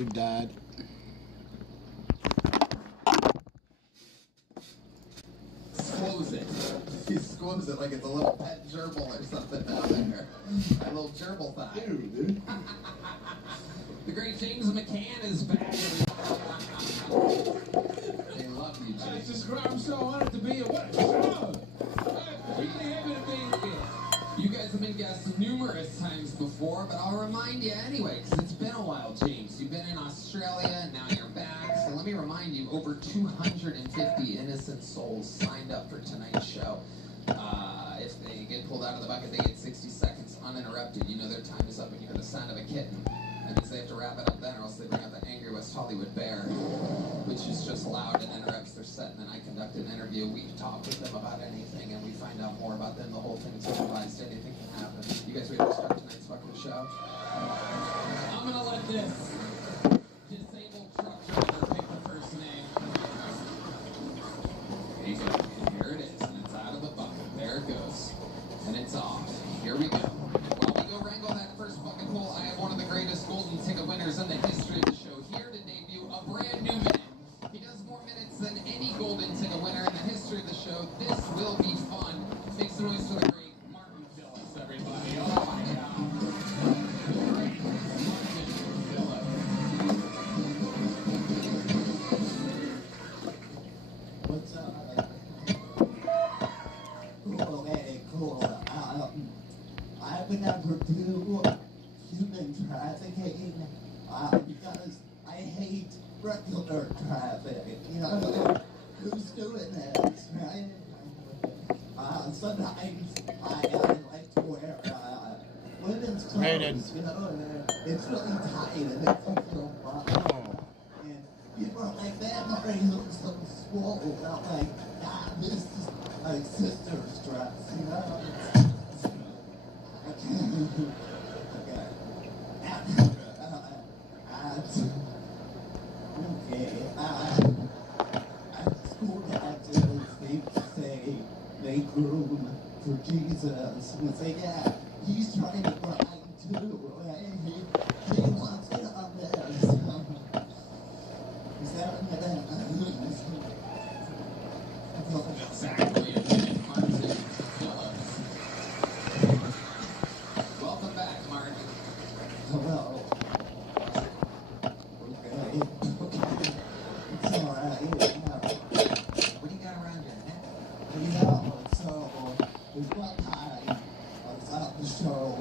Big Dad. Squoze it. He squoze it like it's a little pet gerbil or something down there. A little gerbil thigh. Dude. The great James McCann is back. They love you, James. It's a I'm so honored to be here. What a show! Really happy to be here. You guys have been guests numerous times before, but I'll remind you anyway, because it's been a while, James. You've been in Australia, and now you're back. So let me remind you, over 250 innocent souls signed up for tonight's show. If they get pulled out of the bucket, they get 60 seconds uninterrupted. You know their time is up when you hear the sound of a kitten. That means they have to wrap it up then, or else they bring out the angry West Hollywood bear, which is just loud and interrupts their set. And then I conduct an interview. We talk with them about anything, and we find out more about them. The whole thing's televised. Anything can happen. You guys ready to start tonight's fucking show? I'm gonna let this disabled truck driver pick the first name. There you go. And here it is, and it's out of the bucket. There it goes, and it's off. Here we go. While we go wrangle that first fucking poll, I have one of the greatest golden ticket winners in the history of the show here to debut a brand new man. He does more minutes than any golden ticket winner in the history of the show. This will be fun. Make some noise for the great Martin Phillips, everybody. Oh my God. Great Martin Phillips. What's up? Cool, hey, cool. I would never do human trafficking because I hate regular traffic. You know, who's doing this, right? Sometimes I like to wear women's clothes, you know, it's really tight and it makes me feel fun. And people are like, man, Murray, you look so swole. And I'm like, nah, this is my sister's dress, you know? Okay. At school activities, they say, make room for Jesus. And say, yeah, he's trying to grind too, right? He wants it on this. Is that Exactly. Martin Phillips. Welcome back, Martin. Hello. Okay. It's alright. What do you got around your neck? So, there's one time I was at the show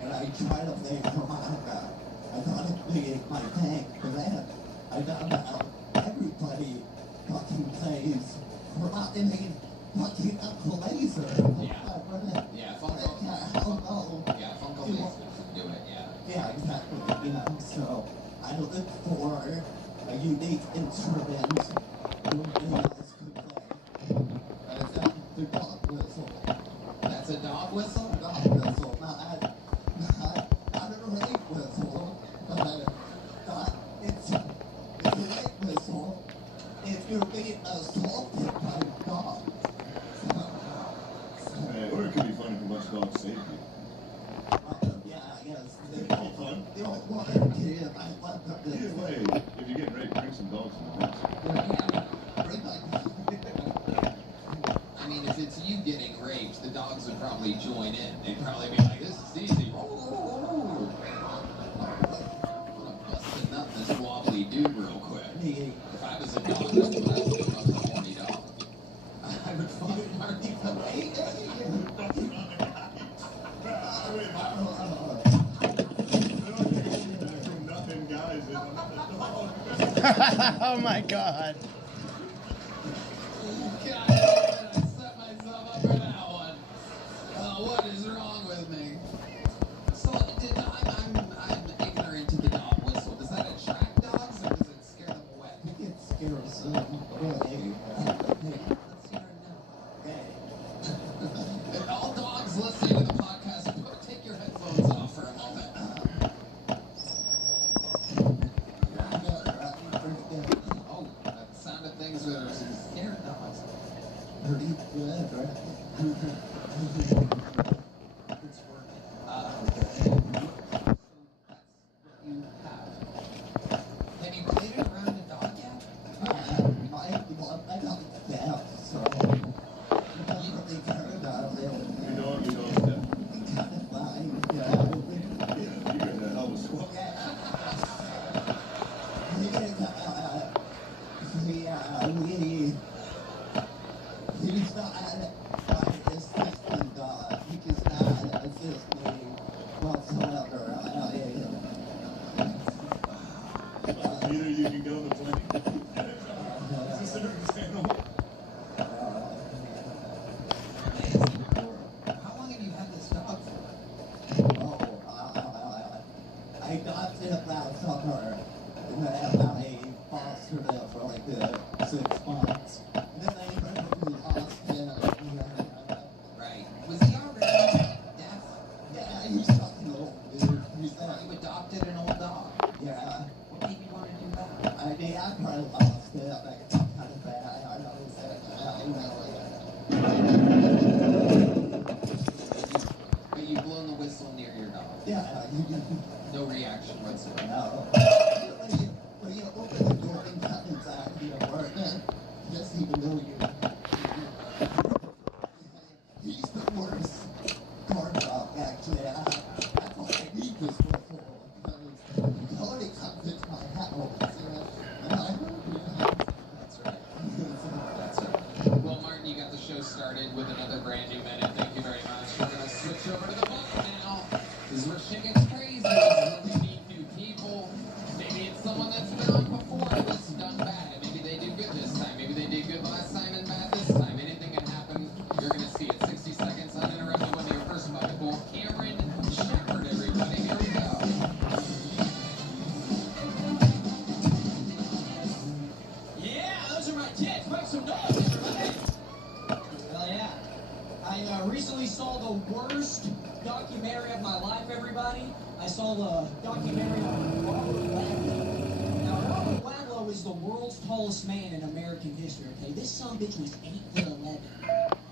and I tried to play harmonica. I thought it'd be my thing, but then I found out everybody fucking plays harmonica, fucking Uncle Laser. Yeah, Funko. Yeah, Funko Laser. Do it, yeah. Yeah, exactly. You know, so I look for a unique instrument nobody else could play. The dog whistle. That's a dog whistle? Dog whistle, not a rape whistle, but it's a rape whistle if you're being assaulted by dogs. Or it could be fun if a bunch of dogs save you. Yeah, I guess. All fun. They don't want to kid. I love that. Either way, if you're getting raped, bring some dogs in the house. I mean, if it's you getting raped, the dogs would probably join in. They'd probably be like, this is easy. I'm gonna bust a nut in this wobbly dude real quick. If I was a dog, that's what I would do. I'm a horny dog. I would fuck Marty for Oh my God. God, I set myself up for that one. Oh, what is wrong with me? So, I'm ignorant to the dog whistle. Does that attract dogs or does it scare them away? I think it scares them away. Let's hear it now. Okay. And all dogs listening to the podcast, take your headphones off for a moment. Oh, that sounded things that are scared dogs. Pretty good, right? It's working. Okay. So that's what you have. you've blown the whistle near your dog. Yeah, No reaction whatsoever. no. When you open the door and come inside the apartment, just even though he's the worst guard dog, actually. That's why I need this whistle, because Tony comes into my house, and I That's right. That's right. Well, Martin, you got the show started with another brand new minute. Thank you very much. We're going to switch over to the book now. This is where shit gets crazy. This is where we meet new people. Maybe it's someone that's been on before and was done bad. And maybe they did good this time. Maybe they did good last time and bad this time. Anything can happen. You're going to see it. 60 seconds uninterrupted with your first bucket bowl. Cameron Shepard, everybody. Here we go. Yeah, those are my kids. Make some noise, everybody. Hell yeah. I recently saw the worst documentary of my life, everybody. I saw the documentary on Robert Wadlow. Now, Robert Wadlow is the world's tallest man in American history, okay? This sumbitch was 8'11",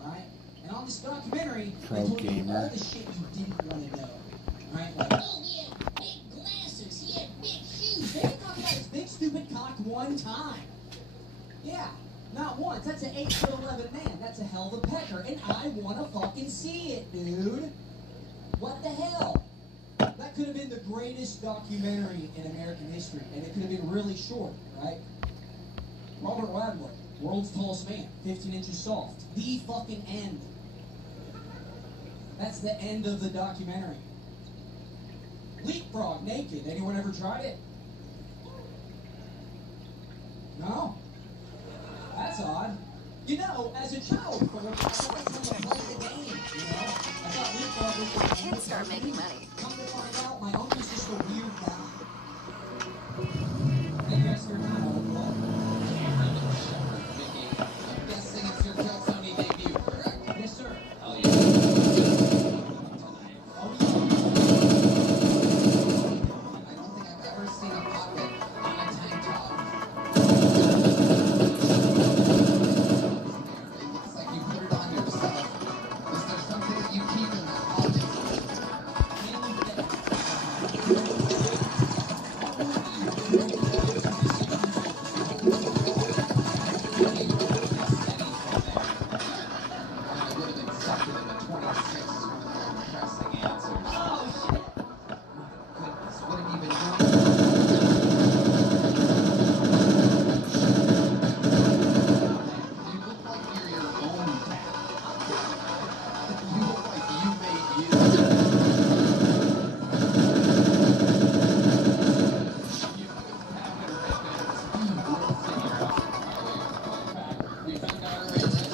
alright? And on this documentary, they told you all the shit you didn't want to know, right? Like, oh, he had big glasses, he had big shoes. They didn't talk about his big stupid cock one time. Yeah, not once. That's an 8'11" man. That's a hell of a pecker, and I want to fucking see it, dude. What the hell? That could have been the greatest documentary in American history, and it could have been really short, right? Robert Wadlow, world's tallest man, 15 inches soft. The fucking end. That's the end of the documentary. Leapfrog naked. Anyone ever tried it? No? That's odd. You know, as a child, I always wanted to play the game, you know? I thought leapfrog was the Kids start making money. Come to find out, my uncle's just a weird guy. Thank you guys for your time. I hope you like it. Cameron Shepard, Mickey. I'm guessing it's your Kill Tony debut, correct? Yes, sir. Hell yeah. Oh, yeah. I don't think I've ever seen a pocket on a tank top. It looks like you put it on yourself. Is there something that you keep in that pocket? I would have accepted it at 26 is one of the more impressing answers. Oh, shit. Goodness, what have you been doing? You look like you're your own dad. You look like you made you. You have your headbands. We'll figure out. We found out our Richmond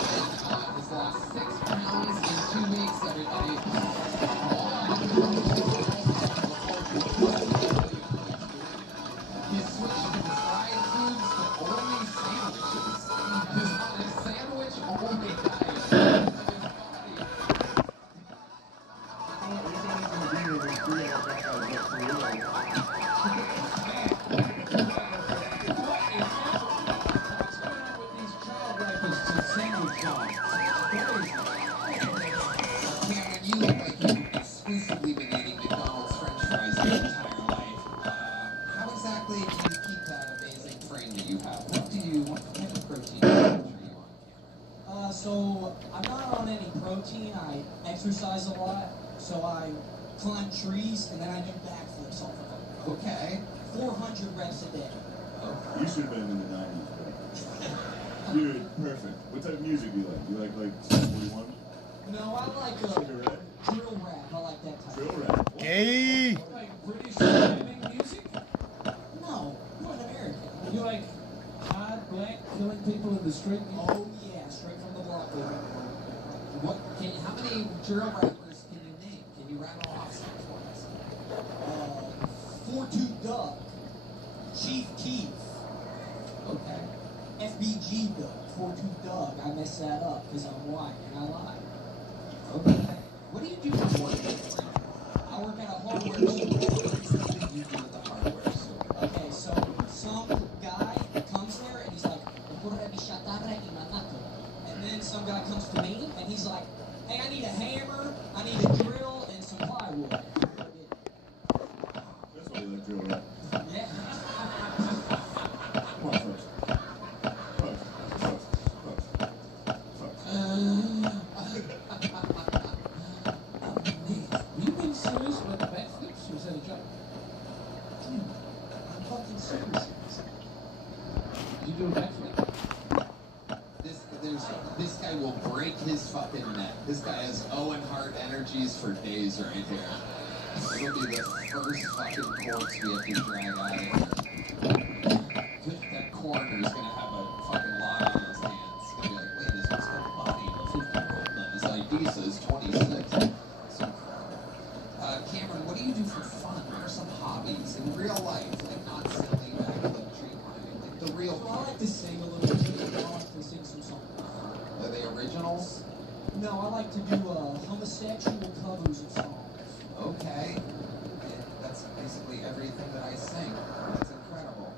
has lost 6 pounds in 2 weeks, everybody. He switched from fried foods to only sandwiches. He's on a sandwich-only diet. What's going on with these child rapists and sandwich dogs? Cameron, you look like you've exclusively been eating McDonald's French fries your entire life. How exactly do you keep that amazing frame that you have? What kind of protein are you on? So I'm not on any protein. I exercise a lot. So I climb trees and then I do backflips off of them. Okay. 400 reps a day. You should have been in the 90s, bro. Dude, perfect. What type of music do you like? You like 41? No, I like Cigarette? drill rap. I like that type. Drill rap? Gay. Like British slamming music? No, I'm an American. You like hard black killing people in the street? Oh yeah, straight from the block, baby. How many drill rappers can you name? Can you rattle off some for us? 4-2 Doug, Chief Keef, Okay. FBG Doug, 4-2 Doug. I messed that up because I'm white and I lied. Okay. What do you do for work? I work at a hardware store. What exactly do you do at the hardware store? Okay, so some guy comes there and he's like, and then some guy comes to me and he's like, hey, I need a hammer, I need a drill, and some This guy has Owen Hart energies for days right here. It'll be the first fucking corpse we have to drag out of here. That coroner's gonna have a fucking lot on his hands. He's gonna be like, wait, this was the body of a 50-year-old. His ID says 26. So, Cameron, what do you do for fun? What are some hobbies in real life? Like, not silly, like tree climbing. Like, the real So I like to sing a little bit. I like to sing some songs. Are they originals? No, I like to do homosexual covers of songs. Okay. That's basically everything that I sing. That's incredible.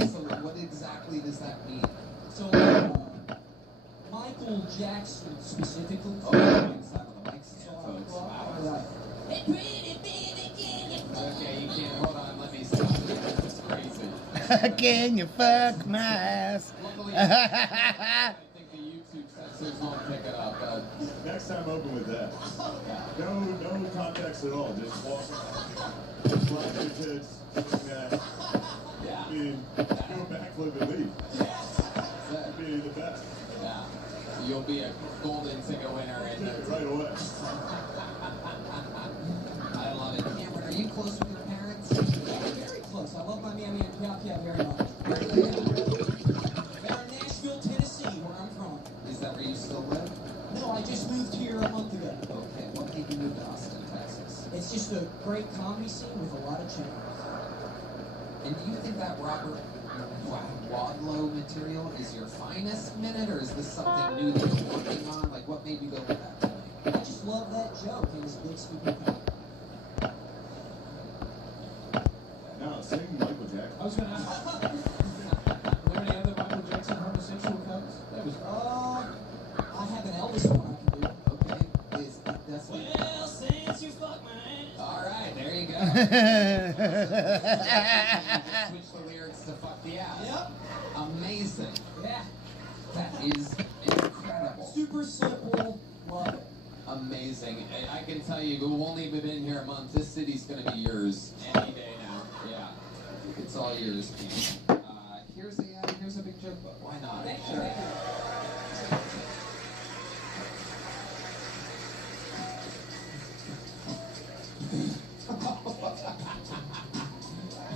So what exactly does that mean? So, Michael Jackson specifically. Oh, the inside of the mic stand, So, folks. Wow. right. Okay, you can't. Hold on, let me stop. It's crazy. Can you fuck my ass? Luckily, I think the YouTube censors won't pick it up, but Next time, open with that. yeah. No context at all. Just walking, flash your tits, doing that. Yeah. I mean, do a backflip and leave. That'd be the best. Yeah. You'll be a golden ticket winner in Yeah, the right away. I love it. Cameron, are you close with your parents? Very close. I love my mammy and papa very much. They're in Nashville, Tennessee, where I'm from. Is that where you still live? No, I just moved here a month ago. Okay, what made you move to Austin, Texas? It's just a great comedy scene with a lot of change. And do you think that Robert Wadlow material is your finest minute, or is this something new that you're working on? Like, what made you go with that tonight? I just love that joke and his big stupid comedy. Now, sing Michael Jackson. I was gonna ask. Are there any other Michael Jackson homosexual covers? That was. I have an Elvis one I can do. Okay, that's Well, since you fucked my ass. all right. There you go. Switch the lyrics to "fuck the ass." Yep. Amazing. Yeah. That is incredible. Super simple. Love it. Amazing. I can tell you, we've only been in here a month. This city's going to be yours any day now. Yeah. It's all yours, Cam. Here's a big joke book. Why not? Thank you. Sure. Thank you.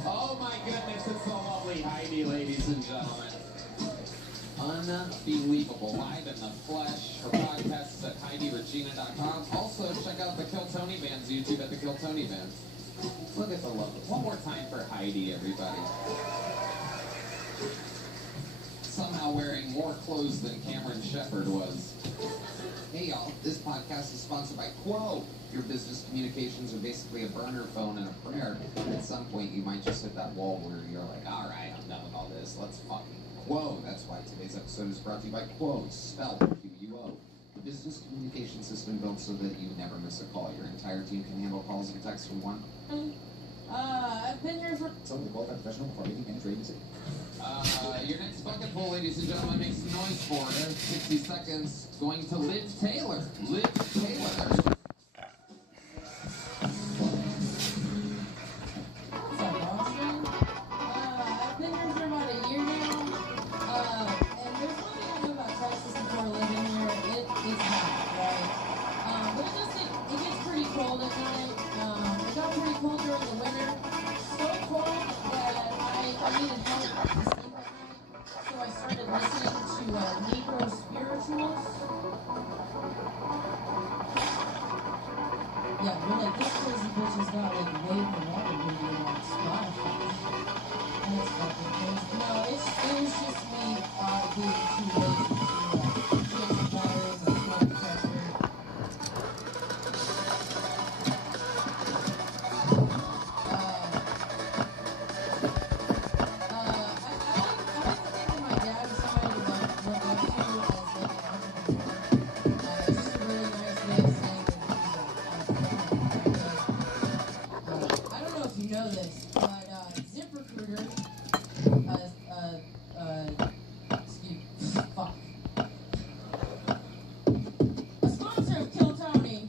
Oh my goodness, it's the lovely Heidi, ladies and gentlemen. Unbelievable. Live in the flesh. Her podcast is at HeidiRegina.com. Also, check out the Kill Tony Band's YouTube at the Kill Tony Band. Look at the love. One more time for Heidi, everybody. Somehow wearing more clothes than Cameron Shepard was. Hey y'all, this podcast is sponsored by Quo. Your business communications are basically a burner phone and a prayer. At some point, you might just hit that wall where you're like, all right, I'm done with all this. Let's fucking Quo. That's why today's episode is brought to you by Quo, spelled Q-U-O. The business communication system built so that you never miss a call. Your entire team can handle calls and texts from one. I've been here for. Someone qualified professional before making any trade decision. Your next bucket pull, ladies and gentlemen, makes noise for her. 60 seconds going to Liv Taylor. Liv Taylor. What's up, Austin? I've been here for about a year now. And there's one thing I know about Texas before living here. It's hot, right? But it gets pretty cold at night. It got pretty cold during the winter. So cold that I needed help to sleep at night. So I started listening to Negro spirituals. Yeah, we're like, this crazy bitch has got like Wave and Water video on Spotify. And it's fucking crazy. No, it was just me being too lazy to change the batteries and blood pressure. I like to think of my dad as somebody to look up to as like an entrepreneur. It's just a really nice way of saying that he's I don't know if you know this, but ZipRecruiter, fuck. A sponsor of Kill Tony,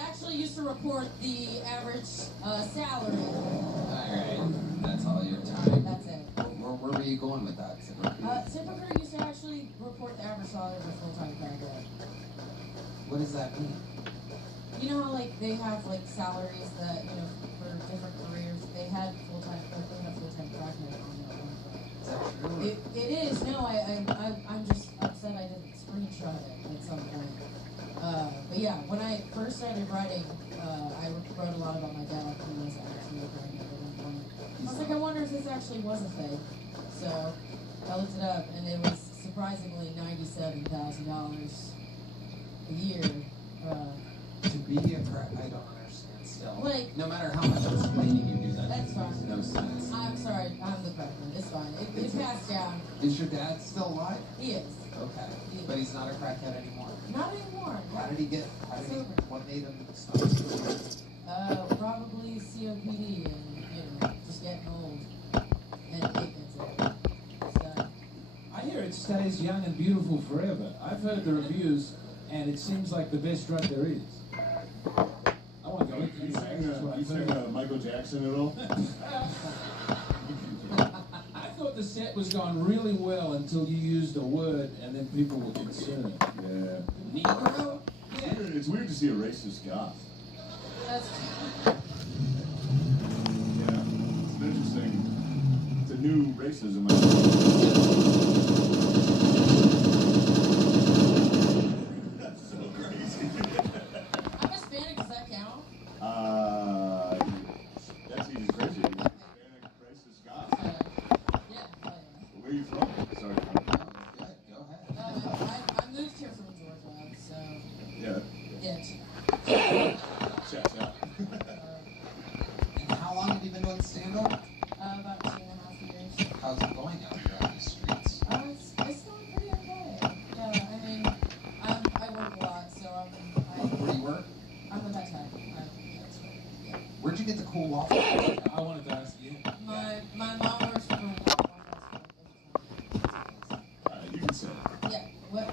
actually used to report the average salary. Alright, that's all your time. That's it. Where were you going with that? ZipRecruiter used to actually report the average salary of a full-time candidate. What does that mean? You know how like they have like salaries that, you know, for different careers. They had full-time trackmen on that one. Is that true? It is. No, I'm just upset I didn't screenshot it at some point. But yeah, when I first started writing, I wrote a lot about my dad who was actually a pregnant at one point. I was like, I wonder if this actually was a fake. So I looked it up, and it was surprisingly $97,000 a year. To be a crack, I don't understand still. Like, no matter how much explaining you do, that that's makes fine. no sense. I'm sorry, I'm the crackman. It's fine. It passed down. Is your dad still alive? He is. Okay. But he's not a crackhead anymore. Not anymore. What made him stop? Probably COPD and, you know, just getting old. And ignorance. So, I hear it stays young and beautiful forever. I've heard the reviews, and it seems like the best drug there is. I want to go with you. You sang Michael Jackson at all? I thought the set was going really well until you used a word, and then people were concerned. Yeah. Negro? Yeah. It's weird to see a racist goth. that's Yeah. It's interesting. It's a new racism. That's so crazy. I'm Hispanic, does that count? That's even crazier. Hispanic racist goth. Yeah. Where are you from? Sorry. Good, go ahead. I moved here from Georgia, so Yeah. yeah. Checks out. And how long have you been doing stand-up? About 2.5 years. How's it going out here on the streets? It's going pretty okay. Yeah, I mean, I work a lot, so Where do you work? I'm a vet tech. Yeah. Where'd you get the cool waffle? I wanted to ask you. My mom works for Waffle House. You can say it. Yeah. What?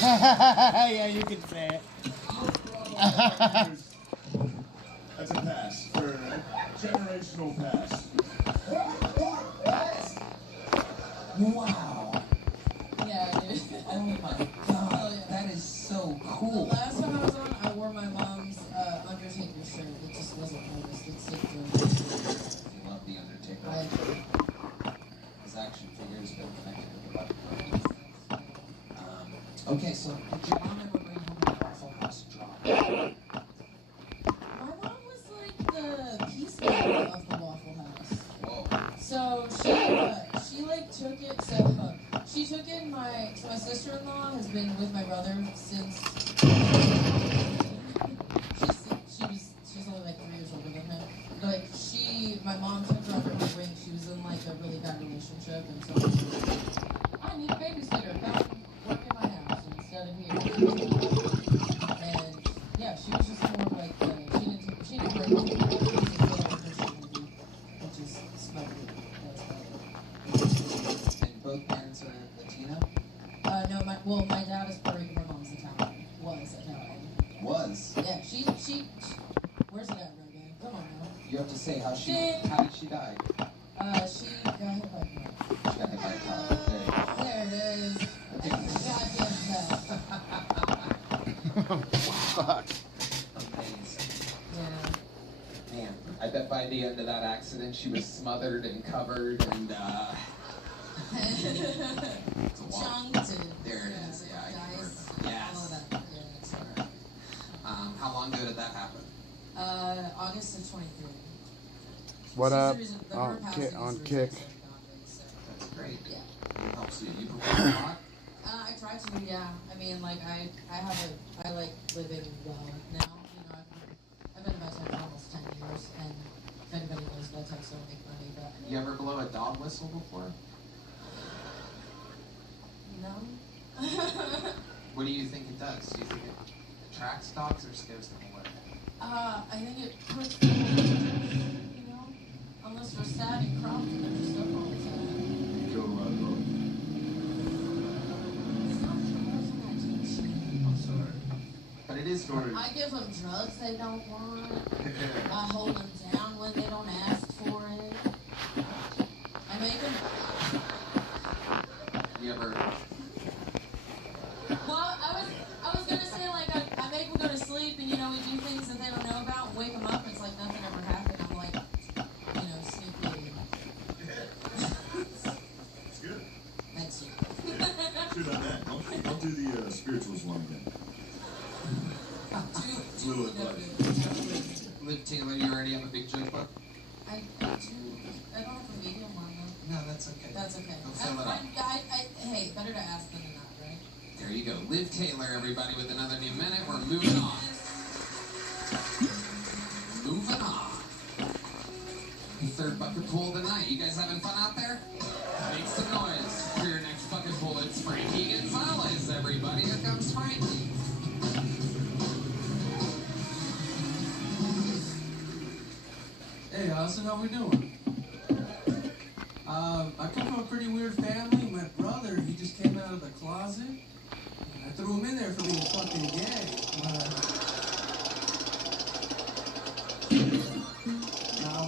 Yeah, you can say it. That's a pass for a generational pass. Wow. Yeah, dude. Oh my god. Oh, yeah. That is so The cool. last time I was on, I wore my mom's Undertaker shirt. It just wasn't noticed. It's still I love The Undertaker. I His action figures been connected with the button. Okay, so did your mom ever bring home a Waffle House drop? My mom was like the peacemaker of the Waffle House. Whoa. So she like took it. So she took in my sister-in-law has been with my brother since she's only like 3 years older than him. But my mom took her under her wing. She was in like a really bad relationship, and so I need a babysitter. Come work in my house instead of here. And yeah, she was just more like she didn't bring me. Just smoked it. And both parents are Latino? No, my dad is Puerto Rican, my mom's Italian. Was Italian. Was. Yeah, she where's it at, Rogan? Come on now. You have to say how did she die? She got hit by a car. She got hit by a car. There you go. There it is. Goddamn theft. Fuck. Amazing. Yeah. Man, I bet by the end of that accident she was smothered and covered and it's a walk. Chunked and There it is, yeah, I can dice. remember. Yes. All of that. Yeah, it's alright. How long ago did that happen? August of 23. What She's the up? reason- her On passing kick, is on the kick. reason I got it, so. That's great. Yeah. It helps you. You perform a lot? I try to, yeah. I mean, like, I like living well now. You know, I've been a vet tech for almost 10 years, and if anybody knows, vet techs don't make money, but You ever blow a dog whistle before? no. What do you think it does? Do you think it attracts dogs or scares them away? I think it puts them, you know, unless they're sad and cropped and they're just up all the time. Killed a lot of dogs. It's not the person that takes you. I'm sorry. But it is sort of. I give them drugs they don't want. I hold them down when they don't ask for it. I make them. You ever fluid, but Liv Taylor, you already have a big joke book? I do. I don't have a medium one though. No, that's okay. That's okay. Don't fill it up. Hey, better to ask than to not, right? There you go. Liv Taylor, everybody, with another new minute. We're moving on. Moving on. Third bucket pool tonight. You guys having fun out there? Make some noise for your next bucket pool. It's Frankie Gonzalez, everybody. Here comes Frankie. Hey, Austin, how we doing? I come from a pretty weird family. My brother, he just came out of the closet. I threw him in there for being fucking gay.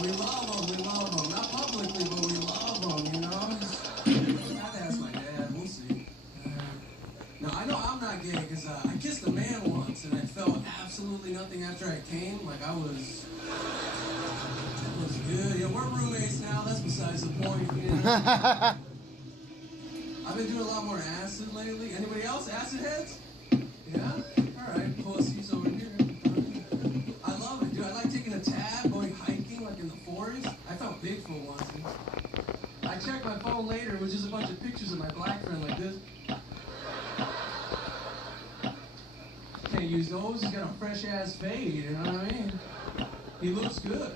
We love him. Not publicly, but we love him, you know? I have to ask my dad, we'll see. No, I know I'm not gay, because I kissed a man once, and I felt absolutely nothing after I came. Like, I was good. Yeah, we're roommates now, that's besides the point, you know? I've been doing a lot more acid lately. Anybody else? Acid heads? Yeah? Alright, pussies over here. I love it, dude. I like taking a tab, going hiking, like in the forest. I felt Bigfoot once. I checked my phone later, it was just a bunch of pictures of my black friend like this. Can't use those, he's got a fresh ass fade, you know what I mean? He looks good.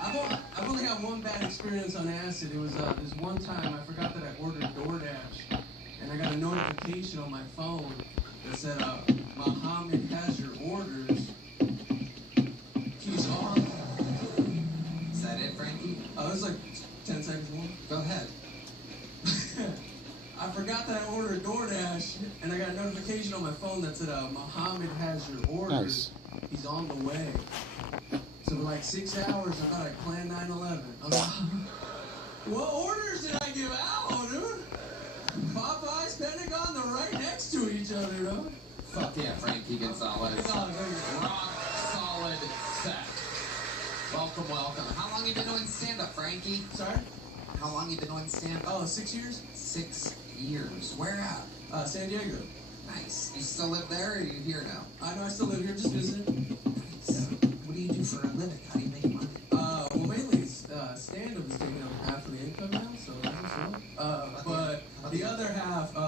I've only had one bad experience on acid. It was this one time I forgot that I ordered DoorDash, and I got a notification on my phone that said, Muhammad has your orders. He's on. Is that it, Frankie? It was like 10 seconds more. Go ahead. I forgot that I ordered DoorDash, and I got a notification on my phone that said, Muhammad has your orders. Nice. He's on the way. So for like 6 hours, I thought I planned 9/11. I was like, what orders did I give out, dude? Popeye's, Pentagon, they're right next to each other, dude. Fuck yeah, Frankie Gonzalez. Rock solid set. Welcome, welcome. How long you been doing stand-up, Frankie? Sorry? How long you been doing stand-up? Oh, 6 years? 6 years. Where at? San Diego. Nice. You still live there, or are you here now? I know I still live here, just visiting. Nice. What do you do for a living? How do you make money? Well, mainly stand-up is taking up half of the income now, so that's what's up. But the other half, I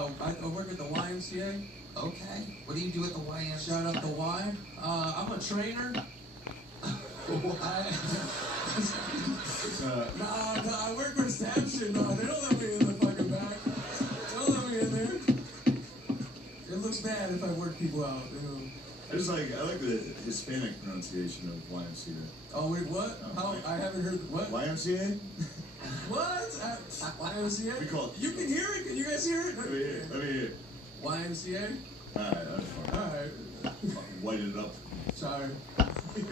work at the YMCA. Okay. What do you do at the YMCA? Shout out the Y. I'm a trainer. I work reception. No, they don't let me in the fucking back. They don't let me in there. It looks bad if I work people out, you know. I like the Hispanic pronunciation of YMCA. Oh wait, what? I haven't heard what? YMCA? What? YMCA? We call it. You can hear it? Can you guys hear it? Let me hear. Let me hear. YMCA? Alright, that's fine. Alright. White it up. Sorry.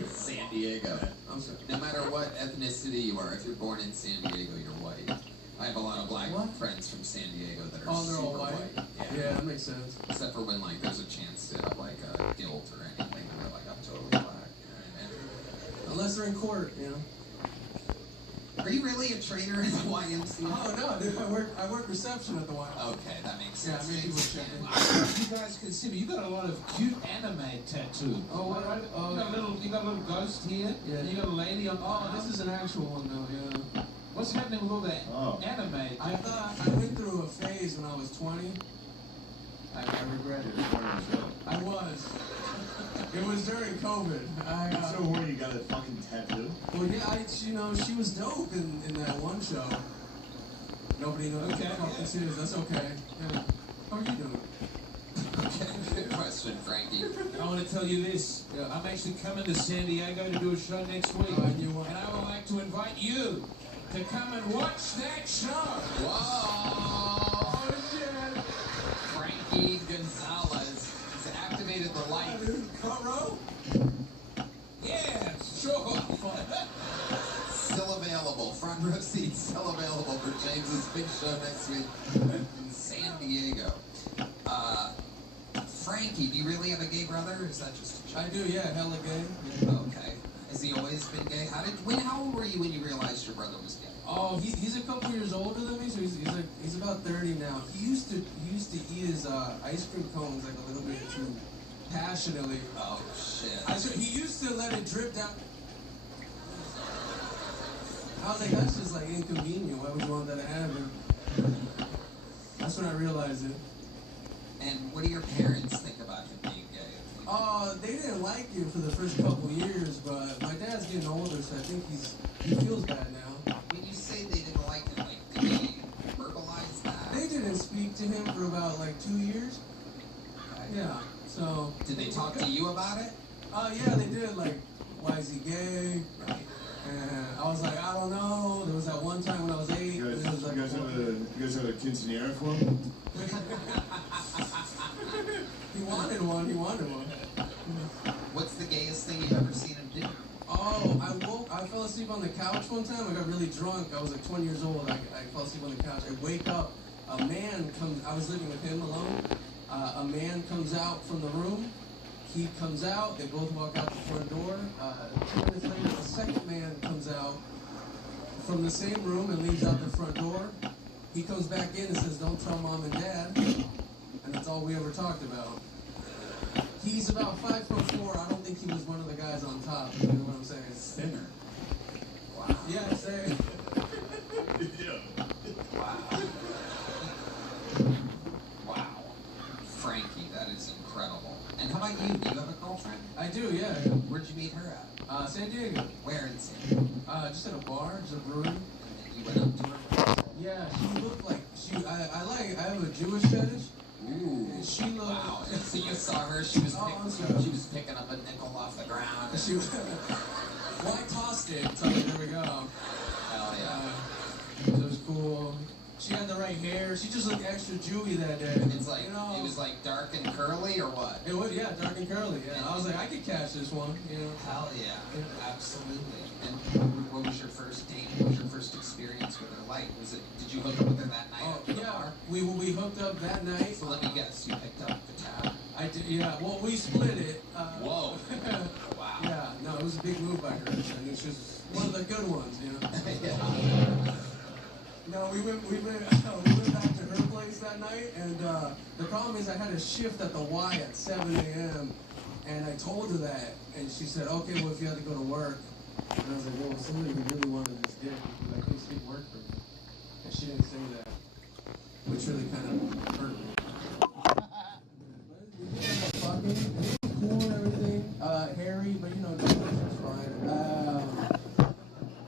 San Diego. I'm sorry. No matter what ethnicity you are, if you're born in San Diego, you're white. I have a lot of black friends from San Diego that are they're super all white? Yeah, that makes sense. Except for when like there's a chance to have like a guilt or anything, and they're like, I'm totally black. Unless they're in court, you know. Are you really a trainer at the YMCA? Oh no, dude, I work reception at the YMCA. Okay, that makes Yeah, sense. I mean, people check in. You guys can see me. You got a lot of cute anime tattoos. Oh, what? You got a little ghost here. Yeah. And you got a lady on. Oh, this is an actual one though, yeah. What's happening with all that anime? I thought I went through a phase when I was 20. I regret it. I was. It was during COVID. So horny you got a fucking tattoo? Well, yeah, she was dope in that one show. Nobody knows. Okay. This is. That's okay. Yeah. How are you doing? Okay, good question, Frankie. I want to tell you this. Yeah. I'm actually coming to San Diego to do a show next week. And I would like to invite you to come and watch that show. Whoa! Oh, shit. Frankie Gonzalez has activated the light. Front row? Yeah, sure. Still available. Front row seats still available for James's big show next week in San Diego. Frankie, do you really have a gay brother, or is that just a joke? I do, yeah, hella gay. Yeah. Okay. Has he always been gay? How old were you when you realized your brother was gay? Oh, he's a couple years older than me, so he's about 30 now. He used to eat his ice cream cones like a little bit too passionately. Oh shit. He used to let it drip down. I was like, that's just like inconvenient. Why would you want that to happen? That's when I realized it. And what do your parents think about him being gay? They didn't like it for the first couple years, but my dad's getting older, so I think he feels bad now. When you say they didn't like it, like did they verbalize that? They didn't speak to him for about like 2 years. Yeah. So. Did they talk to you about it? Yeah, they did. Like, why is he gay? And I was like, I don't know. There was that one time when I was 8. You and it was like, guys have a quinceanera for him? He wanted one. What's the gayest thing you've ever seen him do? Oh, I fell asleep on the couch one time. I got really drunk. I was like 20 years old. I fell asleep on the couch. I wake up. A man comes. I was living with him alone. A man comes out from the room. He comes out. They both walk out the front door. 2 minutes later, a second man comes out from the same room and leaves out the front door. He comes back in and says, "Don't tell mom and dad." And that's all we ever talked about. He's about 5'4". I don't think he was one of the guys on top. You know what I'm saying? Spinner. Wow. Yeah, say. Yeah. Wow. Wow. Frankie, that is incredible. And how about you? Do you have a girlfriend? I do, yeah. Where'd you meet her at? San Diego. Where in San Diego? Just at a bar, just a brewery. And then you went up to her? Yeah, she looked like I have a Jewish fetish. Ooh. And she looked. Wow. So you saw her, she was picking up a nickel off the ground. She was. Well, I tossed it, so there we go. Hell yeah. So it was cool. She had the right hair. She just looked extra Jewy that day. It's like, it was like dark and curly or what? It was, yeah, dark and curly. Yeah, I was like, I could catch this one. You know. Hell yeah, absolutely. And what was your first date? What was your first experience with her like? Did you hook up with her that night? Oh yeah, we hooked up that night. So let me guess, you picked up the tab. I did, yeah. Well, we split it. Whoa. Wow. Yeah, no, it was a big move by her, and it's just one of the good ones, you know. Yeah. No, we went back to her place that night, and the problem is I had a shift at the Y at 7 a.m. and I told her that, and she said, "Okay, well if you had to go to work," and I was like, "Well, somebody who really wanted this dick, like, please take work for me," and she didn't say that, which really kind of hurt me. We did end up fucking. It was cool and everything, hairy, but you know, it was fine.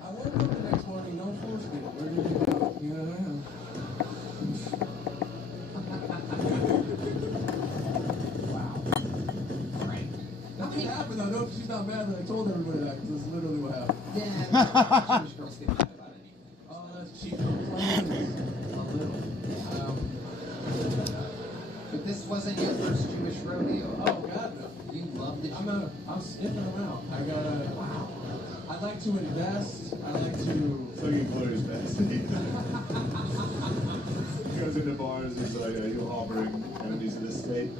I woke up the next morning, no foreskin. Where did it go? You know what I mean? Nothing happened though. No, she's not mad that I told everybody that because that's literally what happened. Yeah. Jewish girls get mad about anything. Oh, that's cheap. A little. But this wasn't your first Jewish rodeo. Oh God, no. You loved the Jewish. I'm sniffing them out. Wow. I like to invest. I like to. It's like employer's best. He goes into bars and he's like, "Are you harboring enemies of the state?"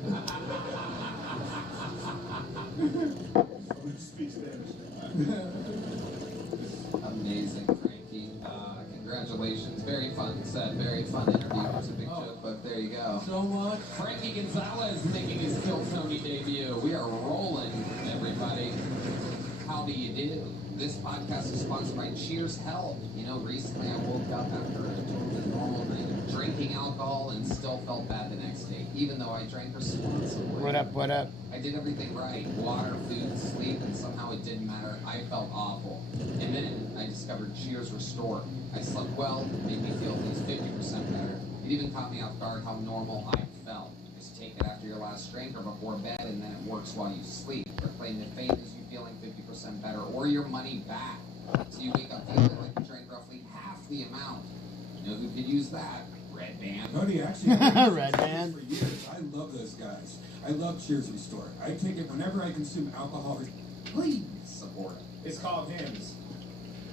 Speak Spanish. Amazing, Frankie. Congratulations. Very fun set. Very fun interview. It was a big joke, but there you go. So much. Frankie Gonzalez making his Kill Tony debut. We are rolling, everybody. How do you do? This podcast is sponsored by Cheers Health. You know, recently I woke up after a totally normal night of drinking alcohol and still felt bad the next day, even though I drank responsibly. What up, what up? I did everything right. Water, food, sleep, and somehow it didn't matter. I felt awful. And then I discovered Cheers Restore. I slept well, made me feel at least 50% better. It even caught me off guard how normal I felt. You just take it after your last drink or before bed, and then it works while you sleep. Your claim to fame is you feeling 50% better or your money back. So you wake up feeling like you drank roughly half the amount. You know who could use that? Red Band. Cody, actually, I've been Red Band. for years. I love those guys. I love Cheers Restore. I take it whenever I consume alcohol. Please support it. It's called hymns.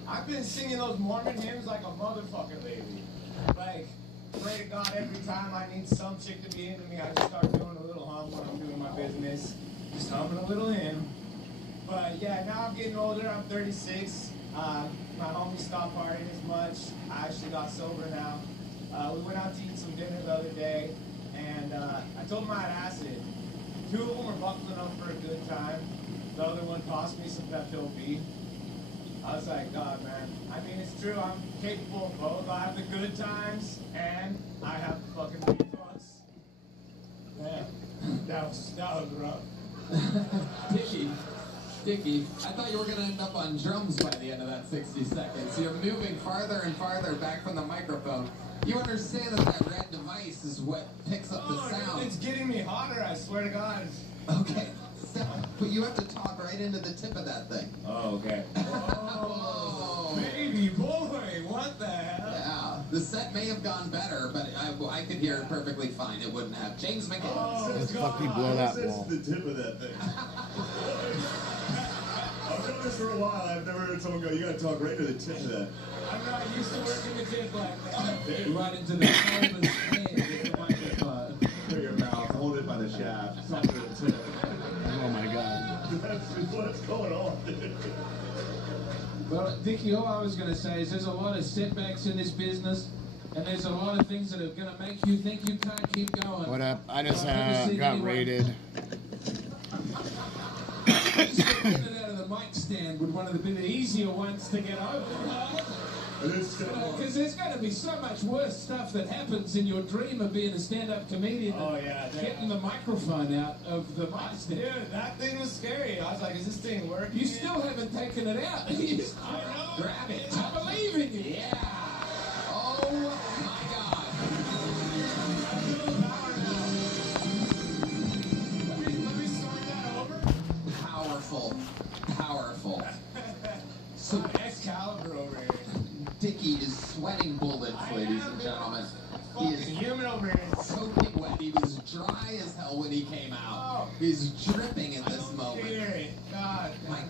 I've been singing those Mormon hymns like a motherfucker lately. Like, pray to God every time I need some chick to be into me, I just start doing a little hum when I'm doing my business. Just humming a little hymn. But yeah, now I'm getting older. I'm 36. My homies stopped partying as much. I actually got sober now. We went out to eat some dinner the other day, and I told him I had acid. 2 of them were buckling up for a good time. The other one cost me some FLB. I was like, God, man. I mean, it's true. I'm capable of both. I have the good times, and I have the fucking reflux. Man, that was rough. Dickie, I thought you were going to end up on drums by the end of that 60 seconds. You're moving farther and farther back from the microphone. You understand that that red device is what picks up the sound. It's getting me hotter, I swear to God. Okay, but you have to talk right into the tip of that thing. Oh, okay. Oh, baby boy, what the hell? Yeah, the set may have gone better, but I could hear it perfectly fine. It wouldn't have. James McKinney. Oh, Let's fucking blow that wall. That's the tip of that thing. I've done this for a while. I've never heard someone go, you gotta talk right to the tip of that. I'm not used to working the tip like that. Right into the shoulder's head with the microphone. Put your mouth, hold it by the shaft, talk to the tip. Oh my God. That's what's going on, dude. Well, Dickie, all I was going to say is there's a lot of setbacks in this business, and there's a lot of things that are going to make you think you can't keep going. What up? I just I've never seen got anyone- raided. Just getting it out of the mic stand would one of the easier ones to get over. Because there's going to be so much worse stuff that happens in your dream of being a stand-up comedian. Oh, yeah. Getting the microphone out of the mic stand. Dude, that thing was scary. I was like, is this thing working? You still haven't taken it out. You just grab it. I believe in you. Yeah. Oh my God. Let me start that over. Powerful. Powerful. So Excalibur over here. Dickie is sweating bullets, ladies and gentlemen. He is Human over here. soaking wet. He was dry as hell when he came out. He's dripping in this moment. God. My, I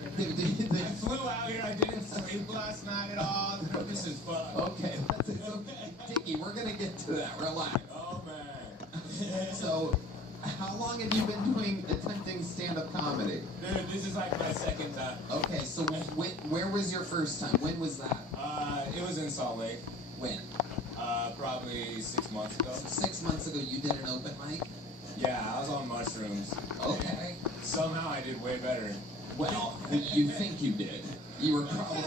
flew out here. I didn't sleep last night at all. This is fun. okay, that's it. So, Dickie, we're gonna get to that. Relax. Oh, man. So, how long have you been attempting stand-up comedy? Dude, this is like my second time. Okay, so where was your first time? When was that? It was in Salt Lake. When? Probably 6 months ago. So 6 months ago, you did an open mic? Yeah, I was on mushrooms. Okay. Somehow I did way better. Well, you think you did. You were probably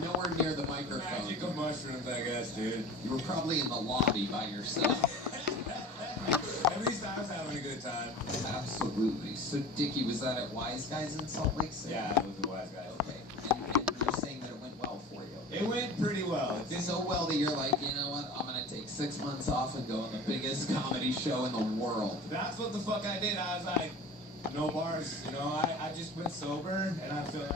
nowhere near the microphone. Magic of mushrooms, I guess, dude. You were probably in the lobby by yourself. At least I was having a good time. Absolutely. So, Dickie, was that at Wise Guys in Salt Lake City? Yeah, it was the Wise Guys. Okay. And you're saying that it went well for you? It went pretty well. It did So well that you're like, you know what, I'm going to take 6 months off and go on the biggest comedy show in the world. That's what the fuck I did. I was like, no bars. You know, I just went sober, and I feel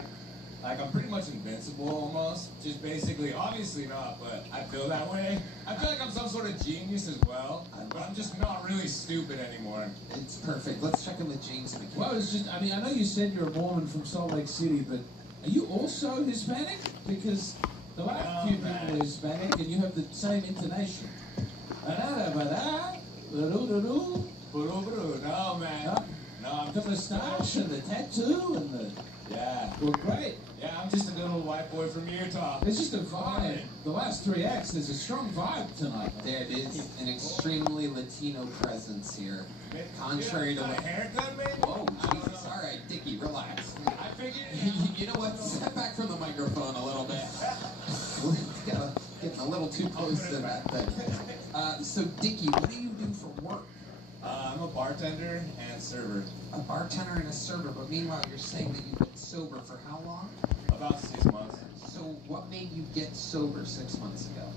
like I'm pretty much invincible almost. Just basically, obviously not, but I feel that way. I feel like I'm some sort of genius as well, but I'm just not really stupid anymore. It's perfect. Let's check in with James McKinney. Well, it's just, I mean, I know you said you're a Mormon from Salt Lake City, but are you also Hispanic? Because the last few people are Hispanic, and you have the same intonation. No, man. No, I'm The moustache and the tattoo and the... yeah. Well, great. Yeah, I'm just a little white boy from Utah. It's just a vibe. The last 3 acts, there's a strong vibe tonight. There it is, an extremely Latino presence here. Contrary to my what... haircut, maybe? Whoa, Jesus. All right, Dickie, relax. I figured. You know what? Step back from the microphone a little bit. We're getting a little too close to that thing. So, Dickie, what do you do for work? I'm a bartender and server. A bartender and a server, but meanwhile, you're saying that you've been sober for how long? About 6 months. So, what made you get sober 6 months ago?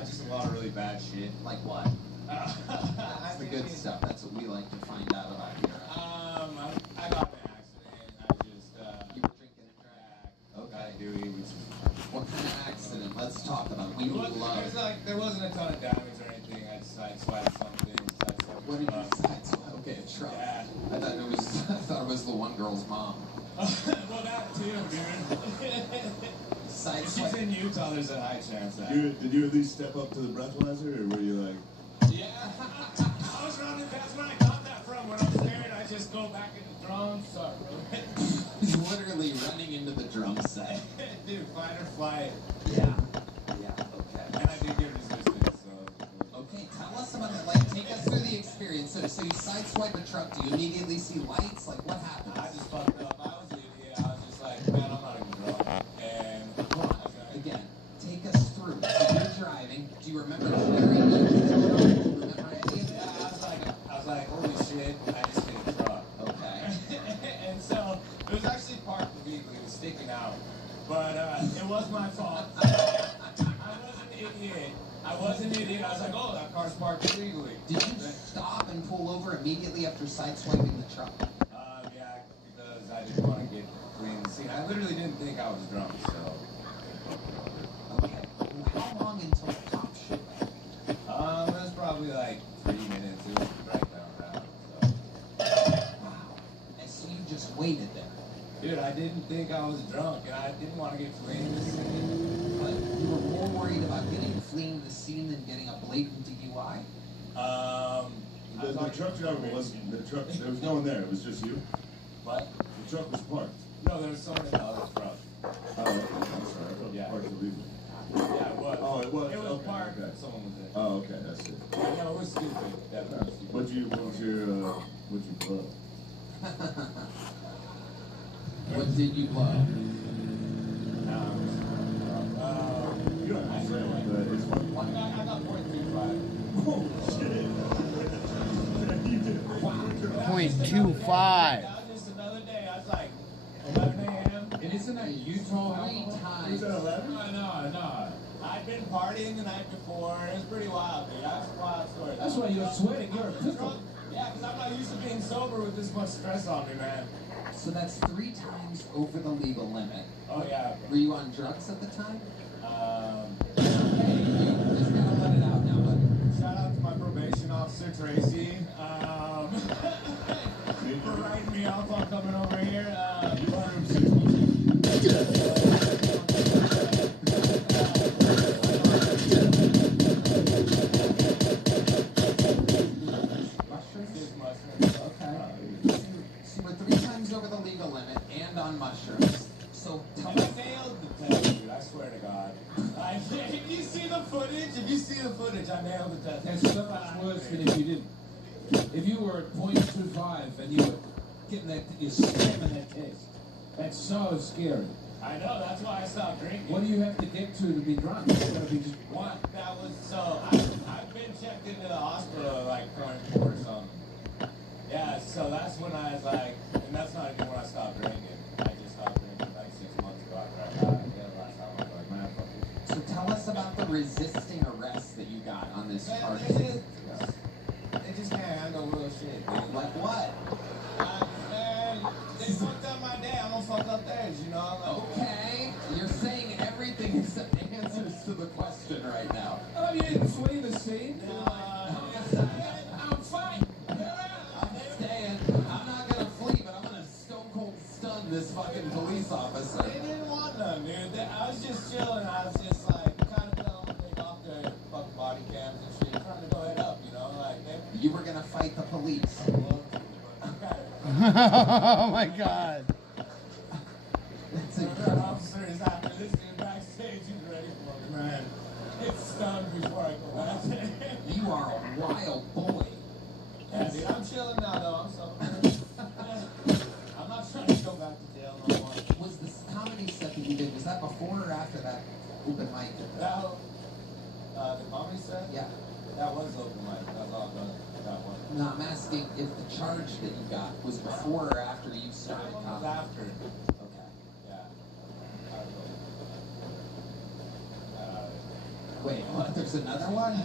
Just a lot of really bad shit. Like what? That's the good stuff. That's what we like to find out about here. I got in an accident. You were drinking and driving. Okay, dude. What kind of accident? Let's talk about it. We need love. There wasn't a ton of damage or anything. I just sideswiped something. What did you sideswipe? Okay, a truck. Yeah. I thought it was the one girl's mom. Well, that too, dude. If she's in Utah, there's a high chance that. Did you at least step up to the breathalyzer, or were you like... Yeah. I was running. That's where I got that from. When I'm scared, I just go back in the drums. Sorry, bro. He's literally running into the drum set. Dude, fight or flight. Yeah. Yeah, okay. And I did get resistance, so. Okay, tell us about the light Take us through the experience. So you sideswipe a truck. Do you immediately see lights? Like, what happens? I just fucked up. I was an idiot. I was just like, man, I'm not even drunk. And Hold on. Again, take us through. So you're driving. Do you remember sharing? Do you remember any of that? I was like, holy shit, I just hit a truck. Okay. And so it was actually parked illegally. It was sticking out. But it was my fault. I was an idiot. I was like, oh, that car's parked illegally. Did you stop and pull over immediately after sideswiping the truck? Yeah, because I didn't want to get clean the scene. I literally didn't think I was drunk, so. Okay. How long until the cops showed up? It was probably like 3 minutes. It was right downtown, so. Wow. And so you just waited there. Dude, I didn't think I was drunk, and I didn't want to get clean the scene. But you were more worried about fleeing the scene than getting a blatant DUI? The truck driver wasn't, there was no one there, it was just you? What? The truck was parked. No, there was someone in the other truck. Oh, okay, I'm sorry, I thought it was parked illegally. Yeah, it was. Oh, it was? It was Okay, parked, okay. someone was in. Oh, okay, that's it. Yeah, no, it was stupid. Definitely stupid. What'd you blow? What did you blow? You don't have to say it, but it's funny. I got 0.25. Oh, shit. You did. Wow. 0.25. That was just another day. I was like, 11 a.m. And isn't that Utah 3 alcohol? times. Was that 11? No. I'd been partying the night before. It was pretty wild, dude. That's a wild story. That's why you're sweating. You're a pickle. Drunk. Yeah, because I'm not used to being sober with this much stress on me, man. So that's 3 times over the legal limit. Oh, yeah. Were you on drugs at the time? Hey, You just gotta let it out now, buddy. shout out to my probation officer, Tracy, for writing me off on coming over here. You wanted him 6 months. Okay. So we're 3 times over the legal limit and on mushrooms. So tell And I us. nailed the test, dude. I swear to God. If you see the footage, I nailed the test. That's so much worse than if you didn't. If you were at 0.25 and you were getting that, you're slamming that test. That's so scary. I know, that's why I stopped drinking. What do you have to get to be drunk? It's gotta be just What? That was so. I've been checked into the hospital like 0.4 or something. Yeah, so that's when I was like, and that's not even when I stopped drinking. I just stopped drinking like 6 months ago after I got it. Last time I was like, man, fuck it. So tell us about the resisting arrest that you got on this Man, charge. they just can't handle real shit, dude. Like what? Man, they fucked up my day. I'm gonna fuck up theirs, you know? I'm like, Okay, you're saying everything except answers to the question right now. Oh, you didn't flee the scene? I'm fine. I'm staying. I'm not gonna flee, but I'm gonna stone cold stun this fucking police officer. They didn't want none, dude. I was just chilling. I was just like, kind of telling them to take off their fucking body cams and shit, trying to go head up, you know? Like, You were gonna fight the police. Oh my god. That's That incredible. officer is after this dude backstage. He's ready for me, man. It's stunned before I go back there. You are a wild boy. Yeah, dude, I'm chilling now, though. I'm so. I'm not trying to go back to jail no more. Was this comedy set that you did, was that before or after that open mic? That, the comedy set? Yeah. That was open mic. That was all done. That one. No, I'm asking if the charge that you got was before or after you started That one was comedy. after. Okay. Yeah. Wait, what? There's another one?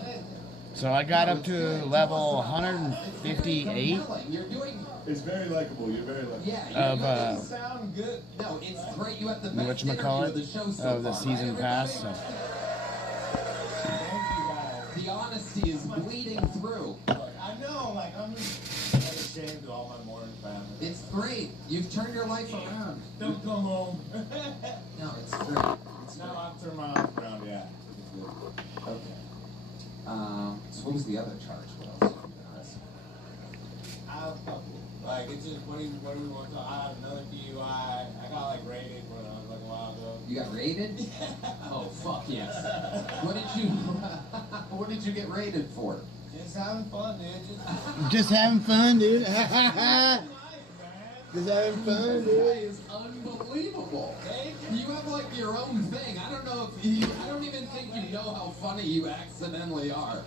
So I got up to level It's 158 very compelling. You're doing. It's very likable, you're very likable. Yeah. of Doesn't sound good. No, it's great. You have the best interview whatchamacallit, of the show so of the far, season right, pass. So. everybody? Thank you, guys. The honesty is bleeding through. Look, I know, like, I'm just ashamed of all my Mormon family. It's great. You've turned your life around. Don't come home. No, it's great. It's Now great. I've turned my life around, yeah. It's good. Okay. So what was the other charge? What else? I have a couple. Like, it's just, what do we want to talk? I have another DUI. I got, like, raided when I was, like, a while ago. You got raided? Oh fuck yes. What did you? What did you get raided for? Just having fun, dude. Just having fun, dude. Life, man. Just having fun, That dude. is unbelievable. You have like your own thing. I don't know if you, I don't even think you know how funny you accidentally are.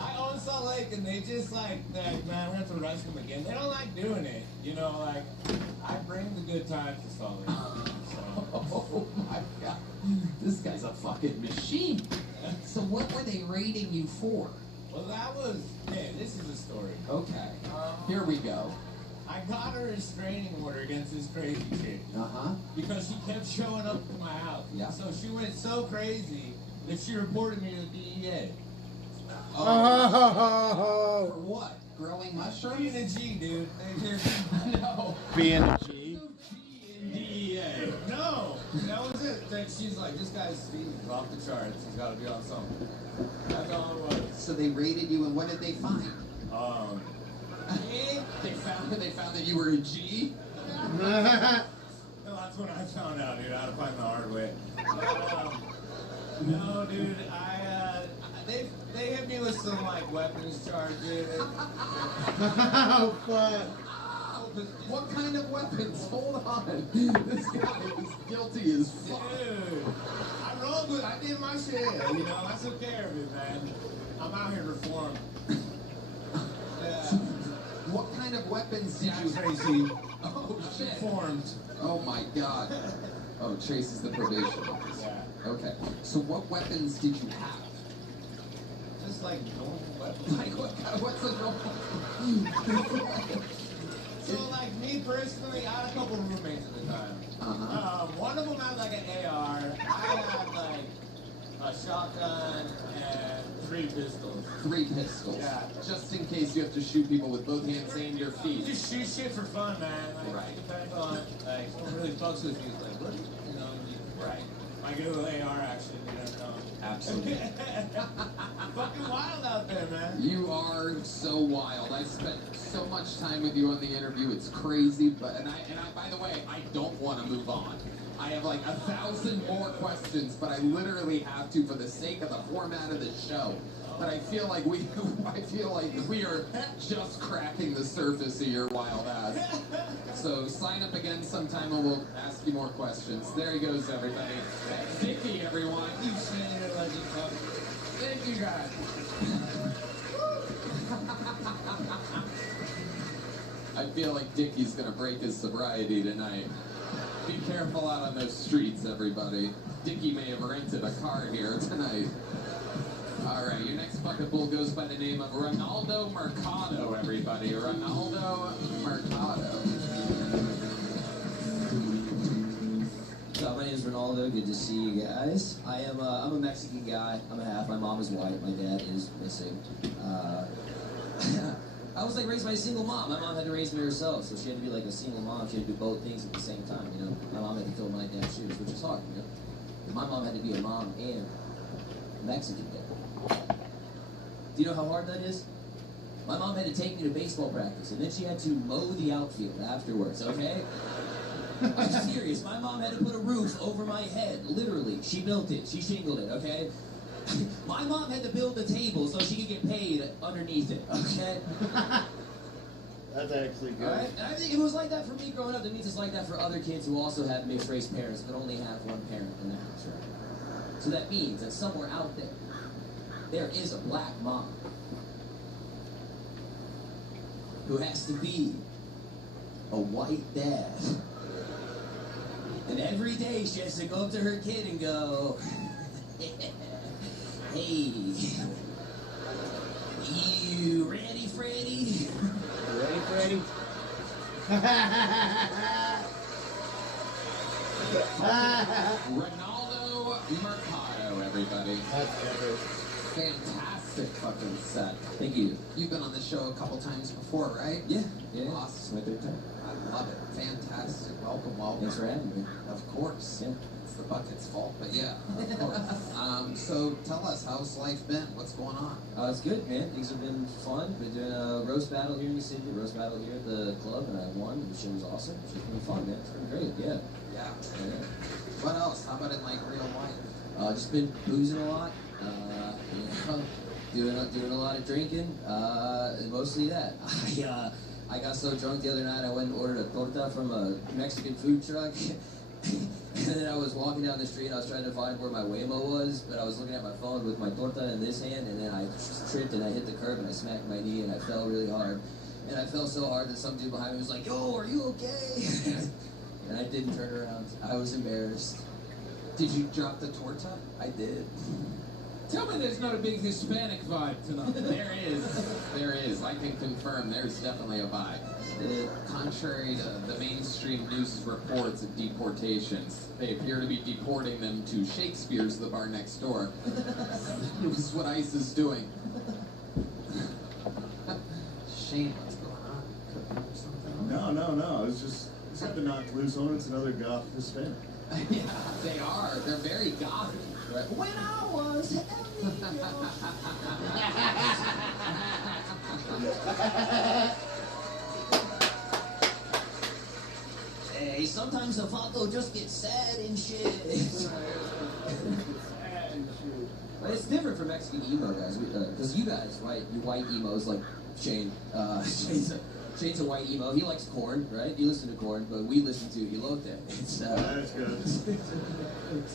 I own Salt Lake, and they just like, man, we have to rush them again. They don't like doing it, you know. Like, I bring the good times to Salt Lake. So. Oh my god, this guy's a fucking machine. So what were they raiding you for? Well, that was, man, this is a story. Okay, here we go. I got a restraining order against this crazy chick. Because she kept showing up to my house. Yeah. So she went so crazy that she reported me to the DEA. Oh. For what? Growing mushrooms? Being a G, dude. No. Being a G. DEA. No, that was it. That she's like, this guy's Steven off the charts. He's got to be on something. That's all it was. So they raided you, and what did they find? They found that you were a G. No, that's what I found out, dude. How to find the hard way. No, dude. They hit me with some like weapons charges. Oh, fuck. What kind of weapons? Hold on. This guy is guilty as fuck. Dude, I rolled with. I did my shit. You know, I took care of it, man. I'm out here to reform. Yeah. What kind of weapons did you have? Tracy. Oh shit. Reformed. Oh my god. Oh, Chase is the probation officer. Yeah. Okay. So what weapons did you have? Just like normal weapons. Like what's a normal? So like me personally, I had a couple roommates at the time. One of them had like an AR. I had like a shotgun and 3 pistols. 3 pistols. Yeah. Just in case you have to shoot people with both hands and your You feet. just shoot shit for fun, man. Like, Right. It depends on like what really fucks with you. It's like, what? You know, Right. Might get a little AR action. You don't know. Absolutely. Fucking wild out there, man. You are so wild. I spent so much time with you on the interview. It's crazy, but and I by the way, I don't want to move on. I have like 1,000 more questions, but I literally have to for the sake of the format of the show. But I feel like we are just cracking the surface of your wild ass. So sign up again sometime and we'll ask you more questions. There he goes, everybody. Dickie, everyone. You saying it like you fuck. Thank you, guys. I feel like Dickie's gonna break his sobriety tonight. Be careful out on those streets, everybody. Dickie may have rented a car here tonight. Alright, your next bucket bull goes by the name of Ronaldo Mercado, everybody. Ronaldo Mercado. So my name is Ronaldo. Good to see you guys. I'm a Mexican guy. I'm a half. My mom is white. My dad is missing. I was like raised by a single mom. My mom had to raise me herself, so she had to be like a single mom. She had to do both things at the same time. You know, my mom had to fill my dad's shoes, which is hard. You know, my mom had to be a mom and a Mexican dad. Do you know how hard that is? My mom had to take me to baseball practice, and then she had to mow the outfield afterwards. Okay. I'm serious. My mom had to put a roof over my head. Literally. She built it. She shingled it, okay? My mom had to build the table so she could get paid underneath it, okay? That's actually good. Alright? And I think if it was like that for me growing up, that means it's like that for other kids who also have mixed-race parents but only have one parent in the house, right? So that means that somewhere out there, there is a black mom who has to be a white dad. And every day she has to go up to her kid and go, hey, you ready, Freddy? Ready, Freddy? Ronaldo Mercado, everybody. That's epic. Fantastic fucking set. Thank you. You've been on the show a couple times before, right? Yeah, yeah. Awesome. It's my third time. I love it. Fantastic. Welcome, welcome. Thanks for having me. Of course. Yeah. It's the bucket's fault, but yeah, of course. So tell us, how's life been? What's going on? It's good, man. Things have been fun. Been doing a roast battle here in the city, a roast battle here at the club, and I won. The show was awesome. It's just been fun, man. It's been great, yeah. Yeah. Yeah. What else? How about in like real life? Just been boozing a lot. You know, Doing a lot of drinking. Mostly that. I got so drunk the other night I went and ordered a torta from a Mexican food truck. And then I was walking down the street, I was trying to find where my Waymo was, but I was looking at my phone with my torta in this hand, and then I tripped and I hit the curb and I smacked my knee and I fell really hard. And I fell so hard that some dude behind me was like, "Yo, are you okay?" And I didn't turn around. I was embarrassed. Did you drop the torta? I did. Tell me there's not a big Hispanic vibe tonight. There is. There is. I can confirm there's definitely a vibe. Contrary to the mainstream news reports of deportations, they appear to be deporting them to Shakespeare's, the bar next door. This is what ICE is doing. Shane, what's going on? Cooking or something? No. I was just got the knock loose on. It's another goth Hispanic. Yeah, they are. They're very gothic. Right? When I was Hey, sometimes the photo just gets sad and shit. But it's different for Mexican emo guys, because you guys, right? You white emos like Shane. Shane's a white emo. He likes Korn, right? You listen to Korn, but we listen to Elote. It's That's good.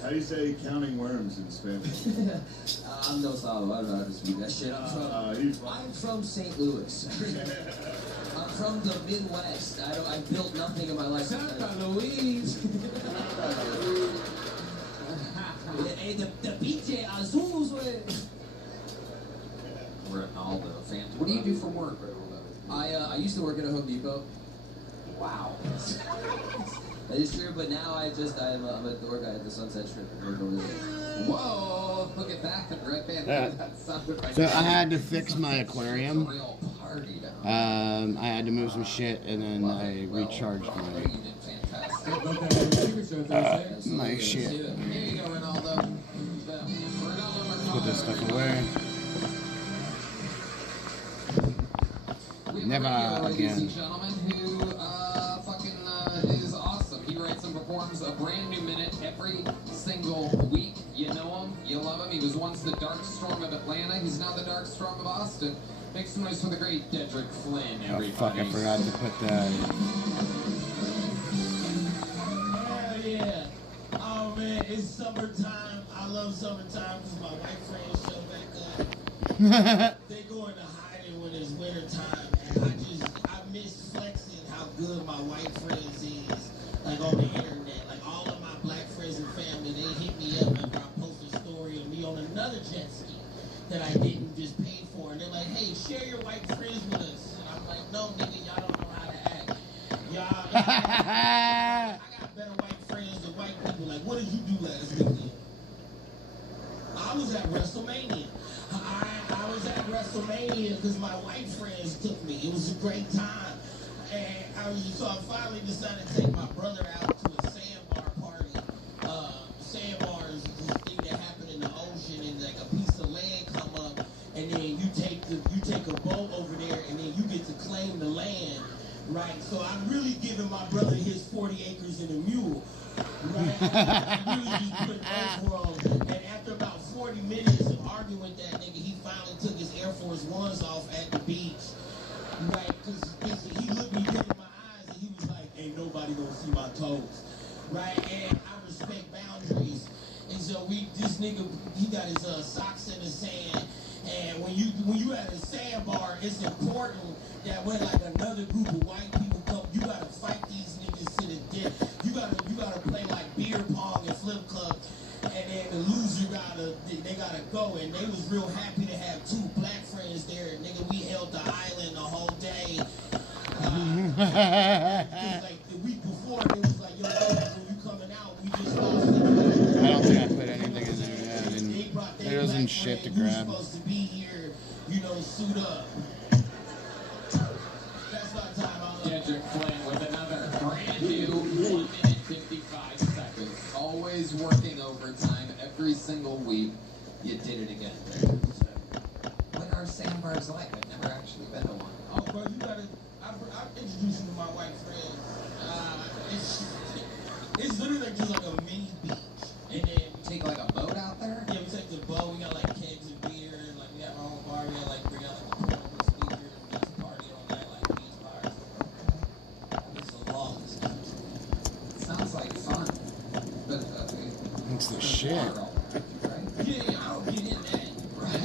How do you say counting worms in Spanish? I'm no sabo. I don't know how to speak that shit. I'm from St. Louis. I'm from the Midwest. I built nothing in my life. Santa Louise. Hey, the pinche azules, güey. Ronaldo fans. What do you do for work, I used to work at a Home Depot. Wow. That is true, but now I'm a door guy at the Sunset Strip. Whoa! Look at that, Red Band. That sounded like So I had to fix my aquarium. a real party down I had to move some shit, and then I recharged You my did fantastic. my shit. Here you go, Ronaldo. Put this stuff away. Never Ladies and again. gentlemen, who is awesome. He writes and performs a brand new minute every single week. You know him, you love him. He was once the Dark Storm of Atlanta. He's now the Dark Storm of Austin. Make some noise for the great Dedrick Flynn, Oh everybody. fuck! I forgot to put that. Hell yeah. Oh man, it's summertime. I love summertime because my white friends show back up. They go into hiding when it's wintertime. And I miss flexing how good my white friends is. Like on the internet. Like all of my black friends and family, they hit me up and I post a story of me on another jet ski that I didn't just pay for. And they're like, hey, share your white friends with us. And I'm like, no, nigga, y'all don't know how to act. I got better white friends than white people. Like, what did you do last weekend? I was at WrestleMania. I was at WrestleMania because my white friends took me. It was a great time. And so I finally decided to take my brother out to a sandbar party. Sandbar is this thing that happened in the ocean, and like a piece of land come up, and then you take a boat over there, and then you get to claim the land, right? So I'm really giving my brother his 40 acres and a mule, right? I really just put both worlds. And after about 40 minutes of arguing with that nigga, he finally took his Air Force Ones off at the beach, right? Because he looked me dead in my eyes and he was like, ain't nobody gonna see my toes, right? And I respect boundaries. And so this nigga, he got his socks in the sand. And when you at a sandbar, it's important that when like another group of white people come, you gotta fight these niggas to the death. You gotta play like beer pong and flip club. And then the loser they gotta go. And they was real happy to have two black friends there. Nigga, we held the island the whole day. Like the week before, it was like, yo, when you coming out, we just lost it. I don't think I put anything in there. Yeah, I didn't. There wasn't shit to grab. Supposed to be here, suit up. That's my time. Dedrick Flynn with another brand new 1 minute 55 seconds. Always working overtime every single week. You did it again. What are sandbars like? I've never actually been to one. Oh, bro, you gotta. I'm introducing you to my white friends. It's literally just like a mini beach, and then Take like a boat out there? yeah, we take the boat. We got like kegs of beer, and like we have our own bar. drinks the shit. Yeah, I don't get in that. Right.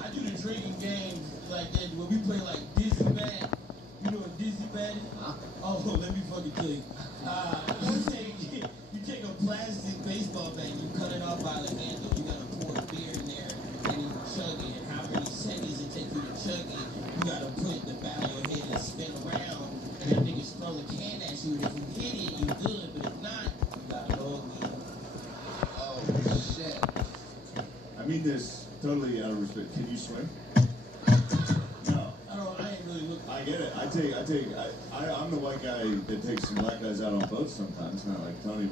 I do the drinking games like that when we play like Dizzy Bat. You know what Dizzy Bat is? Oh, let me fucking tell you. You take a plastic baseball bat, you cut it off by the handle, you gotta pour a beer in there, and you chug it, and how many seconds it takes you to chug it, you gotta put the bat on your head and spin around, and that nigga's throw a can at you, and if you hit it, you good, but if not, you got no again. Oh, shit. I mean this totally out of respect. Can you swim? No. I ain't really looking. I get it. I'm the white guy that takes some black guys out on boats sometimes, not like Tony,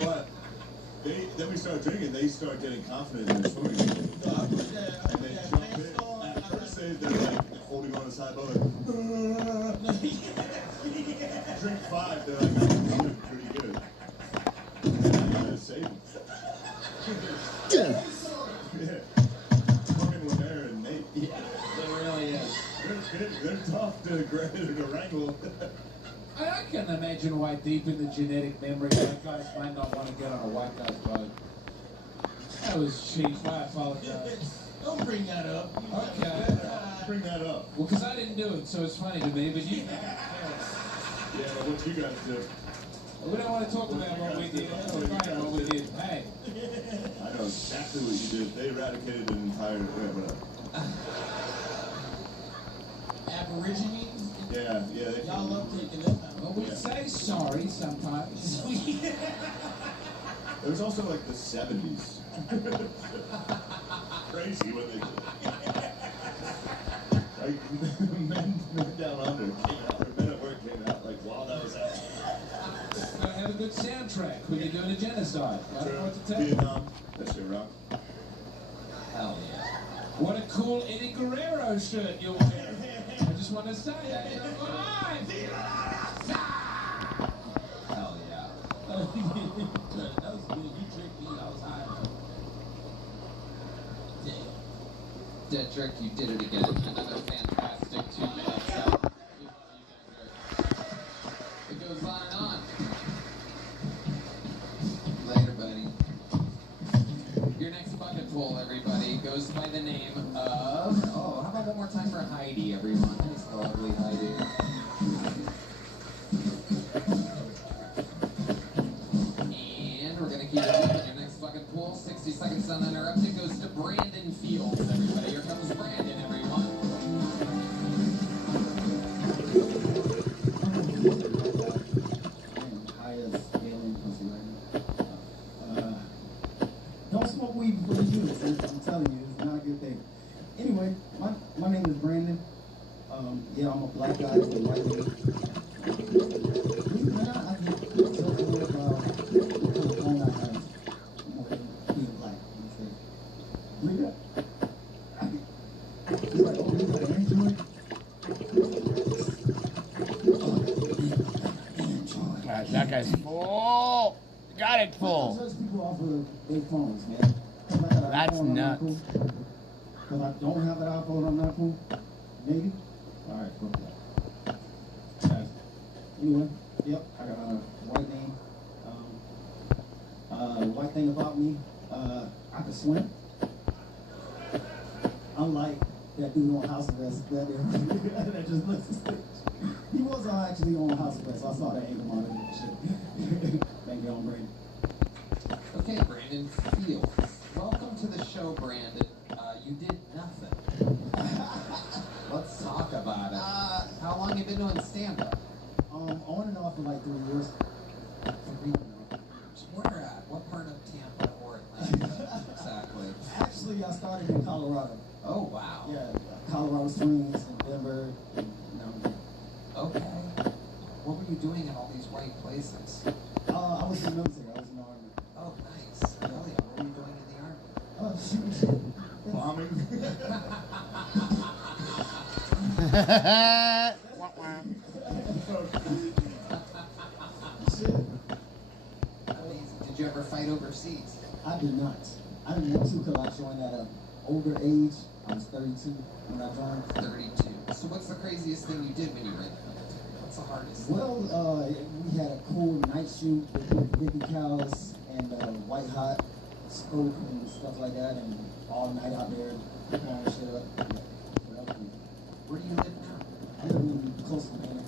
but then we start drinking, they start getting confident in their swimming. And they jump in. At first they're like holding on the side boat like, drink 5, they're like, I'm doing pretty good. And I gotta save them. Yeah. Fucking Lemaire and Nate. Yeah, They really is. They're tough to wrangle. I can imagine why deep in the genetic memory white guys might not want to get on a white guy's boat. That was cheap. I apologize. Don't bring that up. Okay. Bring that up. Well, because I didn't do it, so it's funny to me, but you... Yeah, but what you guys do? We don't want to talk about what we did. What we did. Hey. I know exactly what you did. They eradicated an entire... whatever. Aborigines? Yeah. They Y'all love taking them out. Well, we say sorry sometimes. It was also like the 70s. Crazy what they did. Like, men down under came out, or men at work came out like, wow, that was that. Gotta have a good soundtrack when you're doing a genocide. I don't know what to tell you. Vietnam, that shit rock. Hell yeah. What a cool Eddie Guerrero shirt you're wearing. I just want to say that. Hell yeah. That was good. You tricked me. I was high. Damn. Detrick, you did it again. Another fantastic 2 minutes. It goes on and on. Later, buddy. Your next bucket full, everybody, goes by the name of... Oh, how about one more time for Heidi, everyone? Nice, lovely Heidi. And we're going to keep it moving. Your next bucket pool, 60 seconds uninterrupted, goes to Brandon Fields, everybody. Here comes Brandon, everyone. Don't smoke weed before you do this. I'm telling you, it's not a good thing. Anyway, my name is Brandon. Yeah, I'm a black guy with a white name. Believe it or not, I can tell you what kind of phone I have. I'm being black. Believe it? You're like, oh, you got an Android? God, that guy's full. Got it full. I judge people off of their phones, man. That's nuts. Because I don't have an iPhone, I'm not cool. Maybe? Alright, fuck that. Anyway, yep, I got a white name. White thing about me, I can swim. Unlike that dude on House Arrest that just looks suspicious. He was actually on House Arrest, so I saw that anger monitor and shit. Thank you, Brandon. Okay, Brandon Fields. Welcome to the show, Brandon. You did nothing. Let's talk about it. How long you been doing stand-up? On and off for like 3 years. 3 years. Where at? What part of Tampa or Atlanta exactly? Actually, I started in Colorado. Oh, wow. Yeah, Colorado Springs and Denver. And, okay. What were you doing in all these white places? I was in the military. I was in the Army. Oh, nice. Hell yeah. What were you doing in the Army? Bombing. Amazing. Did you ever fight overseas? I did not. I didn't want to because I joined at an older age. I was 32 when I joined. 32. So what's the craziest thing you did when you were in the military? What's the hardest? Well, we had a cool night shoot with 50 cows and white hot scope and stuff like that, and all night out there blowing shit up. Where do you live now? I live in close to Atlanta.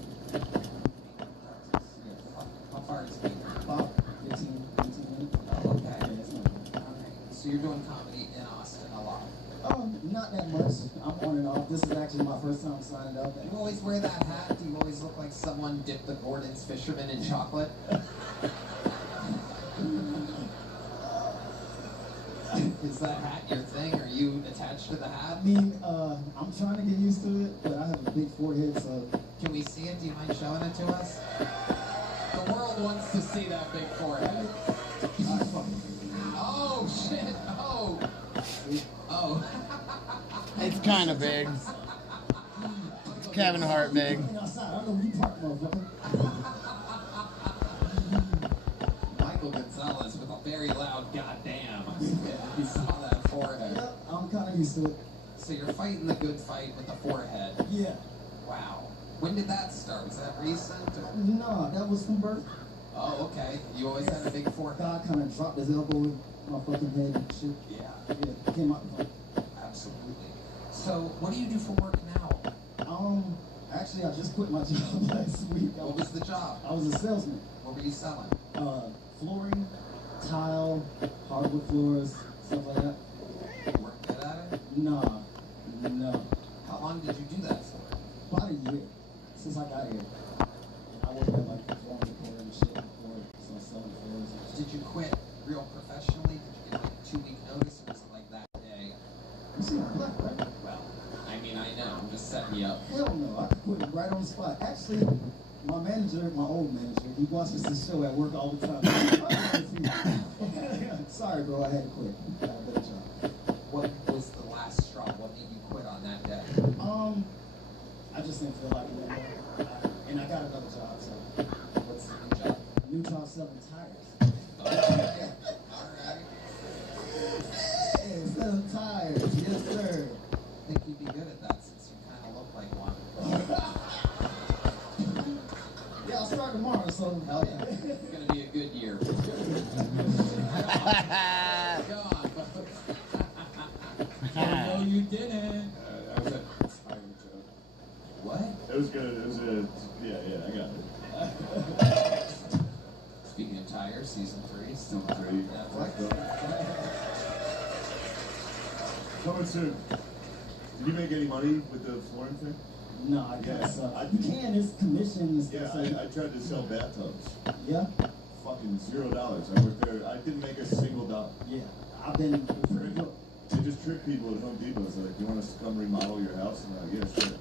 How far is it? About 15 minutes. Oh, okay. Yeah, it's not bad. Okay. So you're doing comedy in Austin a lot. Not that much. I'm on and off. This is actually my first time signing up. You always wear that hat? Do you always look like someone dipped the Gordon's fisherman in chocolate? Is that hat your thing? Are you attached to the hat? I mean, I'm trying to get used to it, but I have a big forehead, so... Can we see it? Do you mind showing it to us? The world wants to see that big forehead. Oh, shit. Oh. Oh. It's kind of big. It's Kevin Hart big. Outside. I know you park, motherfucker. Michael Gonzalez with a very loud goddamn. You saw that forehead. Yep, I'm kind of used to it. So you're fighting the good fight with the forehead. Yeah. Wow. When did that start? Was that recent? Or? No, that was from birth. Oh, okay. You always had a big forehead. God kind of dropped his elbow with my fucking head and shit. Yeah. Yeah, came out the front. Absolutely. So, what do you do for work now? Actually, I just quit my job last week. What was the job? I was a salesman. What were you selling? Flooring, tile, hardwood floors, stuff like that. You weren't good at it? No. How long did you do that for? About a year, since I got here. I worked at like flooring decor and shit before, so I was selling floors and shit. Did you quit real professionally? Did you get like a 2-week notice, or was it like that day? You see, I'm black, right? Well, I mean, I know. I'm just setting you up. Hell no, I quit right on the spot. Actually, my manager, my old manager, he watches this show at work all the time. Sorry, bro, I had to quit. I got a better job. What was the last straw? What made you quit on that day? I just didn't feel like it anymore. And I got another job, so. What's the new job? New job selling tires. Okay. All right. Hey, selling tires, yes sir. I think you'd be good at that since you kind of look like one. Yeah, I'll start tomorrow, so. Hell yeah. It's going to be a good year. Go on, folks. No, you didn't. That was a inspiring joke. What? It was good. It was a, yeah, I got it. Speaking of tires, season 3, still Season on 3. Netflix. Coming soon. Did you make any money with the flooring thing? No, I Yeah, can't suck. I- You can, it's commission and Yeah, stuff. I tried to sell bathtubs. Yeah? Fucking $0. I worked there. I didn't make a single dollar. Yeah. I've been. They just trick people at Home Depot. It's like, you want us to come remodel your house? And I'm like, yeah, sure.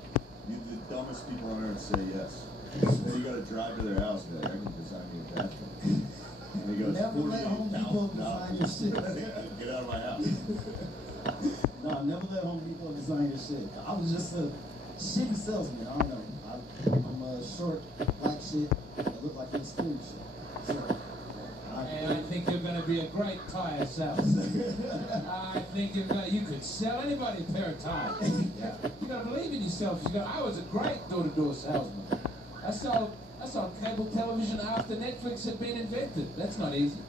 You the dumbest people on earth say yes. Then you gotta drive to their house and be like, I can design you a bathtub. And he goes, Never let Home Depot design your shit. Get out of my house. No, never let Home Depot design your shit. I was just a shitty salesman. I don't know. I'm a short, black shit that look like a school shit. So, And I think you're going to be a great tire salesman. I think you could sell anybody a pair of tires. Yeah. You got to believe in yourself. I was a great door-to-door salesman. I sold cable television after Netflix had been invented. That's not easy.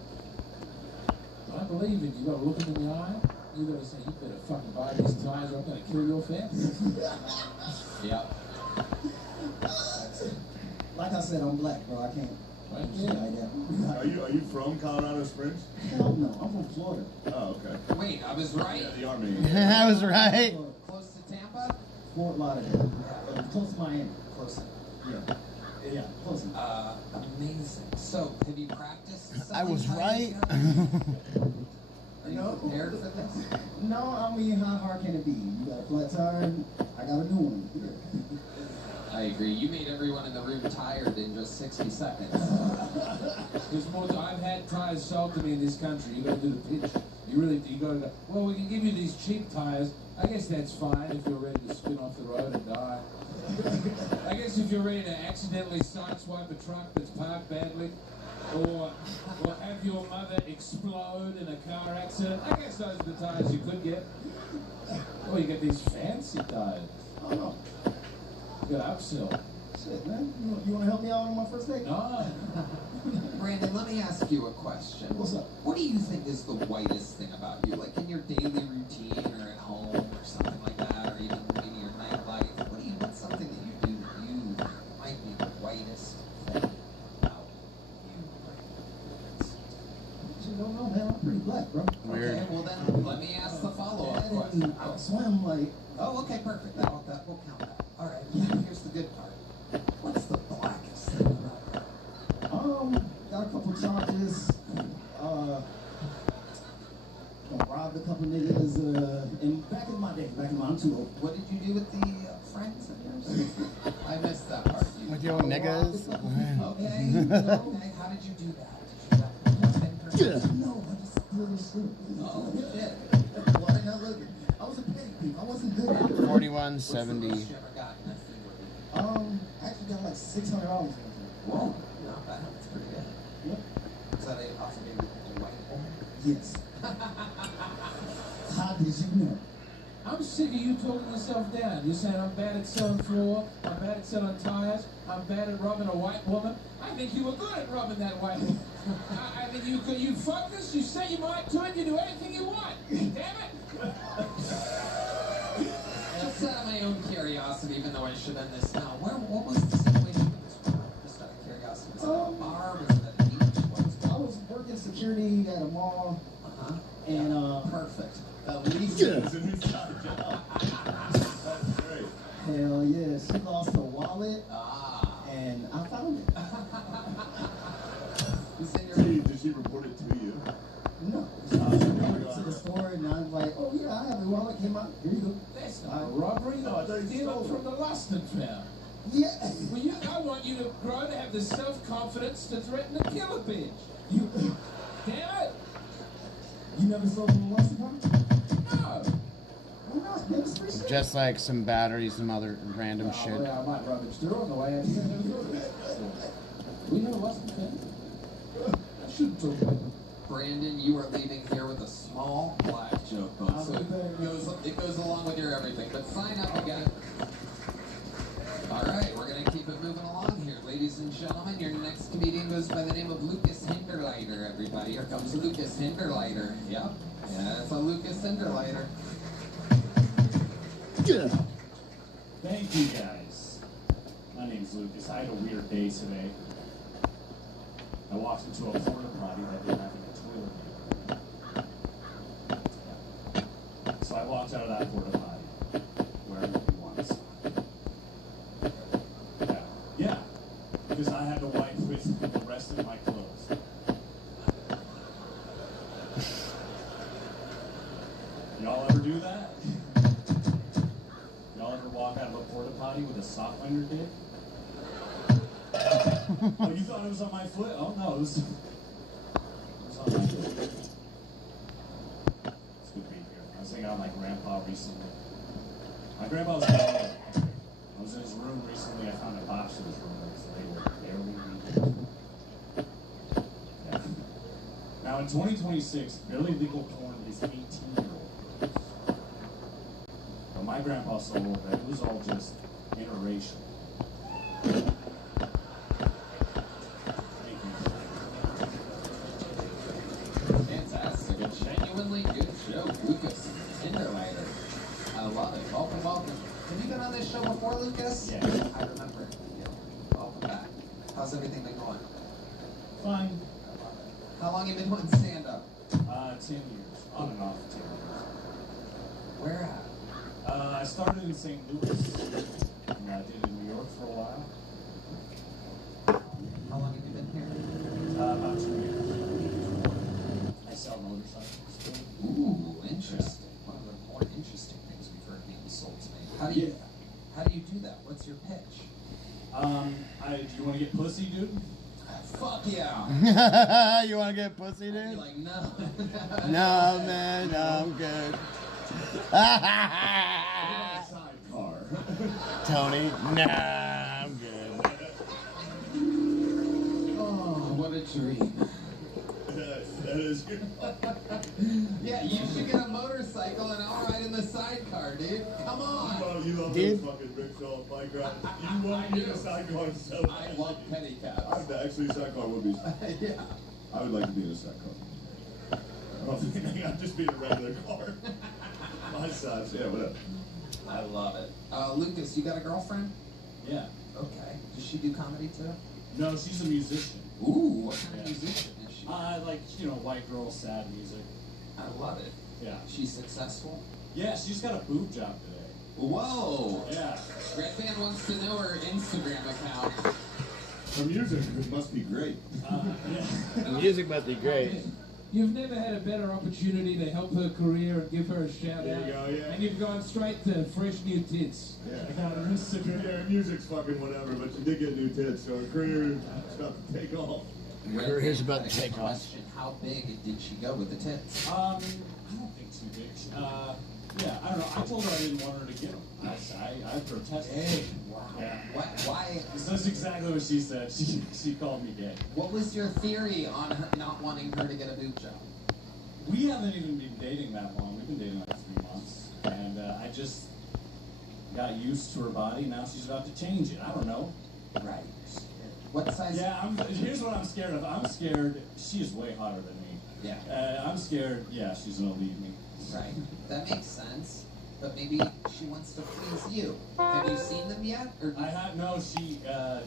But I believe in you. You got to look them in the eye. You got to say, you better fucking buy these tires or I'm going to kill your family. Yeah. like I said, I'm black, bro. I can't. Right? Yeah. Like that. Are you from Colorado Springs? Hell no. I'm from Florida. Oh, okay. Wait, I was right. Yeah, the Army. I was right. Close to Tampa? Fort Lauderdale. Close to Miami. Close. Yeah. Yeah, close enough. Amazing. So, have you practiced? I was right. Are you prepared for this? No, I mean, how hard can it be? You got a flat tire, I got a new one. I agree. You made everyone in the room tired in just 60 seconds. There's more. I've had tires sold to me in this country. You got to do the pitch. You got to go. Well, we can give you these cheap tires. I guess that's fine if you're ready to spin off the road and die. I guess if you're ready to accidentally sideswipe a truck that's parked badly, or have your mother explode in a car accident, I guess those are the tires you could get. Or you get these fancy tires. Oh no. You got to upsell. Shit, man. You want to help me out on my first date? No. Brandon, let me ask you a question. What's up? What do you think is the whitest thing about you? Like in your daily routine or at home or something like that, or even in your nightlife? What's something that you do that you think might be the whitest thing about you? You don't know, man. I'm pretty black, bro. Weird. Okay, well then let me ask the follow-up question. I swim like. Oh, okay, perfect. We'll count that. All right, here's the good part. What's the blackest thing about you? Got a couple charges. Robbed a couple niggas. And back in my day, I'm too old. What did you do with the friends of yours? I missed that part. With your niggas? Okay. Okay. How did you do that? Did you do that? No, I just really screwed. Oh, shit. Why not looking? I was a petty thief. I wasn't good at it. 4170. What's the most you ever got in that thing? I actually got like $600. Whoa, not bad. That's pretty good. Yep. Is that off of a white woman? Yes. How did you know? I'm sick of you talking yourself down. You're saying I'm bad at selling floor, I'm bad at selling tires, I'm bad at rubbing a white woman. I think you were good at rubbing that white woman. I mean, you focus, you say your mind to it, you do anything you want. Damn it! Just out of my own curiosity, even though I should end this now, what was the situation with this woman? Just out of curiosity. Was it a bar? Was it at a beach? What was I was working security at a mall. Uh-huh. And perfect. At least It's an inside job. That's great. hell yeah, she lost her wallet Ah. and I found it. You said you're Did she report it to you? No. I went to the store and I was like, oh yeah, I have a wallet, came out, here you go. That's not a robbery. No, I thought you Steal stole from the lost and found. Yeah. Well, I want you to grow to have the self-confidence to threaten to kill a bitch. You Damn it! never sold from a Western Park? No. Why not? Man, it's free shit. Just like some batteries, some other random shit. Well, I might rummage through on the way out here. We know what's the thing. I shouldn't talk about it. Brandon, you are leaving here with a small black joke book. So it goes along with your everything. But sign up again. All right, we're going to keep it moving along here. Ladies and gentlemen, your next comedian goes by the name of Lucas Hinderleiter, everybody. Here comes Lucas Hinderleiter. Yep. Yeah, that's a Lucas Hinderleiter. Thank you guys. My name's Lucas. I had a weird day today. I walked into a porta potty that didn't have a toilet. So I walked out of that porta potty wearing what you want to see. Yeah, because I had to wipe with the rest of my clothes. Y'all ever do that? Y'all ever walk out of a porta potty with a sock on your dick? Oh, you thought it was on my foot? Oh no, it was on my foot. It's good being here. I was hanging out with my grandpa recently. My grandpa was gone. I was in his room recently. I found a box in his room that they were barely reading. Yeah. Now in 2026, barely legal porn is 18-year-old. But my grandpa sold that it was all just interracial. Fantastic. A genuinely good show. Lucas Hinderleiter. I love it. Welcome, welcome. Have you been on this show before, Lucas? Yeah. I remember. Yeah. Welcome back. How's everything been going? Fine. How long have you been doing stand-up? 10 years. On and off 10 years. Where at? I started in St. Louis. And I did it in New York for a while. How long have you been here? About 2 years. I sell motorcycles. Ooh, interesting. One of the more interesting things we've heard being sold to me. How do you do that? What's your pitch? Do you want to get pussy, dude? Fuck yeah. You want to get pussy, I'd be dude? like, no. No, man, no, I'm good. Sidecar. Tony, nah, I'm good. Oh, what a dream. That is good. Yeah, you should get a motorcycle and I'll ride in the sidecar, dude. Come on. Well, you love those fucking rickshaw bike rides. You want to be in a sidecar so bad. I love pedicabs. Actually, a sidecar would be. Yeah. I would like to be in a sidecar. I'd just be in a regular car. My size, yeah, whatever. I love it. Lucas, you got a girlfriend? Yeah. Okay. Does she do comedy too? No, she's a musician. Ooh, what kind of musician is she? Like, you know, white girl, sad music. I love it. Yeah. She's successful? Yeah, she's got a boob job today. Whoa! Yeah. Red Band wants to know her Instagram account. Her music must be great. The music must be great. You've never had a better opportunity to help her career and give her a shout There out. you go, yeah. And you've gone straight to fresh new tits. Yeah, her Instagram, yeah, her music's fucking whatever, but she did get new tits, so her career is about to take off. Career's about to take off. Question: how big did she go with the tits? I don't think too big. Yeah, I don't know. I told her I didn't want her to get them. I protested. Hey, wow. Yeah. Why? That's exactly what she said. She called me gay. What was your theory on her not wanting her to get a boob job? We haven't even been dating that long. We've been dating like 3 months. And I just got used to her body. Now she's about to change it. I don't know. Right. What size? Yeah, here's what I'm scared of. I'm scared she is way hotter than me. Yeah. I'm scared, yeah, she's going to leave me. Right. That makes sense. But maybe she wants to please you. Have you seen them yet? Or I have, no, she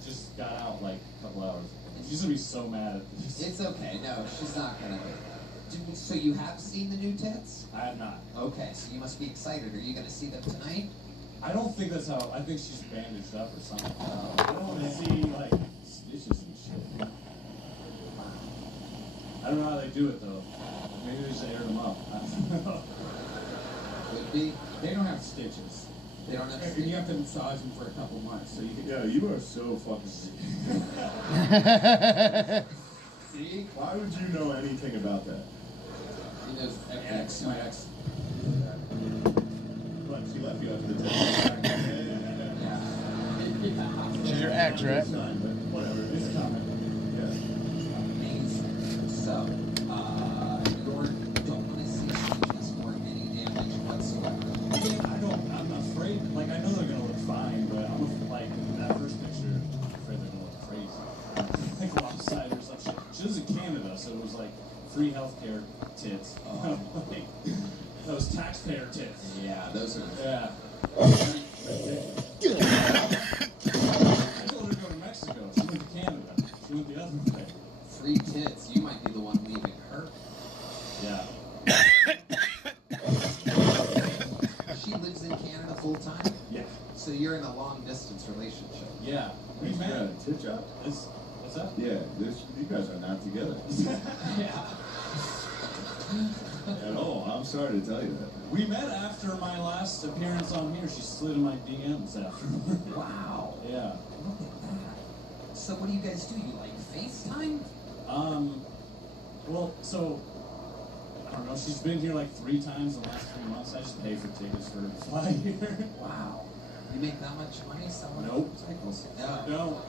just got out like a couple hours ago. She's going to be so mad at this. It's okay. No, she's not going to. So you have seen the new tits? I have not. Okay, so you must be excited. Are you going to see them tonight? I don't think that's how, I think she's bandaged up or something. I don't want to see like stitches and shit. I don't know how they do it though. Maybe they just air them up. I don't know. Would be. They don't have stitches. They don't have And stitches. you have to massage them for a couple months. So you can. Yeah, you are so fucking sick. See? Why would you know anything about that? He knows everything. My ex. What, she left you after the test? She's your ex, right? It's fine, but whatever, it's coming. Yeah. Amazing. So, you don't want to see changes or any damage whatsoever. I'm afraid, like, I know they're gonna look fine, but I'm like, that first picture, I'm afraid they're gonna look crazy. Like, lopsided or some shit. She was in Canada, so it was like free healthcare tits. Like, those taxpayer tits. Yeah, those are. Yeah. I told her to go to Mexico. She went to Canada. She went the other way. Free tits. You might be the one leaving her. Yeah. She lives in Canada full time? Yeah. So you're in a long distance relationship. Yeah. We You got met. a tit job? What's that? Yeah, you guys are not together. Yeah. At all. I'm sorry to tell you that. We met after my last appearance on here. She slid in my DMs afterward. Wow. Yeah. Look at that. So what do you guys do? You like FaceTime? Well, so, I don't know, she's been here like 3 times in the last 3 months. I just pay for tickets for her to fly here. Wow. You make that much money selling Nope. motorcycles? No.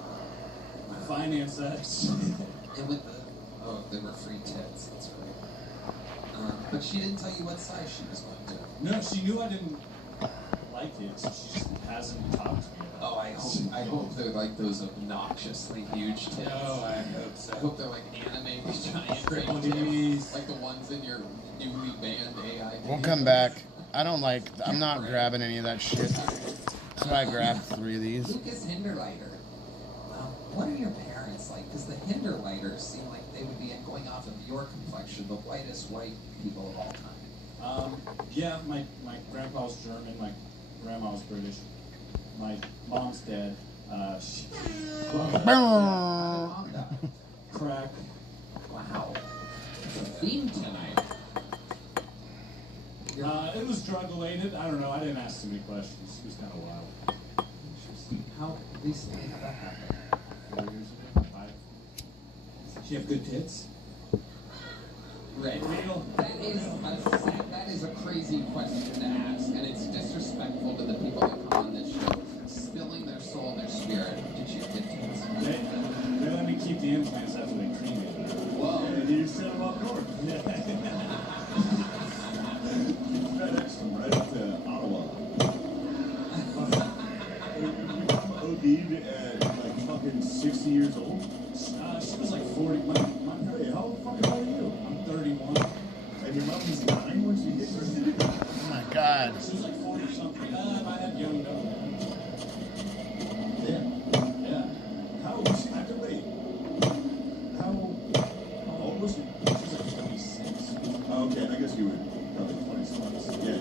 Finance that. And with the, oh, they were free tits. That's great. But she didn't tell you what size she was going to. No, she knew I didn't like it, so she just hasn't talked to me about it. Oh, I hope they're like those obnoxiously huge tits. No, I hope so. I hope they're like anime giant fake Please. tits, like the ones in your newly banned AI. We'll come back. I'm not grabbing any of that shit. So I grabbed 3 of these. Lucas Hinderleiter. What are your parents like? Because the Hinderleiters seem like they would be going off of your complexion, the whitest white people of all time. Yeah, my grandpa was German, my grandma was British, my mom's dead. Crack. Wow. The theme tonight. It was drug related. I don't know. I didn't ask too many questions. It was kind of wild. Interesting. How recently did that happen? 4 years ago? 5. She have good tits? Right. That is a crazy question to ask, and it's disrespectful to the people that come on this show, spilling their soul and their spirit. Did you get tits? They let me keep the implants after they cremated her. Whoa. Do you set them up north. FedEx from right up to Ottawa. Your mom OD'd at like fucking 60 years old? She was like 40. Hey, how fucking old are you? I'm 31. And your mom was 9 when she hit you? Oh my god. She was like 40 something. I have young though. Yeah. Yeah. How old was she? Wait. How old was she? She was like 26. Oh, okay, I guess you were probably 26. Yeah.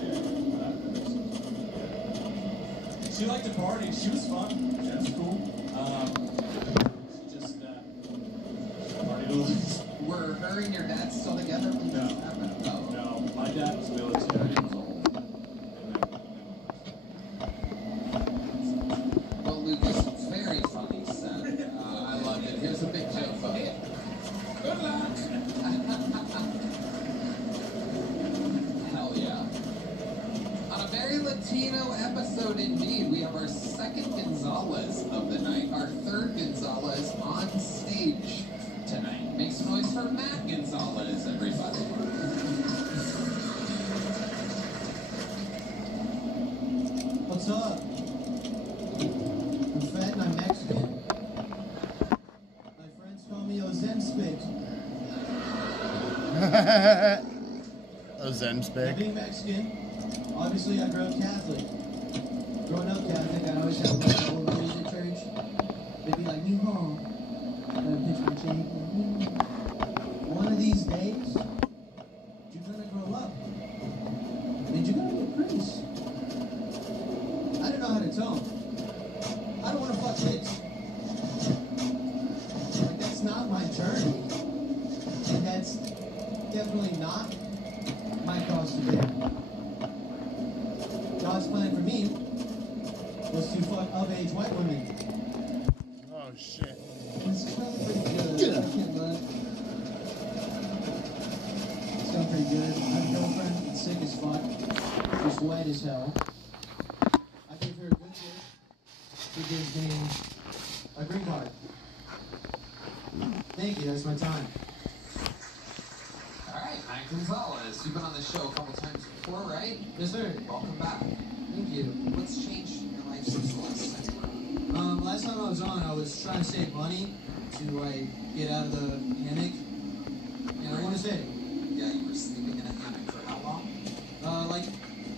That makes sense. She liked to party. She was fun. That's cool. She just partied a little. Were her and your dad still together when this happened? No. No, my dad was military. He was old. Well, Lucas, very funny set. I love it. Here's a big joke of it. Good luck. Hell yeah. On a very Latino episode indeed, we have our second Gonzalez of the night, our third Gonzalez on stage tonight. Make some noise for Matt Gonzalez, everybody. What's up? I'm fat and I'm Mexican. My friends call me Ozemspic. Ozemspic. Being Mexican, obviously I grew up Catholic. Growing up Catholic, I always had like old ladies at church. They'd be like, "Mijo," and I'd pinch my cheek. One of these days, you're gonna grow up. And you're gonna be a priest. I didn't know how to tell them. I don't want to fuck kids. Like, that's not my journey. And that's definitely not my cross to bear. God's plan for me was to fuck of-age white women. Oh shit. It's going pretty good. I can't lie. It's going pretty good. I have a girlfriend that's sick as fuck. She's white as hell. I gave her a good gift. She gives me a green card. Thank you, that's my time. All right, Matt Gonzalez. You've been on the show a couple times before, right? Yes, sir. Welcome back. Thank you. What's changed in your life since the last time? Last time I was on, I was trying to save money to like get out of the hammock. And I want to say, Yeah, you were sleeping in a hammock for how long? like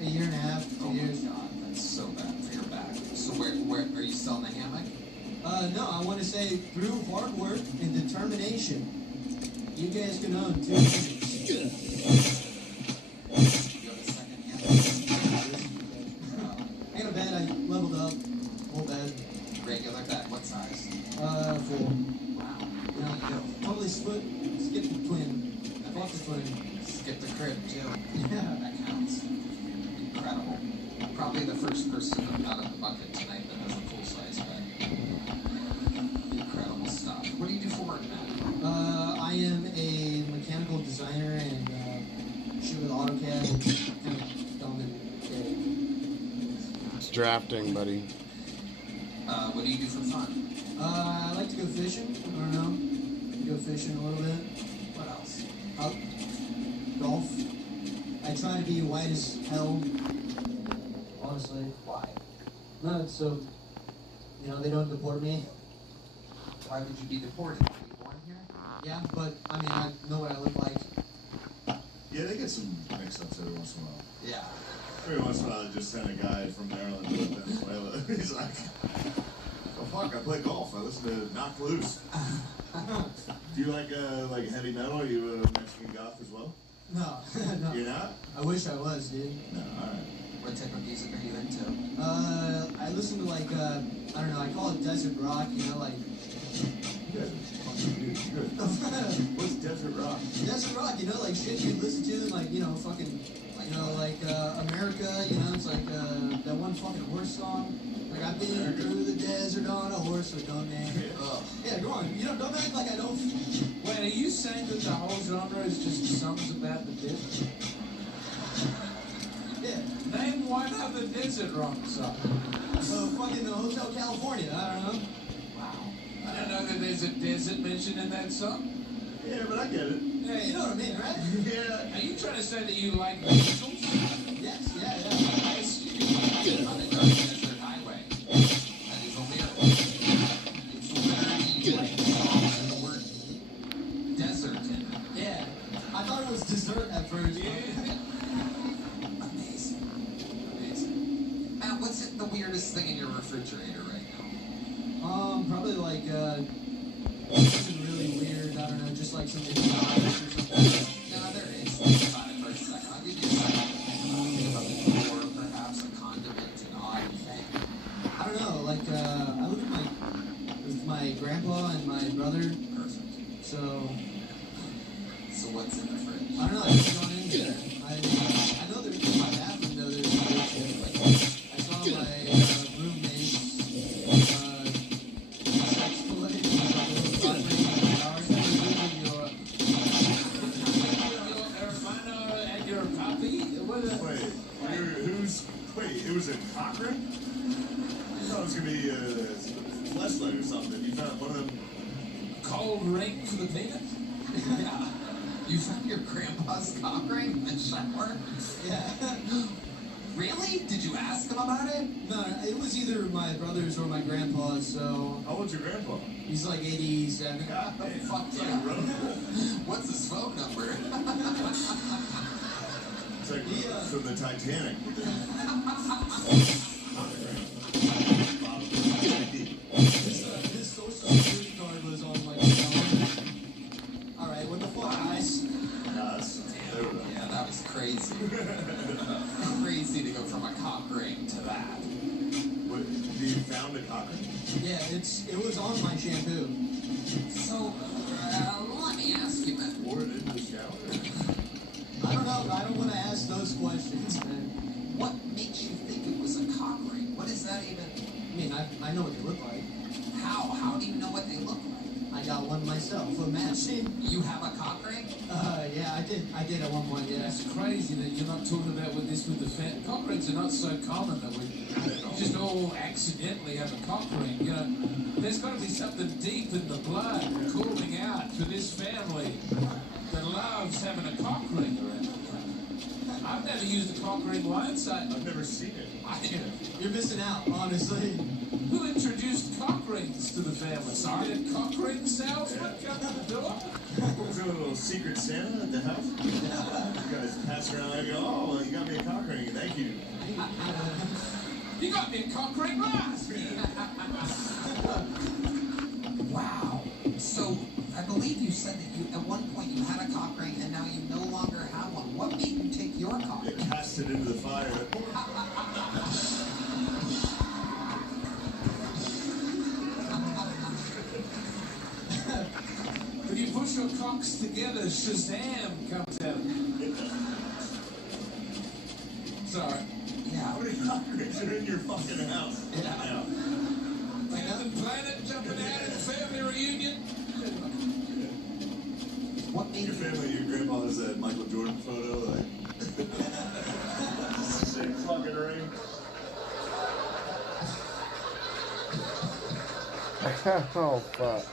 a year and a half, 2 years. Oh my god, that's so bad for your back. So where are you selling the hammock? No, I want to say through hard work and determination, you guys can own 2 hammocks. You have a second hammock? I got a bed, I leveled up, whole bed, Regular bed, what size? full. Wow. You know, totally split, skip the twin. Fuck the twin. Skip the crib too. Yeah. That counts. Incredible. Probably the first person out of the bucket tonight that has a full-size bed. Incredible stuff. What do you do for work, Matt? I am a mechanical designer and shoot with AutoCAD. It's kind of dumb and gay. It's drafting, buddy. What do you do for fun? I like to go fishing. I don't know. Go fishing a little bit. What else? Golf. I try to be white as hell. Honestly. Why? No, so, you know, they don't deport me. Why would you be deported? Were you born here? Yeah, but, I mean, I know what I look like. Yeah, they get some mix-ups every once in a while. Yeah. Every once in a while, they just send a guy from Maryland to Venezuela. He's like, oh fuck, I play golf. I listen to Knock Loose. Do you like heavy metal? Are you a Mexican goth as well? No, no. You're not? I wish I was, dude. No, alright. What type of music are you into? I listen to like, I don't know, I call it desert rock, you know, like... You guys are fucking dudes. Good. What's desert rock? Desert rock, you know, like shit you listen to, like, you know, fucking, you know, like, America, you know, it's like, that one fucking horse song. Like, I've been through the desert on a horse, so don't name it. Yeah, go on. You know, don't act like I don't... Wait, are you saying that the whole genre is just songs about the desert? Yeah. Name one of the desert rock songs. Fucking Hotel California, I don't know. Wow. I don't know that there's a desert mentioned in that song. Yeah, but I get it. Hey, You know what I mean, right? Yeah. are you trying to say that you like vegetables? Yes, yeah. Guys, you can on a dark desert highway. That is a lyric. It's literally like songs with the word desert in it. Yeah. I thought it was dessert at first. Amazing. Amazing. Matt, what's the weirdest thing in your refrigerator right now? Probably like, something really weird. I don't know, just like some exotic or something. No, there is. Think about it for a second. I'll give you a second. Think about the door, perhaps a condiment, an odd thing. I don't know, like, I live with my grandpa and my brother. Perfect. So, what's in the fridge? I don't know, I haven't gone in there. I know there's in my bathroom, though, there's I saw my roommate's sex toy, And your puppy? Wait, it was a cock ring? I thought it was gonna be a fleshlight or something. You found one of them. Cold ring for the penis? Yeah. You found your grandpa's cock ring in the shower? Yeah. Really? Did you ask him about it? No, it was either my brother's or my grandpa's, so... How old's your grandpa? He's like 87. Oh, fuck yeah. What's his phone number? It's like from the Titanic. His social security card was on my phone. Alright, what the fuck, guys? Yeah, that was crazy. Crazy to go from a cock ring to that. What, you found a cock ring? Yeah, it was on my shampoo. So, let me ask you, man. Wore it in the shower? I don't know, I don't want to ask those questions, man. What makes you think it was a cock ring? What is that even? I mean, I know what they look like. How? How do you know what they look like? I got one myself, imagine. You have a cock ring? Yeah, I did at one point, yeah. It's crazy that you're not talking about with the fan. Cock rings are not so common that we just all accidentally have a cock ring. You know, there's got to be something deep in the blood cooling out for this family that loves having a cock ring around. I've never used a cock ring once. I've never seen it. You're missing out, honestly. Who introduced cock rings to the family? Sorry, a cock ring salesman come to the door? Was there a little secret Santa at the house? You guys pass around and go, oh, well, you got me a cock ring. Thank you. You got me a cock ring last. Wow. So, I believe you said that you, at one point you had a cock ring and now you no longer have one. What made you take your cock ring? Cast it into the fire. When you push your cocks together, Shazam comes out. Sorry. Yeah. How many cock rings are in your fucking house? Yeah. Captain Planet jumping out at a family reunion. What made Your family, your grandpa has that Michael Jordan photo, like same fucking ring. Oh, fuck.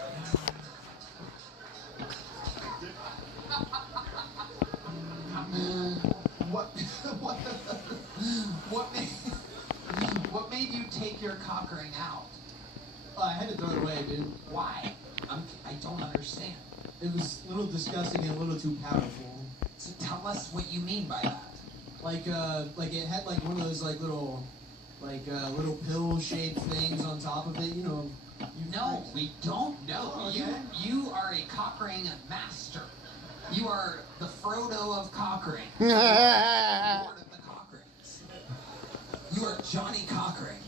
What made you take your cock ring out? I had to throw it away, dude. Why? I don't understand. It was a little disgusting and a little too powerful. So tell us what you mean by that. Like it had like one of those like little pill-shaped things on top of it, you know. No, we don't know. Oh, okay. You are a cock ring master. You are the Frodo of cock rings. Lord of the cock rings. You are Johnny Cockring.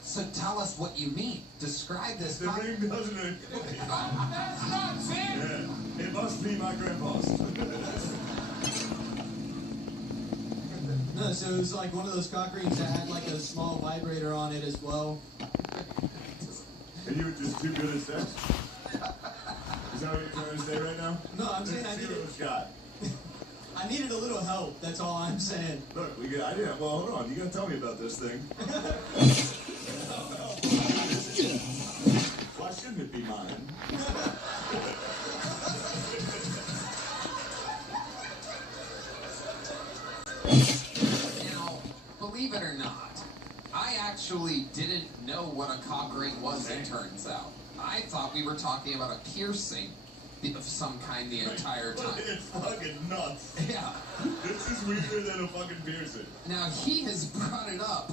So tell us what you mean. Describe this. The ring doesn't. That's not fair. Yeah, it must be my grandpa's. No, so it was like one of those cock rings that had like a small vibrator on it as well. And you were just too good at sex? Is that what you're trying to say right now? No, I'm saying I needed a shot. I needed a little help. That's all I'm saying. Look, I didn't. Well, hold on. You gotta tell me about this thing. Why shouldn't it be mine? actually didn't know what a cock ring was, it turns out. I thought we were talking about a piercing of some kind the entire time. It's fucking nuts. Yeah. This is weirder than a fucking piercing. Now he has brought it up,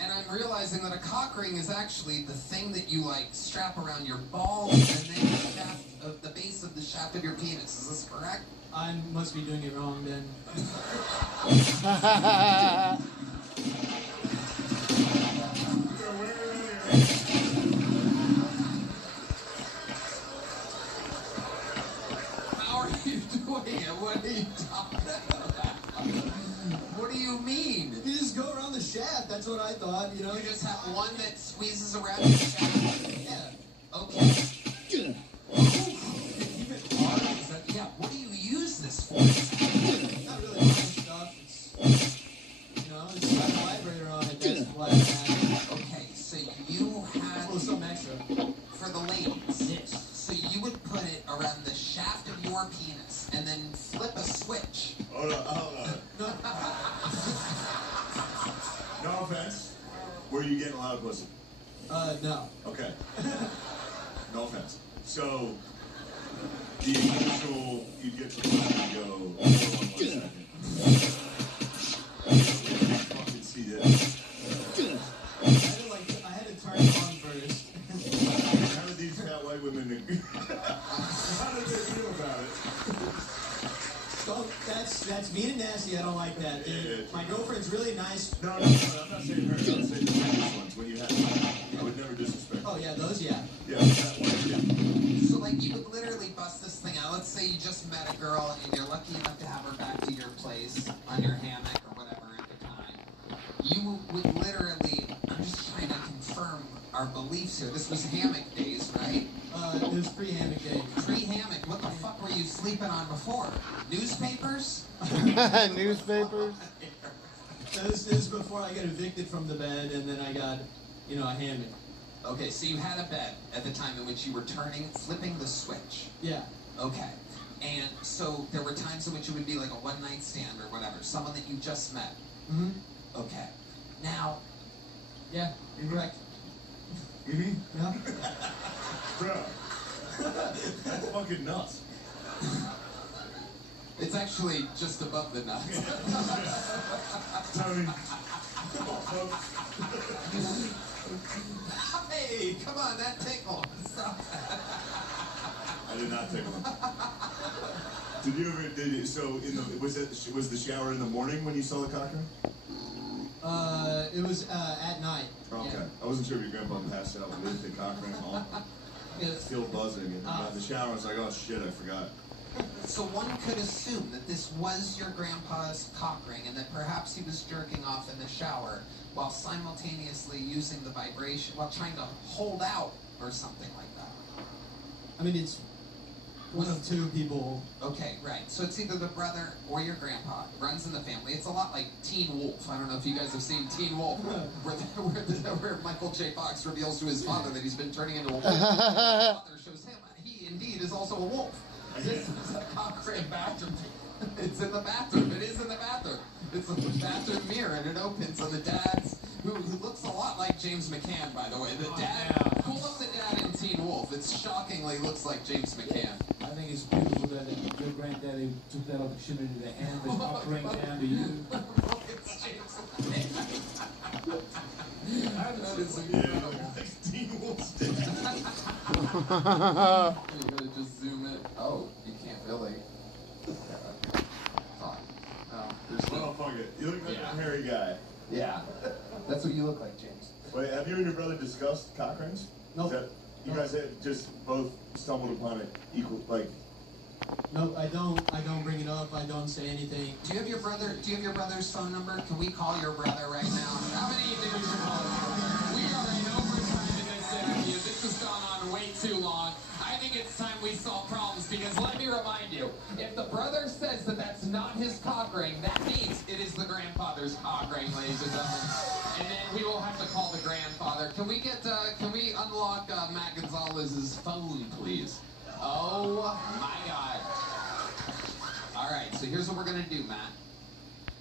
and I'm realizing that a cock ring is actually the thing that you like strap around your balls and then the shaft of the base of the shaft of your penis. Is this correct? I must be doing it wrong then. How are you doing it? What are you talking about? What do you mean? You just go around the shaft, that's what I thought, you know? You just have one that squeezes around your shaft? Yeah. Okay. Keep it hard? Is that, yeah, what do you use this for? Not really my stuff. It's, you know, it's got a vibrator on it, that's why I had it. Okay, so you had... Well, some extra. For the ladies. Yes. So you would put it around the shaft of your penis and then flip a switch. Hold on. No offense. Were you getting a lot of pussy? No. Okay. No offense. So, the initial, you'd get to the pussy and go, hold on 1 second. Fucking see this. I had to turn it on first. How did these fat white women, how did they feel about it? Don't, that's mean and nasty, I don't like that. My girlfriend's really nice. No, I'm not saying her. I'm saying the previous ones when you had them. I would never disrespect. Oh, yeah, those, yeah. Yeah, that one, yeah. So, like, you would literally bust this thing out. Let's say you just met a girl and you're lucky enough to have her back to your place on your hammock or whatever at the time. You would literally, I'm just trying to confirm our beliefs here. This was hammock days, right? It was pre-hammock day. Pre-hammock? What the fuck were you sleeping on before? Newspapers? Newspapers? This is before I got evicted from the bed, and then I got, you know, a hammock. Okay, so you had a bed at the time in which you were flipping the switch. Yeah. Okay. And so there were times in which it would be like a one-night stand or whatever, someone that you just met. Mm-hmm. Okay. Now... Yeah, you're correct. Mm-hmm. Yeah. Bro. That's fucking nuts. It's actually just above the nuts. Tony. Hey, come on, that tickled. Stop that. I did not tickle him. Was the shower in the morning when you saw the cock ring? It was at night. Okay. Yeah. I wasn't sure if your grandpa passed out with the cock ring on. Still buzzing. And in the shower, I was like, oh shit, I forgot. So one could assume that this was your grandpa's cock ring and that perhaps he was jerking off in the shower while simultaneously using the vibration, while trying to hold out or something like that. I mean, it's one of two people. Okay, right. So it's either the brother or your grandpa. It runs in the family. It's a lot like Teen Wolf. I don't know if you guys have seen Teen Wolf, where Michael J. Fox reveals to his father that he's been turning into a wolf. His father shows him he indeed is also a wolf. This is a cock ring bathroom. It's in the bathroom. It is in the bathroom. It's a bathroom mirror, and it opens on the dad's, who looks a lot like James McCann, by the way. The dad, pull up the dad in Teen Wolf. It shockingly looks like James McCann. I think it's beautiful that your granddaddy took that opportunity to hand the cock ring down to you. It's James McCann. That is incredible. Teen Wolf's dead. You gotta just zoom in. Oh, you can't really. Oh, there's no. Oh, fuck it. You look like a hairy guy. Yeah. That's what you look like, James. Wait, have you and your brother discussed cock rings? No. You guys have just both stumbled upon it equal, like... No, I don't bring it up. I don't say anything. Do you have your brother's phone number? Can we call your brother right now? How many dudes are calling your brother? We are in overtime in this interview. This has gone on way too long. I think it's time we solve problems because let me remind you, if the brother says that that's not his cock ring, that means it is the grandfather's cock ring, ladies and gentlemen. And then we will have to call the grandfather. Can we unlock Matt Gonzalez's phone, please? Oh my God. All right, so here's what we're gonna do, Matt.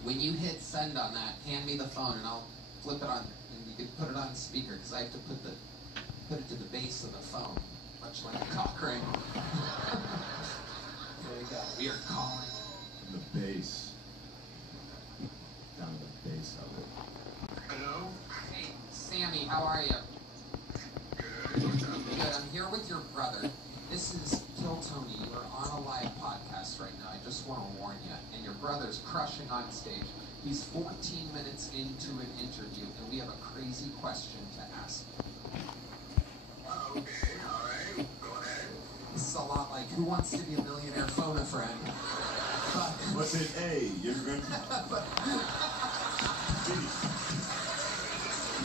When you hit send on that, hand me the phone and I'll flip it on and you could put it on speaker because I have to put it to the base of the phone, much like a cock ring. There we go. We are calling The base. Down to the base of it. Hello? Hey, Sammy, how are you? Good. I'm here with your brother. This is Kill Tony. You are on a live podcast right now. I just want to warn you. And your brother's crushing on stage. He's 14 minutes into an interview, and we have a crazy question to ask. Okay, alright, go ahead. This is a lot like Who Wants to Be a Millionaire? Phone a Friend. But, What's it? A? You're going to...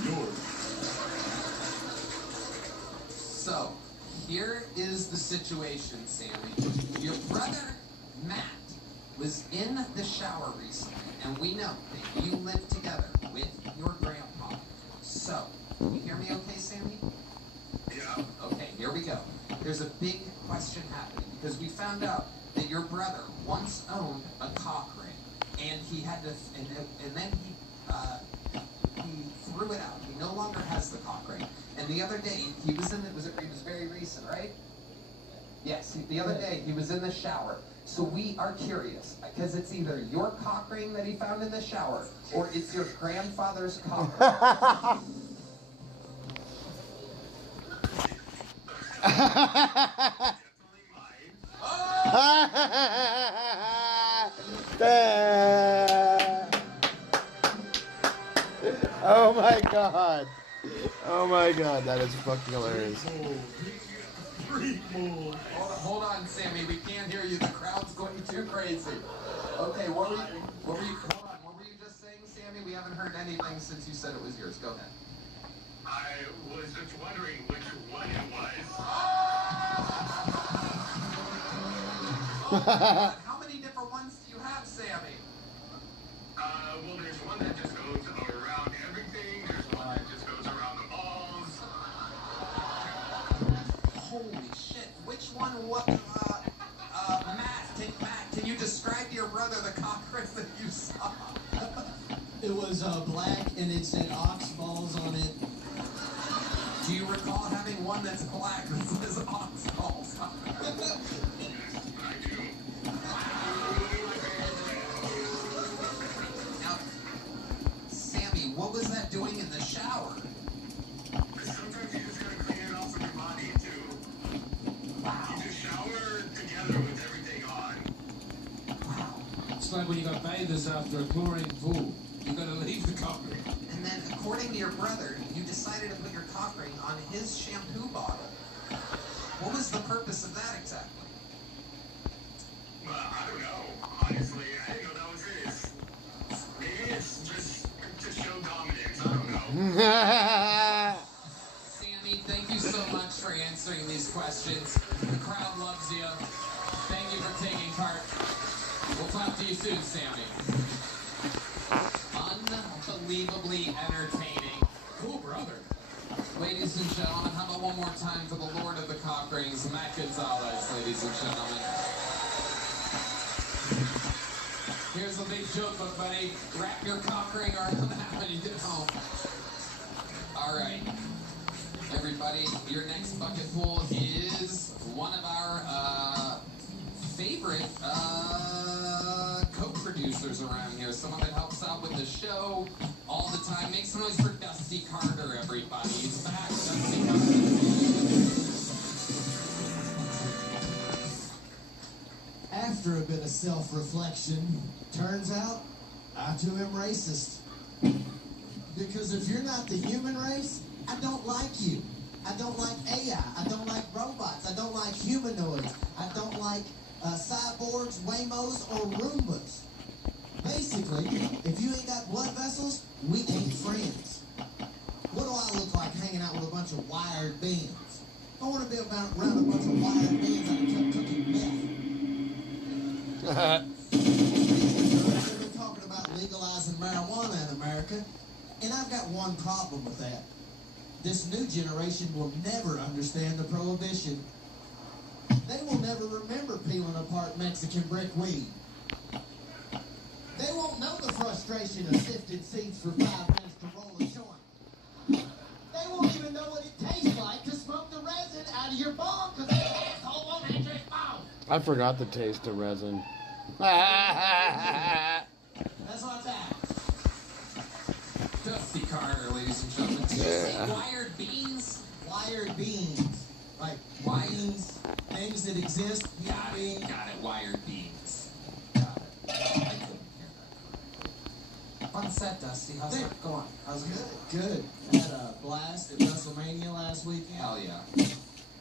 Yours. So, here is the situation, Sammy. Your brother, Matt, was in the shower recently, and we know that you live together with your grandpa. So, can you hear me okay, Sammy? Yeah. Okay, here we go. There's a big question happening, because we found out that your brother once owned a cock ring, and he had to, and then he threw it out. He no longer has the cock ring. And the other day, he was in it was very recent, right? Yes, the other day, he was in the shower. So we are curious, because it's either your cock ring that he found in the shower, or it's your grandfather's cock ring. Oh my god. Oh my god, that is fucking hilarious. Hold on, Sammy. We can't hear you. The crowd's going too crazy. Okay, what were you just saying, Sammy? We haven't heard anything since you said it was yours. Go ahead. I was just wondering which one it was. Oh my God. How many different ones do you have, Sammy? Well, there's one that just goes around everything. There's one that just goes around the balls. Holy shit. Which one? Matt, can you describe to your brother the cock ring that you saw? It was black and it said ox balls on it. Do you recall having one that's black that says ox balls on it? I do. Now, Sammy, what was that doing in the shower? Sometimes you just gotta clean it off with your body, too. Wow. You just shower together with everything on. Wow. It's like when you got bathers after a chlorine pool. You gotta leave the cock ring. And then, according to your brother, you decided to put your cock ring on his shampoo bottle. What was the purpose of that exactly? Well, I don't know. Honestly, I didn't know that was his. Maybe it's just to show dominance. I don't know. Sammy, thank you so much for answering these questions. The crowd loves you. Thank you for taking part. We'll talk to you soon, Sammy. Unbelievably entertaining. Cool brother. Ladies and gentlemen, how about one more time for the Lord of the Cock Rings, Matt Gonzalez, ladies and gentlemen. Here's a big joke, but buddy, wrap your cock ring around that when you get home. All right. Everybody, your next bucket pool is one of our favorite co-producers around here. Someone that helps out with the show all the time. Make some noise for Dusty Carter, everybody. He's back. Dusty Carter. After a bit of self-reflection, turns out I too am racist. Because if you're not the human race, I don't like you. I don't like AI. I don't like robots. I don't like humanoids. I don't like cyborgs, Waymos, or Roombas. Basically, if you ain't got blood vessels, we ain't friends. What do I look like hanging out with a bunch of wired beings? I want to be around a bunch of wired beings that are cooking meth. We're talking about legalizing marijuana in America, and I've got one problem with that. This new generation will never understand the prohibition. They will never remember peeling apart Mexican brick weed. They won't know the frustration of sifting seeds for 5 minutes to roll a joint. know what it tastes like to smoke the resin out of your bong because that asshole won't enter his mouth. I forgot the taste of resin. That's what that. Dusty Carter, ladies and gentlemen. Did you say wired beans? Wired beans. Like beans, things that exist. Got beans. it, got it. Wired beans. Got it. I couldn't hear that. Fun set, Dusty. How's that going? How's it going? Good. I had a blast at WrestleMania last weekend. Hell yeah.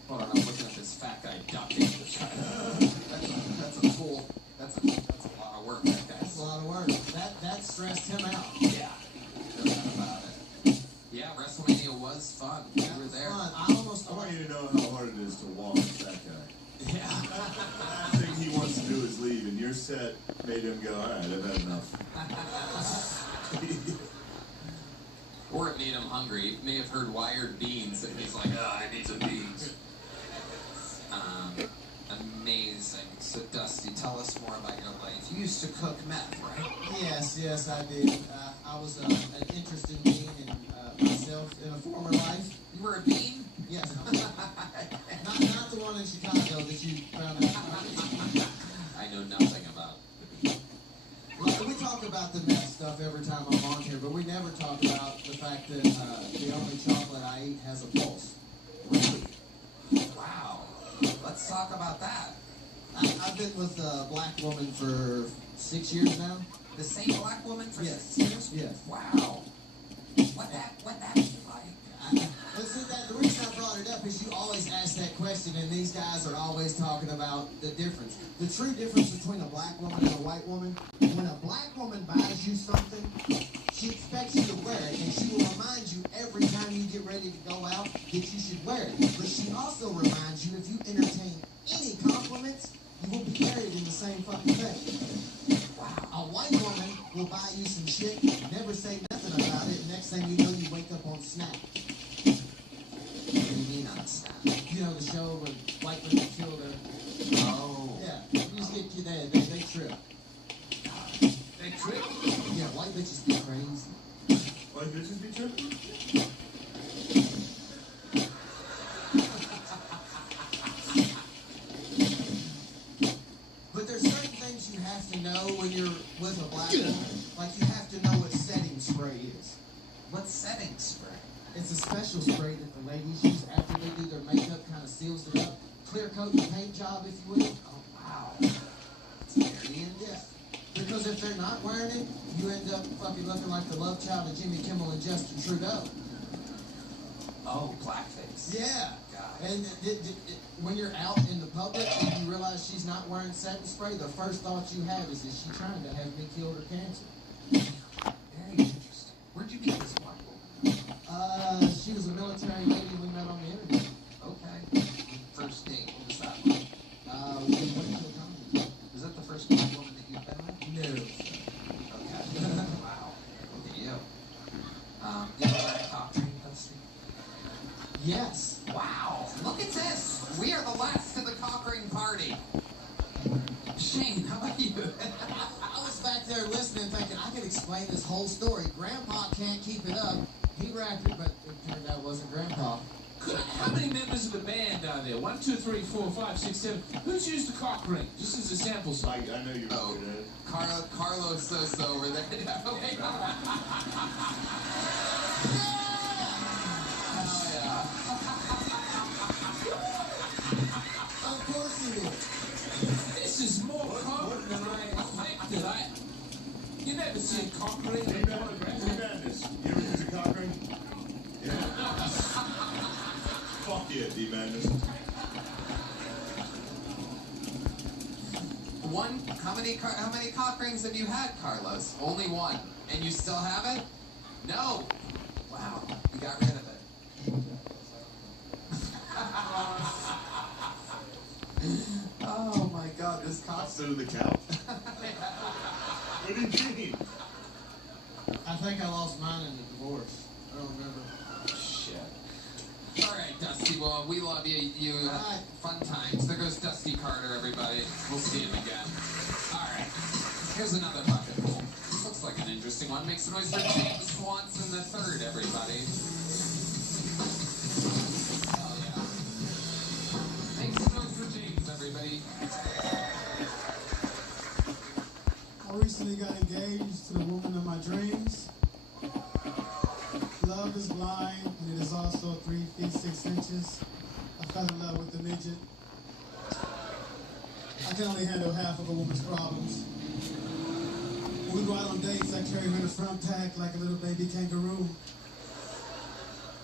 Hold on, I'm looking at this fat guy ducking. That's a full. That's a lot of work, that guy. That's a lot of work. That stressed him out. Yeah. No doubt about it. Yeah, WrestleMania was fun. We were there. Fun. I want you to know how hard it is to walk with that guy. Yeah. Last thing he wants to do is leave, and your set made him go, all right, I've had enough. Or it made him hungry. He may have heard wired beans, and he's like, oh, I need some beans. Amazing. So, Dusty, tell us more about your life. You used to cook meth, right? Yes, I did. I was an interesting being in myself in a former life. You were a bean? Yes. not the one in Chicago that you found out. I know nothing about the bean. Like, we talk about the meth stuff every time I'm on here, but we never talk about the fact that the only chocolate I eat has a pulse. Really? Wow. Let's talk about that. I've been with a black woman for 6 years now. The same black woman for 6 years? Yes. Wow. What that be like? The reason I brought it up is you always ask that question, and these guys are always talking about the difference. The true difference between a black woman and a white woman, when a black woman buys you something, she expects you to wear it, and she will remind you every time you get ready to go out that you should wear it. But she also reminds you if you entertain any compliments, you will be married in the same fucking thing. Wow. A white woman will buy you some shit, never say nothing about it, and next thing you know, you wake up on Snap. What do you mean on Snap? You know the show where white women killed her. Oh. Yeah, you just get you there. They trip. They trip? Yeah, white bitches be crazy. White bitches be tripping? But there's certain things you have to know when you're with a black woman. Like you have to know what setting spray is. What setting spray? It's a special spray that the ladies use after they do their makeup, kind of seals it up. Clear coat the paint job, if you will. Oh, wow. It's very in Yeah. Because if they're not wearing it, you end up fucking looking like the love child of Jimmy Kimmel and Justin Trudeau. Oh, blackface. Yeah. God. And when you're out in the public and you realize she's not wearing setting spray, the first thought you have is she trying to have me killed or cancer? Very interesting. Where'd you meet this black woman? She was a military lady we met on the internet. Okay. First date, what was that? We went to a comedy. Is that the first black woman that you've been with? No. Okay. Wow. Look at you. You ever wear a cock ring, Dusty? Yes. Wow. Look at this. We are the last to the cock ring party. Shane, how about you? I was back there listening thinking I could explain this whole story. Grandpa can't keep it up. He rapped it, but it turned out it wasn't Grandpa. How many members of the band are there? 1, 2, 3, 4, 5, 6, 7. Who's used the cock ring? Just as a sample size. I know you're good at it. Carlos Sosa over there. Oh, yeah. Of course he did. This is more common than I expected. You never see a cock ring. Hey, Madness. You ever use a cock ring? Yeah. Fuck yeah, D-Madness. One? How many cock rings have you had, Carlos? Only one. And you still have it? No. Wow. You got rid of it. Oh my God, this cock. Sit on the couch. What do you mean? I think I lost mine in the divorce. I don't remember. Shit. All right, Dusty. Well, we love you. You right. Fun times. There goes Dusty Carter, everybody. We'll see him again. All right. Here's another bucket pool. This looks like an interesting one. Make some noise for James Swanson III, everybody. 3 feet 6 inches. I fell in love with the midget. I can only handle half of a woman's problems. When we go out on dates, I carry her in the front pack like a little baby kangaroo.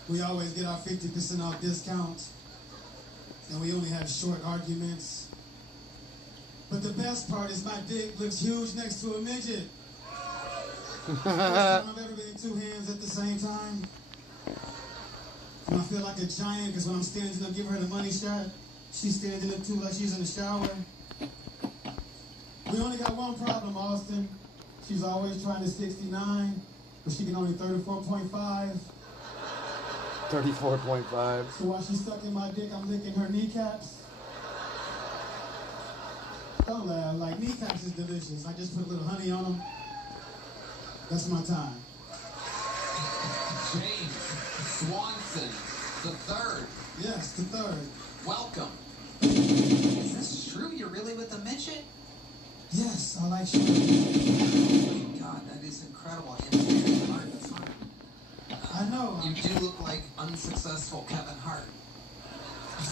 We always get our 50% off discounts, and we only have short arguments. But the best part is my dick looks huge next to a midget. First time I've ever been in 2 hands at the same time. And I feel like a giant because when I'm standing up, give her the money shot. She's standing up too like she's in the shower. We only got one problem, Austin. She's always trying to 69, but she can only 34.5. 34.5. So while she's stuck in my dick, I'm licking her kneecaps. Don't laugh, like kneecaps is delicious. I just put a little honey on them. That's my time. James Swanson, the third. Yes, the third. Welcome. Is this true? You're really with the midget? Yes, I like short. Oh my God, that is incredible. And it's very hard to find. I know. You do look like unsuccessful Kevin Hart.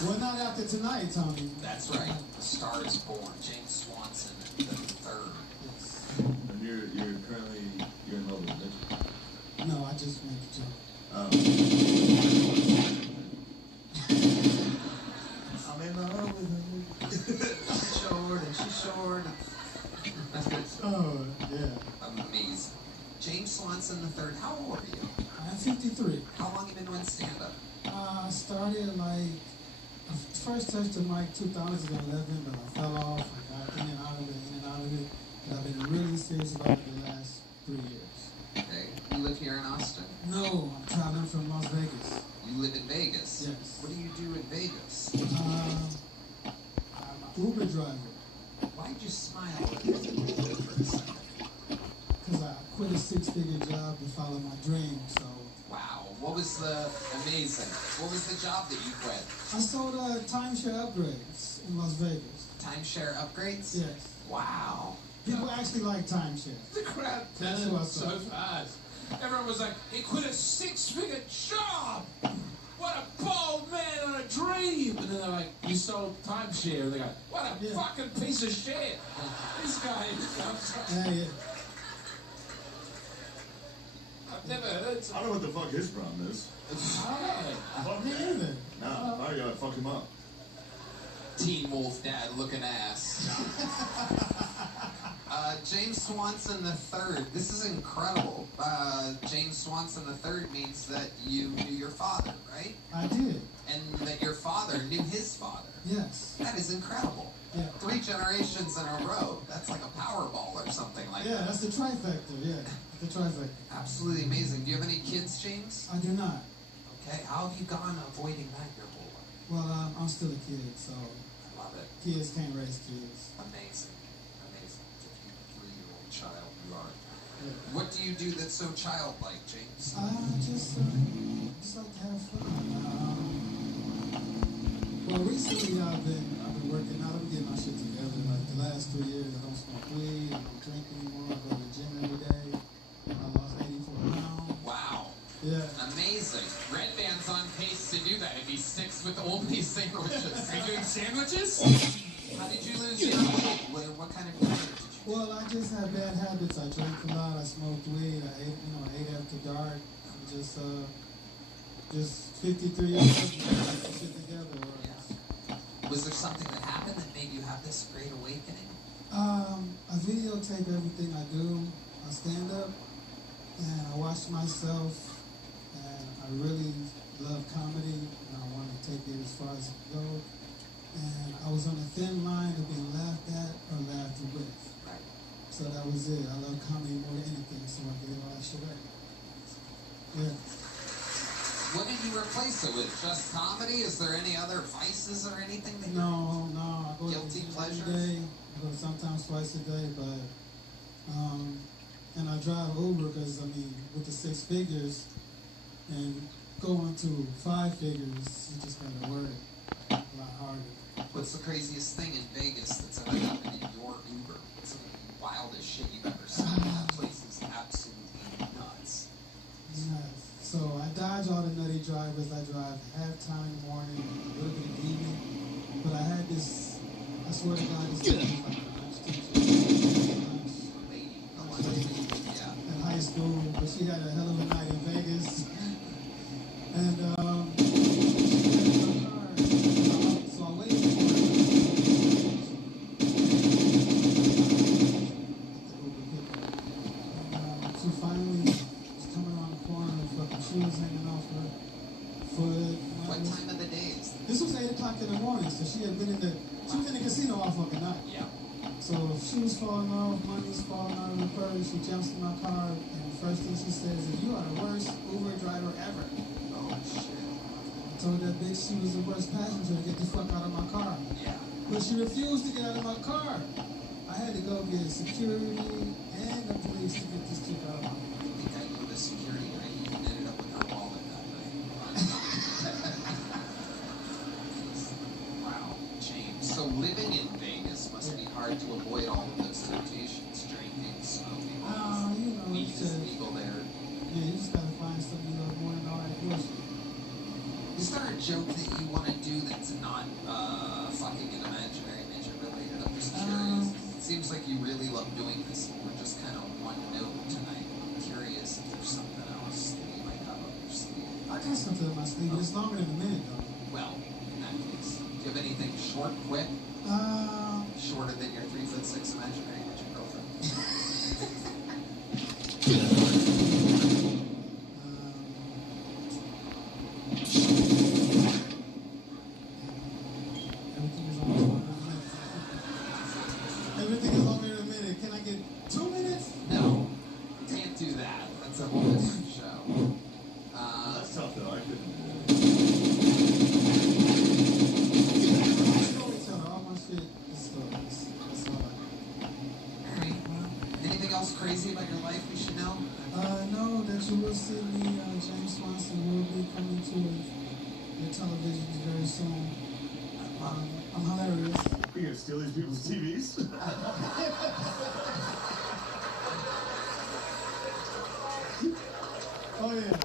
Well, not after tonight, Tony. That's right. The Star is Born. James Swanson, the third. Yes. And you're currently in love with a midget? No, I just made a joke. Oh. I'm in love with a midget. She's short and she's short. Oh, yeah. Amazing. James Swanson the third. How old are you? I'm 53. How long have you been doing stand-up? I started I first touched the mic 2011, but I fell off. I got in and out of it. But I've been really serious about it the last 3 years. Okay. You live here in Austin? No, I'm traveling from Las Vegas. You live in Vegas? Yes. What do you do in Vegas? I'm an Uber driver. Why'd you smile at me for a second? Because I quit a 6-figure job to follow my dream, so. Wow. What was the job that you quit? I sold timeshare upgrades in Las Vegas. Timeshare upgrades? Yes. Wow. People actually like timeshare. The crowd That's turned what's so up. fast. Everyone was like, he quit a 6-figure job! What a bold man on a dream! And then they're like, you sold timeshare. And they go, what a fucking piece of shit! This guy is... I've never heard I don't know what the fuck his problem is. I don't know. Me either. Nah, I gotta fuck him up. Teen Wolf Dad looking ass. James Swanson the third. This is incredible. James Swanson the third means that you knew your father, right? I did. And that your father knew his father. Yes. That is incredible. Yeah. 3 generations in a row. That's like a Powerball or something like that. Yeah, that's the trifecta. Yeah, the trifecta. Absolutely amazing. Do you have any kids, James? I do not. Okay. How have you gone avoiding that your whole life? Well, I'm still a kid, so I love it. kids can't raise kids. Amazing. Amazing. 53-year-old child you are. Yeah. What do you do that's so childlike, James? Just like to have fun. Well, recently I've been working out. I'm getting my shit together. Like the last 3 years, I don't smoke weed. I don't drink anymore. I go to the gym every day. I lost 84 pounds. Wow. Yeah. Amazing. Red Band's on pace to do that if he sticks with only sandwiches. Are you doing sandwiches? How did you lose your weight? What kind of diet did you do? Well, I just had bad habits. I drank a lot. I smoked weed. I ate after dark. Just 53 years old. Get the shit together. Was there something that happened that made you have this great awakening? I videotape everything I do. I stand up and I watch myself, and I really love comedy, and I want to take it as far as it can go. And I was on a thin line of being laughed at or laughed with. Right. So that was it. I love comedy more than anything, so I get all that shit right. Yeah. What did you replace it with? Just comedy? Is there any other vices or anything that No. I go Guilty to the gym pleasures? every day. I go sometimes twice a day, but and I drive Uber because with the 6 figures and going to 5 figures, you just gotta work a lot harder. What's the craziest thing in Vegas that's ever happened in your Uber? What's the wildest shit you've ever seen? That place is absolutely nuts. Yeah, So I dodge all the nutty drivers. I drive halftime in the morning, a little bit in the evening. But I had this, I swear to God, this lady was like a lunch teacher. In high school, but she had a hell of a night in Vegas. And so I waited for her. She finally was coming around the corner and fucking she was hanging off her foot. What time of the day is this? This was 8 o'clock in the morning, so she had been in the, she was in the casino all fucking night. Yeah. So shoes falling off, money's falling out of her purse, she jumps in my car, and the first thing she says is, "You are the worst Uber driver ever." Oh shit. I told that bitch she was the worst passenger to get the fuck out of my car. Yeah. But she refused to get out of my car. I had to go get security and the police to get this chick out of my car. I think I knew the security guy. He even ended up with her wallet that night. Wow, James. So living in Vegas must be hard to avoid all of those temptations. Drinking, smoking. You know, Weed it's is legal there. Yeah, you just gotta find something you love more than all that bullshit. Is there a joke that you want to do that's not fucking an imaginary midget related? I'm just curious. It seems like you really love doing this, and we're just kind of one note tonight. I'm curious if there's something else that you might have up your sleeve. I got something up my sleeve, but it's longer than a minute though. Well, in that case, do you have anything short, quick? Shorter than your 3'6" imaginary midget girlfriend? Everything is longer than a minute. Can I get 2 minutes? No, can't do that. That's a whole different show. That's tough though. I couldn't do All my shit is stories. That's all I got. Alright, well, anything else crazy about your life we should know? No, that you will see me, James Swanson will be coming to your television very soon. I'm hilarious. You're gonna steal these people's TVs? Oh yeah.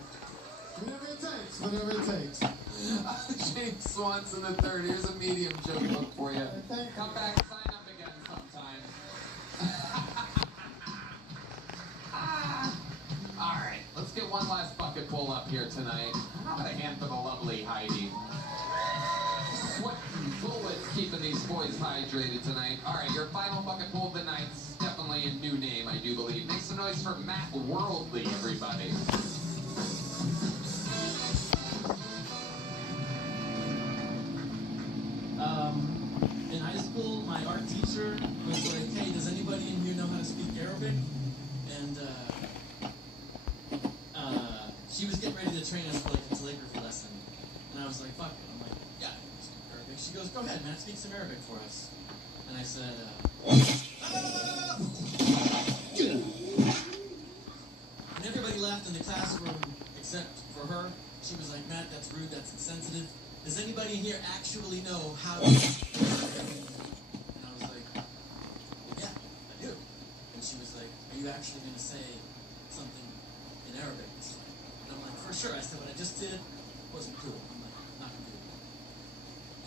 Whatever it takes. Whatever it takes. James Swanson III, here's a medium joke book for you. Come back, sign up again sometime. Alright, let's get one last bucket pull up here tonight. How about a hand for the lovely Heidi? Sweating bullets keeping these boys hydrated tonight. Alright, your final bucket pull of the night's definitely a new name, I do believe. Make some noise for Matt Worldly, everybody. In high school, my art teacher was like, "Hey, does anybody in here know how to speak Arabic?" And she was getting ready to train us for like a calligraphy lesson. And I was like, "Fuck it." I'm like, "Yeah, I can speak Arabic." She goes, "Go ahead, Matt, speak some Arabic for us." And I said, and everybody laughed in the classroom except for her. She was like, "Matt, that's rude, that's insensitive. Does anybody in here actually know how to speak Arabic?" And I was like, "Well, yeah, I do." And she was like, "Are you actually going to say something in Arabic?" And I'm like, "For sure." I said, "What I just did wasn't cool." I'm like, "Not going to do it."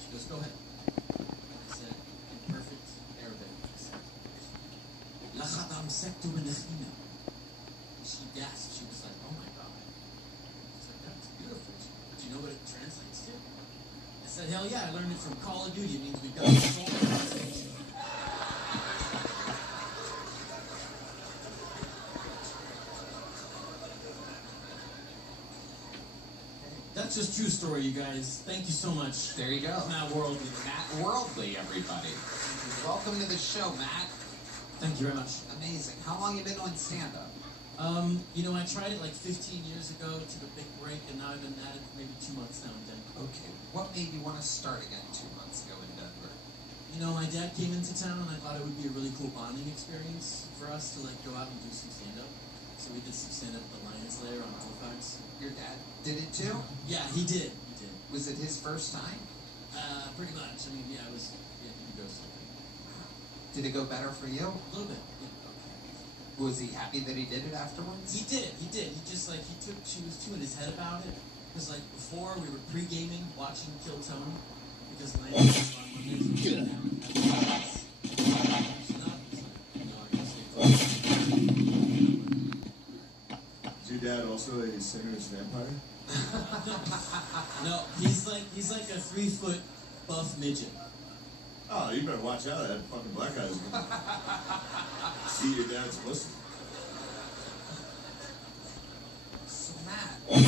She goes, "Go ahead." And I said, in perfect Arabic, I said, "Laqad amsaktu min akhina." And she gasped. She was like, "Oh my God." I said, "That's beautiful. Do you know what it translates to?" I said, "Hell yeah, I learned it from Call of Duty. It means we've got a soul station." That's just true story, you guys. Thank you so much. There you go. Matt Worldly. Matt Worldly, everybody. Welcome to the show, Matt. Thank you very much. Amazing. How long have you been doing stand-up? You know, I tried it like 15 years ago, took a big break, and now I've been at it for maybe 2 months now in Denver. Okay. What made you want to start again 2 months ago in Denver? You know, my dad came into town, and I thought it would be a really cool bonding experience for us to like go out and do some stand-up. So we did some stand-up at the Lions Lair on Halifax. Your dad did it too? Yeah, he did. He did. Was it his first time? Pretty much. I mean, yeah, he could go something. Did it go better for you? A little bit, yeah. Was he happy that he did it afterwards? He did. He just like she was too in his head about it. Because like before we were pre-gaming, watching Kill Tone, because the night was on Mondays. Is your dad also a sinner's vampire? No, he's like a 3-foot buff midget. Oh, you better watch out. That fucking black guy's gonna see your dad's pussy. So Matt, yeah,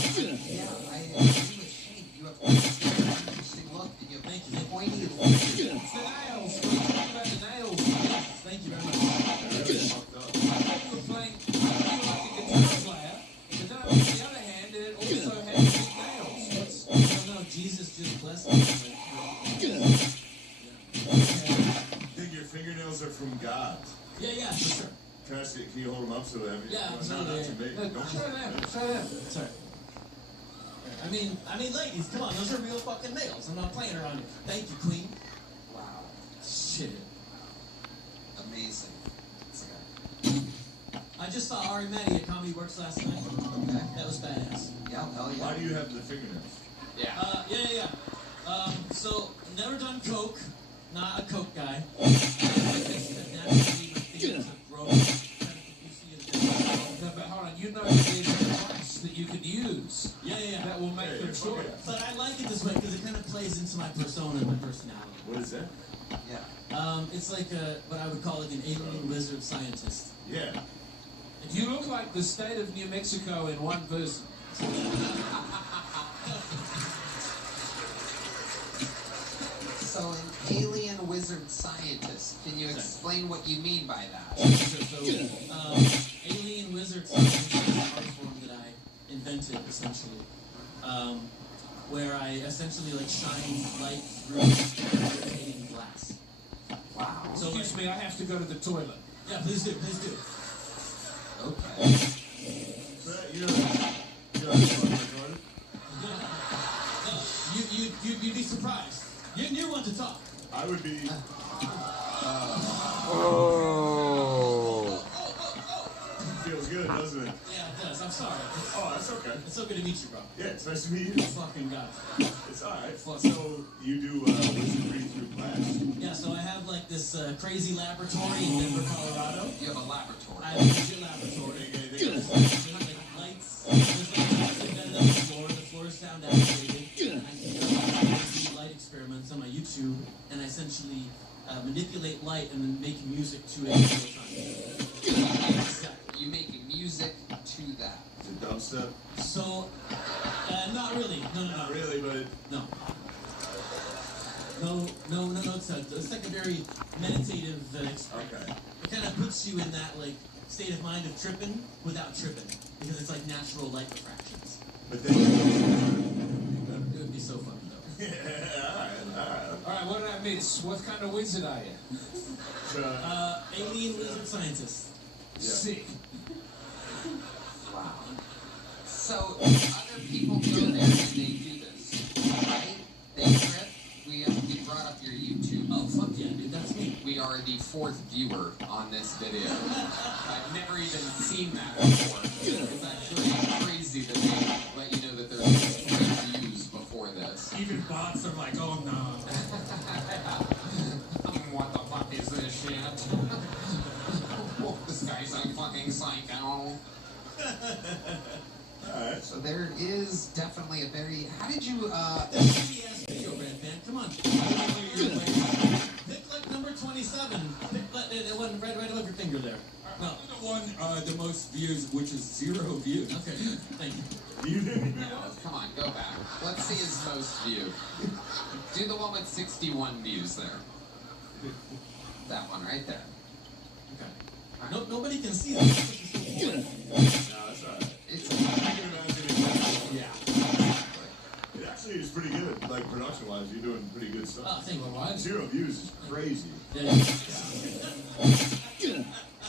I agree with Shane. You have a very interesting look, and you have pointy It's the nails. We're talking about the nails. Yes, thank you very much. You were playing, you were like a guitar player, but then on the other hand, it also had big nails. I don't know, Jesus just blessed me. Think your fingernails are from God? Yeah, for sure. Can you hold them up so that? Yeah, no, absolutely. not to me. Don't Show them. Sorry. I mean, ladies, come on, those are real fucking nails. I'm not playing around here. Thank you, Queen. Wow. Shit. Amazing. I just saw Ari Mehdi at Comedy Works last night. Okay. That was badass. Yeah, hell yeah. Why do you have the fingernails? Yeah. Yeah. So, never done coke. Not a coke guy. No, but hold on, you know there's a device that you can use. Yeah. That will make them shorter. But I like it this way because it kind of plays into my persona and my personality. What is that? Yeah. It's like what I would call like an alien lizard scientist. Yeah. You look like the state of New Mexico in one person. So an alien wizard scientist. Can you explain what you mean by that? Alien wizard scientist is an art form that I invented essentially, where I essentially like shine light through rotating glass. Wow. So excuse me, I have to go to the toilet. Yeah, please do. Okay. You're fucking retarded. You'd be surprised. You're one to talk. I would be. Feels good, doesn't it? Yeah, it does. I'm sorry. Oh, that's okay. It's so good to meet you, bro. Yeah, it's nice to meet you. Fucking God. It's alright. So, you do wizardry through class? Yeah, so I have like this crazy laboratory in Denver, Colorado. You have a laboratory. I have a legit laboratory. There's like lights. There's like lights embedded on the floor. The floor is sound activated. And I can do crazy light experiments on my YouTube, and I essentially manipulate light and then make music to it in real time. You make music to that. Is it dubstep? So, not really. No. Not really, but... No, it's like a very meditative experience. Okay. It kind of puts you in that like state of mind of tripping without tripping, because it's like natural light refractions. But then... It would be so fun though. Yeah, alright. Alright, what did I miss? What kind of wizard are you? Alien lizard scientist. Yeah. Sick. Wow. So other people go there and they do this, right? They trip. We brought up your YouTube. Oh fuck yeah, dude, that's me. We are the 4th viewer on this video. I've never even seen that before. It's actually crazy that they let you know that there's 3 views before this. Even bots are like, oh no. What the fuck is this shit? This guy's a fucking psycho. Alright. So there is definitely a very... How did you, That's a shitty ass video, Red Man. Come on. Pick like number 27. Pick that one right above your finger there. No. The one, the most views, which is 0 views. Okay, thank you. No, come on, go back. Let's see his most viewed. Do the one with 61 views there. That one right there. Okay. No, nobody can see that. No, that's alright. It's You can imagine it. yeah. It actually is pretty good, like production-wise. You're doing pretty good stuff. Oh, thank you. 0 views is crazy. Yeah.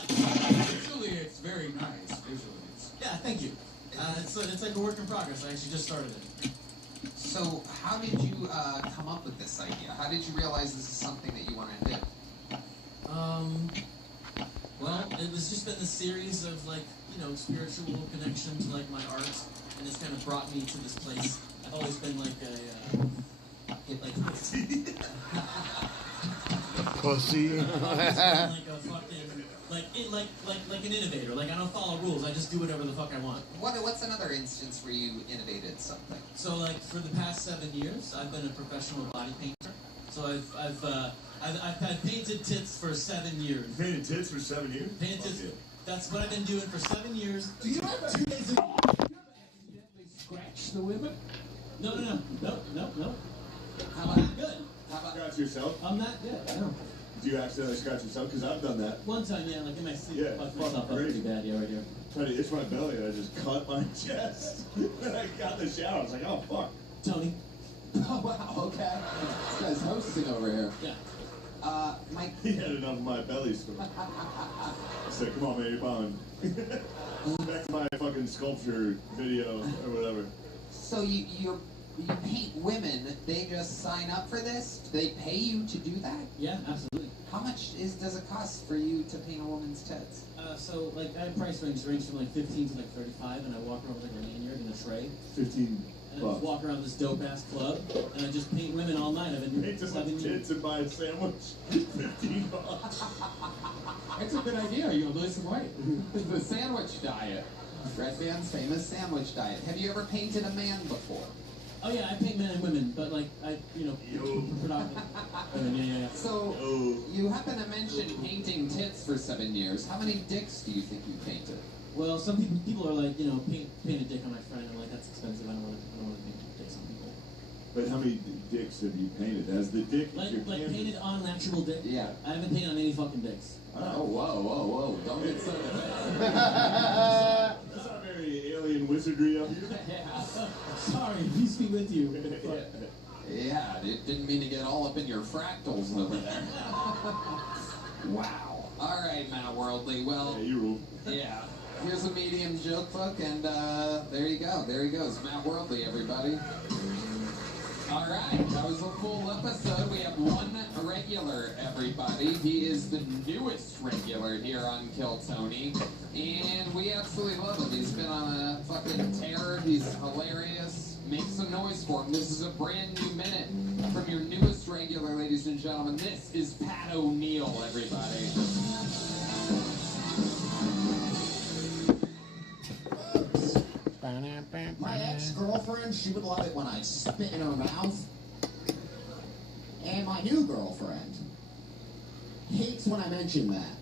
Visually, it's very nice. Visually, it's... Yeah, thank you. It's like a work in progress. I actually just started it. So how did you come up with this idea? How did you realize this is something that you want to do? Well, it was just been a series of like, you know, spiritual connection to like my art, and it's kind of brought me to this place. I've always been like pussy. Pussy. I've always been like a fucking like an innovator. Like I don't follow rules. I just do whatever the fuck I want. What's another instance where you innovated something? So like for the past 7 years, I've been a professional body painter. So I've painted tits for 7 years. You painted tits for 7 years? Painted tits. That's what I've been doing for 7 years. Do you have 2 days ago? Scratch the women? No. How about I'm not good. Scratch yourself? I'm not good. No. Do you accidentally scratch yourself? Because I've done that. One time, yeah, like in my sleep, Yeah, I fucked fucking myself up crazy. pretty bad. Yeah, right here. Tried to itch my belly and I just cut my chest. And I got in the shower. I was like, oh fuck. Tony. Oh wow, okay. This guy's hosting over here. Yeah. Mike. He had enough of my belly story. I said, come on man, you're bound. Back to my fucking sculpture video or whatever. So you paint women, they just sign up for this? Do they pay you to do that? Yeah, absolutely. How much does it cost for you to paint a woman's tits? So like I have price range from like 15 to like 35, and I walk around with like a lanyard and a tray. 15 And I just walk around this dope ass club, and I just paint women all night. I've been doing it for 7 years. Tits and buy a sandwich. $15. That's a good idea. You'll lose some weight. The sandwich diet. Red Band's famous sandwich diet. Have you ever painted a man before? Oh yeah, I paint men and women, but like I, you know, predominantly. Yeah. So you happen to mention painting tits for 7 years. How many dicks do you think you painted? Well, some people are like, you know, paint a dick on my friend. I'm like, that's expensive. I don't want to paint dicks on people. But how many dicks have you painted? Has the dick Like your painted on an actual dick? Yeah. I haven't painted on any fucking dicks. Oh, whoa. Don't get so That's not very alien wizardry of you. Sorry, peace be with you. Yeah, didn't mean to get all up in your fractals over there. Wow. All right, Matt Worldly. Well, yeah, you rule. Yeah. Here's a medium joke book, and there you go. There he goes. Matt Worldly, everybody. All right, that was a full episode. We have one regular, everybody. He is the newest regular here on Kill Tony, and we absolutely love him. He's been on a fucking tear. He's hilarious. Make some noise for him. This is a brand new minute from your newest regular, ladies and gentlemen. This is Pat O'Neill, everybody. My ex-girlfriend, she would love it when I spit in her mouth. And my new girlfriend hates when I mention that.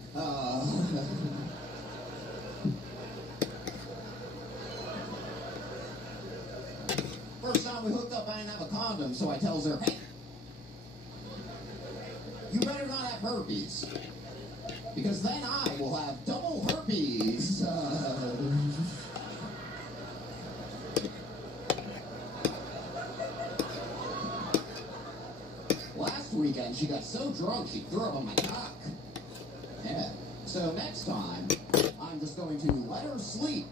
First time we hooked up, I didn't have a condom, so I tells her, hey, you better not have herpes. Because then I will have double herpes. Last weekend, she got so drunk, she threw up on my cock. Yeah. So next time, I'm just going to let her sleep.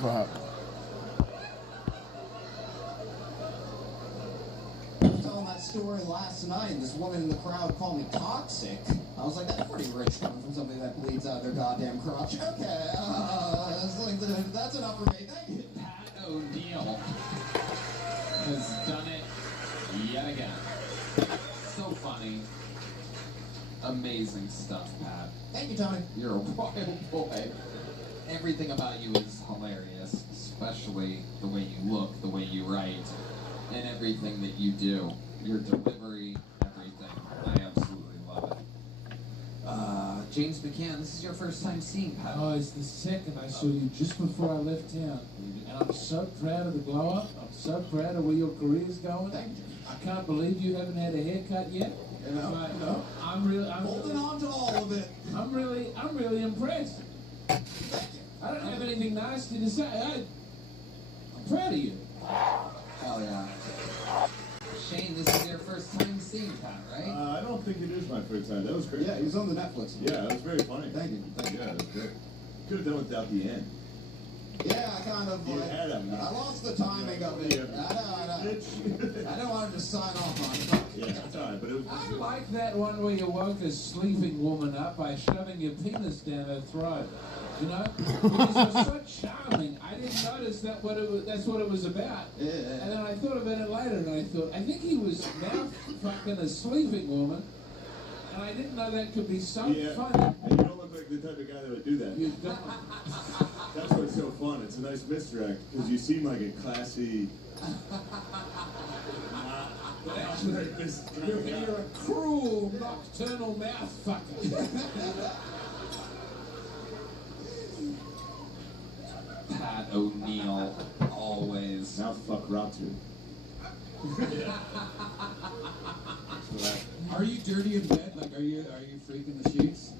Fuck. I was telling that story last night, and this woman in the crowd called me toxic. I was like, that's pretty rich coming from somebody that bleeds out their goddamn crotch. Okay, it's like, that's enough for me. Thank you. Pat O'Neill has done it yet again. So funny. Amazing stuff, Pat. Thank you, Tony. You're a wild boy. Everything about you is hilarious, especially the way you look, the way you write, and everything that you do. Your delivery, everything. I absolutely love it. James McCann, this is your first time seeing Pat. Oh, it's the second I saw you just before I left town. And I'm so proud of the glow up. I'm so proud of where your career's going. Thank you. I can't believe you haven't had a haircut yet. You know, But no. I'm Holding on to all of it. I'm really impressed. I don't have anything nasty to say. I'm proud of you. Hell yeah. Shane, this is your first time seeing Pat, right? I don't think it is my first time. That was great. Yeah, he was on the Netflix. Yeah, that was very funny. Thank you. Yeah, that was great. Could have done without the end. Yeah, I kind of You like. had him. I lost the timing of it. I don't want to just sign off on it. Yeah, it's alright, but it was. I like that one where you woke a sleeping woman up by shoving your penis down her throat. You know? Because it was so charming. I didn't notice that's what it was about. Yeah. And then I thought about it later and I thought, I think he was mouth fucking a sleeping woman. And I didn't know that could be so funny. And you don't look like the type of guy that would do that. You don't. That's what's so fun. It's a nice misdirect because you seem like a classy. You're a cruel, nocturnal mouth fucker. Pat O'Neill, always. Now fuck Ratu. Are you dirty in bed? Like, are you freaking the sheets?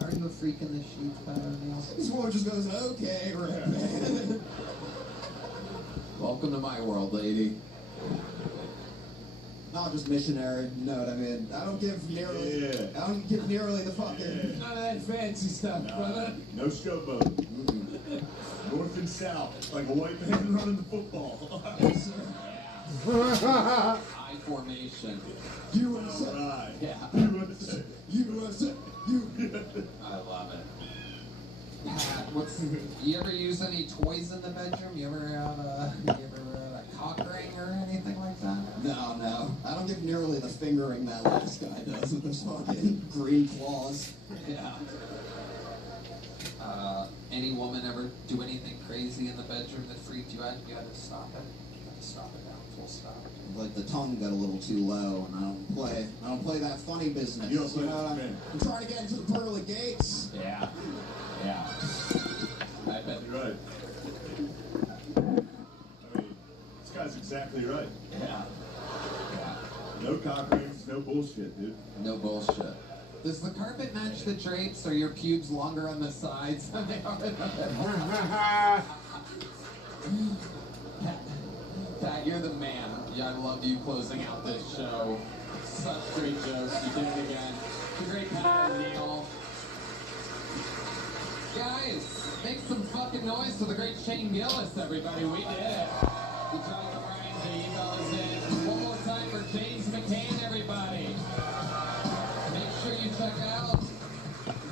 Are you a freak in the sheets, Pat O'Neill? This one just goes, okay, right, man. Welcome to my world, lady. Not just missionary, you know what I mean? I don't give nearly, I don't give nearly the fucking. None of that fancy stuff, brother. No showboat. North and south, like a white man running the football. I formation. USA. Right. Yeah. USA. USA. I love it. Pat, you ever use any toys in the bedroom? You ever have a cock ring or anything like that? No. I don't give nearly the fingering that last guy does with his fucking green claws. Yeah. Any woman ever do anything crazy in the bedroom that freaked you out? You had to stop it. You had to stop it down. Full stop. Like the tongue got a little too low, and I don't play that funny business. You don't play know what that I'm trying to get into the pearly gates. Yeah. Yeah. I bet. You're right. I mean, this guy's exactly right. Yeah. Yeah. No cock rings, no bullshit, dude. No bullshit. Does the carpet match the drapes? Are your pubes longer on the sides than they are in the middle? Pat, you're the man. Yeah, I love you closing out this show. Such great jokes. You did it again. The great Pat O'Neill. Guys, make some fucking noise for the great Shane Gillis, everybody. We did it. We tried to Brian G. Emails in. One more time for James McCain, everybody. Make sure you check out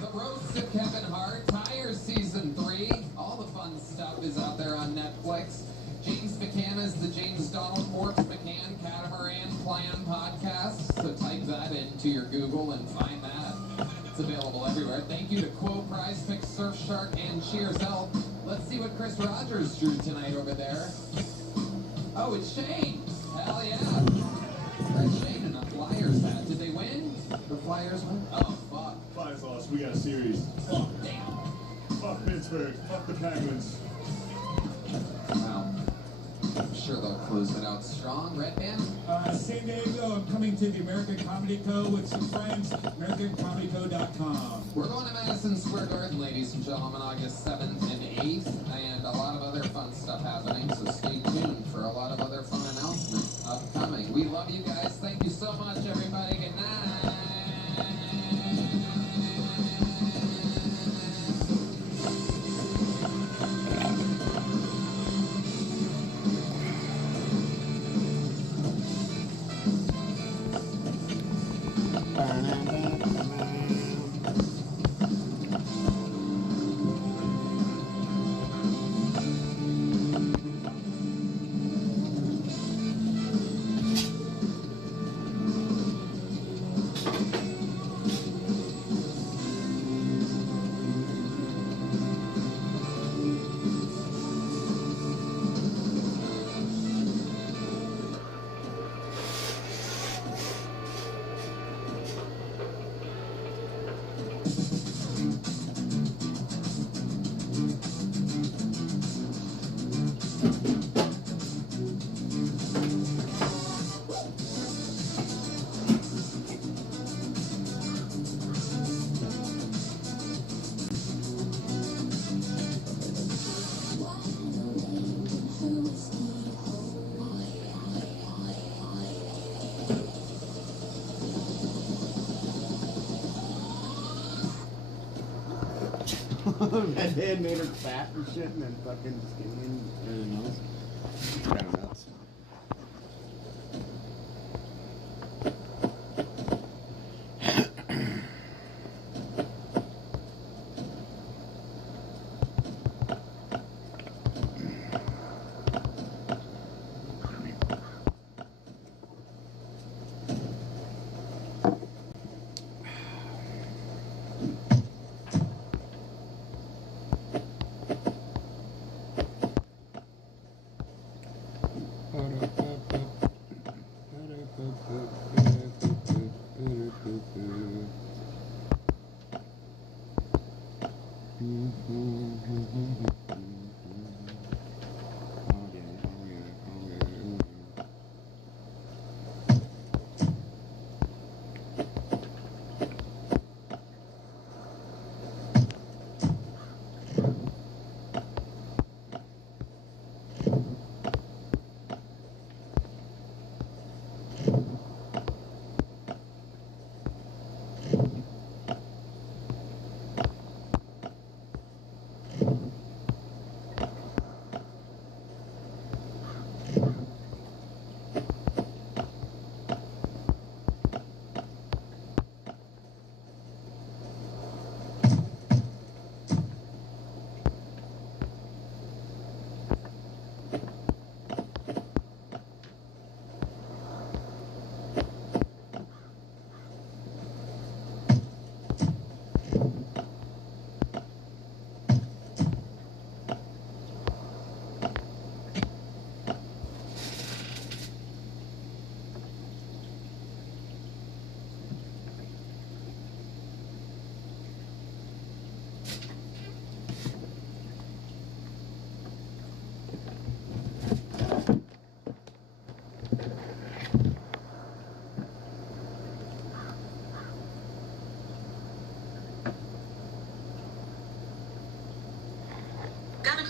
The Roast of Kevin Hart, Tire Season 3. All the fun stuff is out there on Netflix. James McCann is the James Donald Forbes McCann Catamaran Plan podcast. So type that into your Google and find that. It's available everywhere. Thank you to Quo, Prize Pick, Surfshark, and Cheers Health. Let's see what Chris Rogers drew tonight over there. Oh, it's Shane. Hell yeah. That's Shane in a Flyers hat. Did they win? The Flyers win? Oh, fuck. Flyers lost. We got a series. Fuck, damn. Fuck Pittsburgh. Fuck the Penguins. Wow. I'm sure they'll close it out strong. Red Band? San Diego, I'm coming to the American Comedy Co. with some friends. AmericanComedyCo.com. We're going to Madison Square Garden, ladies and gentlemen, August 7th and 8th, and a lot of other fun stuff happening, so stay tuned for a lot of other fun announcements upcoming. We love you guys. Thank you so much, everybody. Good night. Redhead made her fat and shit, and then fucking skinny and everything else. It's kind of nuts.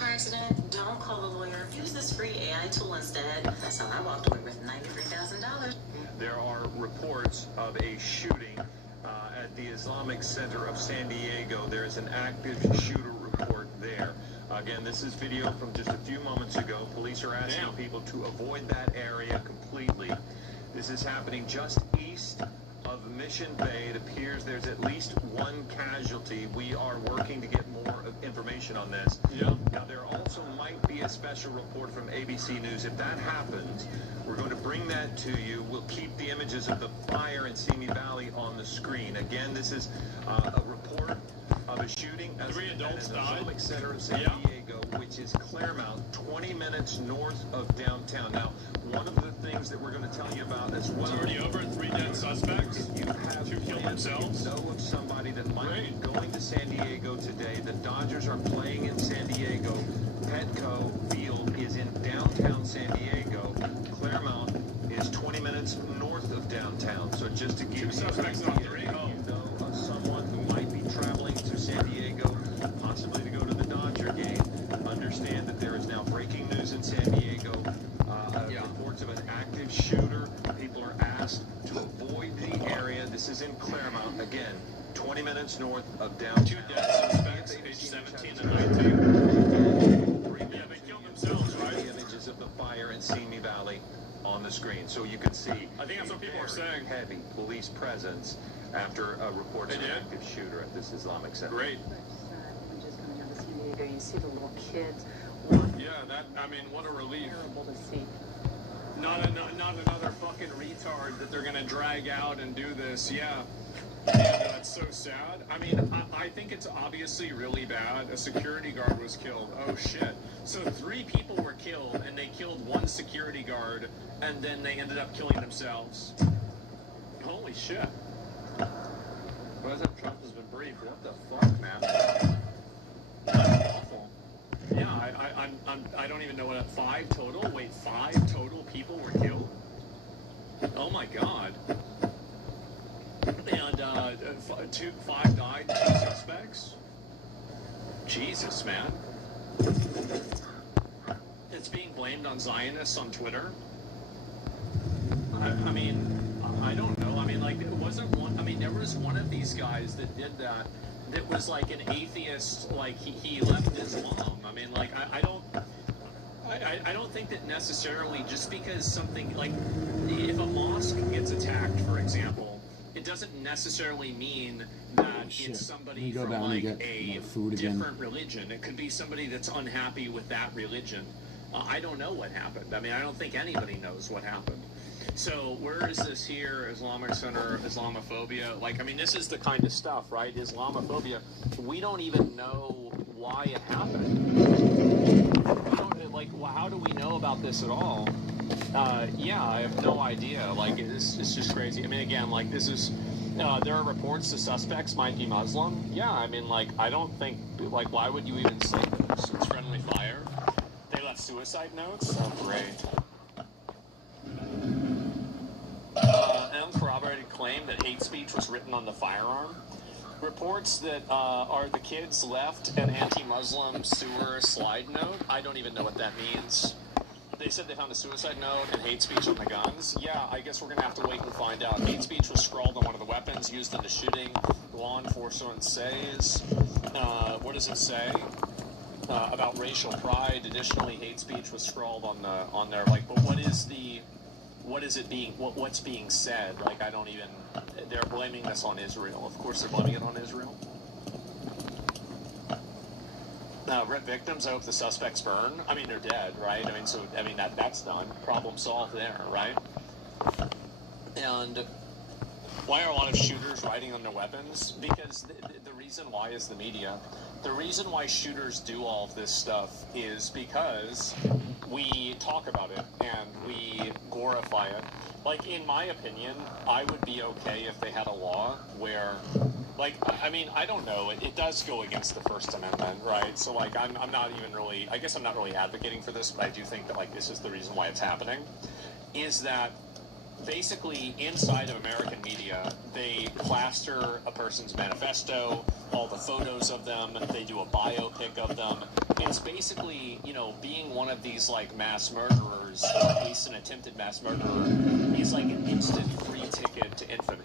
Accident, don't call a lawyer. Use this free AI tool instead. That's how I walked away with $93,000. There are reports of a shooting at the Islamic Center of San Diego. There is an active shooter report there. Again, this is video from just a few moments ago. Police are asking people to avoid that area completely. This is happening just east of Mission Bay. It appears there's at least one casualty. We are working to get more information on this. Now, there also might be a special report from ABC News. If that happens, we're going to bring that to you. We'll keep the images of the fire in Simi Valley on the screen. Again, this is a report of a shooting at the Islamic Center of San Diego, which is Claremont, 20 minutes north of downtown. Now, one of the things that we're going to tell you about as well. It's already over. 3 dead suspects. If you have 2 killed themselves. know of somebody that might be going to San Diego today, the Dodgers are playing in San Diego. Petco Field is in downtown San Diego. Claremont is 20 minutes north of downtown. So just to give you an idea, if you know of someone who might be traveling to San Diego, possibly to go to the Dodger game, understand that there is now breaking news in San Diego. Reports of an active shooter. People are asked to avoid the area. This is in Claremont. Again, 20 minutes north of downtown. 2 dead suspects, age 17 and 19. Yeah, they killed themselves, right? The images of the fire in Simi Valley on the screen. So you can see I think that's what people are saying. Heavy police presence after a report of an active shooter at this Islamic Center. Great. Just coming out of San Diego, you see the little kids. Yeah, that, I mean, what a relief. Terrible to see. Not another fucking retard that they're gonna drag out and do this. Yeah, that's so sad. I mean, I think it's obviously really bad. A security guard was killed. Oh shit. So 3 people were killed, and they killed 1 security guard, and then they ended up killing themselves. Holy shit. President Trump has been briefed. What the fuck, man? That's awful. Yeah, I don't even know what 5 total. Wait, 5 total people were killed? Oh my god. And 5 died, 2 suspects? Jesus, man. It's being blamed on Zionists on Twitter. I mean, I don't know. I mean, mean, like, it wasn't one. I mean, there was one of these guys that did that. That was like an atheist. Like he left Islam. I mean, like I don't think that necessarily just because something like if a mosque gets attacked, for example, it doesn't necessarily mean that it's somebody from like a different religion. It could be somebody that's unhappy with that religion. I don't know what happened. I mean, I don't think anybody knows what happened. So where is this here? Islamic Center, Islamophobia. Like, I mean, this is the kind of stuff, right? Islamophobia. We don't even know why it happened. We don't, like, well, how do we know about this at all? Yeah, I have no idea. Like, it's just crazy. I mean, again, like, this is... there are reports the suspects might be Muslim. Yeah, I mean, like, I don't think... Like, why would you even say this? It's friendly fire. They left suicide notes? Oh, great. An uncorroborated claim that hate speech was written on the firearm. Reports that the kids left an anti-Muslim sewer slide note. I don't even know what that means. They said they found a suicide note and hate speech on the guns. Yeah, I guess we're going to have to wait and find out. Hate speech was scrawled on one of the weapons used in the shooting. Law enforcement says, what does it say? About racial pride. Additionally, hate speech was scrawled on there. Like, but what's being said? Like, I don't even, they're blaming this on Israel. Of course they're blaming it on Israel. Rip victims, I hope the suspects burn. I mean, they're dead, right? I mean, so, I mean, that's done. Problem solved there, right? And why are a lot of shooters writing on their weapons? Because the reason why is the media. The reason why shooters do all of this stuff is because we talk about it and we glorify it. Like, in my opinion, I would be okay if they had a law where, like, I mean, I don't know, it does go against the First Amendment, right? So, like, I'm not even really, I guess I'm not really advocating for this, but I do think that, like, this is the reason why it's happening, is that basically inside of American media, they plaster a person's manifesto, all the photos of them, they do a biopic of them. It's basically, you know, being one of these, like, mass murderers, or at least an attempted mass murderer, is like an instant free ticket to infamy.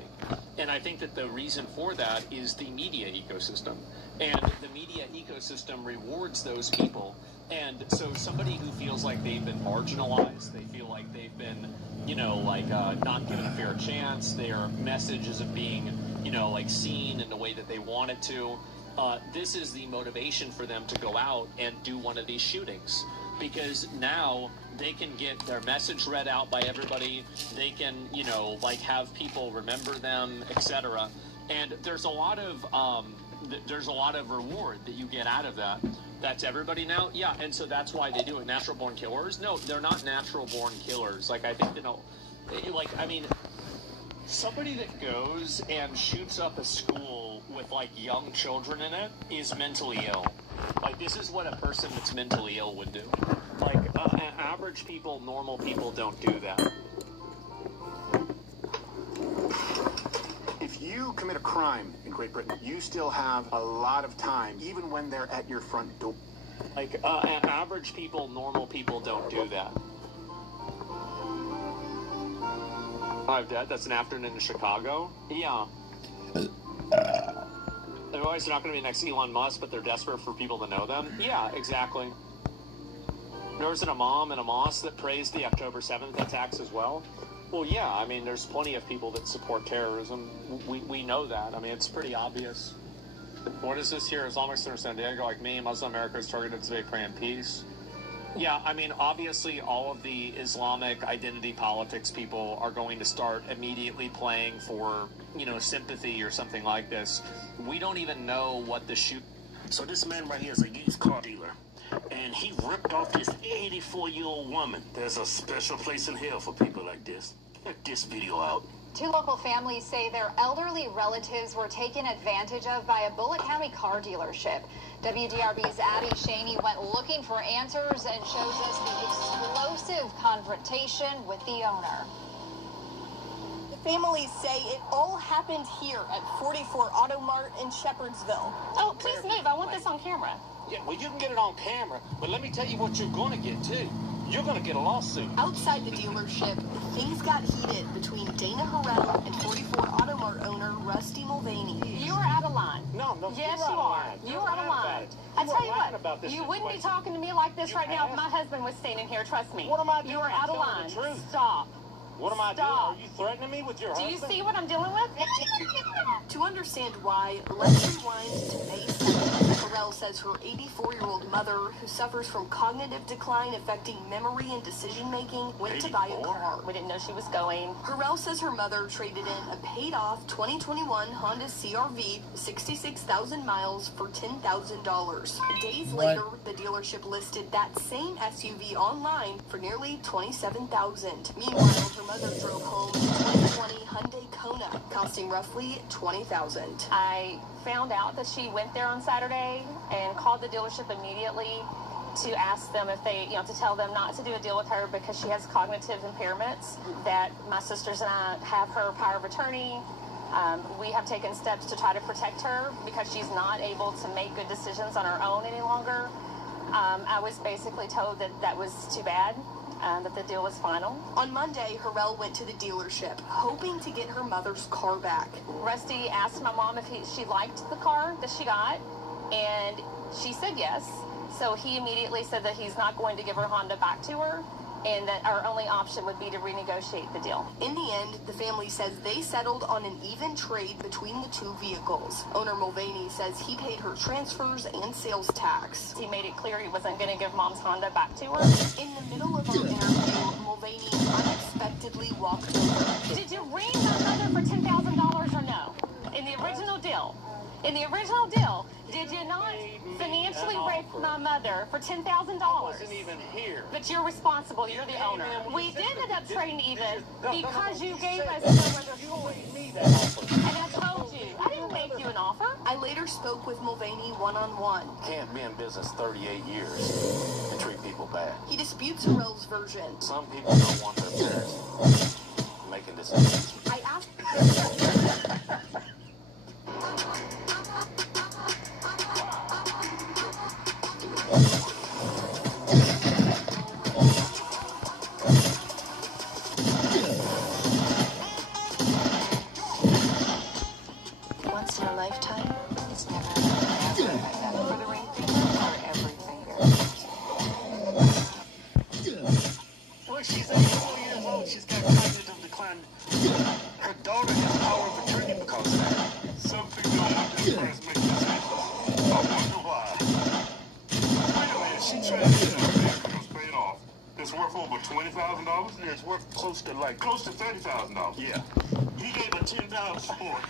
And I think that the reason for that is the media ecosystem. And the media ecosystem rewards those people. And so somebody who feels like they've been marginalized, they feel like they've been, you know, like not given a fair chance, their message isn't being, you know, like seen in the way that they want it to, this is the motivation for them to go out and do one of these shootings. Because now they can get their message read out by everybody, they can, you know, like have people remember them, etc. And there's a lot of reward that you get out of that. That's everybody now? Yeah, and so that's why they do it. Natural born killers? No, they're not natural born killers. Like, I think they don't, like, I mean, somebody that goes and shoots up a school with, like, young children in it is mentally ill. Like, this is what a person that's mentally ill would do. Like, average people, normal people don't do that. If you commit a crime in Great Britain, you still have a lot of time, even when they're at your front door. Like, average people, normal people don't do that. I'm dead. That's an afternoon in Chicago. Yeah. Otherwise, they're not going to be next to Elon Musk, but they're desperate for people to know them. Yeah, exactly. There was an imam and a mosque that praised the October 7th attacks as well. Well, yeah, I mean, there's plenty of people that support terrorism. We know that. I mean, it's pretty obvious. What is this here? Islamic Center San Diego, like me, Muslim America is targeted today, praying peace. Yeah, I mean, obviously all of the Islamic identity politics people are going to start immediately playing for, you know, sympathy or something like this. We don't even know what the shoot... So this man right here is a used car dealer, and he ripped off this 84-year-old woman. There's a special place in hell for people like this. Check this video out. Two local families say their elderly relatives were taken advantage of by a Bullitt County car dealership. WDRB's Abby Shaney went looking for answers and shows us the explosive confrontation with the owner. The families say it all happened here at 44 Auto Mart in Shepherdsville. Oh, please move. I want this on camera. Yeah, well, you can get it on camera, but let me tell you what you're going to get, too. You're going to get a lawsuit. Outside the dealership, things got heated between Dana Harrell and 44 Auto Mart owner Rusty Mulvaney. You are out of line. No, Yes, you are. You are out of line. I tell you what, you wouldn't be talking to me like this right now if my husband was standing here. Trust me. What am I doing? You are out of line. Stop. What am I doing? Are you threatening me with your husband? Do you see what I'm dealing with? To understand why, let's rewind to May 7th. Harrell says her 84-year-old mother, who suffers from cognitive decline affecting memory and decision-making, went to buy a car. We didn't know she was going. Harrell says her mother traded in a paid-off 2021 Honda CR-V, 66,000 miles for $10,000. Days later, the dealership listed that same SUV online for nearly $27,000. Meanwhile, her mother drove home in a 2020 Hyundai Kona, costing roughly $20,000. I found out that she went there on Saturday and called the dealership immediately to ask them if they, to tell them not to do a deal with her because she has cognitive impairments, that my sisters and I have her power of attorney. We have taken steps to try to protect her because she's not able to make good decisions on her own any longer. I was basically told that that was too bad. That the deal was final. On Monday, Harrell went to the dealership, hoping to get her mother's car back. Rusty asked my mom if she liked the car that she got, and she said yes. So he immediately said that he's not going to give her Honda back to her, and that our only option would be to renegotiate the deal. In the end, the family says they settled on an even trade between the two vehicles. Owner Mulvaney says he paid her transfers and sales tax. He made it clear he wasn't going to give Mom's Honda back to her. In the middle of our interview, Mulvaney unexpectedly walked over. Did you ring my mother for $10,000 or no? In the original deal. In the original deal, did you not financially rape my mother for $10,000? I wasn't even here. But you're responsible. You're the owner. We did end up trading even because you gave us no other choice. And I told you. I didn't make you an offer. I later spoke with Mulvaney one-on-one. Can't be in business 38 years and treat people bad. He disputes Harrell's version. Some people don't want their parents making decisions. I asked... Once in a lifetime, it's never for the ring finger or every finger. Well, she's 84 years old. She's got cognitive decline. Her daughter has power of attorney because of that. Some people don't want their parents make decisions. I wonder why. Wait a minute, she tried to get her vehicles paid off. It's worth over $20,000? It's worth close to Close to $30,000. Yeah. He gave her $10,000 for it.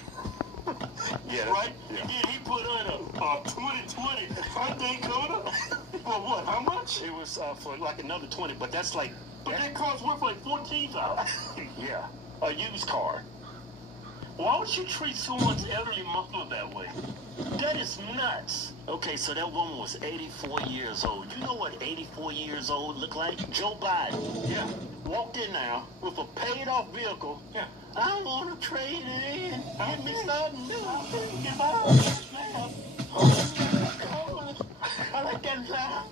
Yeah. Right? Yeah. And then he put her in a 2020 Hyundai Kona. For what? How much? It was for like another 20, but that's like... But that car's worth like $14,000. Yeah. A used car. Why would you treat someone's elderly mother that way? That is nuts. Okay, so that woman was 84 years old. You know what 84 years old look like? Joe Biden. Yeah. Walked in now with a paid-off vehicle. Yeah. I want to trade it in. Give me something new. I like that sound.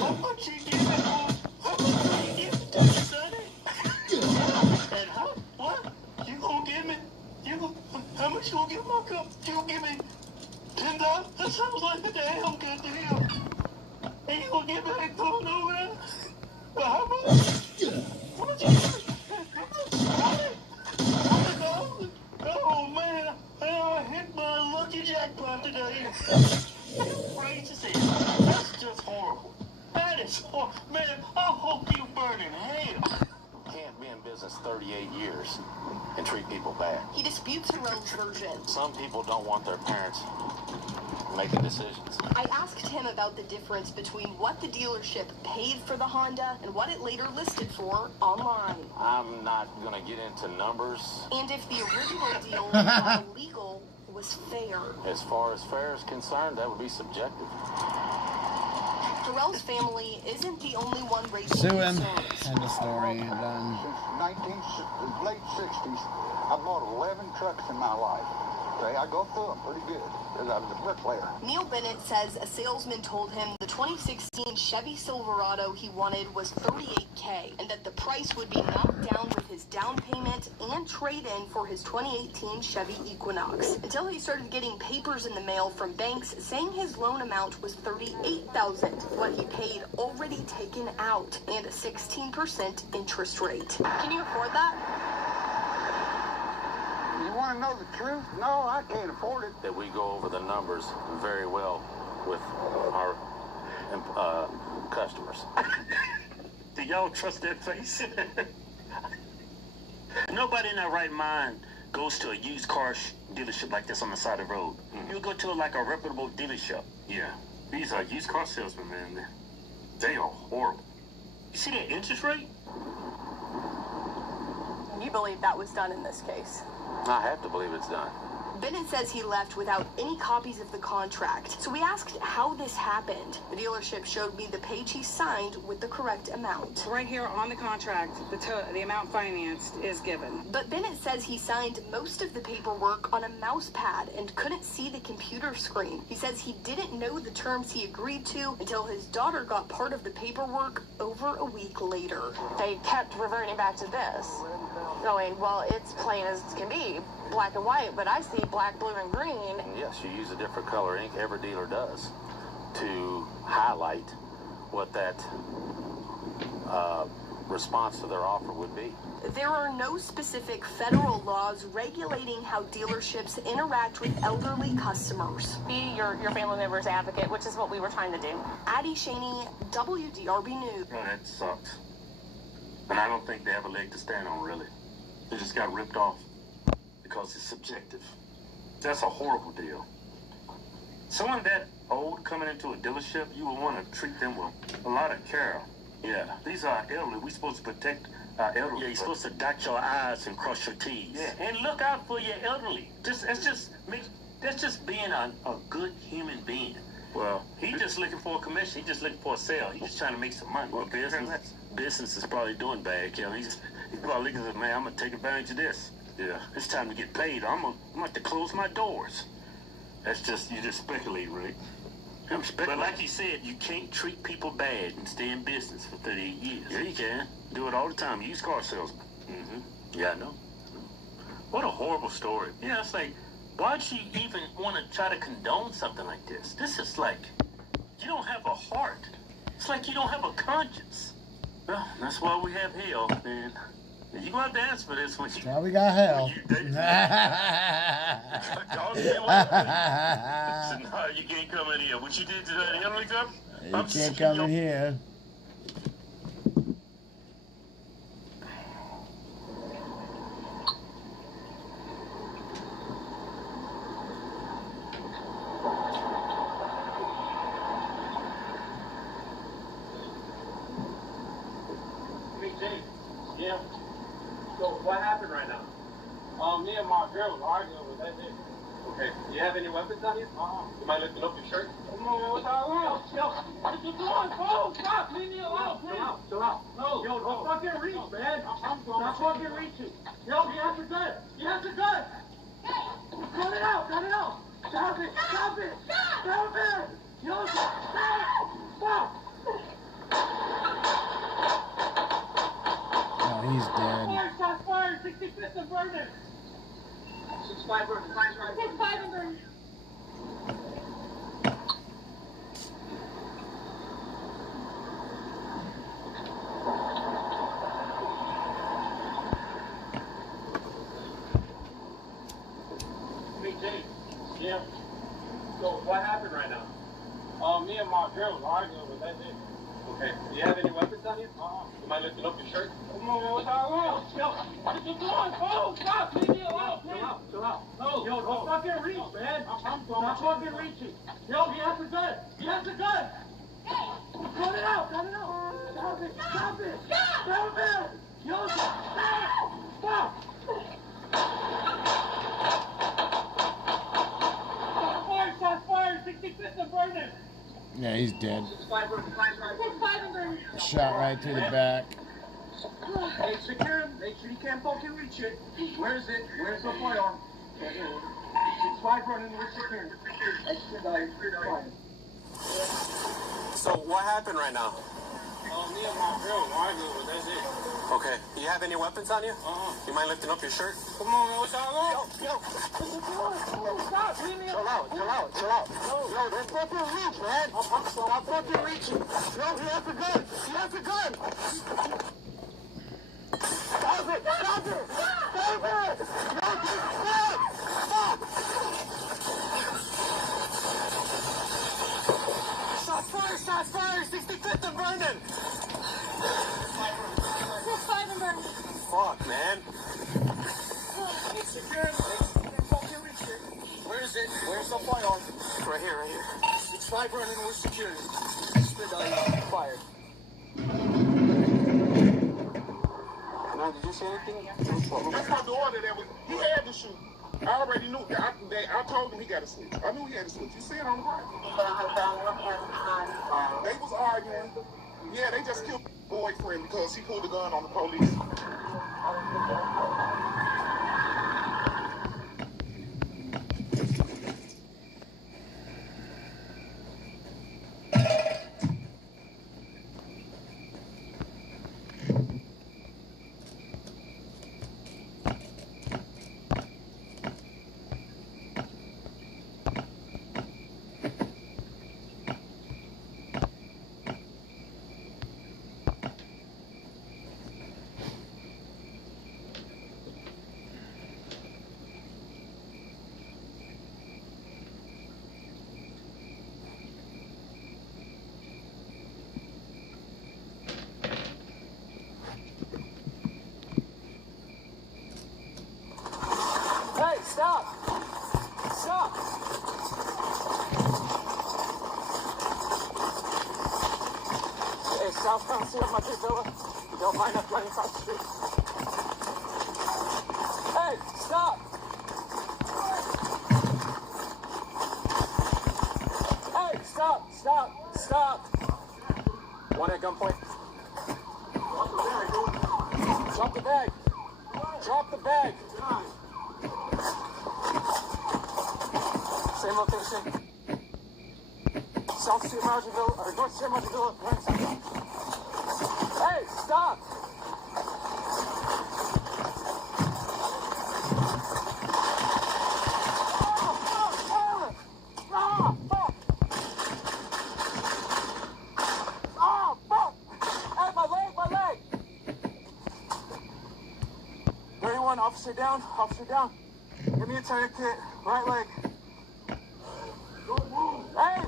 How much you give it for? How much you give it to me, sonny? And what? You gonna give me? How much you gonna give my cup? You gonna give me $10? That sounds like a damn good deal. And you gonna give me that phone over there? Well, how much? How much you give me? Oh man, I hit my lucky jackpot today. Crazy to see. That's just horrible. That is horrible. Man, I hope you burn in hell. Can't be in business 38 years and treat people bad. He disputes Harrell's version. Some people don't want their parents making decisions. I asked him about the difference between what the dealership paid for the Honda and what it later listed for online. I'm not going to get into numbers. And if the original deal, while illegal, was fair. As far as fair is concerned, that would be subjective. Carell's family isn't the only one raising Sue him. concerns. End of story. Done. Since late 60s, I bought 11 trucks in my life. Okay, I go through them pretty good because I was a bricklayer. Neil Bennett says a salesman told him the 2016 Chevy Silverado he wanted was $38K and that the price would be knocked down with his down payment and trade-in for his 2018 Chevy Equinox. Until he started getting papers in the mail from banks saying his loan amount was $38,000, what he paid already taken out, and a 16% interest rate. Can you afford that? You want to know the truth? No, I can't afford it. That we go over the numbers very well with our customers. Do y'all trust that face? Nobody in their right mind goes to a used car dealership like this on the side of the road. You go to like a reputable dealership. Yeah, these are used car salesmen, man. They are horrible. You see that interest rate? You believe that was done in this case? I have to believe it's done. Bennett says he left without any copies of the contract. So we asked how this happened. The dealership showed me the page he signed with the correct amount. Right here on the contract, the amount financed is given. But Bennett says he signed most of the paperwork on a mouse pad and couldn't see the computer screen. He says he didn't know the terms he agreed to until his daughter got part of the paperwork over a week later. They kept reverting back to this, going, well, it's plain as can be, black and white, but I see black, blue, and green. Yes, you use a different color ink, every dealer does, to highlight what that response to their offer would be. There are no specific federal laws regulating how dealerships interact with elderly customers. Be your family member's advocate, which is what we were trying to do. Addie Shaney, WDRB News. Oh, that sucks. And I don't think they have a leg to stand on, really. They just got ripped off because it's subjective. That's a horrible deal. Someone that old coming into a dealership, you would want to treat them with a lot of care. Yeah, these are elderly. We're supposed to protect our elderly. Yeah, you're supposed to dot your I's and cross your T's. Yeah, and look out for your elderly. That's just being a good human being. Well, he's just looking for a commission. He's just looking for a sale. He's just trying to make some money. Well, business is probably doing bad, Kelly. He's probably looking at, man, I'm going to take advantage of this. Yeah, it's time to get paid. I'm going to have to close my doors. That's just, you just speculate, Rick. But like you said, you can't treat people bad and stay in business for 38 years. Yeah, you can. Do it all the time. Used car salesman. Mm-hmm. Yeah, I know. What a horrible story. Yeah, it's like, why'd you even want to try to condone something like this? This is like, you don't have a heart. It's like you don't have a conscience. Well, that's why we have hell, man. You gonna have to answer for this when you. Well, we got hell. No, you can't come in here. What you did to that elderly girl? You can't come in here. Yeah. So what happened right now? Me and my girl was arguing over that bitch. Okay. Do you have any weapons on you? You mind lifting up your shirt? No, what's all wrong? Yo, what you doing? Oh, stop! Leave me alone, please. Chill out. No. Yo, don't fucking reach, man. Stop fucking reaching. Yo, he has a gun. He has a gun. Cut it out. Cut it out. Stop it. Stop it. Stop it. Yo, stop. Stop. Oh, he's dead. Shots fired. 65th and Vernon. 65 Vernon. 65 and Vernon. Hey, James. Yeah. So, what happened right now? Me and my girl was arguing over that bitch. Okay. Do you have any weapons on you? You mind lifting up your shirt? No, what's all wrong? Yo, what you doing? Oh, stop! Leave me alone, please. Chill out. No, yo, don't fucking reach, man. Stop fucking reaching. Yo, he has a gun. He has a gun. Cut it out. Cut it out. Stop it. Stop it. Stop it. Yo, stop. Stop. Shots fired. 65th and Vernon. Yeah, he's dead. Shot right through the back. Hey, secure. Make sure you can't fucking reach it. Where is it? Where's the firearm? 65 running with secure. So what happened right now? Me and my girl arguing, but that's it. Okay. Do you have any weapons on you? You mind lifting up your shirt? Come on, man. What's all on? Yo. Stop. Leave me Chill out. Yo, that's fucking reach, man. I'm fucking reaching. Yo, he has a gun. Stop it. Shots fired. 65th and Vernon. Fuck, man. It's secure. Fucking reach it. Where is it? Where's the firearm? Right here. 65 running with security. Fired. Man, did you see anything? That's not the order that was. He had to shoot. I already knew. I told him he got to switch. I knew he had to switch. You see it on the ground. They was arguing. Yeah, they just killed boyfriend because he pulled the gun on the police. Stop! Hey, southbound, see my big fella? You don't mind us running across the street? Hey, stop! Hey, stop! One at gunpoint. Drop the bag! Same location. South Street, Marginville, or North Street, Marginville. Hey, stop! Fuck! Hey, my leg! 31, officer down. Give me a tourniquet, right leg. Hey!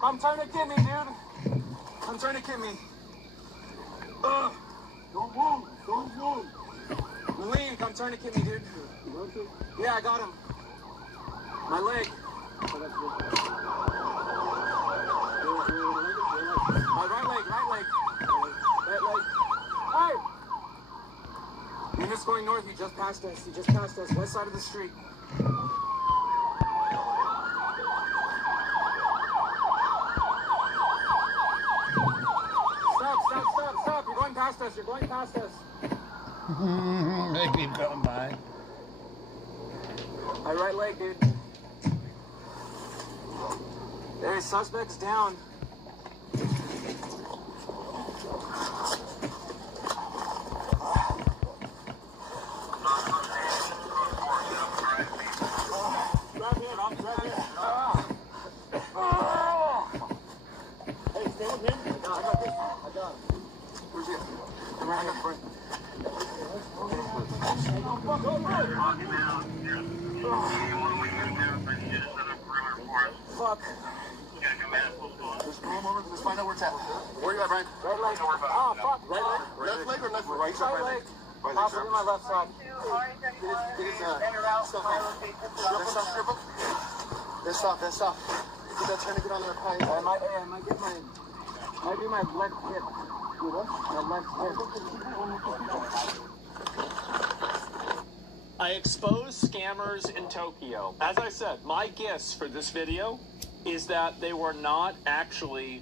Come tourniquet me, dude. Come tourniquet me. Don't move. Lean, come tourniquet me, dude. Yeah, I got him. My leg. My right leg. Hey! Unit's going north, he just passed us, west side of the street. Stop, you're going past us. They keep going by. My right leg, dude. Hey, suspect's down. Hey, stay with him. I got this. Where's he? I'm right up front. Fuck. Let's find out where it's at. Where you at, Brian? Right leg. Oh, fuck. Right leg? Left leg or left leg? Right leg. Possibly my left side. Get his stuff. That's off. Get that tourniquet on there. I might get might be my left hip. My left hip. I expose scammers in Tokyo. As I said, my guess for this video is that they were not actually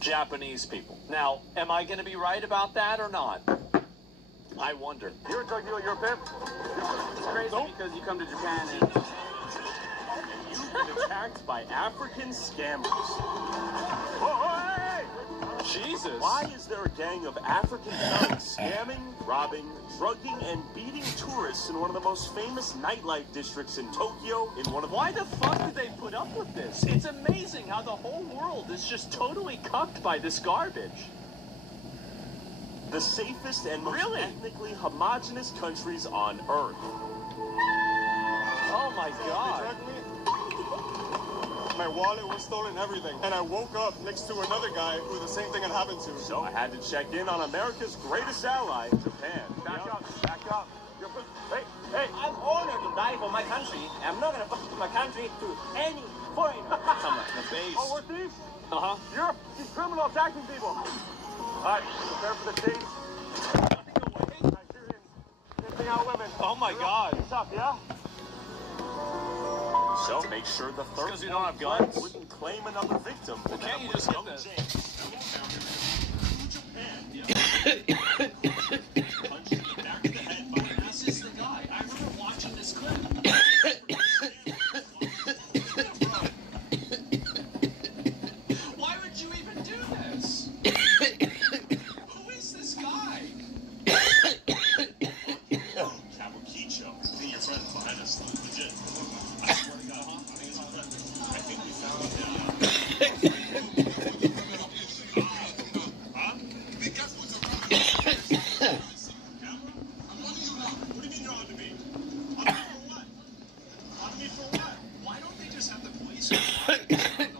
Japanese people. Now, am I going to be right about that or not? I wonder. You're in Tokyo, you're a pimp. It's crazy because you come to Japan and You've been attacked by African scammers. oh, hey! Jesus. Why is there a gang of African thugs scamming, robbing, drugging, and beating tourists in one of the most famous nightlife districts in Tokyo? Why the fuck did they put up with this? It's amazing how the whole world is just totally cucked by this garbage. The safest and most ethnically homogenous countries on Earth. Oh my God. My wallet was stolen, everything. And I woke up next to another guy who the same thing had happened to. So I had to check in on America's greatest ally, Japan. Back up. Hey. I'm honored to die for my country. I'm not gonna fuck my country to any foreigner. The base. Oh, we're thieves? Uh-huh. You're these criminals attacking people. All right, prepare for the chase. Nigerians, out women. Oh my God. Tough, yeah? So make sure the third because you don't have guns wouldn't claim another victim. Well, can't you just get this? This is the guy. I remember watching this clip. Why would you even do this? Who is this guy? Kabukicho. See your friends behind us. Legit. I swear to God. I think we found What do you mean you're on to me? On me for what? On me for what? Why don't they just have the police go all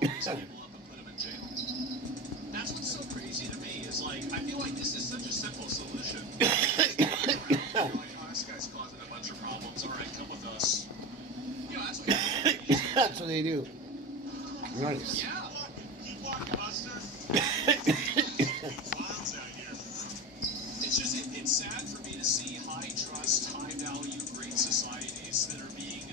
these people up and put them in jail? That's what's so crazy to me is like, I feel like this is such a simple solution. You're like, oh, this guy's causing a bunch of problems. All right, come with us. You know, that's what That's what they do. Nice. Yeah. Keep walking, Buster. It's just, it's sad for me to see high trust, high value, great societies that are being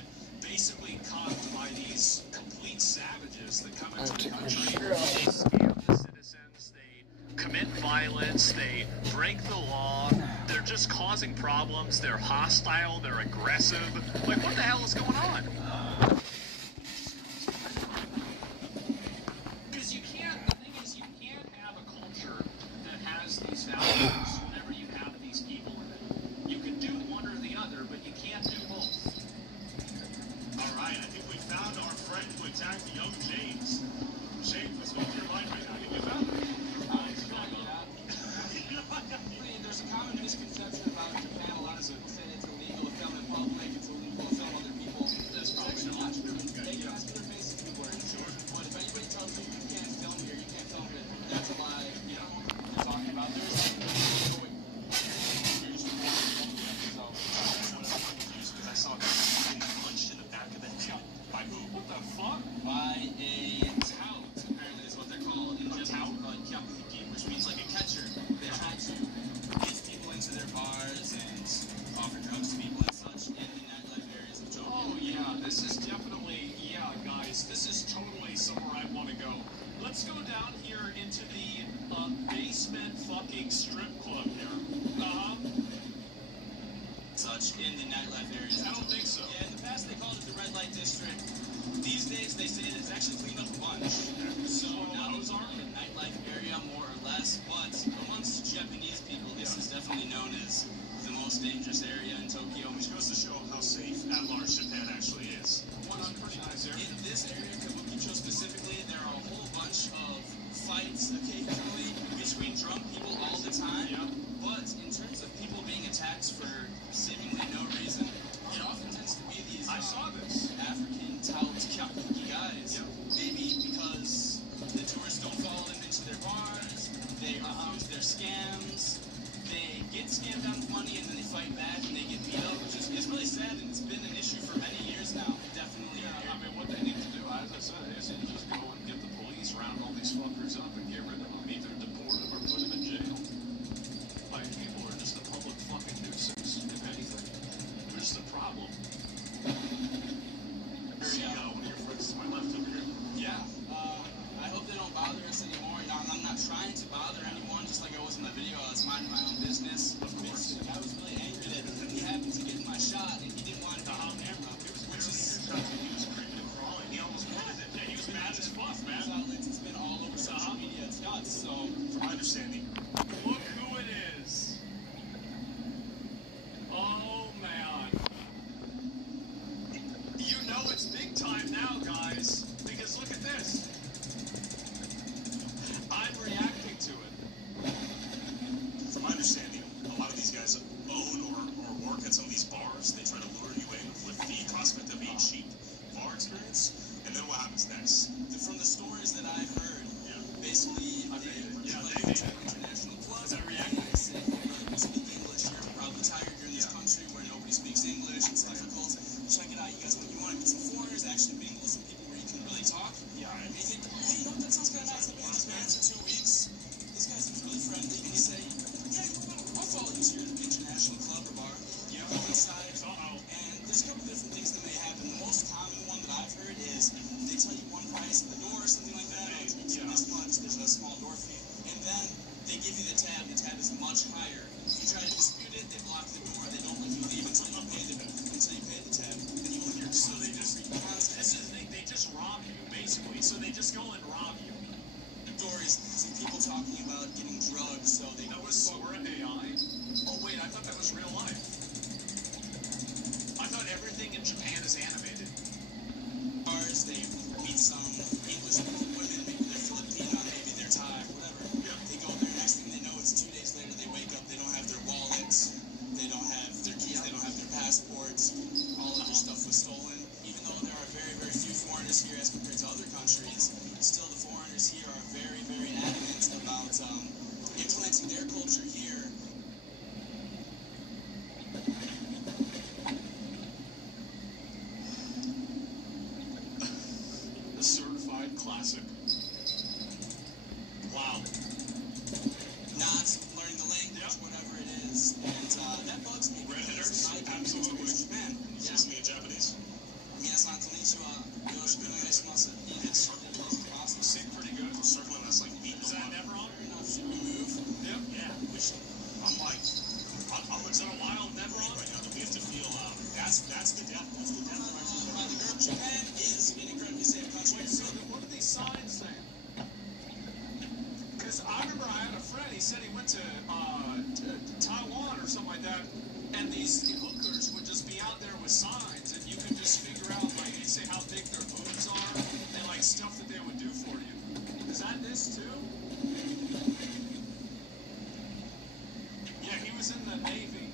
basically cuffed by these complete savages that come into the country. They scam the citizens, they commit violence, they break the law, they're just causing problems, they're hostile, they're aggressive. Like, what the hell is going on? Because you can't, the thing is, you can't have a culture that has these values whenever you have these people in it. You can do one or the other, but you can't do both. All right, I think we found our friend who attacked the young James. James, let's go to your line right now. I think we found him. There's a common misconception about Japan. A lot of people say it's illegal to film in public, it's illegal to film other people. There's protection. They can ask their faces before it. But if anybody tells you you can't film here, you can't film here, that's a lie. You know, you're talking about there's because I saw a guy getting punched in the back of the head. By who? What the fuck? by a tout, apparently is what they're called. A tout? Kyakuki, which means like a catcher. They try to get people into their bars and offer drugs to people and such in the nightlife areas of Tokyo. Oh yeah, this is definitely, yeah guys, this is totally somewhere I want to go. Let's go down here into the basement fucking strip club here. Such in the nightlife areas. I don't think so. Yeah, in the past they called it the red light district. These days they say that it's actually cleaned up a bunch. So now those are the nightlife area more or less, but amongst Japanese people this is definitely known as the most dangerous area in Tokyo. Which goes to show how safe at large Japan actually is. In this area, Kabukicho specifically, there are a whole bunch of fights occasionally between drunk people all the time. Yeah. But in terms of people being attacked for seemingly no reason, it often tends to be these I saw this. African tout kyakuki guys. Maybe because the tourists don't follow them into their bars, they refuse their scams, they get scammed out of money and then they fight back and they get beat up, which is really sad, and it's been an issue for many years now. Definitely. Yeah, I mean, what they need to do, as I said, is just go and get the police, round all these fuckers up and get rid of them. Either deport them or put them in jail. Like, people are just a public fucking nuisance, if anything. trying to bother anyone, just like I was in the video. I was minding my own business. Basically, I was really angry that he happened to get my shot and he didn't want it to hop camera, which is... He was creeping and crawling. He almost wanted it. Yeah, he was mad as fuck, man. It's been all over social media. It's nuts. So, from my understanding, look who it is. Oh, man. You know it's big time now, guys, because look at this. I'm reacting to it. From my understanding, a lot of these guys own or work at some of these bars. They try to lure you in with the prospect of a cheap bar experience. And then what happens next? from the stories that I've heard, basically, they international clubs. I reacting? We speak English. You're probably tired. You're in this country where nobody speaks English. It's difficult. Check it out. You guys, you want to meet some foreigners, actually mingle with some people where you can really talk. Yeah. And you think, hey, you know what? That sounds kind of nice. I've been with this man for 2 weeks. This guy seems really friendly. And you say, yeah, you know what? I'll follow you to your international club or bar. You go inside. And there's a couple different things that may happen. The most common one that I've heard is they tell you one price at the door or something like that. This much. There's a small door fee. And then they give you the tab. The tab is much higher. You try to dispute it, they block the door. They don't let you leave until you pay the tab. And you will hear so they just rob you, basically. So they just go and rob you. Stories, some people talking about getting drugs, so they... That was AI? Oh, wait, I thought that was real life. I thought everything in Japan is animated. Bars, they meet some English women, maybe they're Filipino, maybe they're Thai, whatever. Yeah. They go there, next thing they know, it's 2 days later, they wake up, they don't have their wallets, they don't have their keys, they don't have their passports, all of their stuff was stolen. Even though there are very, very few foreigners here as compared to other countries, still the foreigners here are very, very adamant about implementing their culture here. The certified classic. Wow. Not learning the language, whatever it is. And that bugs me. Redheaders, absolutely. Japan. Yeah. Just me in Japanese. Minasan konnichiwa. Yoroshiku onegaishimasu. It's awesome. Sing pretty good. Circling, that's like beating. Is that Neveron? Should we move? Yep. Yeah. Which I'm like, is that a wild Neveron right now that we have to feel? That's the death. That's the death direction. Japan is an incredibly safe country. Wait, so what are these signs saying? Because I remember I had a friend. He said he went to Taiwan or something like that, and these hookers would just be out there with signs, and you could just figure out, like, they say how big their boobs are, and like stuff that they would do for you. Is that this too? Yeah, he was in the Navy.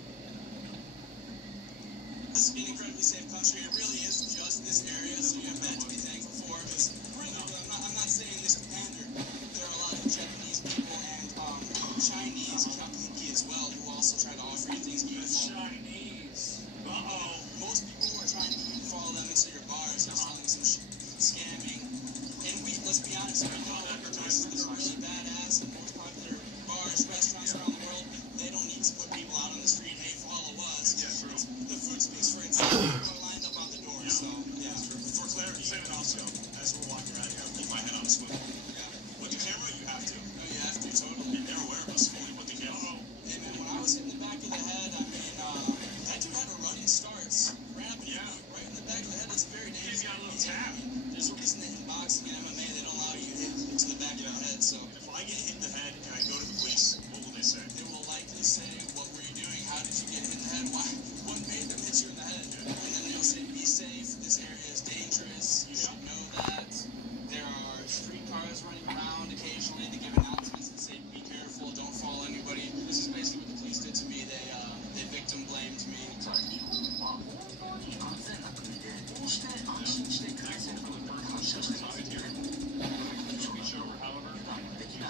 This is an incredibly safe country. It really is just this area, so you have that to be thankful for. Because I'm not saying this to pander. There are a lot of Japanese people and Chinese, Kapiki as well, who also try to offer you things. Chinese. Uh-oh. Most people who are trying to follow them into your bars are selling some scamming. And let's be honest, we know that places that are really badass and most popular bars, restaurants around the world, they don't need to put people out on the street, hey, follow us. Yeah, true. The food speaks for itself. People are lined up out the door, so, yeah. For clarity, and also, as we're walking around here, I keep my head on a swivel. Yeah. With the camera, you have to. No, you have to, totally. They're aware of us fully with the camera. Hey, man, when I was hitting the back of the head, I mean, that dude had a running start. Ran up right in the back of the head. That's very dangerous. He's got a little tap. There's a reason that in boxing and MMA, they don't allow you to hit into the back of the head, so. If I get hit in the head and I go to the police, what will they say? They will likely say, what were you doing? How did you get hit in the head? Why? What made them hit you in the head? And then they'll say, be safe. This area is dangerous. You should know that. There are street cars running around occasionally. They give announcements that say, be careful, don't follow anybody. This is basically what the police did to me. They victim blamed me.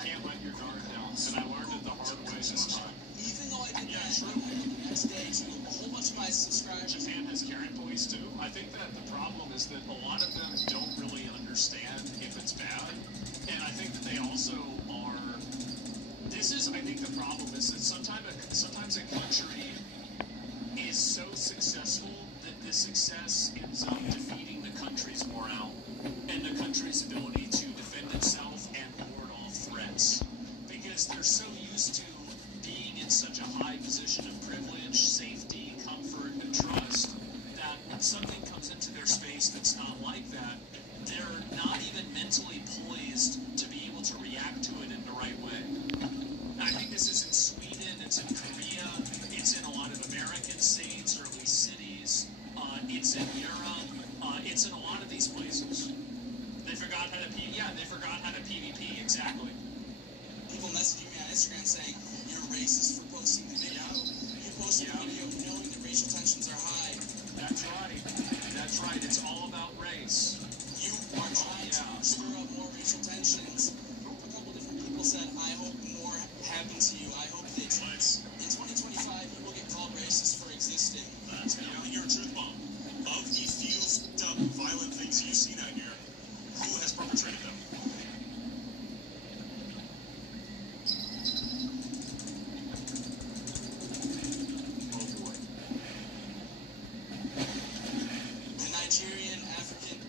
Can't let your guard down, and I learned it the hard way this time. Even though I did the next day to a whole bunch of my subscribers. Japan has carried police too. I think that the problem is that a lot of them don't really understand if it's bad, and I think that they also are. I think the problem is that sometimes a country is so successful that the success ends up defeating the country's morale and the country's ability to defend itself and ward off threats. to they forgot how to PvP, exactly. People messaging me on Instagram saying, you're racist for posting the video. You posted the video knowing that racial tensions are high. That's right. That's right. It's all about race. You are trying to stir up more racial tensions. A couple different people said, I hope more happens to you. I hope that in 2025 you will get called racist for existing. You're a truth bomb. Of these few up violent things you've seen out here, who has perpetrated them? Oh boy. The Nigerian, African,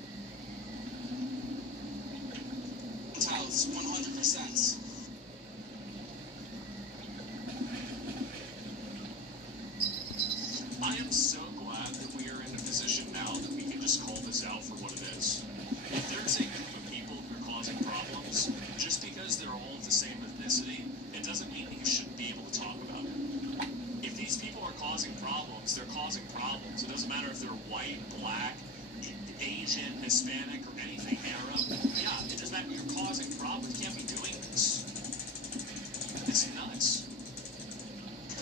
Gentiles, 100%. I am so glad that we are in a position now that we can just call this out for what it is. If there's a group of people who are causing problems, just because they're all of the same ethnicity, it doesn't mean that you shouldn't be able to talk about it. If these people are causing problems, they're causing problems. It doesn't matter if they're white, black, Asian, Hispanic, or anything Arab. Yeah, it doesn't matter. You're causing problems. You can't be doing this. It's nuts.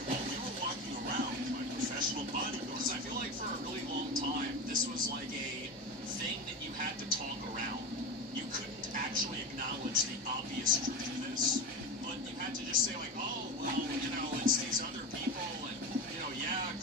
Well, we were walking around like professional bodybuilders. I feel like for a really long time, this was like a thing that you had to talk around. You couldn't actually acknowledge the obvious truth of this, but you had to just say like, oh, well, it's these other people, and,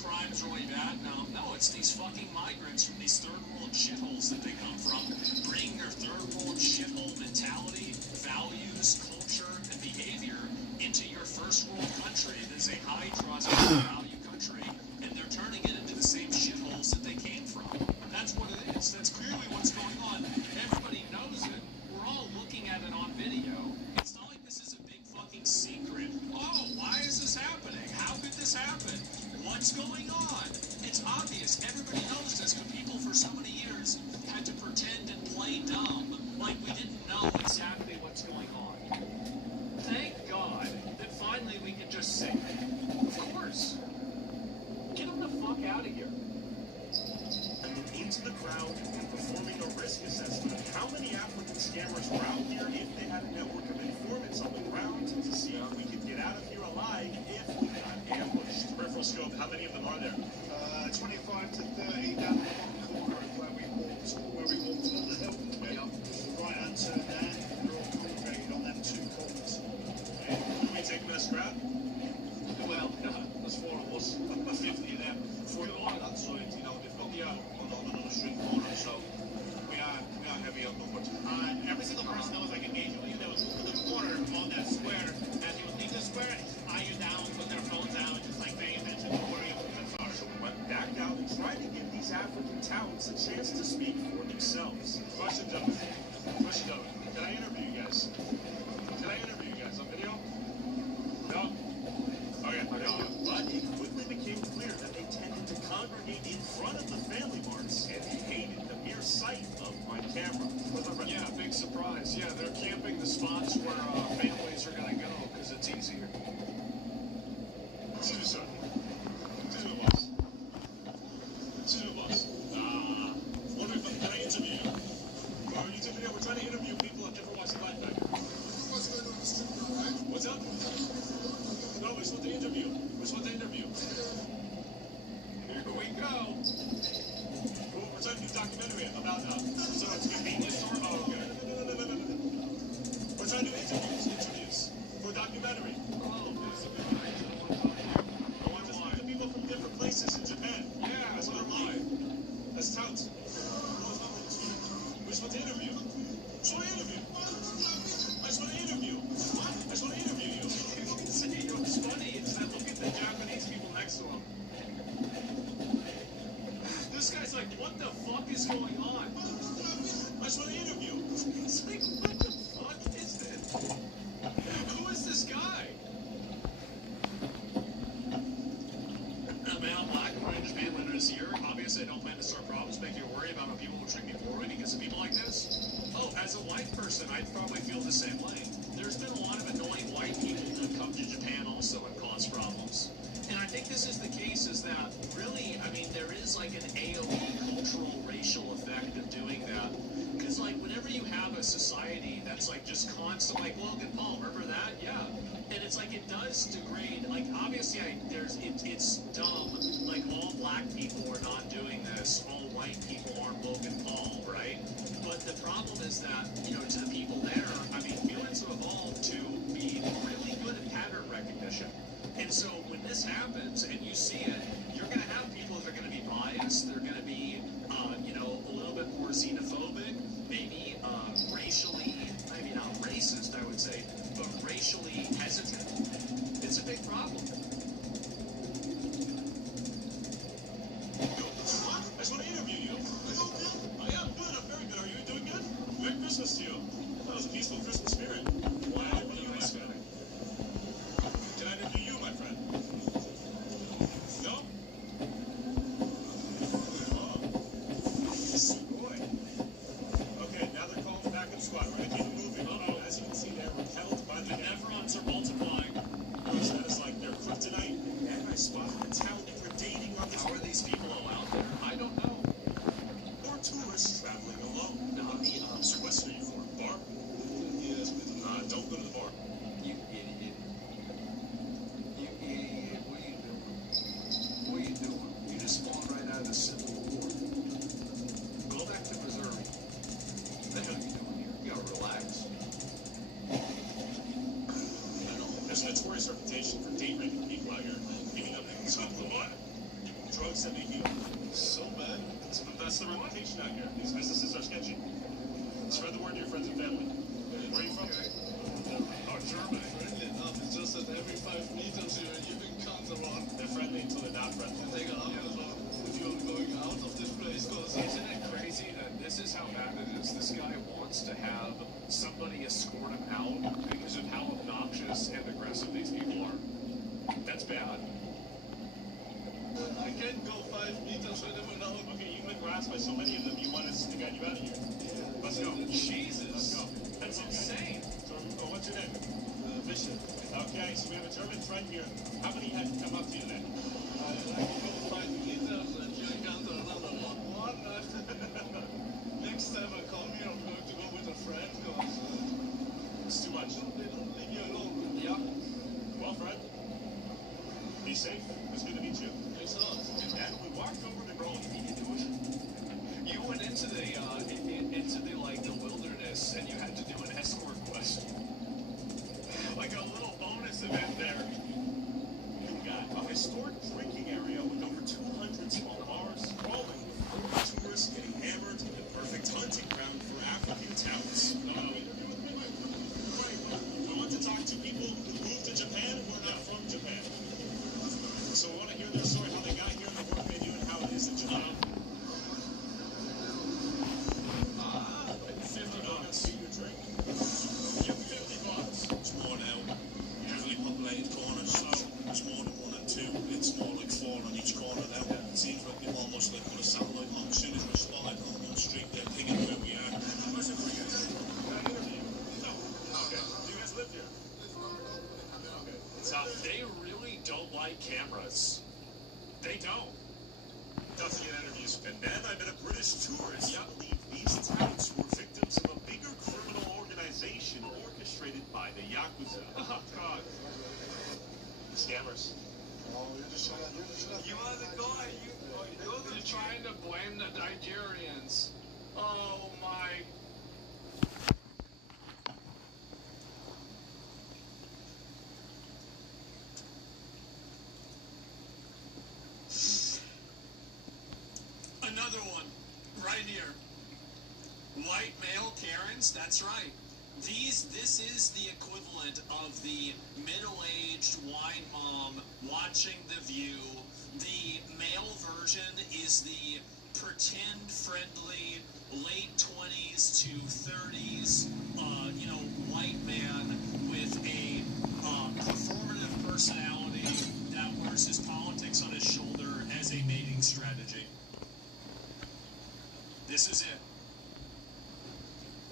crime's really bad. No, it's these fucking migrants from these third world shitholes that they come from, bringing their third world shithole mentality, values, culture, and behavior into your first world country that is a high trust, high value country, and they're turning it into the same shitholes that they came from. That's what it is. That's clearly what's going on. Everybody knows it. We're all looking at it on video. It's not like this is a big fucking secret. Oh, why is this happening? How could this happen? What's going on? It's obvious. Everybody knows this, but people for so many years had to pretend and play dumb like we didn't know exactly what's going on. Thank God that finally we can just say, of course, get them the fuck out of here. Into the crowd and performing a risk assessment of how many African scammers were out here if they had a network of informants on the ground to see if we could get out of here alive if we got ambushed. Peripheral scope, how many of them are there? 25 to 30 down the bottom corner of where we walked on the hill. Right hand turn there, they're all congregated on them two corners. Can we take them as scrap? Well, there's four of us, 50 of them. For that side, they've got the on another street corner, so we are heavy outnumbered. Every single person that was like engaged with you, that was moving the corner on that square, as you would leave the square, eye you down, put their phones out, just like paying attention to where your movements are. So we went back out and tried to give these African towns a chance to speak for themselves. Questions of it. Can I interview you guys? On video? No? Okay. But it quickly became clear that they tended to congregate in front of the family marts and hated the mere sight of my camera. Yeah, big surprise. Yeah, they're camping the spots where families are going to go because it's easier. Excuse me, sir. Excuse me, boss. Wondering if can I interview you? We're YouTube video. We're trying to interview people of different walks of life back here. What's going on in the street now, right? What's up? No, we just want to interview. Here we go. We're trying to do a documentary about so it's convenience or okay. No. We're trying to do interviews for a documentary. I want to talk to people from different places in Japan. Yeah, that's what they're live. That's touts. We just want to interview. I just want to interview you. It's funny. It's that look at the Japanese people next to him. This guy's like, what the fuck is going on? I just want to interview. It's like, what the fuck is this? Who is this guy? Man, I'm black. I'm going to Japan later this year. Obviously, I don't plan to start problems, make you worry about how people will treat me poorly because of people like this. Oh, as a white person, I'd probably feel the same way. There's been a lot of annoying white people who have come to Japan also and caused problems. And I think this is the case is that really, I mean, there is like an AOE cultural racial effect of doing that. Because like whenever you have a society that's like just constant, like Logan Paul, remember that? Yeah. And it's like it does degrade, like obviously it's dumb, like all black people are not doing this, all white people aren't Logan Paul, right? But the problem is that, you know, to the people there, I mean, humans have evolved to be really good at pattern recognition. And so when this happens and you see it, you're going to have people that are going to be biased, they're going to be, you know, a little bit more xenophobic, maybe racially, maybe not racist, I would say, but racially hesitant. It's a big problem. I just want to interview you. Oh, yeah, I'm good. I'm very good. Are you doing good? Merry Christmas to you. That was a peaceful Christmas spirit. Can I interview you, my friend? Can I interview you, my friend? No? Oh. Boy. Okay, now they're calling back in squad. We're going to keep it moving. As you can see, they're repelled by the nevrons are multiplying. That is like their kryptonite. And I spotted a town predating on this. How are these people allowed there? I don't know. Or tourists traveling alone. So what's the uniform? Bar? Yes, but don't go to the bar. You idiot. You idiot. What are you doing? What are you doing? You just spawned right out of the Civil War. Go back to Missouri. What the hell are you doing here? You gotta relax. There's a notorious reputation for date raping people out here. Giving up some of the what? Drugs that make you so bad. So that's the reputation out here. These businesses are sketchy. Spread the word to your friends and family. Where are you from? Oh, Germany. Friendly enough. It's just that every 5 meters you encounter one. They're friendly until they're not friendly. Take it out as well. If you're going out of this place, because isn't it crazy that this is how bad it is? This guy wants to have somebody escort him out because of how obnoxious and aggressive these people are. That's bad. I can't go 5 meters. I never know. Okay, you've been harassed by so many of them. You want us to get you out of here? Let's go. Jesus. Let's go. That's insane. So, what's your name? Bishop. Okay, so we have a German friend here. How many have come up to you then? I can go 5 meters and you encounter another one. Next time I come here, I'm going to go with a friend because it's too much. They don't leave you alone. Yeah. Well, friend, be safe. It's good to meet you. Thanks a lot. And we walked over to Rome. You went into the like the wilderness and you had to do an escort quest. Like a little bonus event there. You got a historic drinking area with over 200 small bars, crawling with tourists getting hammered, the perfect hunting ground for African towns. Interview with me, my friend. I want to talk to people who moved to Japan who are not from Japan. So I want to hear their story, how they got here, the work they do, and how it is in Japan. $50. Your drink? Yep, $50. It's more now. Heavily populated corners, so it's more than 1 and 2. It's more like 4 on each corner now. It seems like they've almost like put a satellite on. As soon as we're spotted on one street, they're picking where we are. Question for you. Can I interview you? No. Okay. Do you guys live here? Okay. So they really don't like cameras. They don't. Doesn't get interviews. And then I met a British tourist. I believe these touts were victims of a bigger criminal organization orchestrated by the Yakuza. Oh, God. The scammers. Oh, you're just trying to... You are the guy. You're trying to blame the Nigerians. Oh, my... Another one, right here. White male Karens, that's right. This is the equivalent of the middle-aged wine mom watching The View. The male version is the pretend-friendly late 20s to 30s, white man with a performative personality that wears his politics on his shoulder as a mating strategy. This is it.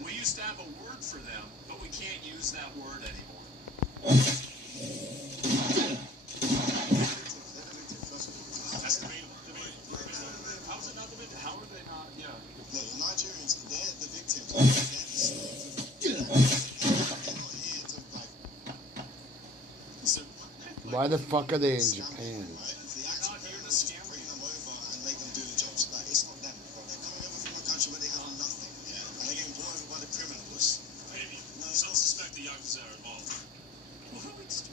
We used to have a word for them, but we can't use that word anymore. That's the main. How is it not the main? How are they not? Yeah. No, the Nigerians, they're the victims. Why the fuck are they in Japan? Some suspect the Yakuza are involved.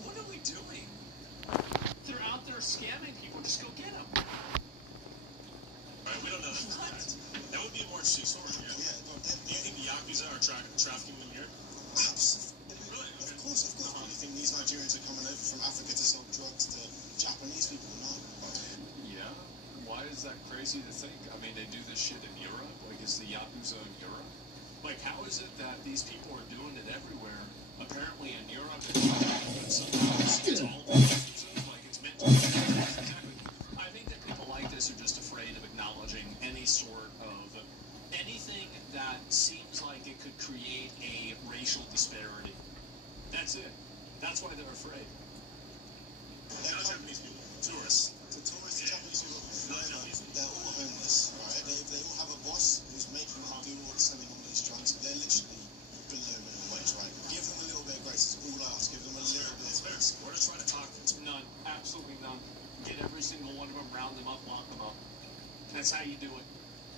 What are we doing? They're out there scamming people. Just go get them. Alright, we don't know that for a fact. That would be a more interesting story. Yeah. Do you think the Yakuza are trafficking them here? Absolutely. Really? Okay. Of course. Do you think these Nigerians are coming over from Africa to sell drugs to Japanese people? No. Yeah? Why is that crazy to think? I mean, they do this shit in Europe. Like, is the Yakuza in Europe? Like, how is it that these people are doing it everywhere? Apparently in Europe, but somehow it's all like it's meant to be. Exactly. I think that people like this are just afraid of acknowledging any sort of anything that seems like it could create a racial disparity. That's it. That's why they're afraid. They're not Japanese people. Tourists. The tourists, Japanese people, they're all homeless, right? They all have a boss who's making them do all the selling all these drugs. They're literally below minimum wage, right? Give them a little bit of grace. It's all I ask. Give them a little bit of grace. We're just trying to talk. None. Absolutely none. Get every single one of them, round them up, lock them up. That's how you do it.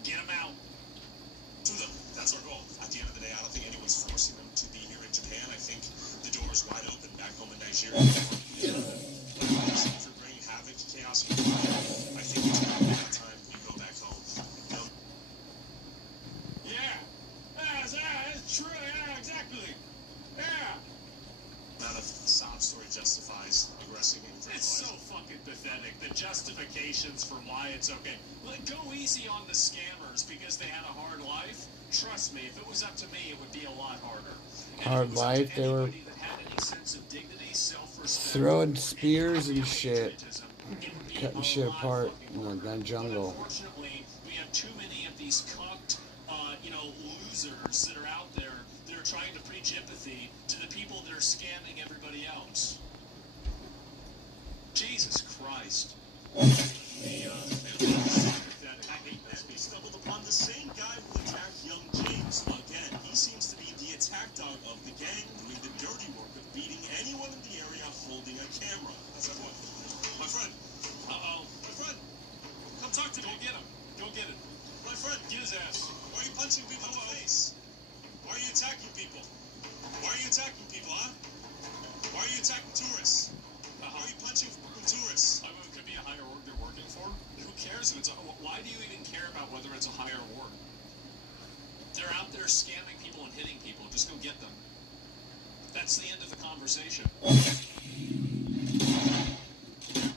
Get them out. To them. That's our goal. At the end of the day, I don't think anyone's forcing them to be here in Japan. I think the door is wide open back home in Nigeria. For bringing havoc, chaos, and I think it's about time we go back home. Yeah. That's true. Yeah, exactly. Yeah. Not a sob story justifies aggressive and it's so fucking pathetic. The justifications for why it's okay. Go easy on the scammers because they had a hard life. Trust me, if it was up to me, it would be a lot harder. Hard life. They were throwing spears and shit, cutting shit apart in the jungle. Unfortunately, we have too many of these cucked, losers that are out there that are trying to preach empathy to the people that are scamming everybody else. Jesus Christ. I hate that. We stumbled upon the same guy who attacked young James. Again, he seems to be the attack dog of the gang, doing the dirty work of beating anyone in the area holding a camera. That's our point. My friend. Uh-oh. My friend. Come talk to me. Go get him. Go get him. My friend. Get his ass. Why are you punching people in the face? Why are you attacking people? Why are you attacking people, huh? Why are you attacking tourists? Why are you punching tourists? I mean, it could be a higher org they're working for. Who cares if it's why do you even care about whether it's a higher org? They're out there scamming people and hitting people. Just go get them. That's the end of the conversation.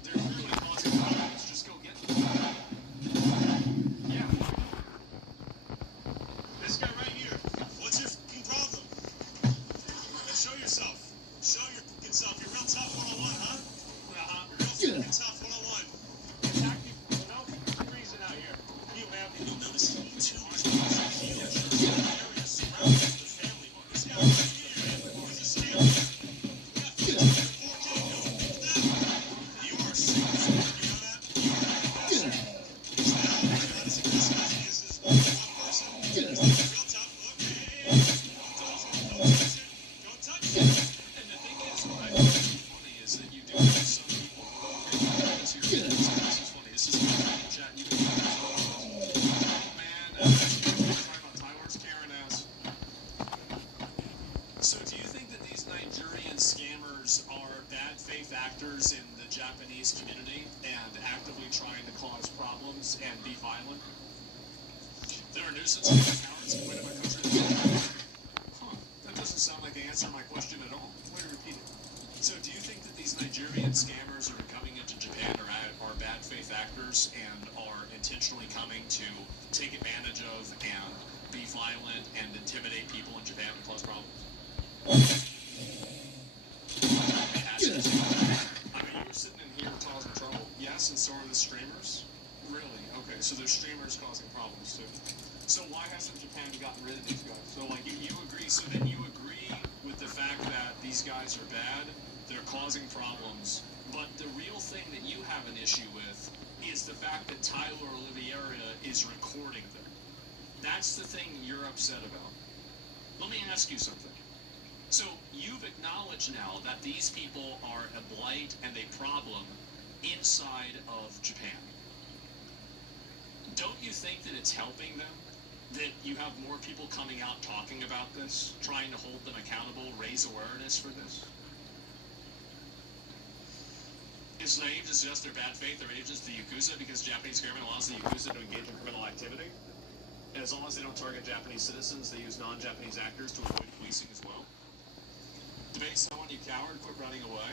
They're clearly causing problems. Just go get them. Yeah. This guy right here. What's your fucking problem? Show yourself. Show your fucking self. You're real tough 101, huh? Real fucking tough 101. Attack people. No reason out here. You man, you'll notice two areas surrounding the family. This guy right here is a scammer. You are sick. You know that? You are sick. He's not as aggressive as he is as one person. He's real tough. Look, hey. Don't touch it. And the thing is, what I find funny is that you do have some people who are this is funny. This is funny. Chat, you can man, talking about Tyler's Karen ass. So do you think that these Nigerian scammers are bad faith actors in the Japanese community and actively trying to cause problems and be violent? They're a nuisance and cowards and quit in my country. Huh. That doesn't sound like the answer to my question at all. Let me repeat it. So do you think that these Nigerian scammers who are coming into Japan are bad faith actors and are intentionally coming to take advantage of and be violent and intimidate people in Japan and cause problems? I mean, you were sitting in here causing trouble. Yes, and so are the streamers? Really? Okay, so there's streamers causing problems too. So why hasn't Japan gotten rid of these guys? So like you agree, so then you agree with the fact that these guys are bad, they're causing problems, but the real thing that you have an issue with is the fact that Tyler Oliveira is recording them. That's the thing you're upset about. Let me ask you something. So you've acknowledged now that these people are a blight and a problem inside of Japan. Don't you think that it's helping them? That you have more people coming out talking about this, trying to hold them accountable, raise awareness for this? Is naive to suggest their bad faith or agents to the Yakuza because Japanese government allows the Yakuza to engage in criminal activity? And as long as they don't target Japanese citizens, they use non-Japanese actors to avoid policing as well. Debate someone, you coward, quit running away.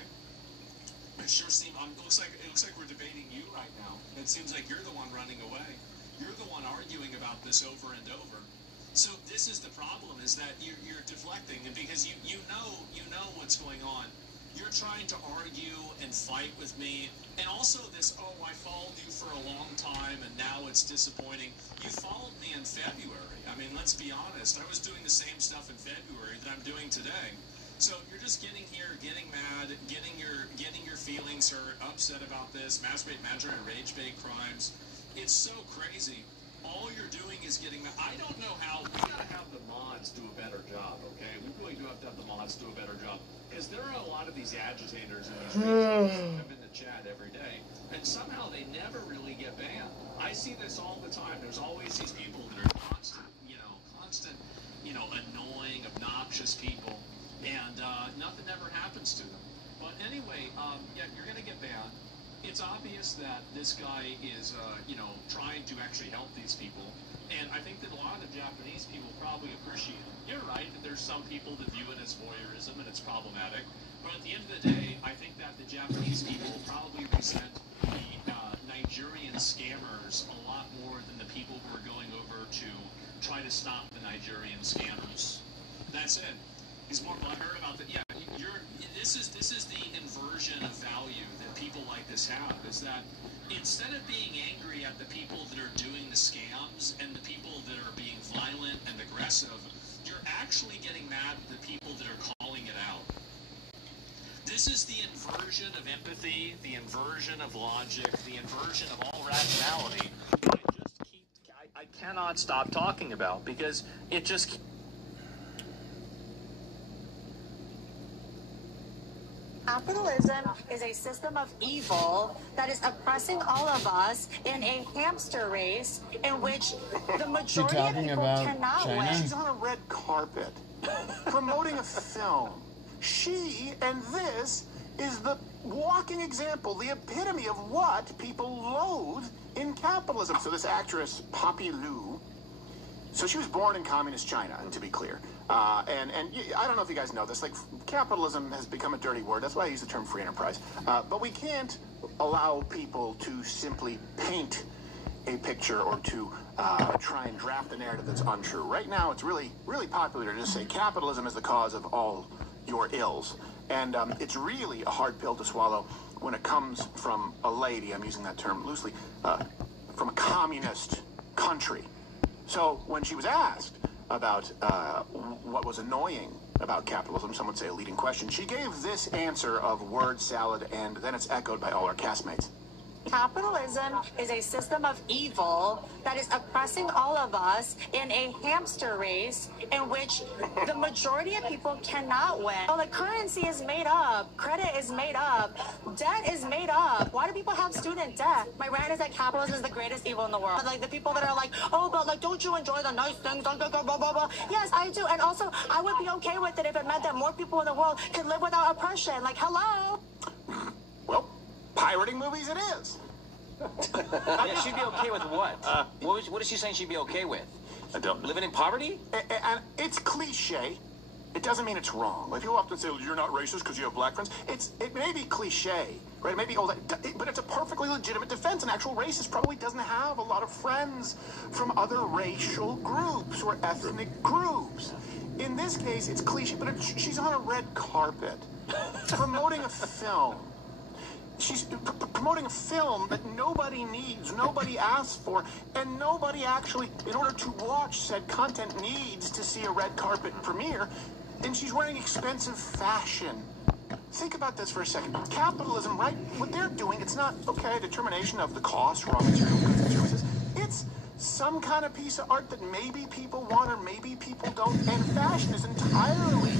It sure seems, it looks like we're debating you right now. It seems like you're the one running away. You're the one arguing about this over and over. So this is the problem, is that you're deflecting, and because you know what's going on. You're trying to argue and fight with me, and also this, oh, I followed you for a long time, and now it's disappointing. You followed me in February. I mean, let's be honest. I was doing the same stuff in February that I'm doing today. So you're just getting here, getting mad, getting your feelings hurt, upset about this, masturbate, matter, and rage bait crimes. It's so crazy. All you're doing is getting mad. I don't know how. We gotta have the mods do a better job, okay? We really do have to have the mods do a better job. Because there are a lot of these agitators in these regions that come into chat every day, and somehow they never really get banned. I see this all the time. There's always these people that are constant, annoying, obnoxious people, and nothing ever happens to them. But anyway, yeah, you're going to get banned. It's obvious that this guy is, trying to actually help these people. And I think that a lot of the Japanese people probably appreciate it. You're right that there's some people that view it as voyeurism and it's problematic. But at the end of the day, I think that the Japanese people probably resent the Nigerian scammers a lot more than the people who are going over to try to stop the Nigerian scammers. That's it. He's more butthurt about that. Yeah, this is the inversion of value that people like this have, is that instead of being angry at the people that are doing the scams and the people that are being violent and aggressive, you're actually getting mad at the people that are calling it out. This is the inversion of empathy, the inversion of logic, the inversion of all rationality. I cannot stop talking about, because it just... Capitalism is a system of evil that is oppressing all of us in a hamster race in which the majority of people cannot win. She's on a red carpet promoting a film. She and this is the walking example, the epitome of what people loathe in capitalism. So this actress, Poppy Liu, so she was born in communist China, and to be clear. And I don't know if you guys know this, like, capitalism has become a dirty word. That's why I use the term free enterprise. But we can't allow people to simply paint a picture or to try and draft a narrative that's untrue. Right now, it's really, really popular to just say capitalism is the cause of all your ills. And it's really a hard pill to swallow when it comes from a lady, I'm using that term loosely, from a communist country. So when she was asked about what was annoying about capitalism, some would say a leading question, she gave this answer of word salad, and then it's echoed by all our castmates. Capitalism is a system of evil that is oppressing all of us in a hamster race in which the majority of people cannot win. Well, the currency is made up, credit is made up, debt is made up. Why do people have student debt? My rant is that capitalism is the greatest evil in the world. Like the people that are like, oh, but like, don't you enjoy the nice things? Blah, blah, blah, blah. Yes, I do. And also, I would be okay with it if it meant that more people in the world could live without oppression. Like, hello? Well, pirating movies it is. Yeah, she'd be okay with what? What is she saying she'd be okay with? I don't know. Living in poverty? And it's cliche. It doesn't mean it's wrong. Like, people often say, well, you're not racist because you have black friends. It may be cliche, right? It may be all that, but it's a perfectly legitimate defense. An actual racist probably doesn't have a lot of friends from other racial groups or ethnic groups. In this case, it's cliche, but she's on a red carpet promoting a film. She's promoting a film that nobody needs, nobody asks for, and nobody actually, in order to watch said content, needs to see a red carpet premiere, and she's wearing expensive fashion. Think about this for a second. Capitalism, right? What they're doing, it's not, okay, determination of the cost, raw material goods and services. It's some kind of piece of art that maybe people want or maybe people don't, and fashion is entirely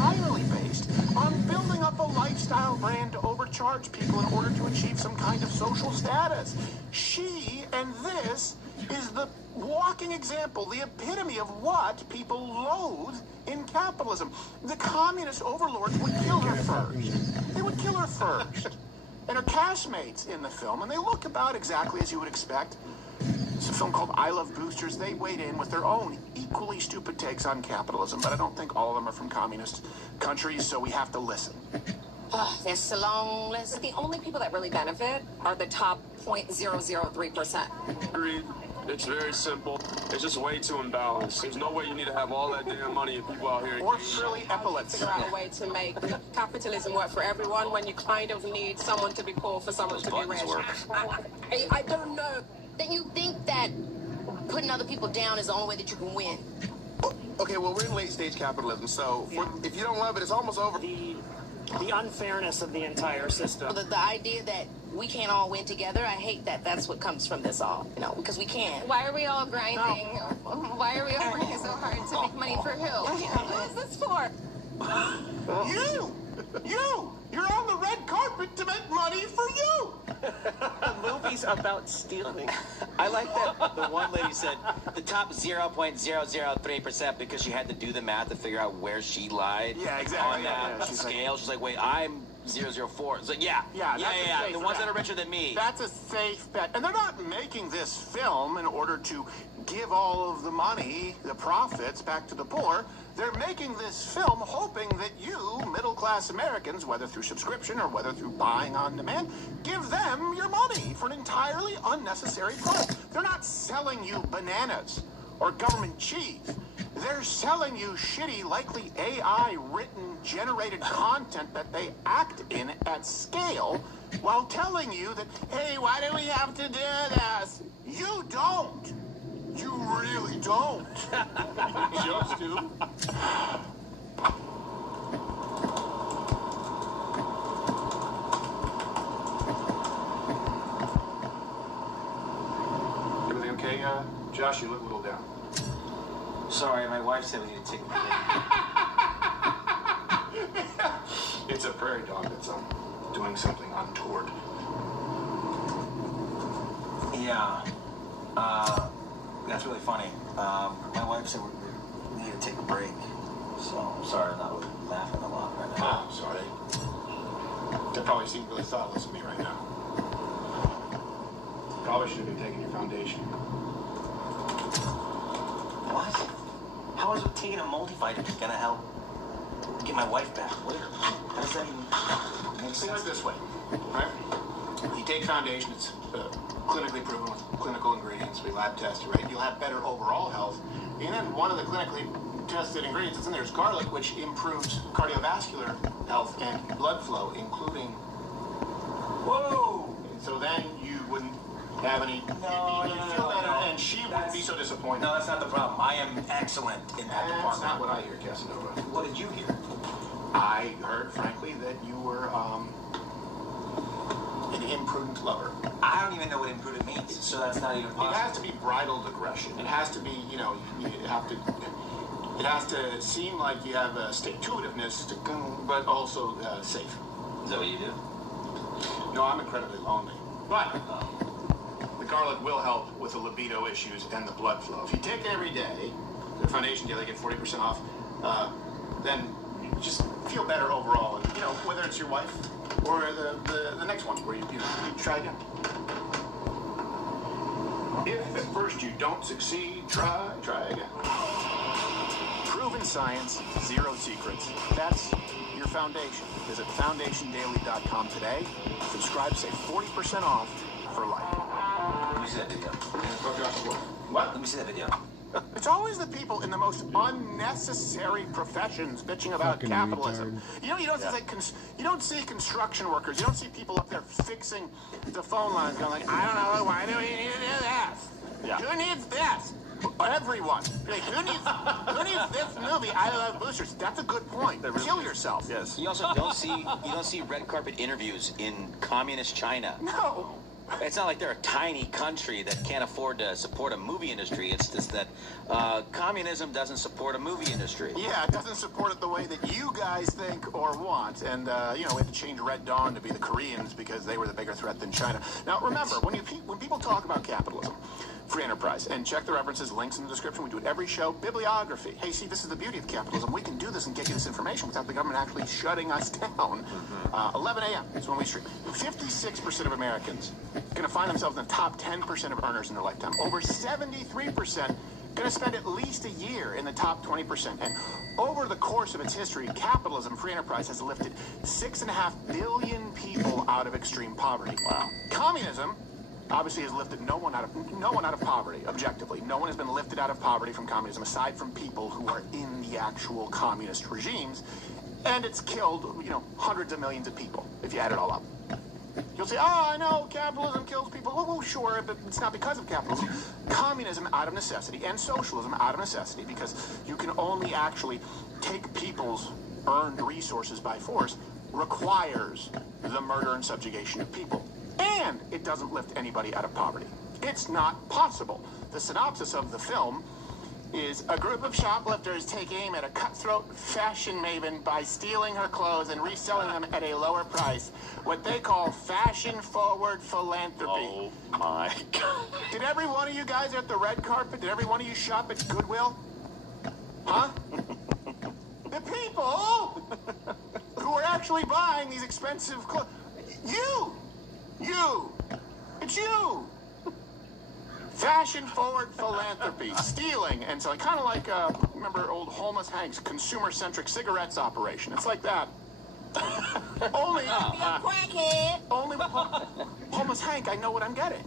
entirely based on building up a lifestyle brand to overcharge people in order to achieve some kind of social status. She and this is the walking example, the epitome of what people loathe in capitalism. The communist overlords would kill her first. They would kill her first. And her castmates in the film, and they look about exactly as you would expect. It's a film called I Love Boosters. They weighed in with their own equally stupid takes on capitalism, but I don't think all of them are from communist countries, so we have to listen. There's a long list. The only people that really benefit are the top 0.003%. Agreed. It's very simple. It's just way too imbalanced. There's no way you need to have all that damn money and people out here. Or frilly epaulets. Figure out a way to make capitalism work for everyone when you kind of need someone to be poor for someone to be rich. I don't know. Then you think that putting other people down is the only way that you can win. Okay, well, we're in late-stage capitalism, so if you don't love it, it's almost over. The unfairness of the entire system. The idea that we can't all win together, I hate that that's what comes from this all, because we can't. Why are we all grinding? Why are we all working so hard to make money for who? What is this for? You're on the red carpet to make money for you. The movie's about stealing. I like that the one lady said the top 0.003% because she had to do the math to figure out where she lied. Yeah, exactly. On that scale. She's like, wait, I'm 0.004. It's like, yeah. The ones that are richer than me. That's a safe bet. And they're not making this film in order to give all of the money, the profits, back to the poor. They're making this film hoping that you, middle-class Americans, whether through subscription or whether through buying on demand, give them your money for an entirely unnecessary product. They're not selling you bananas or government cheese. They're selling you shitty, likely AI-written, generated content that they act in at scale while telling you that, hey, why do we have to do this? You don't. You really don't. You just do. Everything okay, Josh? You look a little down. Sorry, my wife said we need to take a It's a prairie dog that's doing something untoward. Yeah. That's really funny. My wife said we need to take a break. So I'm sorry, I'm not laughing a lot right now. I'm sorry. That probably seemed really thoughtless of me right now. Probably should have been taking your foundation. What? How is taking a multivitamin gonna help get my wife back? How does that even make sense? Think of it this way, right? You take foundation, it's clinically proven with clinical ingredients, we lab tested, right? You'll have better overall health. And then one of the clinically tested ingredients that's in there is garlic, which improves cardiovascular health and blood flow, including... Whoa! So then you wouldn't have any... you'd feel better, and she wouldn't be so disappointed. No, that's not the problem. I am excellent in that department. That's not what I hear, Casanova. What did you hear? I heard, frankly, that you were, an imprudent lover. I don't even know what imprudent means, so that's not even possible. It has to be bridled aggression. It has to be, you have to... It has to seem like you have a stick-to-itiveness, but also safe. Is that what you do? No, I'm incredibly lonely. But the garlic will help with the libido issues and the blood flow. If you take it every day, the foundation deal, they get 40% off, then you just feel better overall. And, whether it's your wife or the next one where you try again. If at first you don't succeed, try again. Proven science, zero secrets. That's your foundation. Visit foundationdaily.com today. Subscribe, save 40% off for life. Let me see that video. What? Let me see that video. It's always the people in the most unnecessary professions bitching about Fucking capitalism. You don't see construction workers. You don't see people up there fixing the phone lines going like, I don't know, why do we need to do this? Yeah. Who needs this? Everyone. Like, who needs this movie? I Love Boosters. That's a good point. Kill yourself. Yes. You also don't see red carpet interviews in communist China. No. It's not like they're a tiny country that can't afford to support a movie industry. It's just that communism doesn't support a movie industry. Yeah, it doesn't support it the way that you guys think or want. And, we had to change Red Dawn to be the Koreans because they were the bigger threat than China. Now, remember, when people talk about capitalism, free enterprise, and check the references, links in the description. We do it every show. Bibliography. Hey, see, this is the beauty of capitalism. We can do this and get you this information without the government actually shutting us down. 11 a.m. is when we stream. 56% of Americans going to find themselves in the top 10% of earners in their lifetime. Over 73% going to spend at least a year in the top 20%. And over the course of its history, capitalism, free enterprise, has lifted 6.5 billion people out of extreme poverty. Wow. Communism obviously has lifted no one out of poverty, objectively. No one has been lifted out of poverty from communism, aside from people who are in the actual communist regimes. And it's killed, hundreds of millions of people, if you add it all up. You'll say, oh, I know, capitalism kills people. Well, sure, but it's not because of capitalism. Communism out of necessity, and socialism out of necessity, because you can only actually take people's earned resources by force, requires the murder and subjugation of people. And it doesn't lift anybody out of poverty. It's not possible. The synopsis of the film is a group of shoplifters take aim at a cutthroat fashion maven by stealing her clothes and reselling them at a lower price. What they call fashion-forward philanthropy. Oh, my God. Did every one of you guys at the red carpet, did every one of you shop at Goodwill? Huh? The people who are actually buying these expensive clothes. It's you. Fashion-forward philanthropy, stealing, and so kind of like, remember old Homeless Hank's consumer-centric cigarettes operation. It's like that. Only Homeless Hank, I know what I'm getting.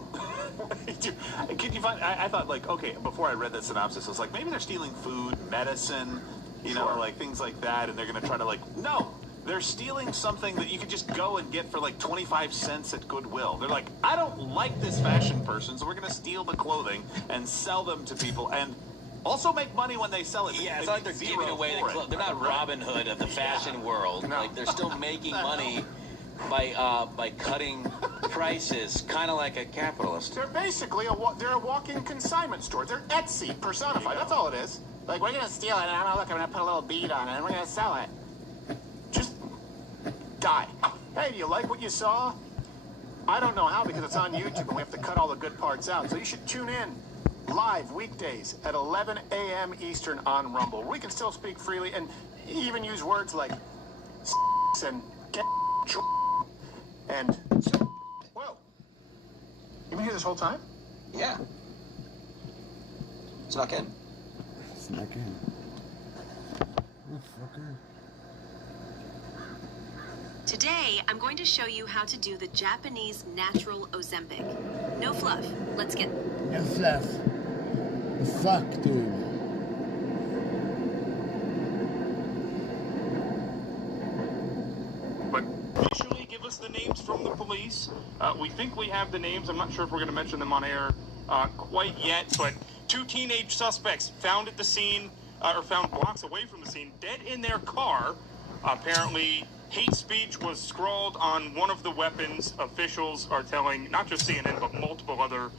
Could you find? I thought, like, okay, before I read that synopsis, I was like, maybe they're stealing food, medicine, like things like that, and they're going to try to, no. They're stealing something that you could just go and get for like 25 cents at Goodwill. They're like, I don't like this fashion person, so we're going to steal the clothing and sell them to people and also make money when they sell it. Yeah, it's not like they're giving away the clothes. They're not Robin Hood of the fashion world. No. Like, they're still making money by cutting prices, kind of like a capitalist. They're basically they're a walking consignment store. They're Etsy personified. That's all it is. Like, we're going to steal it, and I'm going to put a little bead on it, and we're going to sell it. Die. Hey, do you like what you saw? I don't know how, because it's on YouTube and we have to cut all the good parts out. So you should tune in live weekdays at 11 a.m. Eastern on Rumble. We can still speak freely and even use words like and get and so. Whoa. You been here this whole time? Yeah. Snuck in. Snuck in. Oh, fucker. Today, I'm going to show you how to do the Japanese natural Ozempic. No fluff. Let's get... No fluff. Fuck, dude. But initially, give us the names from the police. We think we have the names. I'm not sure if we're going to mention them on air quite yet, but 2 teenage suspects found at the scene, or found blocks away from the scene, dead in their car. Apparently, hate speech was scrawled on one of the weapons. Officials are telling not just CNN but multiple other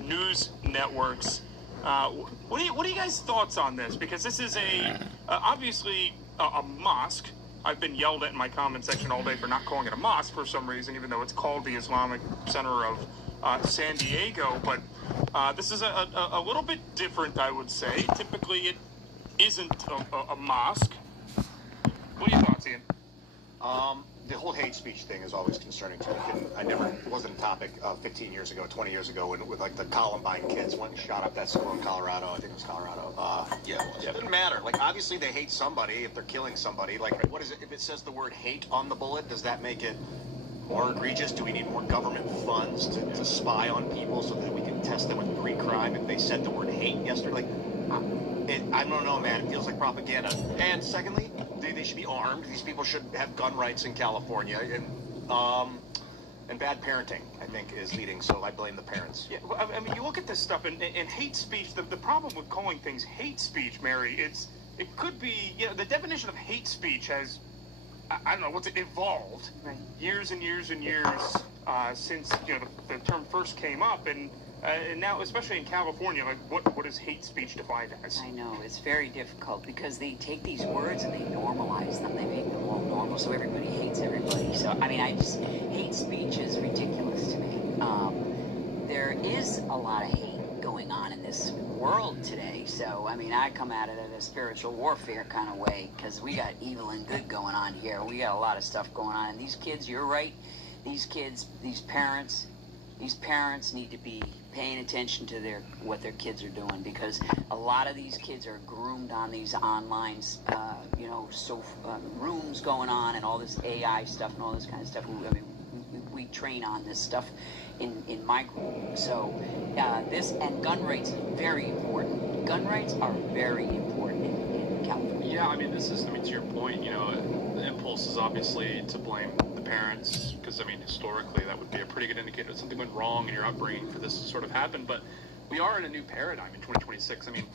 news networks. What are you guys' thoughts on this? Because this is obviously a mosque. I've been yelled at in my comment section all day for not calling it a mosque for some reason, even though it's called the Islamic Center of San Diego. But this is a little bit different, I would say. Typically, it isn't a mosque. What are your thoughts, Ian? The whole hate speech thing is always concerning to me. It wasn't a topic 15 years ago, 20 years ago, when with like the Columbine kids went and shot up that school in Colorado. I think it was Colorado. Yeah, it was. It didn't matter. Like, obviously they hate somebody if they're killing somebody. Like, what is it? If it says the word hate on the bullet, does that make it more egregious? Do we need more government funds to spy on people so that we can test them with pre-crime if they said the word hate yesterday? Like, I don't know, man. It feels like propaganda. And secondly, they should be armed. These people should have gun rights in California. And bad parenting, I think, is leading. So I blame the parents. Yeah, well, I mean, you look at this stuff, and hate speech, the problem with calling things hate speech, Mary, it could be, the definition of hate speech has, I don't know, what's it evolved years and years and years since the term first came up, and now, especially in California, like what is hate speech defined as? I know, it's very difficult because they take these words and they normalize them. They make them all normal, so everybody hates everybody. So, I mean, hate speech is ridiculous to me. There is a lot of hate going on in this world today. So, I mean, I come at it in a spiritual warfare kind of way because we got evil and good going on here. We got a lot of stuff going on. And these kids, you're right, these kids, these parents need to be paying attention to what their kids are doing, because a lot of these kids are groomed on these online, rooms going on and all this AI stuff and all this kind of stuff. I mean, we train on this stuff in my group. So this and gun rights is very important. Gun rights are very important in California. Yeah, I mean, to your point, the impulse is obviously to blame the parents, because, I mean, historically, that would be a pretty good indicator that something went wrong in your upbringing for this to sort of happen. But we are in a new paradigm in 2026. I mean,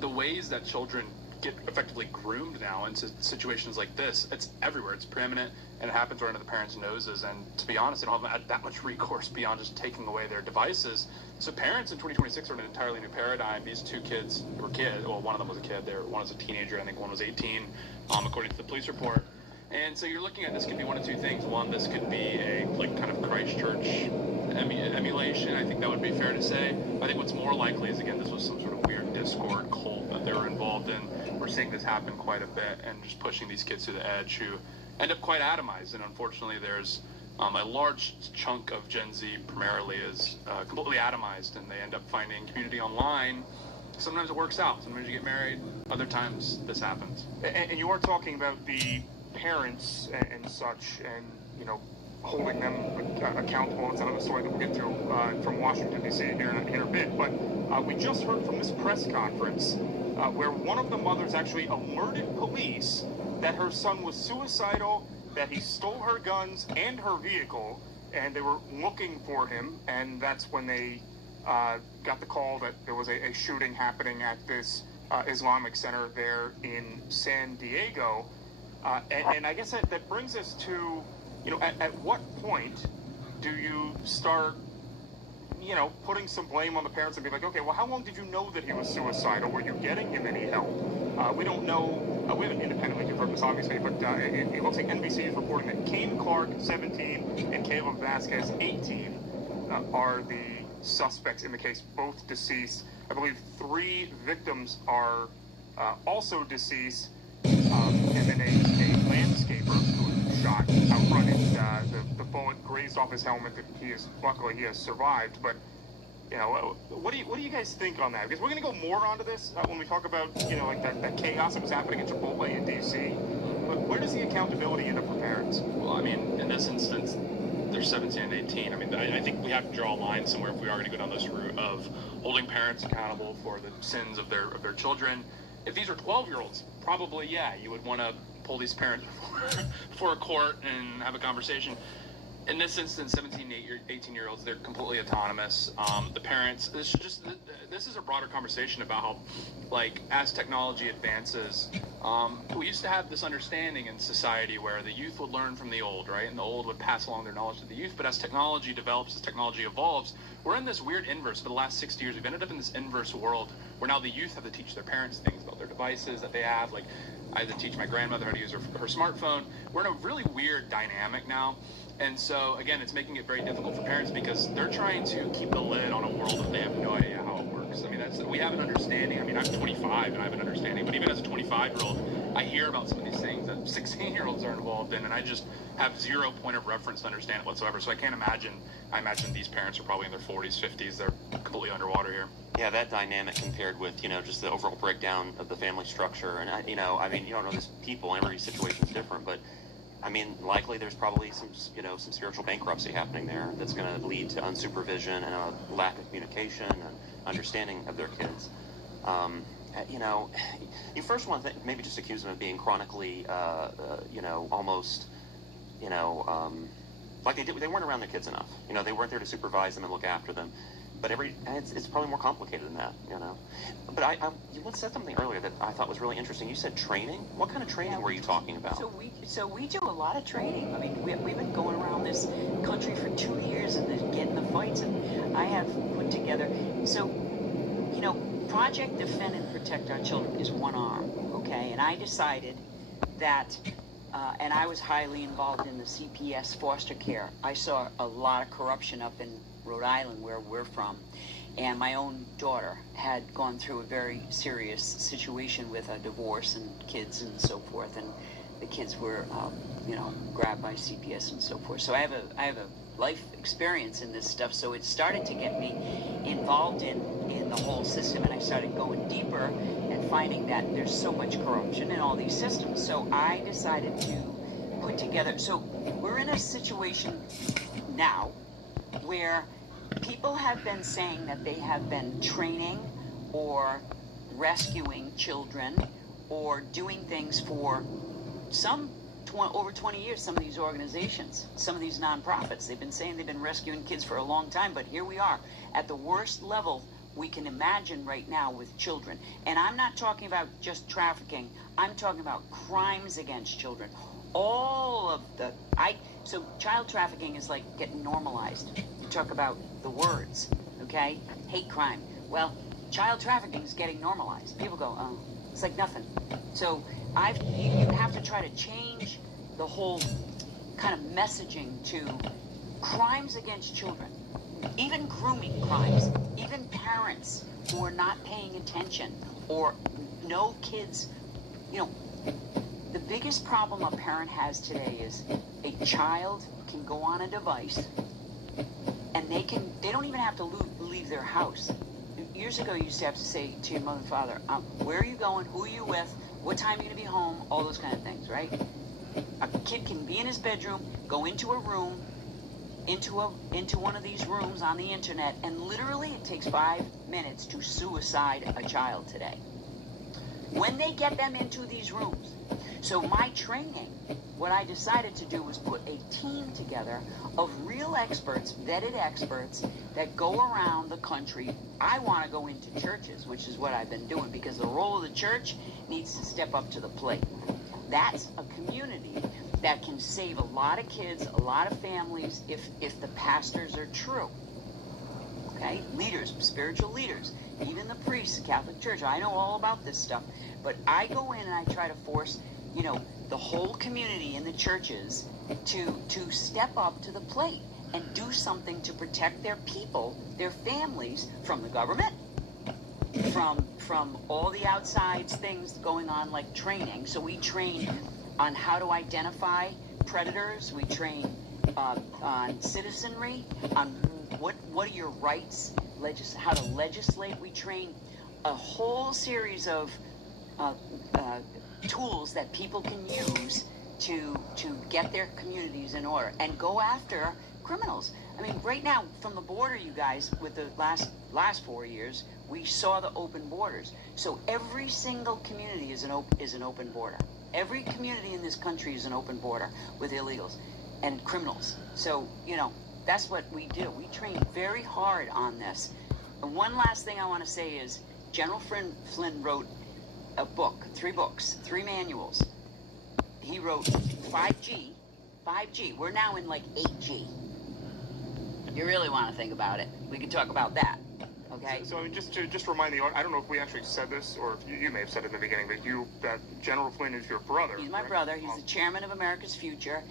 the ways that children get effectively groomed now into situations like this, it's everywhere. It's preeminent, and it happens right under the parents' noses. And to be honest, they don't have that much recourse beyond just taking away their devices. So parents in 2026 are in an entirely new paradigm. These two kids were kids. Well, one of them was a kid. One was a teenager. I think one was 18, according to the police report. And so you're looking at, this could be one of two things. One, this could be a kind of Christchurch emulation. I think that would be fair to say. I think what's more likely is, again, this was some sort of weird Discord cult that they were involved in. We're seeing this happen quite a bit, and just pushing these kids to the edge who end up quite atomized. And unfortunately, there's a large chunk of Gen Z primarily is completely atomized, and they end up finding community online. Sometimes it works out. Sometimes you get married. Other times this happens. And you are talking about the parents and such, and holding them accountable. It's another story that we'll get to from Washington, D.C. here in a bit. But we just heard from this press conference where one of the mothers actually alerted police that her son was suicidal, that he stole her guns and her vehicle, and they were looking for him. And that's when they got the call that there was a shooting happening at this Islamic center there in San Diego. And I guess that brings us to, at what point do you start, putting some blame on the parents and be like, okay, well, how long did you know that he was suicidal? Were you getting him any help? We don't know. We haven't independently confirmed this, obviously, but it looks like NBC is reporting that Kane Clark, 17, and Caleb Vasquez, 18, are the suspects in the case, both deceased. I believe 3 victims are also deceased. And then a landscaper who was shot out front, and the bullet grazed off his helmet. Luckily he has survived. But what do you guys think on that? Because we're going to go more onto this when we talk about like that chaos that was happening at Chipotle in D.C. But where does the accountability end up for parents? Well, I mean, in this instance, they're 17 and 18. I mean, I think we have to draw a line somewhere if we are going to go down this route of holding parents accountable for the sins of their children. If these are 12-year-olds, probably, yeah, you would want to pull these parents before a court and have a conversation. In this instance, 17, 18-year-olds, they're completely autonomous. The parents, this is a broader conversation about how, like, as technology advances, we used to have this understanding in society where the youth would learn from the old, right? And the old would pass along their knowledge to the youth. But as technology develops, as technology evolves, we're in this weird inverse. For the last 60 years, we've ended up in this inverse world where now the youth have to teach their parents things about their devices that they have. Like, I had to teach my grandmother how to use her smartphone. We're in a really weird dynamic now. And so, again, it's making it very difficult for parents because they're trying to keep the lid on a world that they have no idea how it works. I mean, we have an understanding. I mean, I'm 25 and I have an understanding. But even as a 25-year-old, I hear about some of these things that 16-year-olds are involved in, and I just have zero point of reference to understand it whatsoever. So I can't imagine. I imagine these parents are probably in their 40s, 50s. They're completely underwater here. Yeah, that dynamic compared with, just the overall breakdown of the family structure. And, I mean, you don't know these people. Every situation is different. But, I mean, likely there's probably some spiritual bankruptcy happening there that's going to lead to unsupervision and a lack of communication and understanding of their kids. You first want to maybe just accuse them of being chronically, almost, like they weren't around their kids enough. They weren't there to supervise them and look after them. But it's probably more complicated than that, you know. But you said something earlier that I thought was really interesting. You said training. What kind of training were you talking about? So we do a lot of training. I mean, we've been going around this country for 2 years and getting the fights, and I have put together. So, you know, Project Defend and Protect Our Children is one arm, okay? And I decided that, and I was highly involved in the CPS foster care. I saw a lot of corruption up in Rhode Island, where we're from, and my own daughter had gone through a very serious situation with a divorce and kids and so forth, and the kids were, you know, grabbed by CPS and so forth. So I have a life experience in this stuff, so it started to get me involved in the whole system, and I started going deeper and finding that there's so much corruption in all these systems. So I decided to put together, so we're in a situation now where people have been saying that they have been training or rescuing children or doing things for over 20 years, some of these organizations, some of these nonprofits. They've been saying they've been rescuing kids for a long time, but here we are at the worst level we can imagine right now with children. And I'm not talking about just trafficking. I'm talking about crimes against children. All of so child trafficking is like getting normalized. You talk about the words, okay? Hate crime. Well, child trafficking is getting normalized. People go, oh, it's like nothing. So you have to try to change the whole kind of messaging to crimes against children, even grooming crimes, even parents who are not paying attention or no kids, you know. The biggest problem a parent has today is a child can go on a device and they don't even have to leave their house. Years ago, you used to have to say to your mother and father, where are you going, who are you with, what time are you going to be home, all those kind of things, right? A kid can be in his bedroom, go into a room, into one of these rooms on the internet, and literally it takes 5 minutes to suicide a child today. When they get them into these rooms. So my training, what I decided to do was put a team together of real experts, vetted experts, that go around the country. I want to go into churches, which is what I've been doing, because the role of the church needs to step up to the plate. That's a community that can save a lot of kids, a lot of families, if the pastors are true. Okay? Leaders, spiritual leaders, even the priests, the Catholic Church. I know all about this stuff. But I go in and I try to force, you know, the whole community in the churches to step up to the plate and do something to protect their people, their families, from the government, from all the outside things going on, like training. So we train on how to identify predators. We train on citizenry, on what are your rights, how to legislate. We train a whole series of tools that people can use to get their communities in order and go after criminals. I mean, right now, from the border, you guys, with the last 4 years, we saw the open borders. So every single community is an open border. Every community in this country is an open border with illegals and criminals. So, you know, that's what we do. We train very hard on this. And one last thing I want to say is General Flynn wrote a book, 3 books, 3 manuals. He wrote 5G. We're now in like 8G. You really want to think about it. We can talk about that. Okay. So just to remind the audience, I don't know if we actually said this, or if you may have said it in the beginning, that General Flynn is your brother. He's my brother. He's the chairman of America's Future.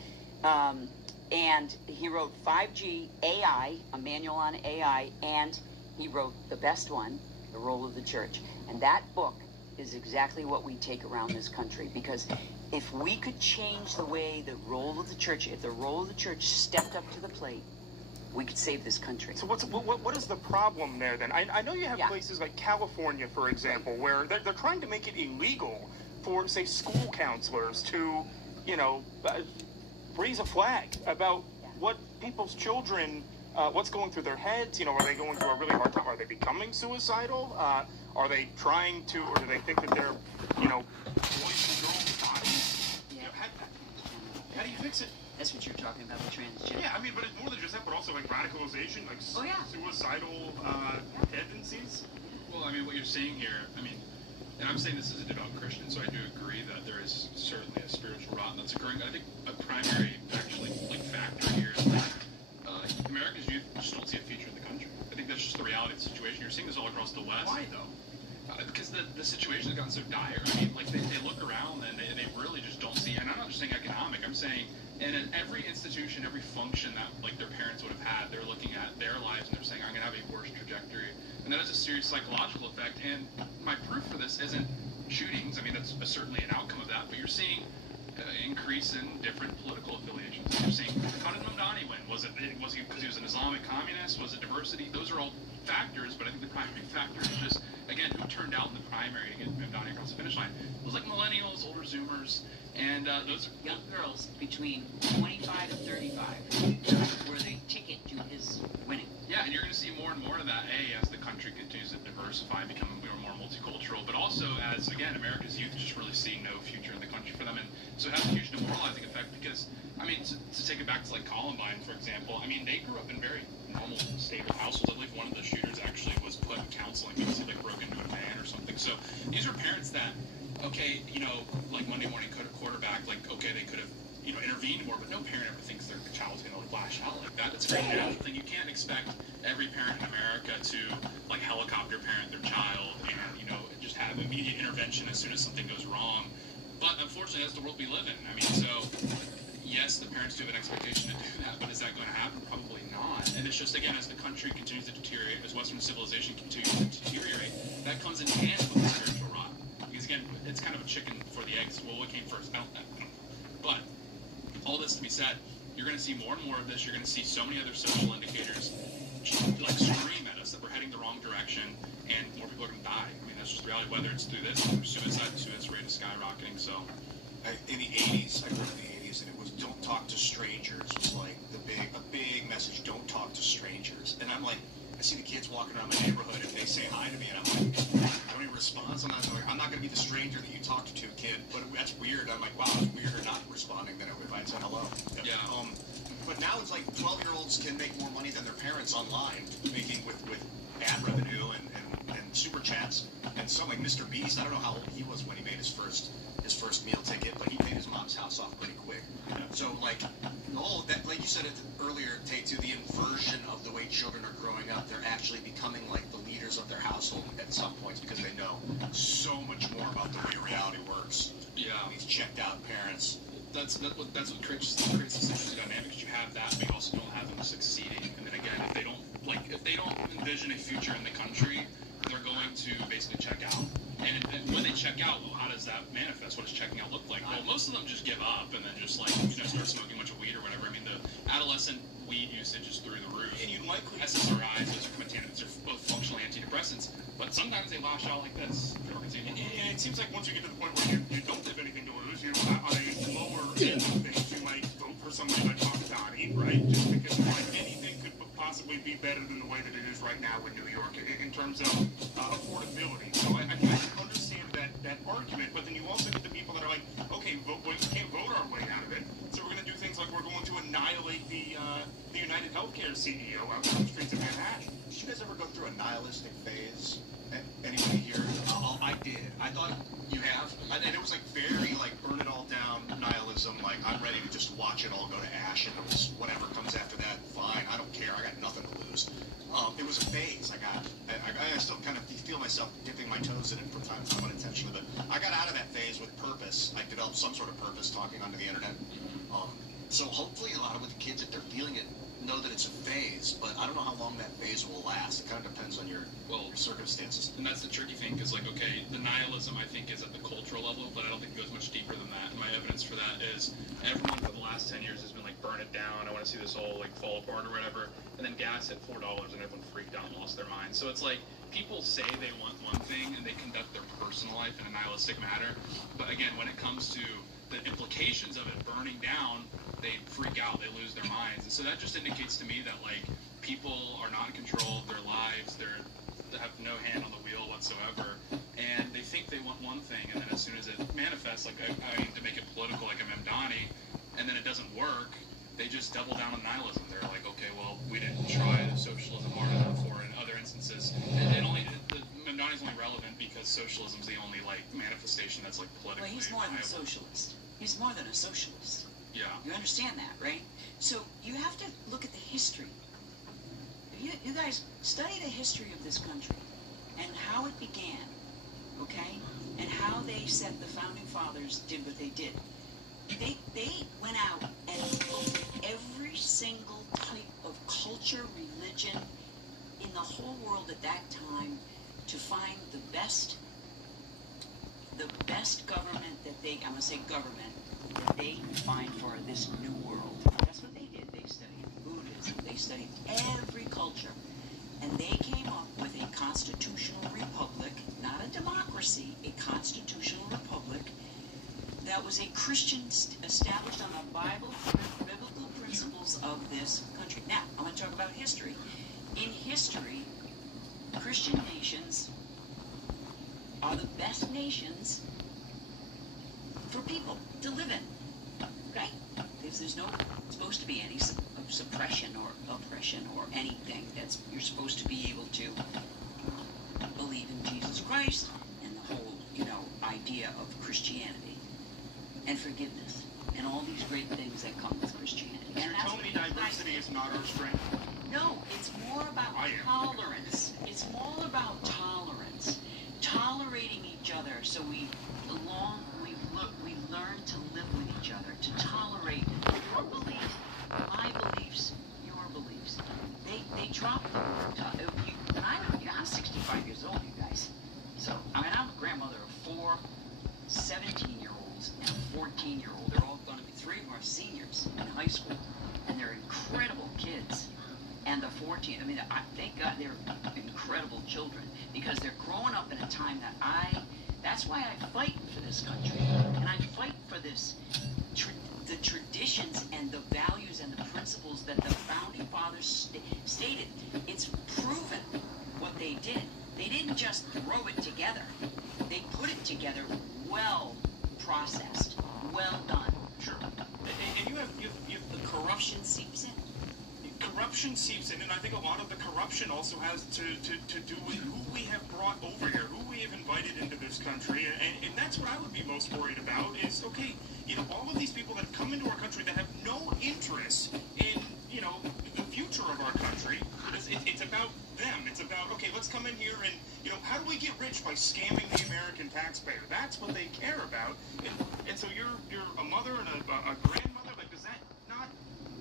And he wrote 5G AI, a manual on AI, and he wrote the best one, The Role of the Church. And that book is exactly what we take around this country, because if we could change the way the role of the church, if the role of the church stepped up to the plate, we could save this country. So what is the problem there then? I know you have places like California, for example, where they're trying to make it illegal for, say, school counselors to, you know, raise a flag about what people's children, what's going through their heads. You know, are they going through a really hard time? Are they becoming suicidal? Are they trying to, or do they think that they're, you know, boys and girls' bodies? You know, how do you fix it. That's what you're talking about with transgender. Yeah, I mean, but it's more than just that, but also like radicalization, like suicidal tendencies. Well, I mean, what you're saying here, I mean, and I'm saying this as a devout Christian, so I do agree that there is certainly a spiritual rot that's occurring. I think a primary, actually, like factor here is that America's youth just don't see a future in the country. I think that's just the reality of the situation. You're seeing this all across the West. Why though? Because the situation has gotten so dire. I mean, like they look around and they really just don't see. And I'm not just saying economic. I'm saying in every institution, every function that like their parents would have had, they're looking at their lives and they're saying, I'm going to have a worse trajectory. And that has a serious psychological effect. And my proof for this isn't shootings. I mean, that's certainly an outcome of that. But you're seeing increase in different political affiliations. You're seeing, how did Mamdani win? Was he because he was an Islamic communist? Was it diversity? Those are all factors. But I think the primary factor is just, again, who turned out in the primary to get Mamdani across the finish line? It was like millennials, older Zoomers, and those young girls between 25 and 35 were the ticket to his winning. Yeah, and you're going to see more and more of that, as the country continues to diversify, become more multicultural, but also as, again, America's youth just really see no future in the country for them. And so it has a huge demoralizing effect because, I mean, to take it back to like Columbine, for example, I mean, they grew up in very normal, stable households. I believe one of the shooters actually was put in counseling because he like broke into a van or something. So these are parents that, okay, you know, like Monday morning quarterback, like, okay, they could have, you know, intervened more, but no parent ever thinks their child's going to like lash out like that. It's a very natural thing. You can't expect every parent in America to like helicopter parent their child and, you know, just have immediate intervention as soon as something goes wrong. But unfortunately, that's the world we live in. I mean, so yes, the parents do have an expectation to do that, but is that going to happen? Probably not. And it's just, again, as the country continues to deteriorate, as Western civilization continues to deteriorate, that comes in hand with the spiritual rot. Because again, it's kind of a chicken before the eggs. Well, what came first? I don't know. But all this to be said, you're going to see more and more of this. You're going to see so many other social indicators like scream at us that we're heading the wrong direction and more people are going to die. I mean, that's just the reality, whether it's through this or suicide rate is skyrocketing. So in the 80s, I grew up in the 80s, and it was don't talk to strangers was like a big message, don't talk to strangers. And I'm like, I see the kids walking around my neighborhood and they say hi to me and I'm like, I don't even respond. Sometimes I'm not going to be the stranger that you talked to, kid. But that's weird. I'm like, wow, it's weirder not responding than if I said hello. Yeah. But now it's like 12-year-olds can make more money than their parents online, making with ad revenue and super chats. And some like Mr. Beast, I don't know how old he was when he made his first meal ticket, but he paid his mom's house off pretty quick. So like, that, like you said it earlier, Tate, to the inversion of the way children are growing up, they're actually becoming like the leaders of their household at some points because they know so much more about the way reality works. Yeah. These checked out parents. That's what creates this interesting dynamic. You have that, but you also don't have them succeeding. And then again, if they don't envision a future in the country, they're going to basically check out. And when they check out, well, how does that manifest? What does checking out look like? Well, most of them just give up and then just like, you know, start smoking a bunch of weed or whatever. I mean, the adolescent weed usage is through the roof. And you'd likely SSRIs, those are contaminants, they're both functional antidepressants, but sometimes they lash out like this. And it seems like once you get to the point where you don't have anything to lose, you're on a lower end of things, you might vote for somebody like Mamdani, right? Just because like anything could possibly be better than the way that it is right now in New York in terms of affordability. So I can understand that argument, but then you also get the people that are like, okay, we can't vote our way out of it, so we're going to do things like we're going to annihilate the United Healthcare CEO out on the streets of Manhattan. Did you guys ever go through a nihilistic phase? Anybody here? I did. I thought you have. And it was like very like burn it all down nihilism. Like I'm ready to just watch it all go to ash and it was whatever comes after that, fine. I don't care. I got nothing to lose. It was a phase I got. I still kind of feel myself dipping my toes in it from time to time unintentionally, but I got out of that phase with purpose. I developed some sort of purpose talking onto the internet. So hopefully a lot of the kids, if they're feeling it, know that it's a phase, but I don't know how long that phase will last. It kind of depends on your circumstances. And that's the tricky thing, because like, okay, the nihilism I think is at the cultural level, but I don't think it goes much deeper than that. And my evidence for that is everyone for the last 10 years has been like, burn it down, I want to see this all like fall apart or whatever, and then gas hit $4 and everyone freaked out and lost their mind. So it's like, people say they want one thing and they conduct their personal life in a nihilistic manner, but again, when it comes to the implications of it burning down, they freak out, they lose their minds. And so that just indicates to me that like people are not in control of their lives, they have no hand on the wheel whatsoever, and they think they want one thing, and then as soon as it manifests, like I need to make it political like a Mamdani, and then it doesn't work, they just double down on nihilism. They're like, okay, well, we didn't try socialism hard enough, or in other instances, Mamdani's only relevant because socialism's the only like manifestation that's like politically. Well, he's more than a viable. socialist. He's more than a socialist. Yeah. You understand that, right? So you have to look at the history. You guys study the history of this country and how it began, okay? And how they said the founding fathers did what they did. They went out and looked at every single type of culture, religion in the whole world at that time to find the best government that they, I'm going to say government, that they could find for this new world. That's what they did. They studied Buddhism. They studied every culture. And they came up with a constitutional republic, not a democracy, a constitutional republic that was a Christian, established on the biblical principles of this country. Now, I'm going to talk about history. In history, Christian nations are the best nations for people to live in. Okay? Because there's no supposed to be any suppression or oppression or anything. You're supposed to be able to believe in Jesus Christ and the whole, idea of Christianity and forgiveness and all these great things that come with Christianity. You're telling me diversity is not our strength? No, it's more about tolerance. It's more about tolerance. Tolerating each other so we learn to live with each other, to tolerate your beliefs, my beliefs, your beliefs. They drop the and I'm 65 years old, you guys. So, I'm a grandmother of 4 17-year-olds and a 14-year-old. They're all going to be, 3 of them are seniors in high school. And they're incredible kids. And the 14, thank God they're incredible children because they're growing up in a time that that's why I fight for this country. And I fight for this, the traditions and the values and the principles that the founding fathers stated. It's proven what they did. They didn't just throw it together. They put it together well processed, well done. Sure. And you have the corruption seeps in. Corruption seeps in, and I think a lot of the corruption also has to do with who we have brought over here, who we have invited into this country, and that's what I would be most worried about is, okay, all of these people that have come into our country that have no interest in, the future of our country. It's about them. It's about, okay, let's come in here and, how do we get rich by scamming the American taxpayer? That's what they care about. And so you're a mother and a grandmother, like, does that not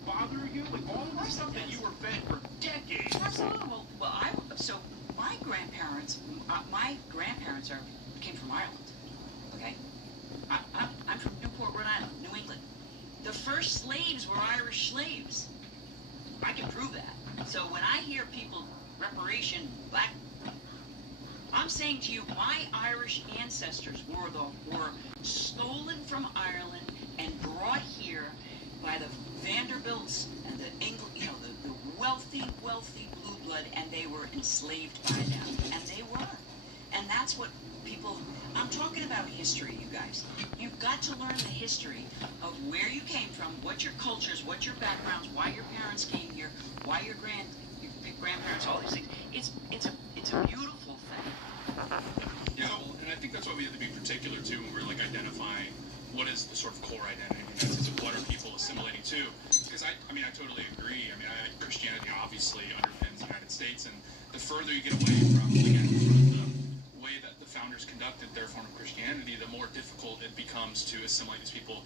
bother you? Like, all of the stuff that you were fed for decades. Absolutely. So my grandparents came from Ireland. Okay? I'm from Newport, Rhode Island, New England. The first slaves were Irish slaves. I can prove that. So when I hear people, reparation, black, I'm saying to you, my Irish ancestors were stolen from Ireland and brought here by the Vanderbilts and the wealthy blue blood, and they were enslaved by them, and they were. And that's what people, I'm talking about history, you guys. You've got to learn the history of where you came from, what your cultures, what your backgrounds, why your parents came here, why your grandparents, all these things. It's a beautiful thing. Yeah, well, and I think that's why we have to be particular too when we're like identifying what is the sort of core identity. It's what are people assimilating to? Because I totally agree. Christianity obviously underpins the United States, and the further you get away from the way that the founders conducted their form of Christianity, the more difficult it becomes to assimilate these people.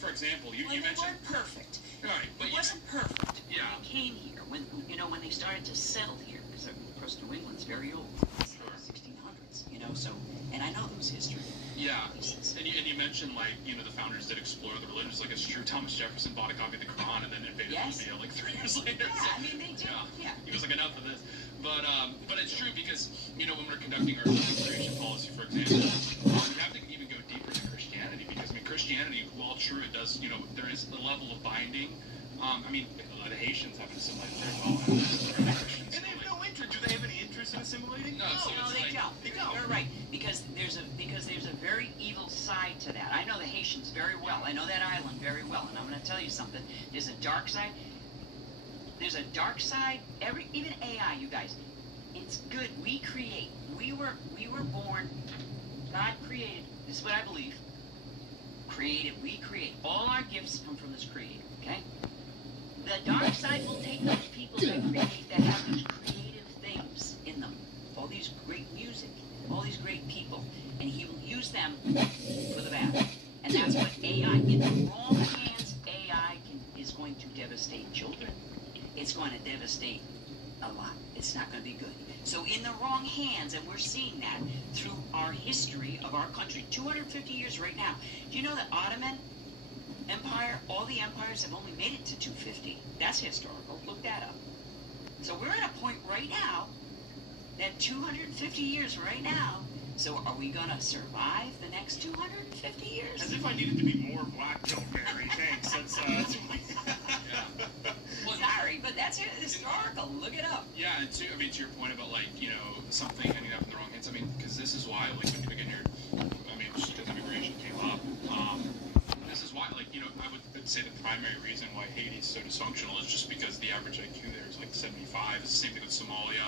For example, you mentioned they weren't perfect. Right, but it wasn't perfect. Yeah. They came here when they started to settle here, because of course New England's very old. Sure. 1600s, So, and I know those history. Yeah, and you mentioned the founders did explore the religions. Like it's true, Thomas Jefferson bought a copy of the Quran and then invaded Libya like 3 years later. Yeah, they did. Yeah. He was like, enough of this. But it's true because when we're conducting our immigration policy, for example, we have to even go deeper into Christianity because Christianity, while true, it does there is a level of binding. The Haitians haven't assimilated very well. And they have no interest. Do they have any interest interested in assimilating? No, they don't. You're right, because there's a very evil side to that. I know the Haitians very well. I know that island very well, and I'm going to tell you something. There's a dark side. There's a dark side. Even AI, you guys, it's good. We create. We were born. God created. This is what I believe. Created. We create. All our gifts come from this creator. Okay. The dark side will take those people that create, that have these creative things in them, all these great music, all these great people, and he will use them for the bad. And that's what AI, in the wrong hands, AI is going to devastate children. It's going to devastate a lot. It's not going to be good. So in the wrong hands, and we're seeing that through our history of our country, 250 years right now. Do you know that Ottoman Empire, all the empires have only made it to 250. That's historical. Look that up. So we're at a point right now that 250 years right now. So are we going to survive the next 250 years? As if I needed to be more black pill, Mary. Thanks. That's Well, sorry, but that's historical. Look it up. Yeah, and to your point about, like, something ending up in the wrong hands. I mean, because this is why, like, when again, just because immigration came up, this is why, like, I would say the primary reason why Haiti is so dysfunctional is just because the average IQ there is like 75. It's the same thing with Somalia.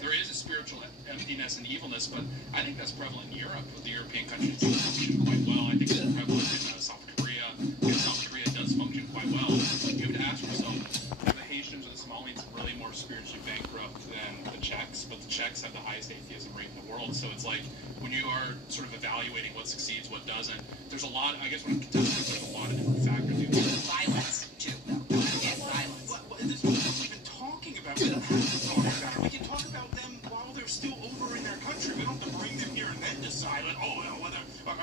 There is a spiritual emptiness and evilness, but I think that's prevalent in Europe. With the European countries do function quite well. I think it's prevalent in South Korea. South Korea does function quite well. You have to ask yourself, are the Haitians or the Somalians really more spiritually bankrupt than the Czechs? But the Czechs have the highest atheism rate in the world. So it's like, when you are sort of evaluating what succeeds, what doesn't, there's a lot, I guess what I'm contesting is there's a lot of different factors. Violence, too, though. Violence. This is what we've been talking about. We don't have to talk about it. We can talk about them while they're still over in their country. We don't have to bring them here and then decide, like, or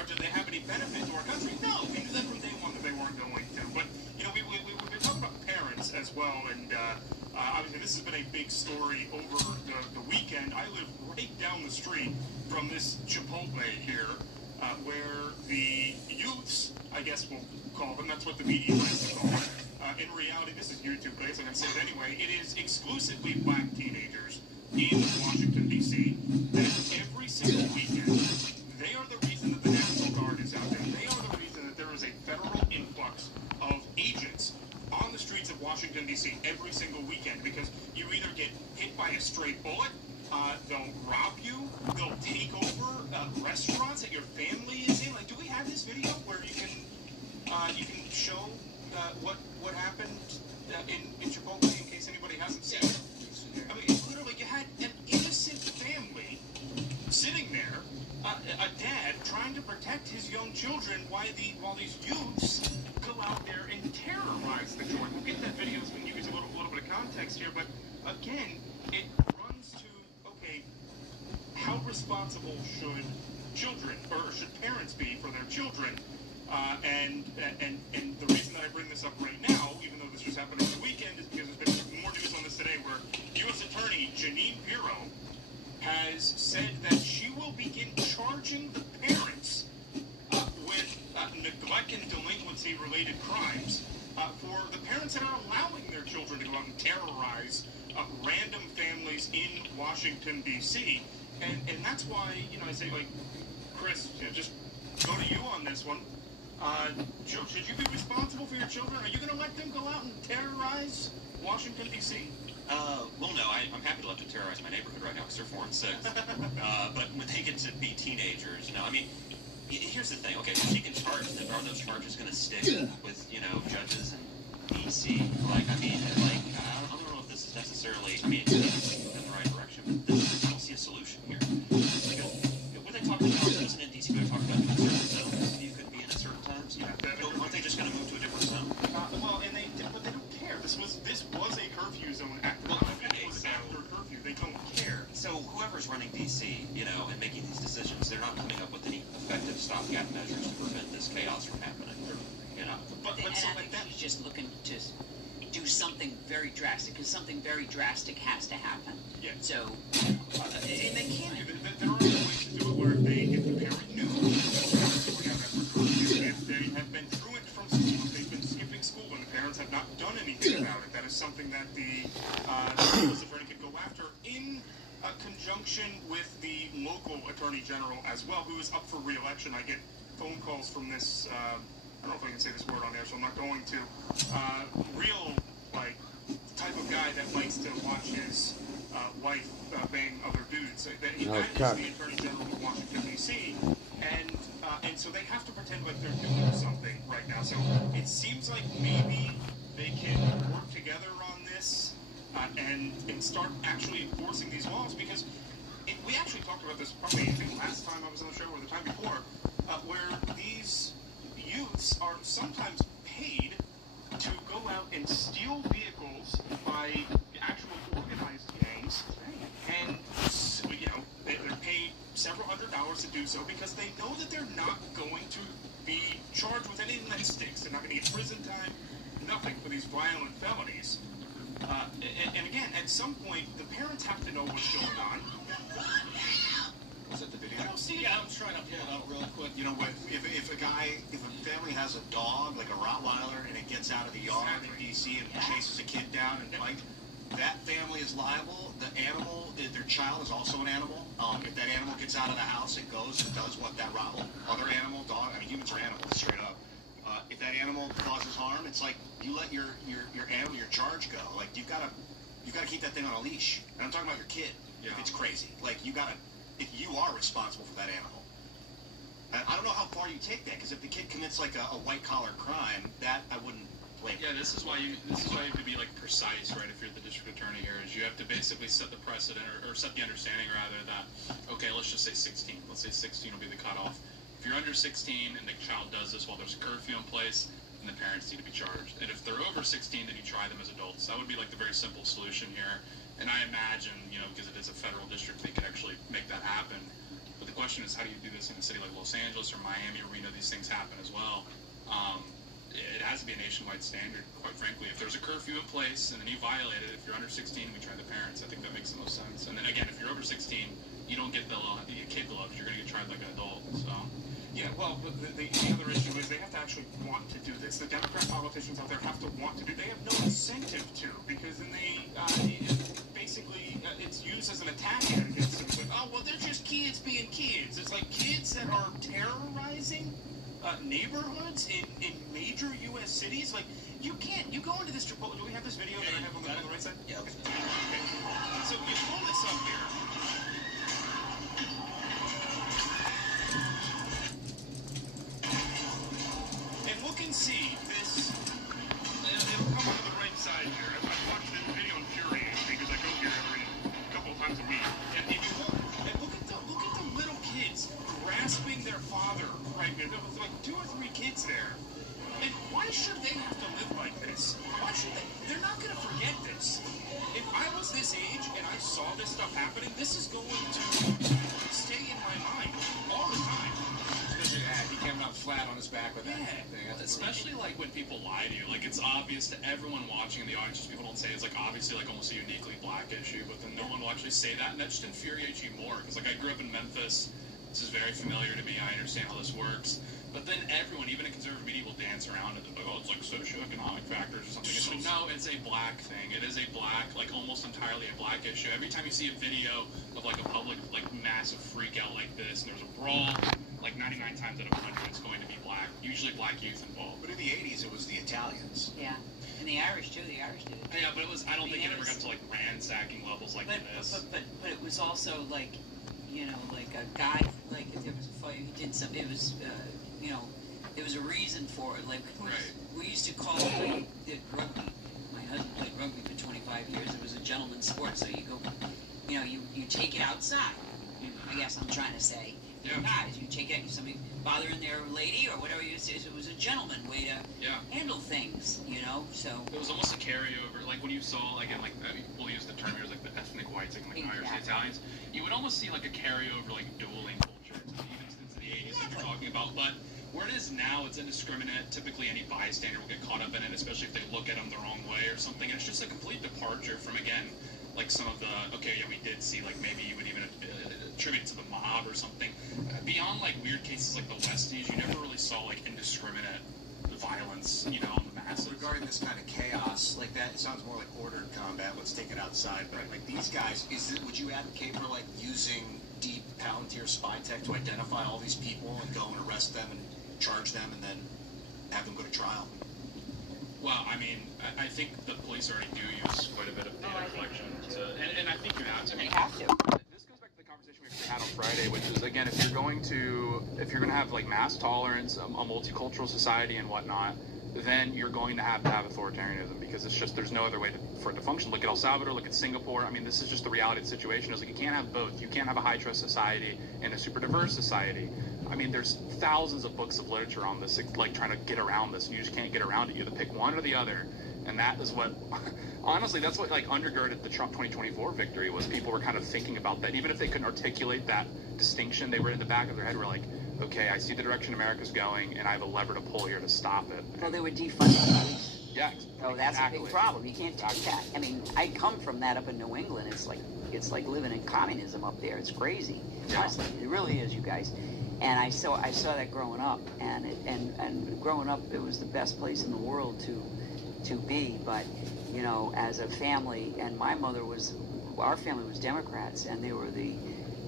do they have any benefit to our country? No, we knew that from day one that they weren't going to. But, we've been talking about parents as well, and obviously this has been a big story over the weekend. I live right down the street from this Chipotle here, where the youths, I guess we'll call them, that's what the media likes to call them. In reality, this is YouTube, but I guess I'm going to say it anyway, it is exclusively black teenagers in Washington, D.C., that every single weekend, they are the reason that the National Guard is out there. They are the reason that there is a federal influx of agents on the streets of Washington, D.C. every single weekend, because you either get hit by a stray bullet, they'll rob you, they'll take over restaurants that your family is in. Like, do we have this video where you can show what happened in Chipotle in case anybody hasn't seen it? I mean, literally, you had an innocent family sitting there, a dad trying to protect his young children while these youths go out there and terrorize the joint. We'll get that video so we can give you a little bit of context here, but again, it runs to, okay, how responsible should children, or should parents be for their children? And the reason that I bring this up right now, even though this was happening over the weekend, is because there's been more news on this today where U.S. Attorney Janine Pirro has said that she will begin charging the parents with neglect and delinquency-related crimes for the parents that are allowing their children to go out and terrorize random families in Washington, D.C. And that's why, I say, like, Chris, just go to you on this one. Should you be responsible for your children? Are you going to let them go out and terrorize Washington, D.C.? Well, no, I'm happy to let them terrorize my neighborhood right now because they're 4 and 6. But when they get to be teenagers, I mean, here's the thing. Okay, so she can charge them. Are those charges going to stick with, judges in D.C.? I don't know if this is necessarily, I mean, it's in the right direction, but I don't see a solution here. When they talk about, doesn't in D.C. going to talk about certain zones you could be in at certain times? Aren't they just going to move to a different zone? But they don't care. This was a curfew zone after curfew. They don't care. So whoever's running D.C., and making these decisions, they're not coming up with any effective stopgap measures to prevent this chaos from happening. But I think she's just looking to do something very drastic, because something very drastic has to happen. Yeah. So, and they can do it. There are other ways to do it where if the parent knew if they have been truant from school, if they've been skipping school, and the parents have not done anything about it, that is something that the U.S. attorney could go after in conjunction with the local attorney general as well, who is up for re-election. I get phone calls from this, I don't know if I can say this word on there, so I'm not going to, real, like, type of guy that likes to watch his wife bang other dudes. That is the attorney general of Washington, D.C., and so they have to pretend like they're doing something right now. So it seems like maybe they can work together on this and start actually enforcing these laws, because we actually talked about this probably I think last time I was on the show or the time before, where these youths are sometimes paid to go out and steal vehicles by actual organized gangs, and they're paid several $100s to do so because they know that they're not going to be charged with anything that sticks. They're not going to get prison time, nothing for these violent felonies. And again, at some point, the parents have to know what's going on. Is that the video? Yeah, I'm trying to pull it up real quick. You know what? If a family has a dog, like a Rottweiler, and it gets out of the yard in D.C. and chases a kid down and like, that family is liable. The animal, their child is also an animal. If that animal gets out of the house and goes and does what that other animal, dog, I mean, humans are animals, straight up. If that animal causes harm, it's like you let your animal, your charge go. Like you've got to keep that thing on a leash. And I'm talking about your kid. Yeah. If it's crazy, like if you are responsible for that animal. And I don't know how far you take that, because if the kid commits like a white collar crime, that I wouldn't blame. Yeah, this is why you have to be like precise, right? If you're the district attorney here, is you have to basically set the precedent or set the understanding rather that, okay, let's just say 16. Let's say 16 will be the cutoff. If you're under 16 and the child does this while there's a curfew in place, then the parents need to be charged. And if they're over 16, then you try them as adults. That would be like the very simple solution here. And I imagine, because it is a federal district, they could actually make that happen. But the question is, how do you do this in a city like Los Angeles or Miami, where we know these things happen as well? It has to be a nationwide standard, quite frankly. If there's a curfew in place and then you violate it, if you're under 16, we try the parents. I think that makes the most sense. And then again, if you're over 16, you don't get the kid gloves. You're going to get tried like an adult. So. Yeah, well, but the other issue is they have to actually want to do this. The Democrat politicians out there have to want to do. They have no incentive to, because then they basically it's used as an attack against them. It's like, oh well, they're just kids being kids. It's like kids that are terrorizing neighborhoods in major U.S. cities. Like you go into this Chipotle. Do we have this video that I have on the right side? Yeah. Okay. So you pull this up here. See this, it'll come on the right side here. I watched this video infuriating because I go here every couple of times a week. And if you look at the little kids grasping their father right there. There was like 2 or 3 kids there. And why should they have to live like this? Why should they? They're not going to forget this. If I was this age and I saw this stuff happening, this is going to stay in my mind all the time. He came out flat on his back with that. Yeah, especially like when people lie to you. Like it's obvious to everyone watching in the audience. People don't say it's like obviously like almost a uniquely black issue, but then no one will actually say that, and that just infuriates you more. Because like I grew up in Memphis, this is very familiar to me. I understand how this works. But then everyone, even in conservative media, will dance around it. Like, oh, it's like socioeconomic factors or something. It's like, no, it's a black thing. It is a black, like almost entirely a black issue. Every time you see a video of like a public, like massive freak out like this, and there's a brawl, like 99 times out of 100, it's going to be black, usually black youth involved. But in the 80s, it was the Italians. Yeah. And the Irish too. The Irish did. Yeah, but it was. I don't think it ever got to like ransacking levels like this. But it was also like, like a guy, like if there was a fight, he did something. It was, there was a reason for it. Like we used to call it like rugby. My husband played rugby for 25 years. It was a gentleman's sport. So you go, you take it outside. I guess I'm trying to say. Yeah. Guys, you take it. Somebody bothering their lady or whatever you say. It was a gentleman way to handle things. So it was almost a carryover. Like when you saw again, like we'll use the term here, like the ethnic whites, like Irish, the Italians. You would almost see like a carryover, like dueling culture, even since the 80s, like you're talking about. But where it is now, it's indiscriminate. Typically, any bystander will get caught up in it, especially if they look at them the wrong way or something. And it's just a complete departure from again, like some of the we did see like maybe you would even attribute it to the mob or something. Beyond like weird cases like the Westies, you never really saw like indiscriminate violence, on the masses. regarding this kind of chaos, like that, it sounds more like ordered combat. Let's take it outside. But like these guys, would you advocate for like using deep Palantir spy tech to identify all these people and go and arrest them and charge them and then have them go to trial? Well, I mean, I think the police already do use quite a bit of data collection, and I think you have to. They have to. This goes back to the conversation we had on Friday, which is, again, if you're going to have like mass tolerance, a multicultural society and whatnot, then you're going to have authoritarianism, because it's just, there's no other way for it to function. Look at El Salvador, look at Singapore. I mean, this is just the reality of the situation. It's like you can't have both. You can't have a high trust society and a super diverse society. I mean, there's thousands of books of literature on this, like trying to get around this, and you just can't get around it. You either pick one or the other, and that is what, honestly, that's what like undergirded the Trump 2024 victory, was people were kind of thinking about that. Even if they couldn't articulate that distinction, they were in the back of their head, were like, okay, I see the direction America's going, and I have a lever to pull here to stop it. Well, they were defunding police. Yeah, Oh, that's a big problem. You can't take that. I mean, I come from that up in New England. It's like living in communism up there. It's crazy. Honestly, it really is, you guys. And I saw that growing up, and growing up, it was the best place in the world to be. But you know, as a family, and our family was Democrats, and they were the,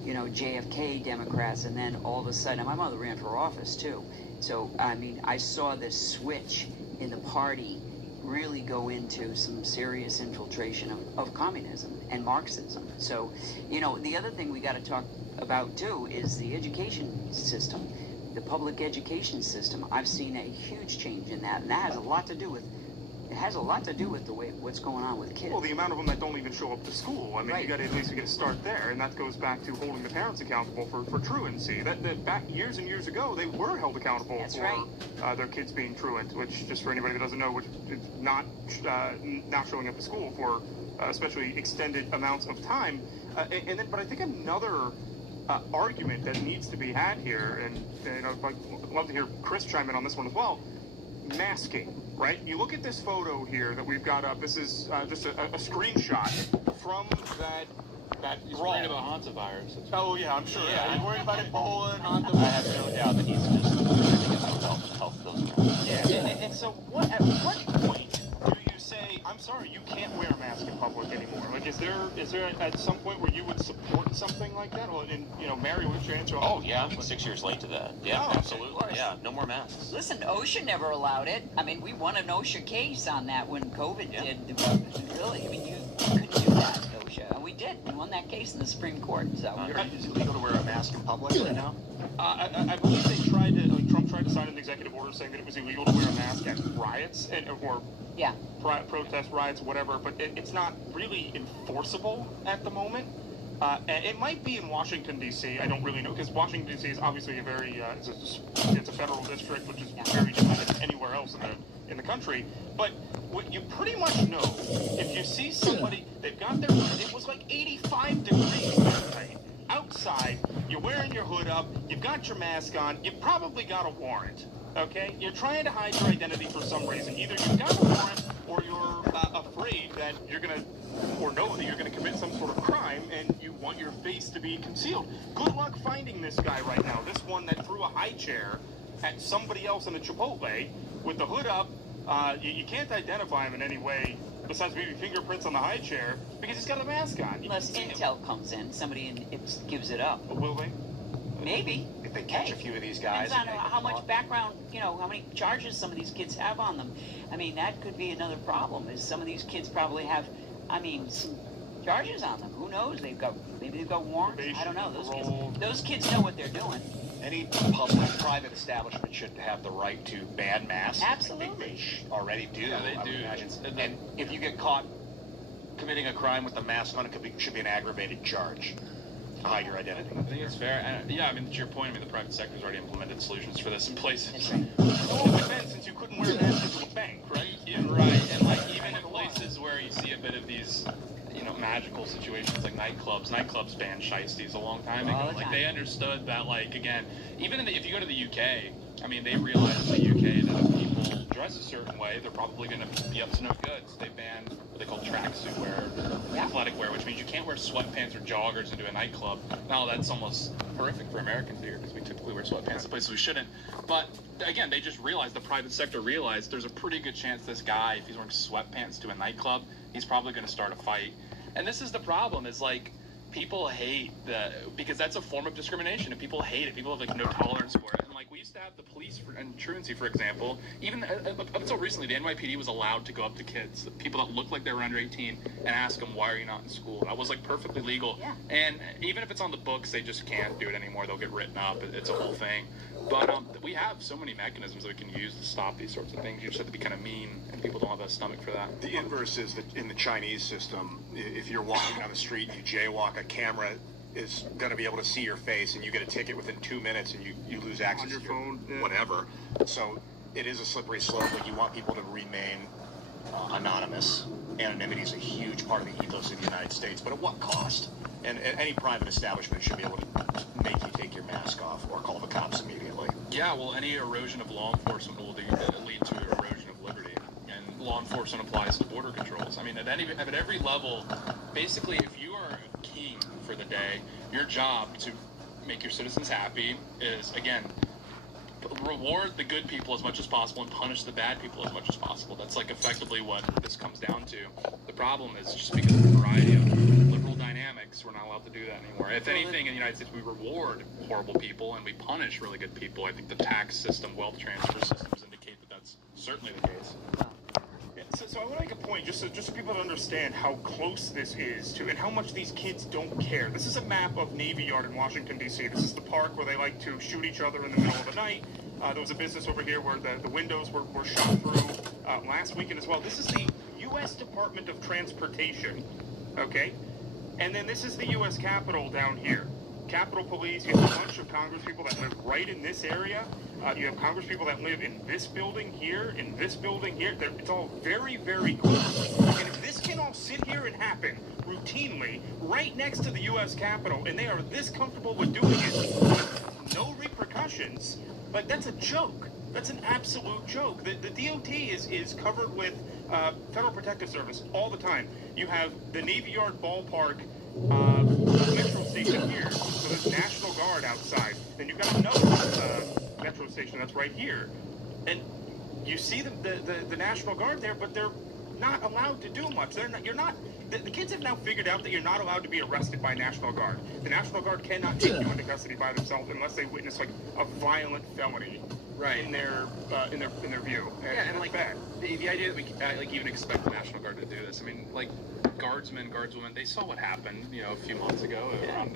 you know, JFK Democrats, and then all of a sudden, and my mother ran for office too. So I mean, I saw this switch in the party really go into some serious infiltration of communism and Marxism. So, you know, the other thing we got to talk about too is the education system, the public education system. I've seen a huge change in that, and that has a lot to do with the way what's going on with kids. Well, the amount of them that don't even show up to school. I mean, Right. you got to at least start there, and that goes back to holding the parents accountable for truancy. That back years and years ago, they were held accountable for their kids being truant, which, just for anybody who doesn't know, which is not showing up to school for especially extended amounts of time. But I think another argument that needs to be had here, and you know, I'd love to hear Chris chime in on this one as well. Masking, right? You look at this photo here that we've got up. This is just a screenshot from that He's brawl. worried about hantavirus. Oh yeah, I'm sure. Yeah. You're worried about Ebola and hantavirus. I have no doubt that he's just help those guys. Yeah. And so, at what point do you say, I'm sorry, you can't wear a mask in public anymore? Like, is there at some point where you would support something like that? Well, and you know, Mary, what's your answer? Oh yeah, I'm 6 years late to that. Yeah, Oh, absolutely. Yeah, no more masks. Listen, OSHA never allowed it. I mean, we won an OSHA case on that when COVID did. Really, I mean, you couldn't do that, OSHA, and we did. We won that case in the Supreme Court. So Is it legal to wear a mask in public right now? I believe they tried to, Trump tried to sign an executive order saying that it was illegal to wear a mask at riots or protest riots, whatever, but it's not really enforceable at the moment. And it might be in Washington, D.C. I don't really know, because Washington, D.C. is obviously a very, it's a federal district, which is very different than anywhere else in the country. But what you pretty much know, if you see somebody, they've got their, it was like 85 degrees that night. Outside, you're wearing your hood up, you've got your mask on, you've probably got a warrant, okay? You're trying to hide your identity for some reason. Either you've got a warrant or you're afraid that you're going to, or know that you're going to commit some sort of crime and you want your face to be concealed. Good luck finding this guy right now. This one that threw a high chair at somebody else in the Chipotle with the hood up. You can't identify him in any way besides maybe fingerprints on the high chair because he's got a mask on. unless intel comes in, somebody gives it up. Will they? Maybe. If they catch a few of these guys. Depends on how much background, you know, how many charges some of these kids have on them. I mean, that could be another problem, is some of these kids probably have, some charges on them. Who knows? Maybe they've got warrants. I don't know. Those kids know what they're doing. Any public, private establishment should have the right to ban masks. Absolutely. I think they already do. Yeah, they I would do. imagine. And if you get caught committing a crime with a mask on, it should be an aggravated charge to hide your identity. I think it's fair. And, yeah, I mean, to your point, the private sector's already implemented solutions for this in places. That's right. Oh, but then, since you couldn't wear a mask into a bank, right? Yeah, right. And like even in places where you see a bit of these, magical situations like nightclubs banned shiesties a long time ago. Like they understood that, like, again, even if you go to the UK, I mean, they realize in the UK that if people dress a certain way, they're probably going to be up to no good. So they banned what they call tracksuit wear, athletic wear, which means you can't wear sweatpants or joggers into a nightclub. Now, that's almost horrific for Americans here because we typically wear sweatpants in places we shouldn't. But again, they just realized, the private sector realized, there's a pretty good chance this guy, if he's wearing sweatpants to a nightclub, he's probably going to start a fight. And this is the problem, is like, people hate because that's a form of discrimination, and people hate it. People have like no tolerance for it. And like, we used to have the police and truancy, for example, even up until recently, the NYPD was allowed to go up to kids, people that looked like they were under 18, and ask them, why are you not in school? That was like perfectly legal. Yeah. And even if it's on the books, they just can't do it anymore. They'll get written up. It's a whole thing. But we have so many mechanisms that we can use to stop these sorts of things. You just have to be kind of mean, and people don't have a stomach for that. The inverse is that in the Chinese system, if you're walking down the street and you jaywalk, a camera is going to be able to see your face, and you get a ticket within 2 minutes, and you lose access on your to phone, whatever. So it is a slippery slope. Like, you want people to remain anonymous. Anonymity is a huge part of the ethos of the United States, but at what cost? And any private establishment should be able to make you take your mask off or call the cops immediately. Yeah, well, any erosion of law enforcement will lead to erosion of liberty. And law enforcement applies to border controls. I mean, at every level, basically, if you are a king for the day, your job to make your citizens happy is, again, reward the good people as much as possible and punish the bad people as much as possible. That's like effectively what this comes down to. The problem is, just because of the variety of liberal dynamics, we're not allowed to do that anymore. If anything, in the United States, we reward horrible people and we punish really good people. I think the tax system, wealth transfer systems indicate that that's certainly the case. So I want to make a point, just so people understand how close this is to, and how much these kids don't care. This is a map of Navy Yard in Washington, D.C. This is the park where they like to shoot each other in the middle of the night. There was a business over here where the windows were shot through last weekend as well. This is the U.S. Department of Transportation, okay? And then this is the U.S. Capitol down here. Capitol Police, you have a bunch of Congress people that live right in this area. You have Congress people that live in this building here, in this building here. It's all very, very close. And if this can all sit here and happen routinely right next to the U.S. Capitol, and they are this comfortable with doing it with no repercussions, like, that's a joke. That's an absolute joke. The DOT is covered with Federal Protective Service all the time. You have the Navy Yard Ballpark metro station here, so there's National Guard outside. Then you've got another metro station that's right here, and you see the National Guard there, but they're not allowed to do much. The kids have now figured out that you're not allowed to be arrested by National Guard. The National Guard cannot take you into custody by themselves unless they witness like a violent felony. Right. In their view. And like bad. The idea that we like even expect the National Guard to do this. I mean, like, guardsmen, guardswomen, they saw what happened, a few months ago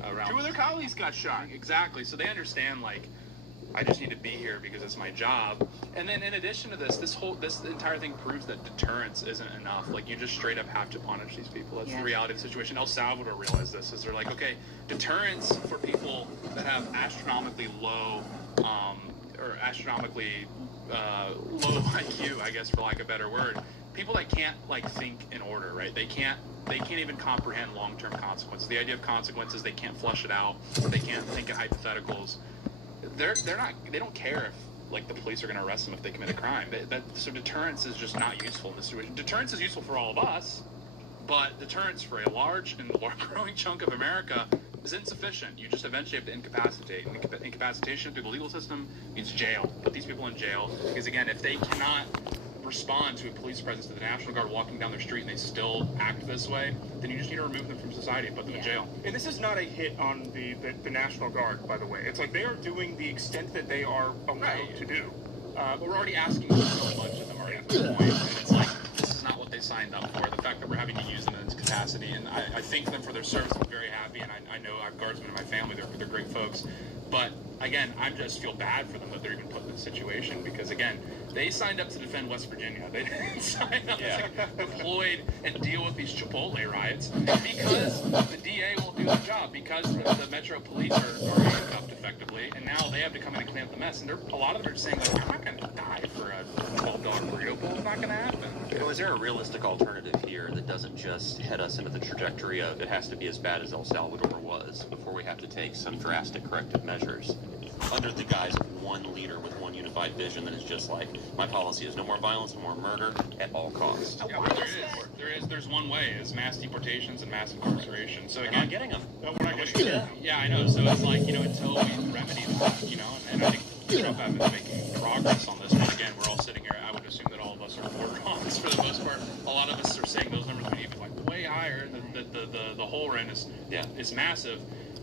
around. Two of their colleagues got shot. Exactly. So they understand, like, I just need to be here because it's my job. And then in addition to this entire thing proves that deterrence isn't enough. Like, you just straight up have to punish these people. That's the reality of the situation. El Salvador realized this, is they're like, okay, deterrence for people that have astronomically low or astronomically low IQ, I guess, for lack of a better word. People that can't, like, think in order, right? They can't even comprehend long-term consequences. The idea of consequences, they can't flush it out. They can't think in hypotheticals. They don't care if, like, the police are going to arrest them if they commit a crime. So deterrence is just not useful in this situation. Deterrence is useful for all of us, but deterrence for a large and growing chunk of America is insufficient. You just eventually have to incapacitate. And incapacitation through the legal system means jail. Put these people in jail. Because, again, if they cannot respond to a police presence, to the National Guard walking down their street, and they still act this way, then you just need to remove them from society and put them in jail. And this is not a hit on the National Guard, by the way. It's like they are doing the extent that they are allowed to do. But we're already asking them so much of them already at this point, and it's like, this is not what they signed up for. The fact that we're having to use them in this capacity, and I thank them for their service. I'm very happy, and I know I have guardsmen in my family. They're great folks. But again, I just feel bad for them that they're even put in this situation because, again, they signed up to defend West Virginia. They didn't sign up to deploy and deal with these Chipotle riots. And because the DA won't do the job, because the Metro Police are handcuffed effectively, and now they have to come in and clean up the mess. And a lot of them are saying, like, I'm not going to die for a $12 burrito bowl. It's not going to happen. Is there a realistic alternative here that doesn't just head us into the trajectory of it has to be as bad as El Salvador was before we have to take some drastic corrective measures? under the guise of one leader with one unified vision that is just like, my policy is no more violence, no more murder at all costs. Yeah, but there's one way, is mass deportations and mass incarceration. So We're again, not getting them. No, we're not getting them. Yeah, I know. So it's like, until we remedy that, and I think Trump has been making progress on this. But again, we're all sitting here. I would assume that all of us are border hawks for the most part. A lot of us are saying those numbers we need to be like way higher. The hole we're in is massive.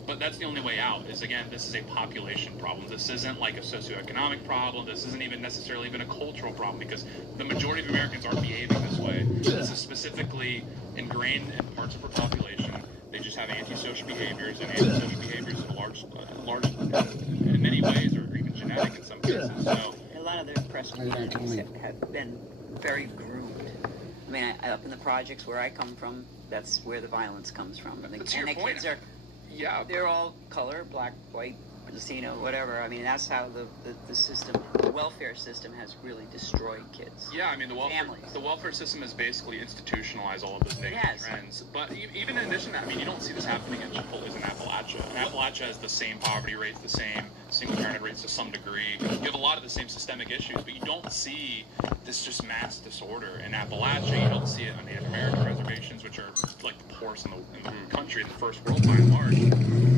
But that's the only way out, is, again, this is a population problem. This isn't like a socioeconomic problem. This isn't even necessarily even a cultural problem, because the majority of Americans aren't behaving this way. This is specifically ingrained in parts of our population. They just have antisocial behaviors, and antisocial behaviors in large, in many ways, or even genetic in some cases. So A lot of the oppressed communities have been very groomed. I mean, up in the projects where I come from, that's where the violence comes from. And the kids are... Yeah, they're all color, black, white, Latino, whatever. I mean, that's how the system, the welfare system, has really destroyed kids. Yeah, I mean, the welfare system has basically institutionalized all of those negative trends. But even in addition to that, I mean, you don't see this happening in Chipotle in Appalachia. And Appalachia has the same poverty rates, the same single-parent rates to some degree. You have a lot of the same systemic issues, but you don't see this just mass disorder in Appalachia. You don't see it on Native American reservations, which are like the poorest in the country, in the first world by and large.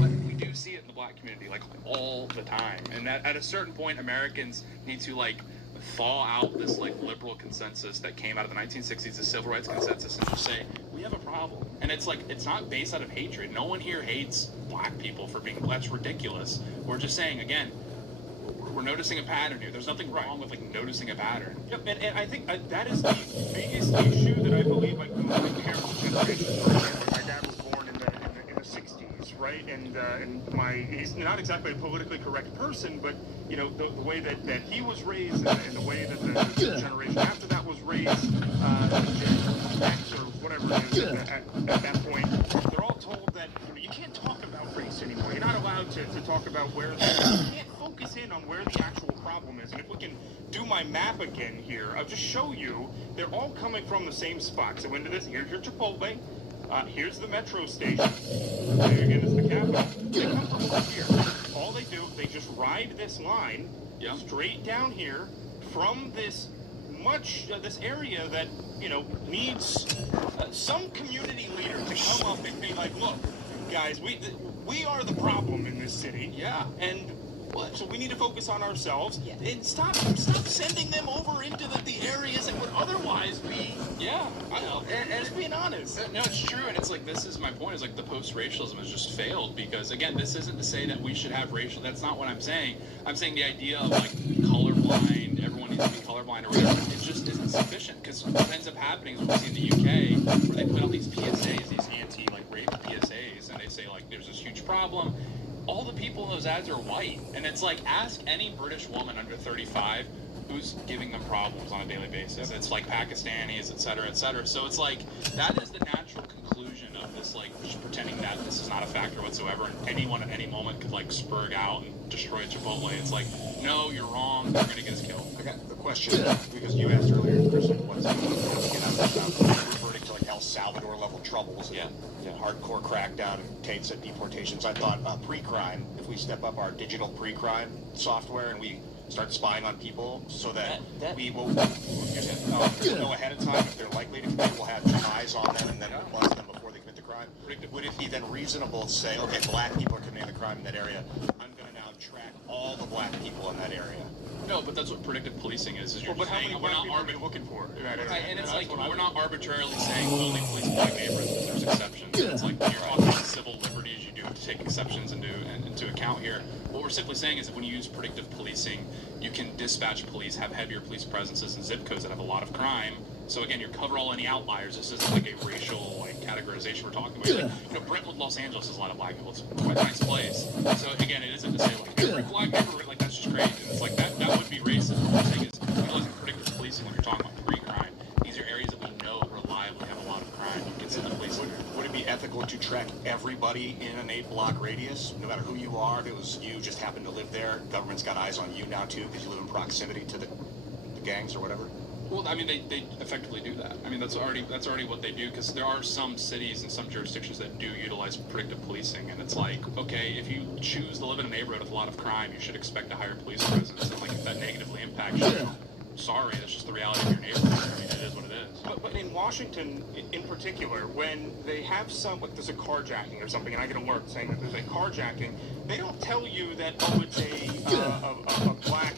But we do see it in the black community, like, all the time. And that at a certain point, Americans need to, like, thaw out this, like, liberal consensus that came out of the 1960s, the civil rights consensus, and just say, we have a problem. And it's like, it's not based out of hatred. No one here hates black people for being, that's ridiculous. We're just saying, again, we're noticing a pattern here. There's nothing wrong with, like, noticing a pattern. Yep, and I think that is the biggest issue that I believe, like, my parents' generation, my dad was born in the 60s, right? And he's not exactly a politically correct person, but, the way that he was raised, and the way that the generation after that was raised, Gen X or whatever it is at that point, they're all told that, you can't talk about race anymore. You're not allowed to talk about where you can't focus in on where the actual problem is. And if we can do my map again here, I'll just show you, they're all coming from the same spot. So into this, here's your Chipotle, here's the metro station, there again is the Capitol. They come from over here. All they do, they just ride this line straight down here from this this area that, needs some community leader to come up and be like, look, guys, we are the problem in this city. Yeah. And so we need to focus on ourselves and stop sending them over into the areas that would otherwise be. Yeah, I know. And just being honest. No, it's true, and it's like, this is my point. Is like the post-racialism has just failed, because again, this isn't to say that we should have racial. That's not what I'm saying. I'm saying the idea of like colorblind, everyone needs to be colorblind or whatever. It just isn't sufficient, because what ends up happening is what we see in the UK, where they put out these PSAs, these anti-rape PSAs, and they say like there's this huge problem. All the people in those ads are white. And it's like, ask any British woman under 35 who's giving them problems on a daily basis. It's like Pakistanis, et cetera, et cetera. So it's like, that is the natural conclusion of this, like, just pretending that this is not a factor whatsoever, and anyone at any moment could, like, spurg out and destroy Chipotle. It's like, no, you're wrong, you're going to get us killed. I got the question, because you asked earlier, Kristen, what's referring to, like, El Salvador level troubles. Yeah. Hardcore crackdown, and Tate said deportations. I thought pre-crime, if we step up our digital pre-crime software and we start spying on people so that we will know ahead of time if they're likely to commit, we'll have eyes on them and then we'll bust them before they commit the crime. Would it be then reasonable to say, okay, black people are committing the crime in that area, I'm going to now track all the black people in that area? No, but that's what predictive policing is you're saying we're not looking for. Right, and it's like, we're not arbitrarily saying only police in black neighborhoods, there's exceptions. It's like, you're talking about civil liberties, you do have to take exceptions into account here. What we're simply saying is that when you use predictive policing, you can dispatch police, have heavier police presences in zip codes that have a lot of crime. So again, you cover all any outliers. This isn't like a racial categorization we're talking about. Like, Brentwood, Los Angeles has a lot of black people. It's quite a nice place. So again, it isn't to say like every black neighborhood, like that's just great. And it's like that would be racist. What we're saying is utilizing predictive policing when you're talking about pre-crime. These are areas that we know reliably have a lot of crime. You can send the police. Would it be ethical to track everybody in an 8-block radius, no matter who you are? If it was you just happen to live there, government's got eyes on you now too because you live in proximity to the gangs or whatever. Well, I mean, they effectively do that. I mean, that's already what they do, because there are some cities and some jurisdictions that do utilize predictive policing, and it's like, okay, if you choose to live in a neighborhood with a lot of crime, you should expect a higher police presence, and like if that negatively impacts you, sorry, that's just the reality of your neighborhood. I mean, it is what it is. But in Washington, in particular, when they have like there's a carjacking or something, and I get an alert saying that there's a carjacking, they don't tell you that, oh, it's a black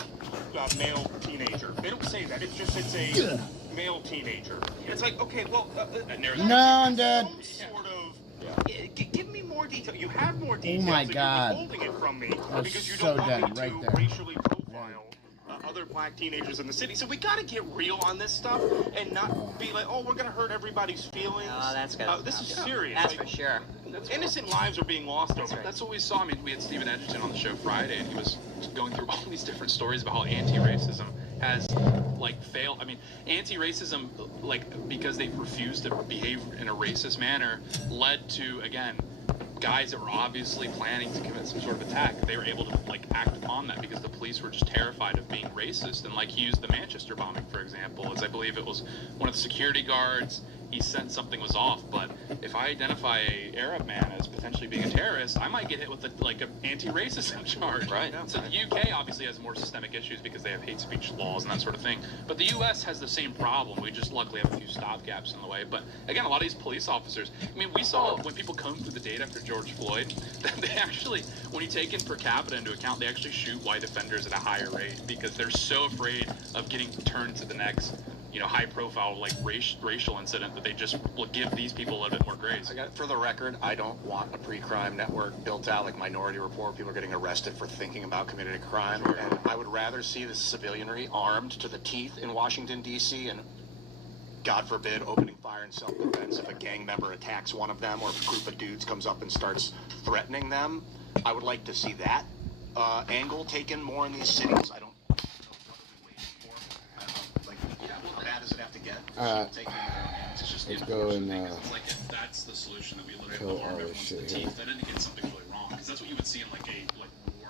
male teenager. They don't say that. It's just it's a male teenager. It's like, okay, well, no, I'm dead. Sort of. Give me more detail. You have more details. Oh my God! You're holding it from me because you so don't want me dead, right to there. racially profile other black teenagers in the city. So we got to get real on this stuff and not be like, oh, we're going to hurt everybody's feelings. Oh, that's good. This is serious. That's like, for sure. Innocent lives are being lost over. That's what we saw. I mean, we had Stephen Edgerton on the show Friday, and he was going through all these different stories about how anti-racism has, like, failed. I mean, anti-racism, like, because they refused to behave in a racist manner, led to, again, guys that were obviously planning to commit some sort of attack. They were able to, like, act upon that because the police were just terrified of being racist. And, like, he used the Manchester bombing, for example, as I believe it was one of the security guards. He sensed something was off, but if I identify a Arab man as potentially being a terrorist, I might get hit with an anti-racism charge. Right. So the UK obviously has more systemic issues because they have hate speech laws and that sort of thing. But the US has the same problem. We just luckily have a few stopgaps in the way. But again, a lot of these police officers, I mean, we saw when people combed through the data after George Floyd, that they actually, when you take in per capita into account, they actually shoot white offenders at a higher rate because they're so afraid of getting turned to the next, you know, high-profile, like, racial incident that they just will give these people a little bit more grace. For the record, I don't want a pre-crime network built out like Minority Report. People are getting arrested for thinking about committing a crime. Sure. And I would rather see the civilianry armed to the teeth in Washington, D.C., and, God forbid, opening fire in self-defense if a gang member attacks one of them or if a group of dudes comes up and starts threatening them. I would like to see that angle taken more in these cities. I don't know what are we waiting for. Like, how bad does it have to get? It's just let's go and it's like if that's the solution that we literally harm everyone to the teeth, then indicates something's really wrong. Because that's what you would see in like a war,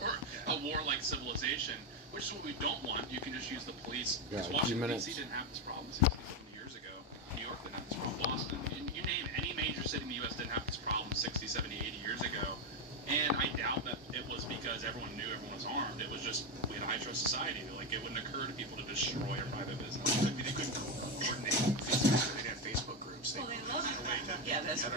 or a war-like civilization, which is what we don't want. You can just use the police. Because Washington D.C. didn't have this problem 60, 70 years ago. New York didn't have this problem. Boston, you name any major city in the U.S. didn't have this problem 60, 70, 80 years ago. And I doubt that it was because everyone knew everyone was armed. It was just we had a high-trust society. Like, it wouldn't occur to people to destroy a private business. I mean, they couldn't coordinate. They didn't have Facebook groups. Well, they loved it. Yeah, that's right.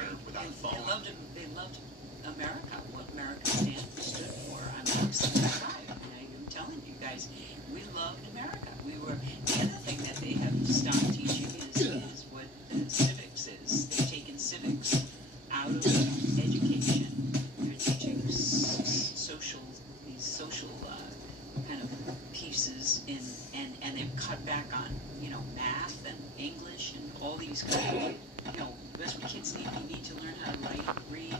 They loved America, what America stood for. I'm 65, and I'm telling you guys, we loved America. We were. The other thing that they have stopped teaching is what civics is. They've taken civics out of education. They're teaching these social kind of pieces and they've cut back on, you know, math and English and all these kind of, you know, that's what kids need. They need to learn how to write, read,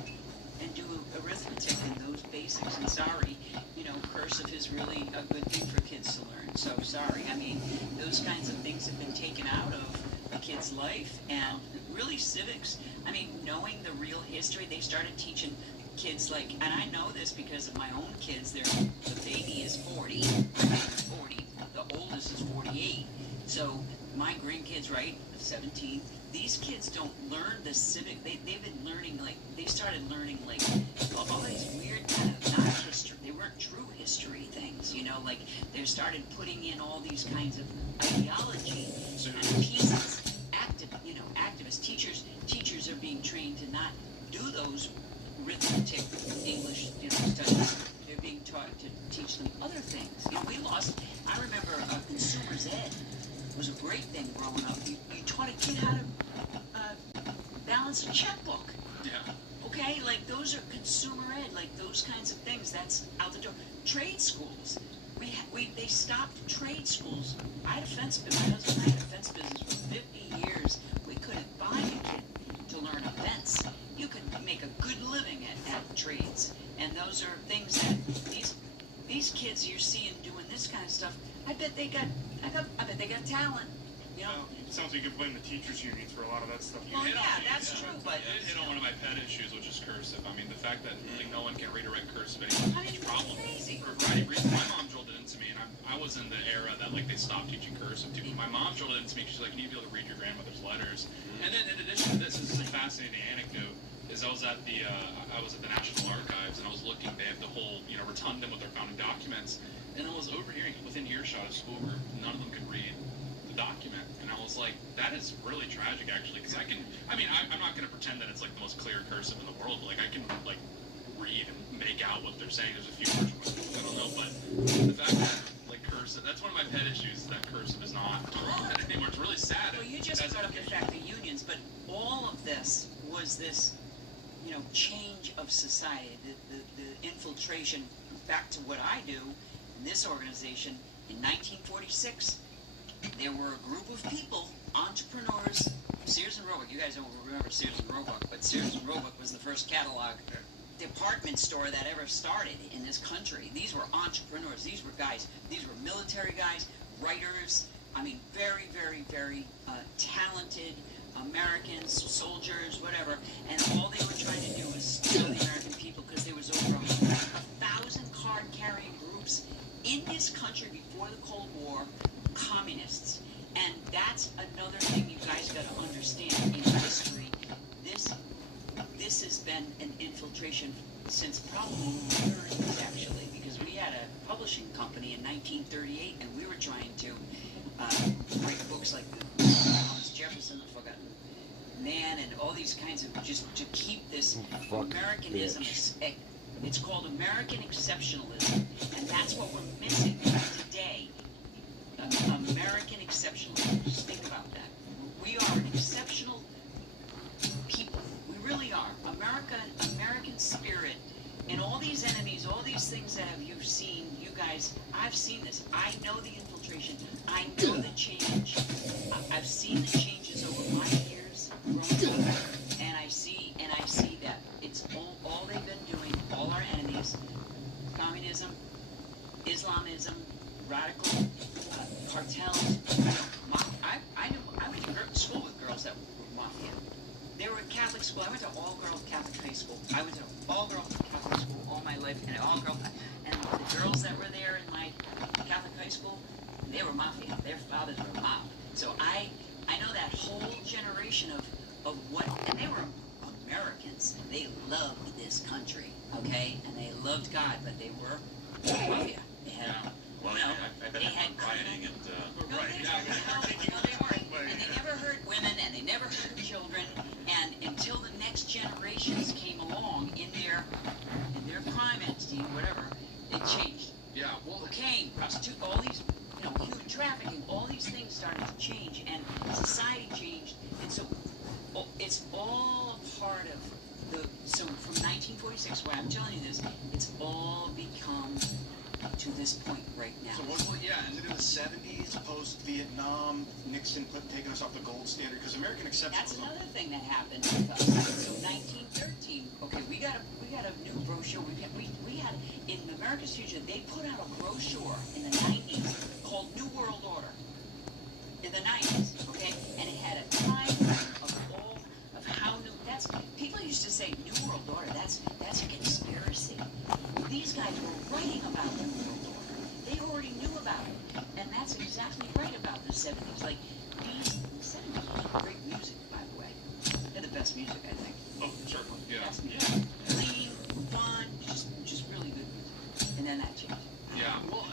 and do arithmetic and those basics. And sorry, you know, cursive is really a good thing for kids to learn. So sorry. I mean, those kinds of things have been taken out of a kid's life. And really civics, I mean, knowing the real history, they started teaching kids like, and I know this because of my own kids, the baby is 40, the oldest is 48. So my grandkids, right, 17, these kids don't learn the civic, they've been learning, like, they started learning, like, all these weird kind of, not history, they weren't true history things, you know, like, they started putting in all these kinds of ideology and pieces, activists, teachers are being trained to not do those arithmetic, English, you know, studies. They're being taught to teach them other things. You know, I remember consumer's ed was a great thing growing up. You taught a kid how to balance a checkbook. Yeah. Okay, like those are consumer ed, like those kinds of things. That's out the door. Trade schools. They stopped trade schools. I had a fence business. My husband and I had a fence business for 50 years. We couldn't buy a kid to learn a fence. You could make a good living at trades, and those are things that these kids you're seeing doing this kind of stuff. I bet they got talent. You know, it sounds like you can blame the teachers' unions for a lot of that stuff. well, yeah, that's true, but You hit on one of my pet issues, which is cursive. I mean, the fact that really no one can read or write cursive anymore is a huge problem. For a variety of reasons. My mom drilled it into me, and I was in the era that like they stopped teaching cursive too. My mom drilled it into me. She's like, you need to be able to read your grandmother's letters. And then in addition to this is a fascinating anecdote. Is I was at the National Archives, and I was looking. They have the whole rotundum with their founding documents, and I was overhearing within earshot of school group. None of them could read the document, and I was like, that is really tragic, actually, because I'm not going to pretend that it's like the most clear cursive in the world, but like I can like read and make out what they're saying. There's a few words I don't know, but the fact that like cursive, that's one of my pet issues, is that cursive is not anymore. It's really sad. Well, you just brought up the fact of unions, but all of this was this, change of society, the infiltration. Back to what I do in this organization in 1946. There were a group of people, entrepreneurs, Sears and Roebuck. You guys don't remember Sears and Roebuck, but Sears and Roebuck was the first catalog department store that ever started in this country. These were entrepreneurs. These were guys. These were military guys, writers. I mean, very, very, very talented Americans, soldiers, whatever. And all they were trying to do was steal the American people, because there was over 1,000 card-carrying groups in this country before the Cold War, communists. And that's another thing you guys got to understand in history. This has been an infiltration since probably the 30s, actually, because we had a publishing company in 1938, and we were trying to write books like Thomas Jefferson, The Forgotten Man, and all these kinds of, just to keep this Americanism. It's called American exceptionalism, and that's what we're missing today. American exceptionalism. Just think about that. We are an exceptional people. We really are. American spirit, and all these enemies, all these things that you've seen, you guys, I've seen this. I know the infiltration. I know the change. I've seen the changes over my years growing up, and I see that it's all they've been doing, all our enemies, communism, Islamism, radical cartels. I went to school with girls that were mafia. They were at Catholic school. I went to all-girls Catholic high school. I went to all-girls Catholic school all my life, and the girls that were there in my Catholic high school, they were mafia. Their fathers were mob. So I know that whole generation of what, and they were Americans. They loved this country, okay, and they loved God, but they were mafia. They had. They had rioting and they weren't. And they never hurt women, and they never hurt children. And until the next generations came along in their crime entity, whatever, it changed. Yeah. Well, cocaine, prostitution, all these, human trafficking, all these things started to change, and society changed. And so it's all a part of the. So from 1946, why I'm telling you this, it's all become to this point right now. So and in the 70s, post-Vietnam, Nixon taking us off the gold standard, because American exceptionalism. That's another thing that happened with us. So 1913, okay, we got a new brochure. We had in America's Future, they put out a brochure in the 90s called New World Order. In the 90s, okay, and it had a timeline of how new. People used to say New World Order. That's a conspiracy. These guys were writing about New World Order. They already knew about it, and that's exactly right about the 70s. Like the 70s was great music, by the way. They're the best music, I think. Oh, certainly, yeah. Best music. Clean, fun, just really good music. And then that changed. Yeah, well,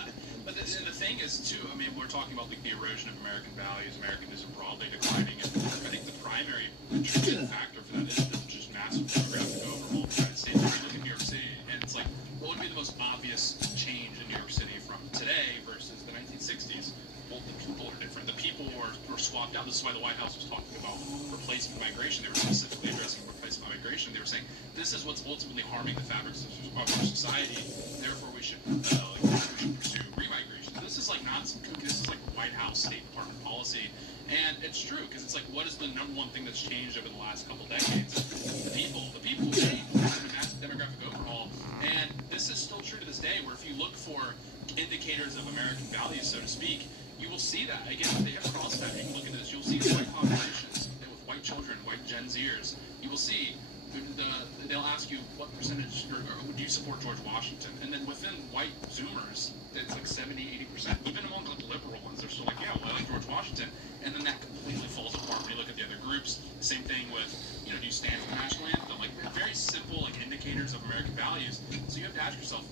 but the thing is, too, I mean, we're talking about like the erosion of American values, Americanism broadly declining, and I think the primary contributing factor for that is just massive demographic overhaul of the United States. If you look at New York City, and it's like, what would be the most obvious change in New York City from today versus the 1960s? Well, the people are different. The people were swapped out. This is why the White House was talking about replacement migration. They were specifically addressing replacement migration. They were saying, this is what's ultimately harming the fabric of our society. Therefore, we should pursue remigration. This is like not some kooky. This is like White House, State Department policy. And it's true, because it's like, what is the number one thing that's changed over the last couple decades? The people. The people changed. There's been a massive demographic overhaul. And this is still true to this day, where if you look for indicators of American values, so to speak, you will see that. Again, they have cross-that. You can look at this. You'll see white populations with white children, white Gen Zers. You will see they'll ask you what percentage, or do you support George Washington? And then within white Zoomers, it's like 70, 80%. Even among like liberal ones, they're still like, yeah, well, I like George Washington. And then that completely falls apart when you look at the other groups. Same thing with, do you stand for the national anthem? Like very simple like indicators of American values. So you have to ask yourself,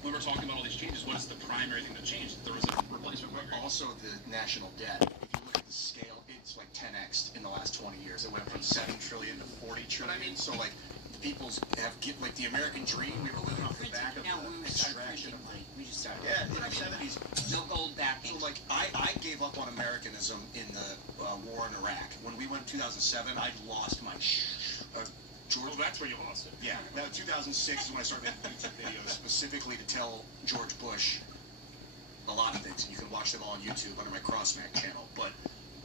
when we're talking about all these changes, what is the primary thing that changed? There was a replacement program. Also, the national debt. If you look at the scale, it's like 10x in the last 20 years. It went from 7 trillion to 40 trillion. But I mean, so like people's like the American dream. We were living off the back of the extraction of money. We just started. Yeah, in the 70s. No gold backing. So like I gave up on Americanism in the war in Iraq. When we went in 2007, I lost my George. Oh, that's where you lost it. Yeah, now 2006 is when I started making YouTube videos specifically to tell George Bush a lot of things, and you can watch them all on YouTube under my Crossmack channel. But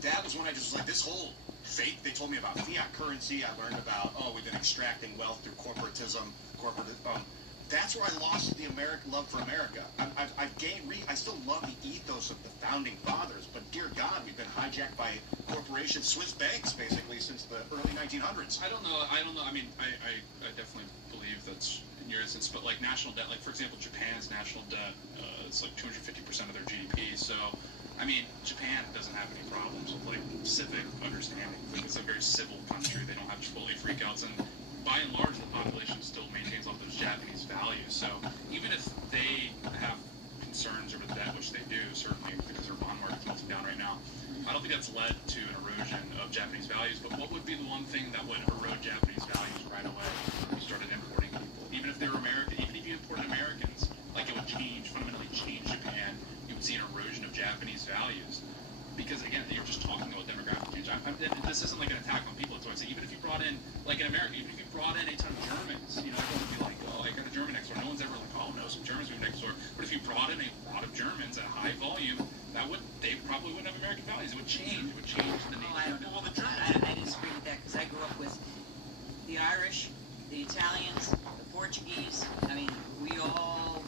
that was when I just was like, this whole fake, they told me about fiat currency, I learned about, we've been extracting wealth through corporatism, that's where I lost the love for America. I've gained, I still love the ethos of the founding fathers, but dear God, we've been hijacked by corporations, Swiss banks, basically, since the early 1900s. I don't know. I mean, I definitely believe that's in your instance, but like national debt, like for example, Japan's national debt, it's like 250% of their GDP. So, I mean, Japan doesn't have any problems with like civic understanding. Like, it's a very civil country. They don't have Chipotle freakouts, and by and large, the population still maintains all those Japanese values. So even if they have concerns over the debt, which they do, certainly because their bond market's melting down right now, I don't think that's led to an erosion of Japanese values. But what would be the one thing that would erode Japanese values right away if you started importing people? Even if they were American, even if you imported Americans, like it would fundamentally change Japan. You would see an erosion of Japanese values. Because again, you're just talking about demographic change. This isn't like an attack on people. It's what I say. Even if you brought in, like in America, even if you brought in a ton of Germans, everyone would be like, oh, I got a German next door. No one's ever like, oh no, some Germans moved next door. But if you brought in a lot of Germans at high volume, they probably wouldn't have American values. It would change. It would change the nature of the Germans. I disagree with that because I grew up with the Irish, the Italians, the Portuguese. I mean, we all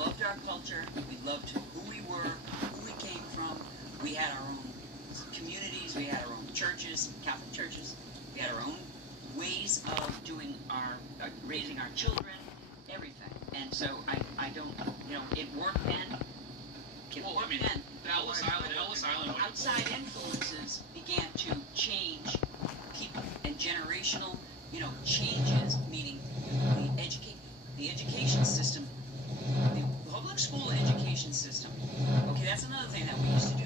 loved our culture. We loved who we were, who we came from. We had our own communities, we had our own churches, Catholic churches, we had our own ways of doing raising our children, everything. And so I don't, it worked then. The Ellis Island. Outside influences began to change people and generational, changes, meaning the education system, the public school education system. Okay, that's another thing that we used to do.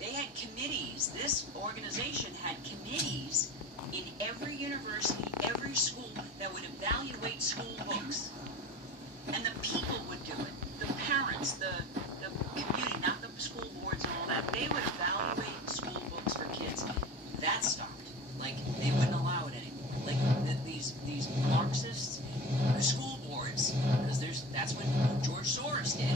They had committees. This organization had committees in every university, every school that would evaluate school books. And the people would do it. The parents, the community, not the school boards and all that. They would evaluate school books for kids. That stopped. Like, they wouldn't allow it anymore. Like, these Marxists, the school boards, because that's what George Soros did.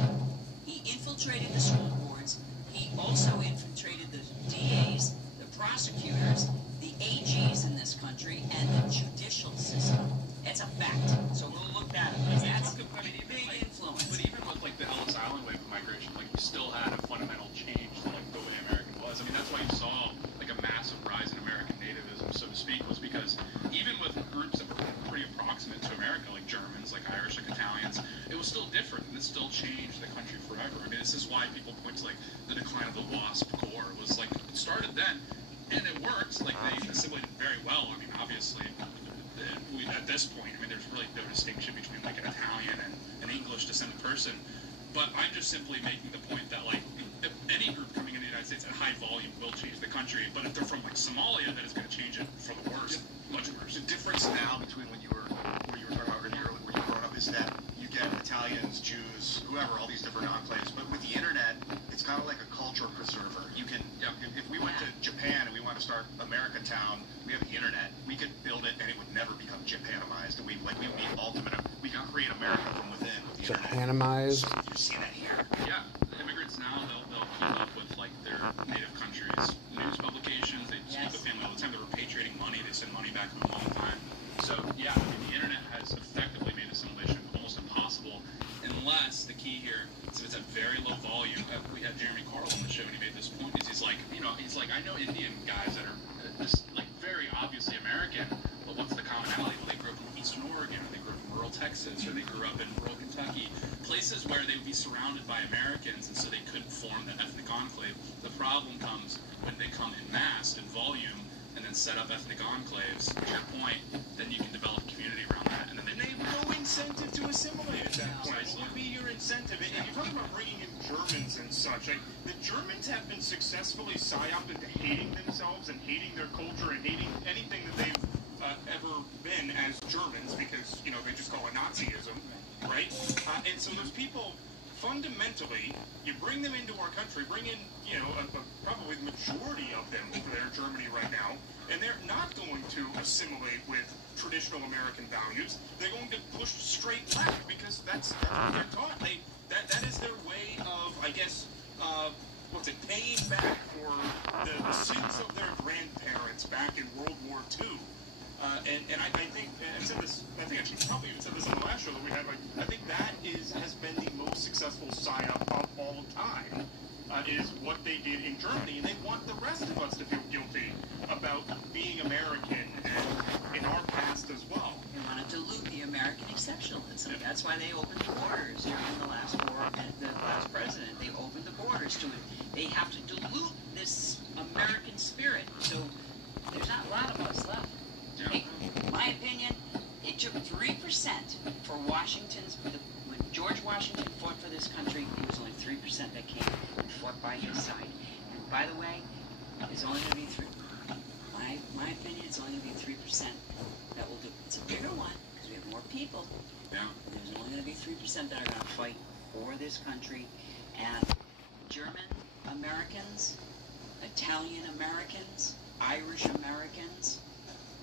He infiltrated the school boards. He also infiltrated the DAs, the prosecutors, the AGs in this country, and the judicial system. It's a fact. So go look that up. That's a big influence. But even with like the Ellis Island wave of migration, like you still had a fundamental change to like the way American was. I mean, that's why you saw like a massive rise in American nativism, so to speak, was because even with groups that were pretty approximate to America, like Germans, like Irish, like Italians, it was still different, and it still changed the country forever. I mean, this is why people point to like the decline of the WASP Corps. Was like it started then, and it works. Like they assimilated very well. I mean, obviously, at this point, I mean, there's really no distinction between like an Italian and an English descended person. But I'm just simply making the point that like if any group coming into the United States at high volume will change the country. But if they're from like Somalia, then it's going to change it for the worse, much worse. The difference now between when you were talking about earlier, where you growing up, is that you get Italians, Jews, whoever, all these different enclaves. But with the internet, it's kind of like a culture preserver. You can, if we went to Japan and we want to start America Town, we have the internet. We could build it and it would never become Japanimized. And we would be ultimate. We can create America from within with the Japanimized. internet. You see that here? Yeah, immigrants now they'll keep up with like their native countries' news publications. They speak with family all the time. They're repatriating money. They send money back home all the time. So yeah, I mean, the internet has effectively made assimilation almost impossible, unless the key here is it's at very low volume. We had Jeremy Carl on the show, and he made find guys that are just like very obviously American, but what's the commonality? Well, they grew up in Eastern Oregon, or they grew up in rural Texas, or they grew up in rural Kentucky, places where they would be surrounded by Americans, and so they couldn't form that ethnic enclave. The problem comes when they come in mass, in volume, and then set up ethnic enclaves. To your point, then you can develop community around that, and then And they have no incentive to assimilate at that point. What would be your incentive? And you're talking about bringing in Germans and such. Like, the Germans have been successfully psyoped into hating themselves and hating their culture and hating anything that they've ever been as Germans, because, you know, they just call it Nazism, right? And so those people, fundamentally, you bring them into our country, bring in, you know, probably the majority of them over there in Germany right now, and they're not going to assimilate with traditional American values. They're going to push straight left because that's what they're taught. That is their way of, I guess, paying back for the sins of their grandparents back in World War II. And I think, and I said this, I think I probably even said this on the last show that we had, like, I think that has been the most successful psyop of all time, is what they did in Germany, and they want the rest of us to feel guilty about being American and in our past as well. They want to dilute the American exceptionalism. That's why they opened the borders during the last war, and the last president. They opened the borders to it. They have to dilute this American spirit. So there's not a lot of us left. Hey, my opinion, it took 3% for Washington's, when George Washington fought for this country, it was only 3% that came and fought by his side. And by the way, it's only going to be 3. My opinion, it's only going to be 3% that will do. It's a bigger one because we have more people. Yeah. There's only going to be 3% that are going to fight for this country. And German Americans, Italian Americans, Irish Americans,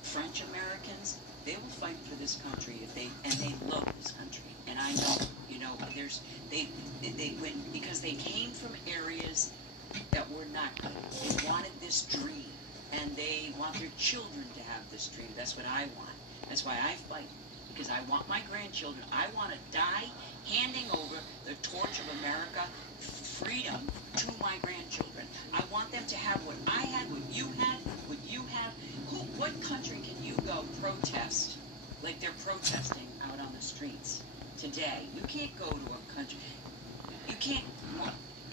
French Americans, they will fight for this country if they love this country. And I know, you know, they win because they came from areas that were not good. They wanted this dream, and they want their children to have this dream. That's what I want. That's why I fight, because I want my grandchildren. I want to die handing over the torch of America, freedom, to my grandchildren. I want them to have what I had, what you had, what you have. What country can you go protest like they're protesting out on the streets today? You can't go to a country. You can't.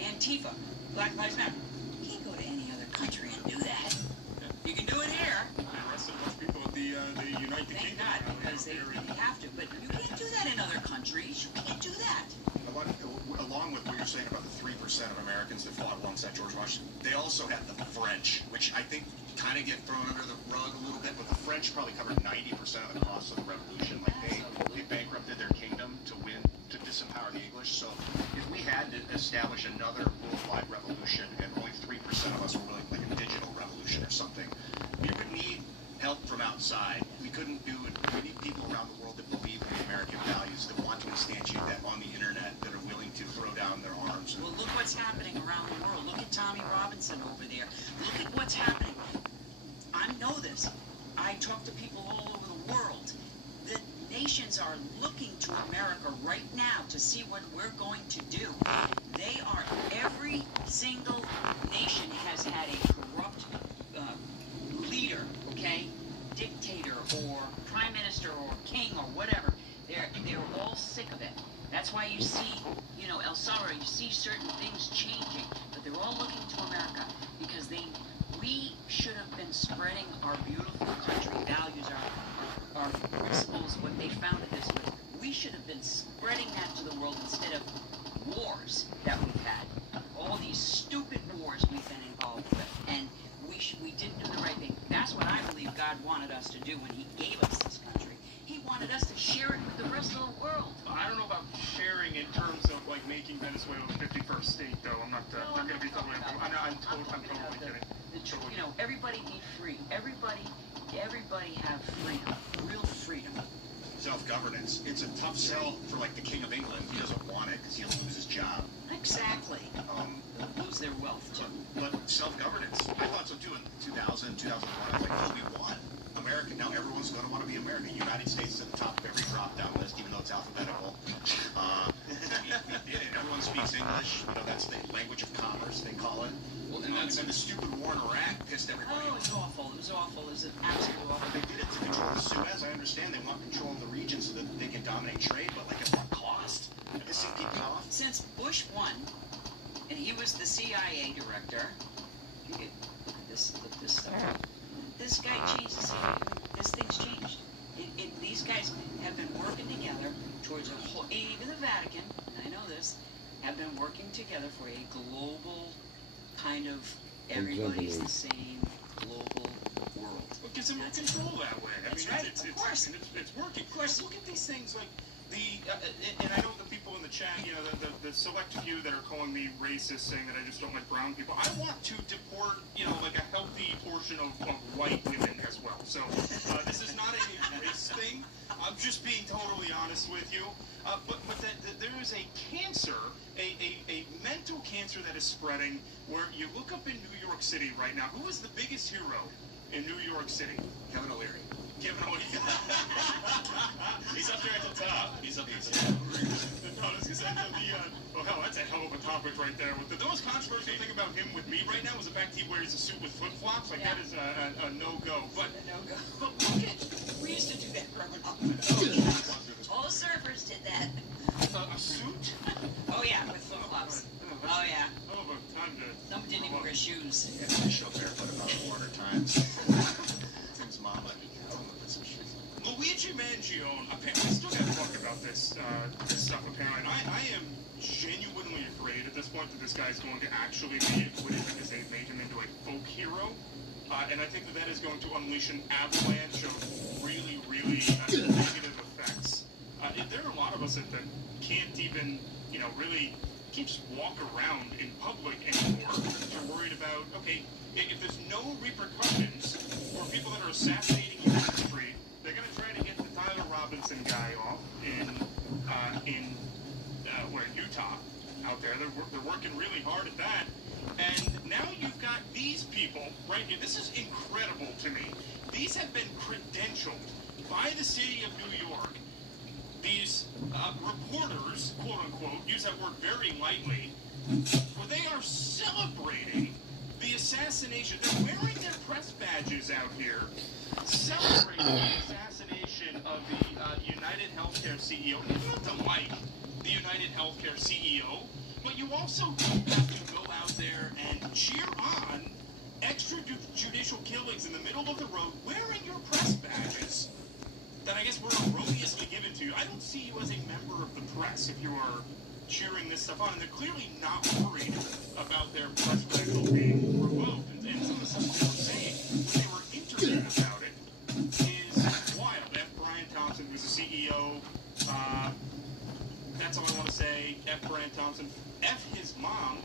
Antifa, Black Lives Matter. You can't go to any other country and do that. You can do it here. I arrested a bunch of people at the United Thank Kingdom. God, because they have to. But you can't do that in other countries. You can't do that. Along with what you're saying about the 3% of Americans that fought alongside George Washington, they also had the French, which I think kind of get thrown under the rug a little bit, but the French probably covered 90% of the cost of the revolution. Like they bankrupted their kingdom to disempower the English. So if we had to establish another worldwide revolution and only 3% of us were willing, like a digital revolution or something, we would need help from outside. We couldn't do it. We need people around the world that believe in the American values, that want to instantiate that on the internet, that are willing to throw down their arms. Well, look what's happening around the world. Look at Tommy Robinson over there. Look at what's happening. I know this. I talk to people all over the world. The nations are looking to America right now to see what we're going to do. They are, every single nation has had a corrupt leader, okay? Dictator or prime minister or king or whatever. They're all sick of it. That's why you see, you know, El Salvador, you see certain things changing, but they're all looking to America because we should have been spreading our beautiful country values, our principles, what they founded this with. We should have been spreading that to the world instead of wars that we've had. All these stupid wars we've been involved with. And we didn't do the right thing. That's what I believe God wanted us to do when He gave us this country. He wanted us to share it with the rest of the world. I don't know about sharing in terms of like making Venezuela the 51st state, though. I'm not going to be totally. I'm totally kidding. You know, everybody be free. Everybody have freedom, real freedom. Self-governance. It's a tough sell for like the King of England. He doesn't want it because he'll lose his job. Exactly. They'll lose their wealth too. But self-governance. I thought so too in 2000, 2001. I was like, oh, we won. America. Now everyone's going to want to be American. The United States is at the top of every drop-down list, even though it's alphabetical. We did it. Everyone speaks English. You know, that's the language of commerce, they call it. Well, and then the stupid war in Iraq pissed everybody Oh, it was awful. It was awful. It was absolutely awful. They did it to control the Suez. I understand they want control of the region so that they can dominate trade, but like at what cost? Pissing people off? Since Bush won, and he was the CIA director, you could look this stuff up. This guy changed the CIA. This thing's changed. These guys have been working together towards a whole, even the Vatican, and I know this, have been working together for a global kind of everybody's the same global world. It gives them more control that way. That's right, It's, of course. It's working. Of course. Look at these things like and I know the people in the chat, you know, the select few that are calling me racist, saying that I just don't like brown people. I want to deport, you know, like a healthy portion of white women as well. So this is not a race thing. I'm just being totally honest with you. But there is a cancer, a mental cancer that is spreading, where you look up in New York City right now. Who is the biggest hero in New York City? Kevin O'Leary. Kevin O'Leary. He's up there at the top. He's up there at the top. No, I was gonna say, oh hell, that's a hell of a topic right there. The most controversial thing about him with me right now is the fact he wears a suit with flip-flops. Like, that is a no-go. But But look at, we used to do that growing up. All the surfers did that. A suit? Oh yeah, with flip-flops. Oh yeah. Oh, but time to... Some didn't even wear shoes. Yeah, they show barefoot about 400 times. Tim's mama. Luigi Mangione, apparently, we still gotta talk about this stuff, apparently. I am genuinely afraid at this point that this guy's going to actually be acquitted because they've made him into a folk hero. And I think that is going to unleash an avalanche of really, really negative effects. There are a lot of us that can't even, you know, really can't just walk around in public anymore. They're worried about, okay, if there's no repercussions for people that are assassinating you in the street, they're going to try to get the Tyler Robinson guy off in Utah out there. They're working really hard at that. And now you've got these people right here. This is incredible to me. These have been credentialed by the city of New York. These reporters, quote unquote, use that word very lightly, where they are celebrating the assassination. They're wearing their press badges out here, celebrating the assassination of the United Healthcare CEO. You don't have to like the United Healthcare CEO, but you also don't have to go out there and cheer on extrajudicial killings in the middle of the road wearing your press badges that I guess were erroneously given to you. I don't see you as a member of the press if you are cheering this stuff on. And they're clearly not worried about their press credentials being revoked. And some of the stuff they were saying when they were interviewed about it is wild. F. Brian Thompson, who's the CEO, that's all I want to say. F. Brian Thompson. F. his mom.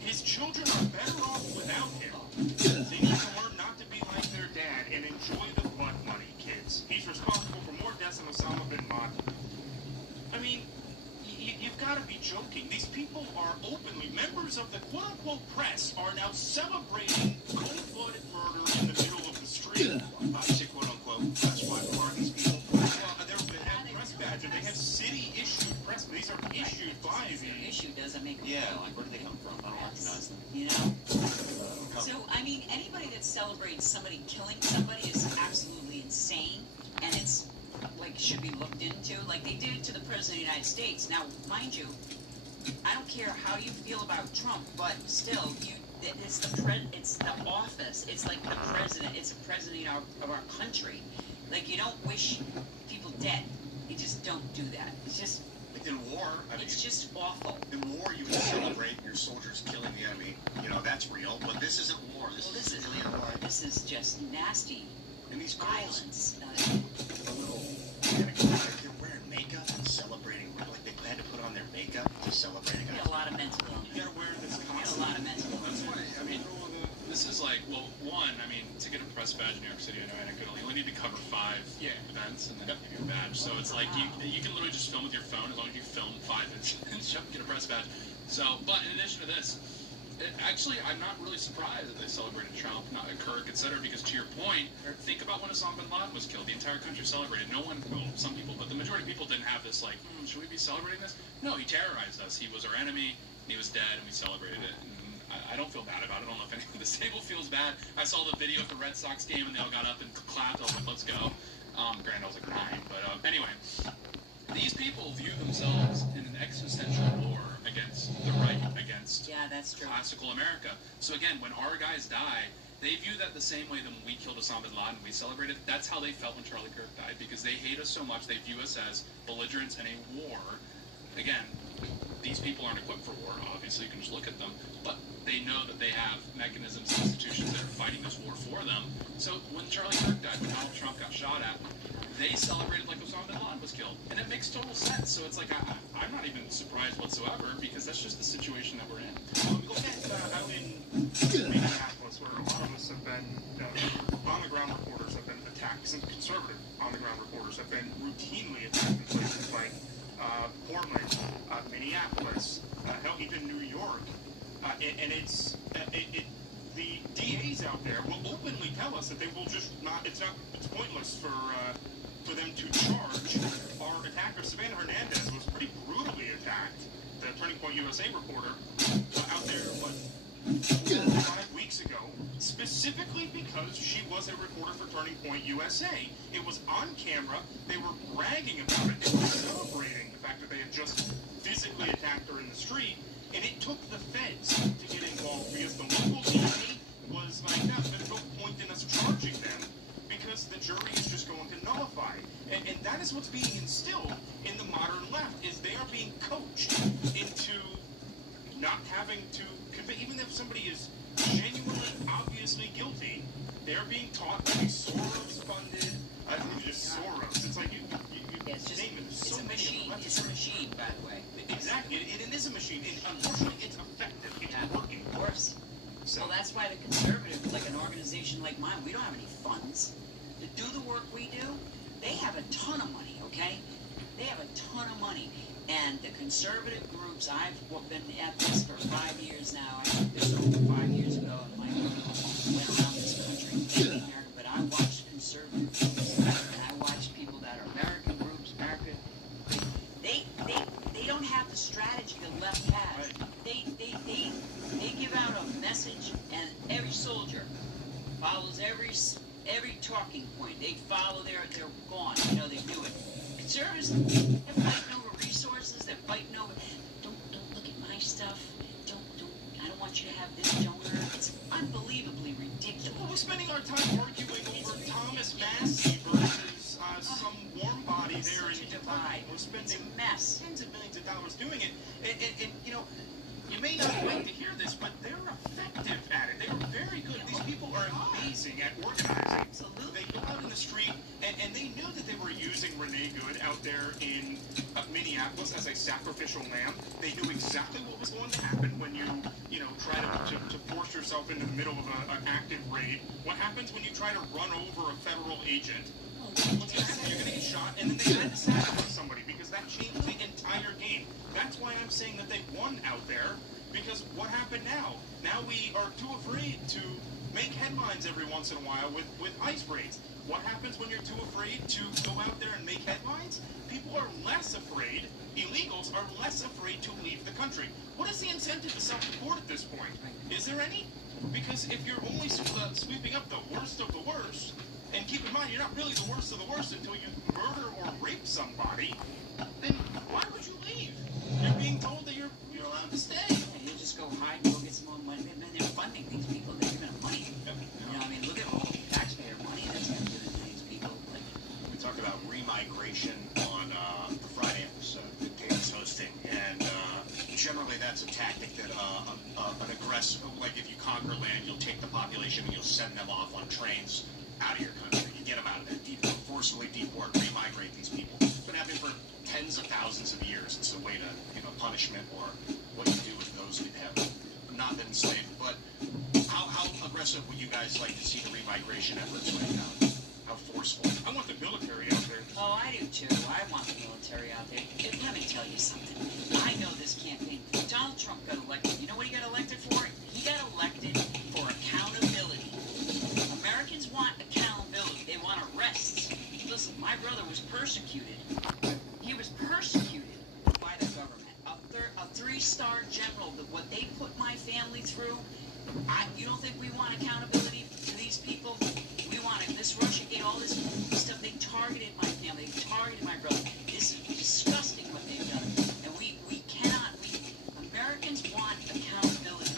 His children are better off without him. They need to learn not to be like their dad and enjoy the butt money, kids. He's responsible for more deaths than Osama bin Laden. I mean, you've got to be joking. These people are openly, members of the quote-unquote press are now celebrating cold-blooded murder in the middle of the street. Obviously, quote-unquote press. Why are these people? They have press badges. They have city-issued press. These are issued by the... Issue doesn't make them like, where do they come from? I don't recognize them. You know? So, I mean, anybody that celebrates somebody killing somebody is absolutely insane, and it's, like, should be looked into. Like, they did it to the President of the United States. Now, mind you, I don't care how you feel about Trump, but still, it's the office. It's like the president. It's the president of our country. Like, you don't wish people dead. You just don't do that. It's just... In war, I mean, it's just awful. In war, you would celebrate your soldiers killing the enemy. You know, that's real. But this isn't war. This is civilian war. This is just nasty. And these violence. A little anecdote. They're wearing makeup and celebrating. Like they had to put on their makeup to celebrate. You got a lot of mental illness. You got to wear this. You got a lot of mental illness. That's why, I mean, this is like, well, one, I mean, to get a press badge in New York City, I know anecdotally, you only need to cover 5 events and then give you a badge. So it's like you can literally just film with your phone as long as you film 5 incidents, get a press badge. So, but in addition to this, actually, I'm not really surprised that they celebrated Trump, not Kirk, etc. Because to your point, think about when Osama bin Laden was killed. The entire country celebrated. No one, well, some people, but the majority of people didn't have this like, should we be celebrating this? No, he terrorized us. He was our enemy, and he was dead, and we celebrated it. And I don't feel bad about it. I don't know if anyone at this table feels bad. I saw the video of the Red Sox game, and they all got up and clapped. I was like, let's go. Granted, I was like 9, but anyway. These people view themselves in an existential war against the right, against that's true. classical America. So again, when our guys die, they view that the same way that when we killed Osama bin Laden, we celebrated. That's how they felt when Charlie Kirk died, because they hate us so much. They view us as belligerents in a war. Again, these people aren't equipped for war, obviously. You can just look at them. But they know that they have mechanisms and institutions that are fighting this war for them. So when Charlie Kirk died, when Donald Trump got shot at, they celebrated like Osama bin Laden was killed. And it makes total sense. So it's like, I'm not even surprised whatsoever, because that's just the situation that we're in. Look at out in Minneapolis, where a lot of us have been, on-the-ground reporters have been attacked. Some conservative on-the-ground reporters have been routinely attacked in places like Portland, Minneapolis, hell, even New York. And it's the DAs out there will openly tell us that they will just not. It's pointless for them to charge our attacker. Savannah Hernandez was pretty brutally attacked. The Turning Point USA reporter out there, 5 weeks ago, specifically because she was a reporter for Turning Point USA. It was on camera. They were bragging about it. They were celebrating the fact that they had just physically attacked her in the street. And it took the feds to get involved, because the local DA was like, no, there's no point in us charging them, because the jury is just going to nullify. And that is what's being instilled in the modern left, is they are being coached into not having to convict, even if somebody is genuinely, obviously guilty. They're being taught by these Soros-funded, just Soros. It's like it's just, name it. There's so a many machine. of them. It's a machine, by the way. Exactly. It is a machine. And unfortunately, it's effective. It's working. Of course. So that's why the conservatives, like an organization like mine, we don't have any funds to do the work we do. They have a ton of money, okay? They have a ton of money. And the conservative groups, I've been at this for 5 years now. I took this over 5 years ago, and my brother went around this country begging America. But I watched conservative groups, and I watched people that are American groups, they don't have the strategy the left has. They give out a message, and every soldier follows every talking point. They follow they're gone. They do it. Conservatives, they're fighting over resources. They're fighting over. Don't look at my stuff. I don't want you to have this donor. It's unbelievably ridiculous. Well, we're spending our time arguing over Thomas Massey versus some warm body there in Kentucky. We're spending tens of millions of dollars doing it. And you may not like to hear this, but they're effective at it. They are very good. These people are amazing at organizing. Absolutely. They go out in the street, and they knew that they were using Renee Good out there in Minneapolis as a sacrificial lamb. They knew exactly what was going to happen when you try to force yourself into the middle of an active raid. What happens when you try to run over a federal agent? What's going to happen? You're going to get shot, and then they had to sacrifice somebody, because that changed the entire game. That's why I'm saying that they won out there, because what happened now? Now we are too afraid to make headlines every once in a while with ICE raids. What happens when you're too afraid to go out there and make headlines? People are less afraid, illegals are less afraid to leave the country. What is the incentive to self-deport at this point? Is there any? Because if you're only sweeping up the worst of the worst, and keep in mind, you're not really the worst of the worst until you murder or rape somebody, then why would you leave? You're being told that you're allowed to stay. And you just go hide and go get some more money. They're funding these people. They're giving them money. Look at all the taxpayer money that's been given to these people. We talked about remigration on the Friday episode that Dave is hosting, and generally that's a tactic that an aggressor, like if you conquer land, you'll take the population and you'll send them off on trains out of your country. You get them out of there, forcibly deport, remigrate these people. It's been happening for tens of thousands of years. It's a way to, punishment, or what you do with those who have not been enslaved. But how aggressive would you guys like to see the remigration efforts right now? How forceful? I want the military out there. Oh, I do too. I want the military out there. Let me tell you something. I know this campaign. Donald Trump got elected. You know what he got elected for? He got elected for accountability. Americans want accountability. They want arrests. Listen, my brother was persecuted. He was persecuted by the government. A 3-star general, what they put my my family through. You don't think we want accountability to these people? We want it. This Russia gate, all this stuff, they targeted my family, they targeted my brother. This is disgusting what they've done. And we cannot, Americans want accountability.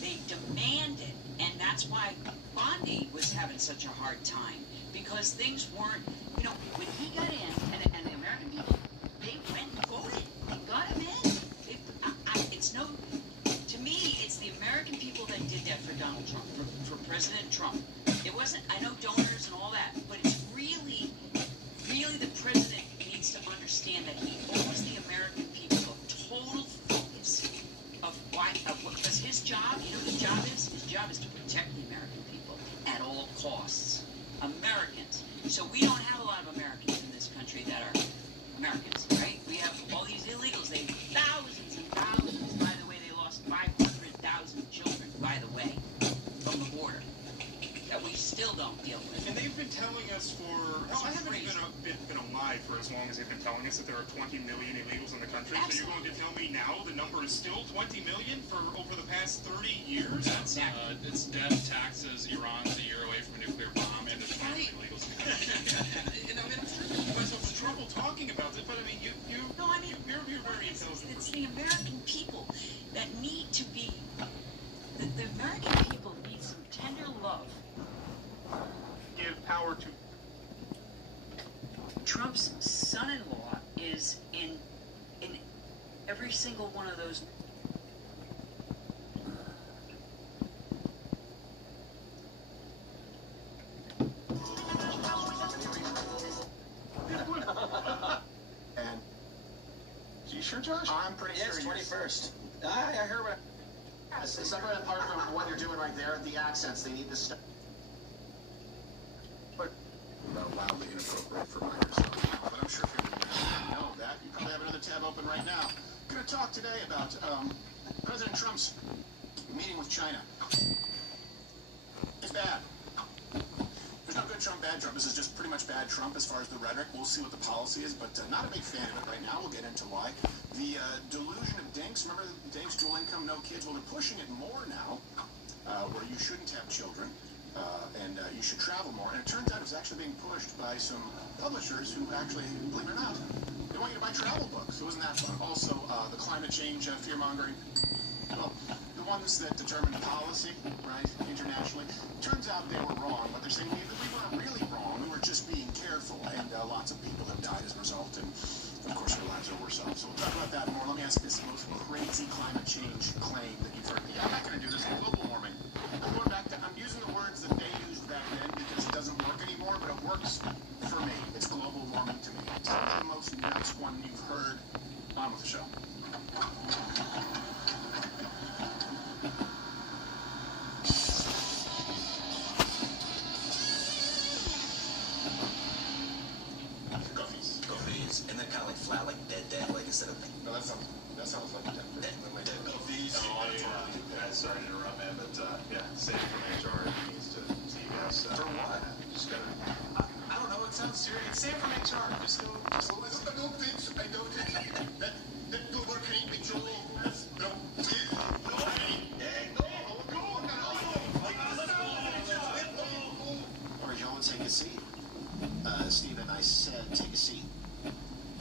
They demand it. And that's why Bondi was having such a hard time. Because things weren't, when he got in, and the American people, they went and voted. They got him in. To me, it's the American people that did that for Donald Trump, for President Trump. It wasn't, I know donors and all that, but it's really the president needs to understand that he owes the American people a total focus of because his job, his job is? His job is to protect the American people at all costs. Americans. So we don't have a lot of Americans in this country that are Americans, right? We have all these illegals. They thousands and thousands. By the way, they lost 500,000 children, by the way, from the border that we still don't deal with. And they've been telling us I haven't been alive for as long as they've been telling us that there are 20 million illegals in the country. Absolutely. So you're going to tell me now the number is still 20 million for over the past 30 years? It's death, taxes, Iran's a year away from a nuclear bomb, and there's 20 million illegals in the country. And I'm sure you guys have trouble talking about this, but I mean, you're very intelligent. It's the American people that need to be, the American people need some tender love. Give power to Trump's son-in-law is in every single one of those. And you sure, Josh? I'm pretty sure. Yes, 21st. I heard what. Separate and apart from what you're doing right there, the accents, they need to stop. Wildly inappropriate for minors. But I'm sure if you know that, you probably have another tab open right now. Going to talk today about President Trump's meeting with China. It's bad. There's no good Trump, bad Trump. This is just pretty much bad Trump as far as the rhetoric. We'll see what the policy is, but not a big fan of it right now. We'll get into why. The delusion of dinks. Remember the dinks, dual income, no kids? Well, they're pushing it more now, where you shouldn't have children. And you should travel more. And it turns out it was actually being pushed by some publishers who actually, believe it or not, they want you to buy travel books. It wasn't that fun. Also, the climate change fear-mongering. Well, the ones that determine policy, right, internationally, turns out they were wrong. But they're saying we weren't really wrong. We were just being careful. And lots of people have died as a result. And, of course, our lives are worse off. So we'll talk about that more. Let me ask this most crazy climate change claim that you've heard. Yeah, I'm not going to do this. Global warming. I'm going back to, I'm using the words that they used back then because it doesn't work anymore, but it works for me. It's global warming to me. It's the most nuts one you've heard. On with the show. Goofies. And they're kind of like flat, like dead, like instead of. No, that sounds like dead. Goofies. Sorry to interrupt, man, but yeah, Sam from HR needs to see you guys. For what? Just gotta. I don't know. It sounds serious. Sam from HR. Just go. I know things. I know that the work ain't been Joel. No. All right, y'all, take a seat. Stephen, I said take a seat.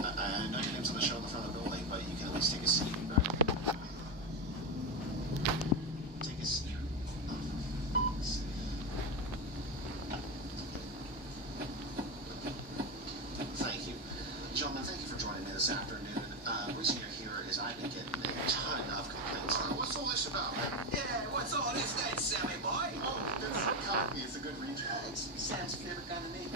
I know your name's on the show in the front of the building, but you can at least take a seat. Take a seat. Thank you. Gentlemen, thank you for joining me this afternoon. The reason you're here is I've been getting a ton of complaints. What's all this about? Yeah, what's all this then, Sammy boy? Oh, that's a copy. It's a good read. Sam's favorite kind of name.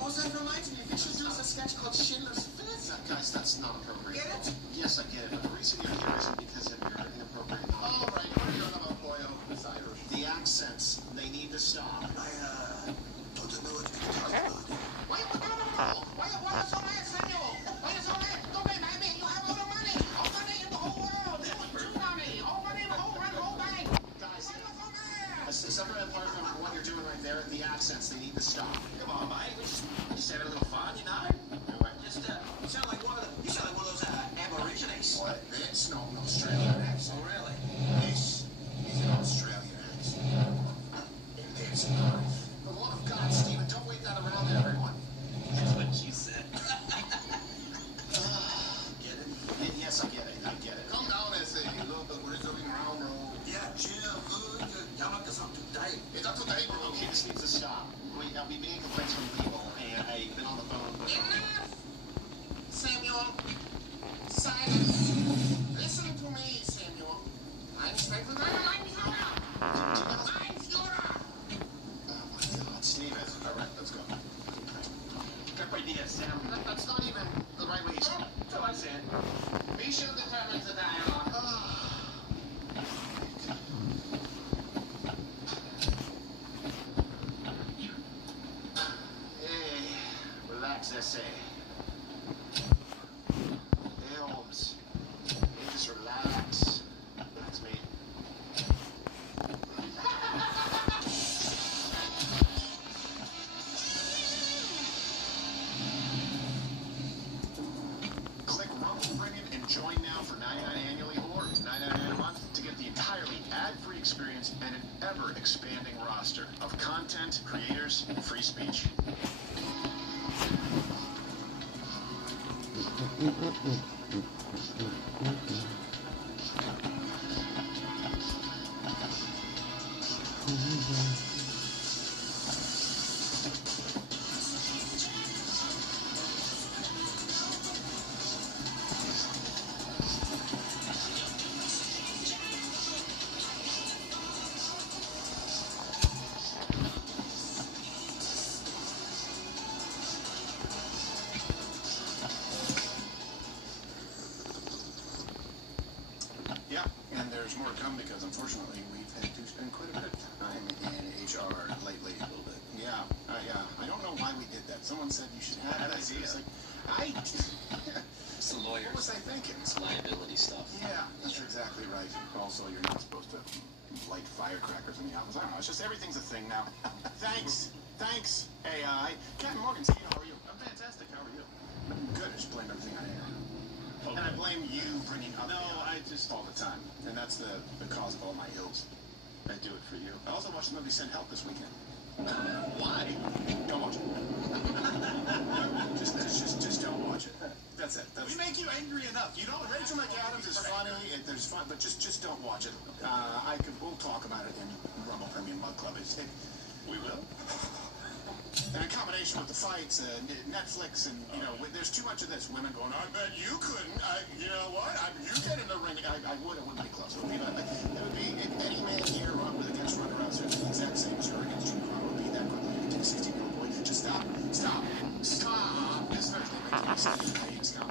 Oh, that reminds me, you should do a sketch called Schindler's List. Guys, that's not appropriate. Get it? Yes, I get it, but the reason you're here isn't because of your inappropriate. All right, what are you on about, boyo? It's Irish. The accents, they need to stop. I don't know what to talk about. Why you so mad, Samuel? Why you so mad? Don't be mad, man. You have all the money. All money in the whole world. They want you money. All money in the whole bank. Guys, separate apart from what you're doing right there, the accents, they need to stop. Come on, mate. We just had a little fun, you know? Just, you sound like one of those Aborigines. What? That's not an Australian accent. For the love of God, Steven, don't wave that around to everyone. That's what she said. Get it? Yes, I get it. I get it. Come down and say, look, we're doing round roll. Yeah, Jim, y'all not just up to date. It's up to date, bro. Okay, this needs to stop. We've been getting complaints from people, and I've been on the phone. Enough! Samuel, silence. Listen to me, Samuel. I'm Inspector. I'm Führer. I'm Führer. Oh my God, Steven. All right, let's go. Good idea, Sam. That's not even the right way. So I said. We should determine the dialogue. Hey, relax, essay. Hey, Holmes. Hey, just relax. That's me. Click Rumble Bringin' and join now for $99 annually or $99 a month to get the entirely ad-free experience and an ever-expanding roster of content, creators, and free speech. Yeah, and there's more to come because unfortunately we've had to spend quite a bit of time in HR lately. A little bit. Yeah, I don't know why we did that. Someone said you should have that idea. It's like, It's the lawyers. What was I thinking? It's liability stuff. Yeah, that's exactly right. Also, you're not supposed to light firecrackers in the office. I don't know. It's just everything's a thing now. Thanks, AI. Captain Morgan, how are you? I'm fantastic. How are you? Good. I just blame everything on AI. And I blame you bringing up AI all the time. And that's the cause of all my ills. I do it for you. I also watched the movie Send Help this weekend. Why? Don't watch it. just don't watch it. That's it. We make you angry enough. You don't. Rachel McAdams is funny. There's fun, but just don't watch it. We'll talk about it in Rumble Premium Mug Club. We will. And in combination with the fights, Netflix, and there's too much of this. Women going, I bet you couldn't. You know what? You get in the ring. I would. It wouldn't be close. It would be like it would be if any man here with against Ronda Rousey, the exact same as her against Jim Crow would be that quickly. You can take a 16-year-old boy. Just stop. This Thursday, 19th, stop.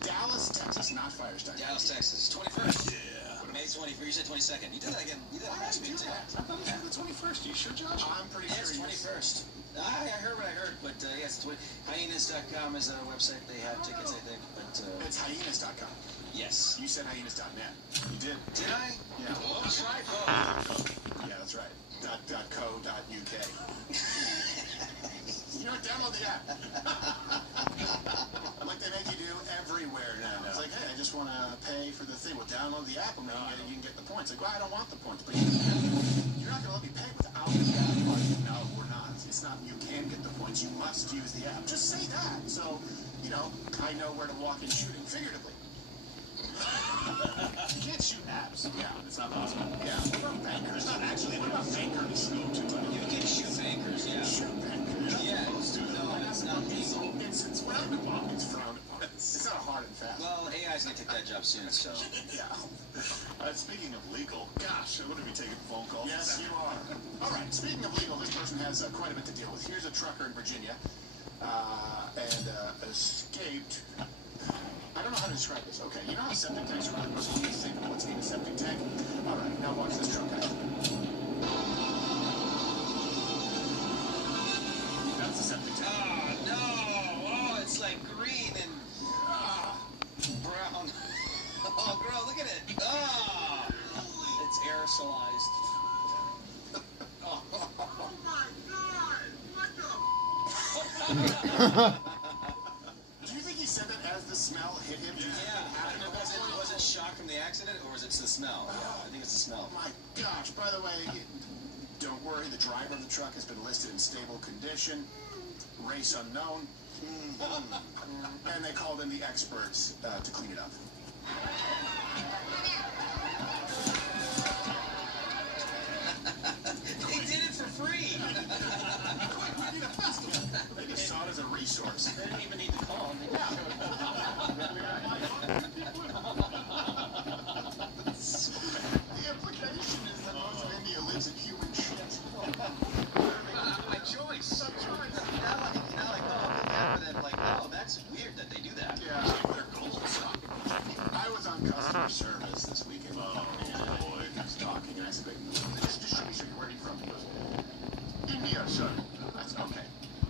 Dallas, Texas, not Firestein. Dallas, Texas, 21st. Yeah. May 21st. You said 22nd. You did that again. You did that last week too. I thought it was the 21st. You sure, Josh? I'm pretty sure. It's 21st. I heard what I heard, but yes, hyenas.com is a website. They have tickets, I think. But it's hyenas.com. Yes. You said hyenas.net. You did. Did I? Yeah. Well, that's right. Yeah, that's right. .co.uk. You know, download the app. Like they make you do everywhere now. It's like, hey, I just want to pay for the thing. Well, download the app and you can get the points. Like, well, I don't want the points, but you're not going to let me pay without the app. Like, no, we're not. It's not you can get the points. You must use the app. Just say that. So, I know where to walk in shooting, figuratively. You can't shoot apps. Yeah, it's not possible. Yeah. What about bankers? Not actually. What about bankers? You can shoot bankers, yeah. Shoot bankers? Yeah. No, it's not legal. It's frowned upon. It's frowned upon. It's not hard and fast. Well, AI's going to take that job soon, so. Yeah. Speaking of legal, gosh, what are we taking phone calls? Yes, you are. All right, speaking of legal, this person has quite a bit to deal with. Here's a trucker in Virginia and escaped. I don't know how to describe this. Okay, you know how septic tanks are really supposed to think of what's in a septic tank? All right, now watch this truck guy. That's a septic tank. Oh, no! Oh, it's like green and brown. Oh, girl, look at it. Oh! It's aerosolized. Oh, my God! What the? Do you think he said that as the smell hit him? Yeah. Was it shock from the accident, or was it the smell? Yeah, I think it's the smell. Oh my gosh! By the way, Don't worry, the driver of the truck has been listed in stable condition. Race unknown. And they called in the experts to clean it up. They did it for free. Quick, we need a festival. They just saw it as a resource. They didn't even need to call. They just showed up. The implication is that most of India lives in human shit. By choice. Not like, oh, yeah, but then like, oh, that's weird that they do that. Yeah, their goals. I was on customer service this weekend. Oh, boy. I was talking, and I said, just show me, where are you from? He goes, India, sir. That's okay.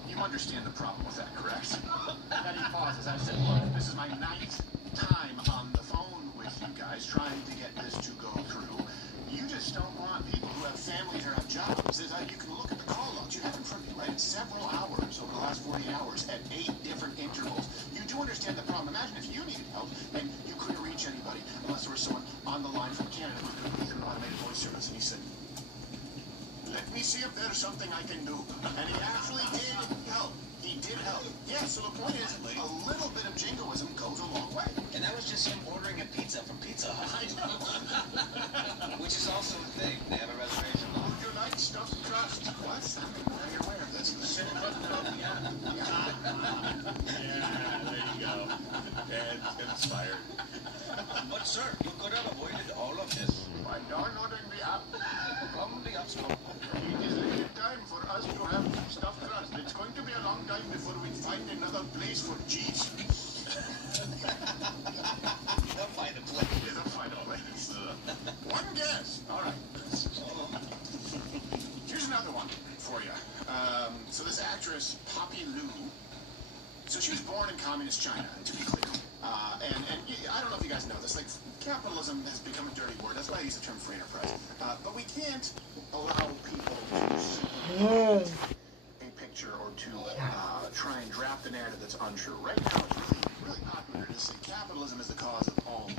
You understand the problem with that, correct? And then he pauses. I said, look, this is my 9th time on the phone with you guys trying to get this to go through. You just don't want people who have families or have jobs. You can look at the call logs you have in front of you, right? Several hours over the last 40 hours at 8 different intervals. You do understand the problem. Imagine if you needed help and you couldn't reach anybody unless there was someone on the line from Canada who could an automated voice service. And he said, let me see if there's something I can do. And he actually did help. He did help. Yeah, so the point is, a little bit of jingoism goes a long way. And that was just him ordering a pizza from Pizza Hut. I know. Which is also a thing. They have a reservation. Would you like stuffed crust? What? Are you aware of this? Yeah, there you go. And inspired. But sir, you could have avoided all of this. By downloading the app. From the App Store. It is limited time for us to have stuffed crust. It's going to be a long time before we find another place for cheese. They'll find a place. Yeah, they'll find a place. One guess. All right. Here's another one for you. So this actress, Poppy Liu, so she was born in communist China, to be clear. And I don't know if you guys know this, like, capitalism has become a dirty word. That's why I use the term free enterprise. But we can't allow people to a picture or to try and draft a narrative that's untrue. Right now, it's really popular to say capitalism is the cause of all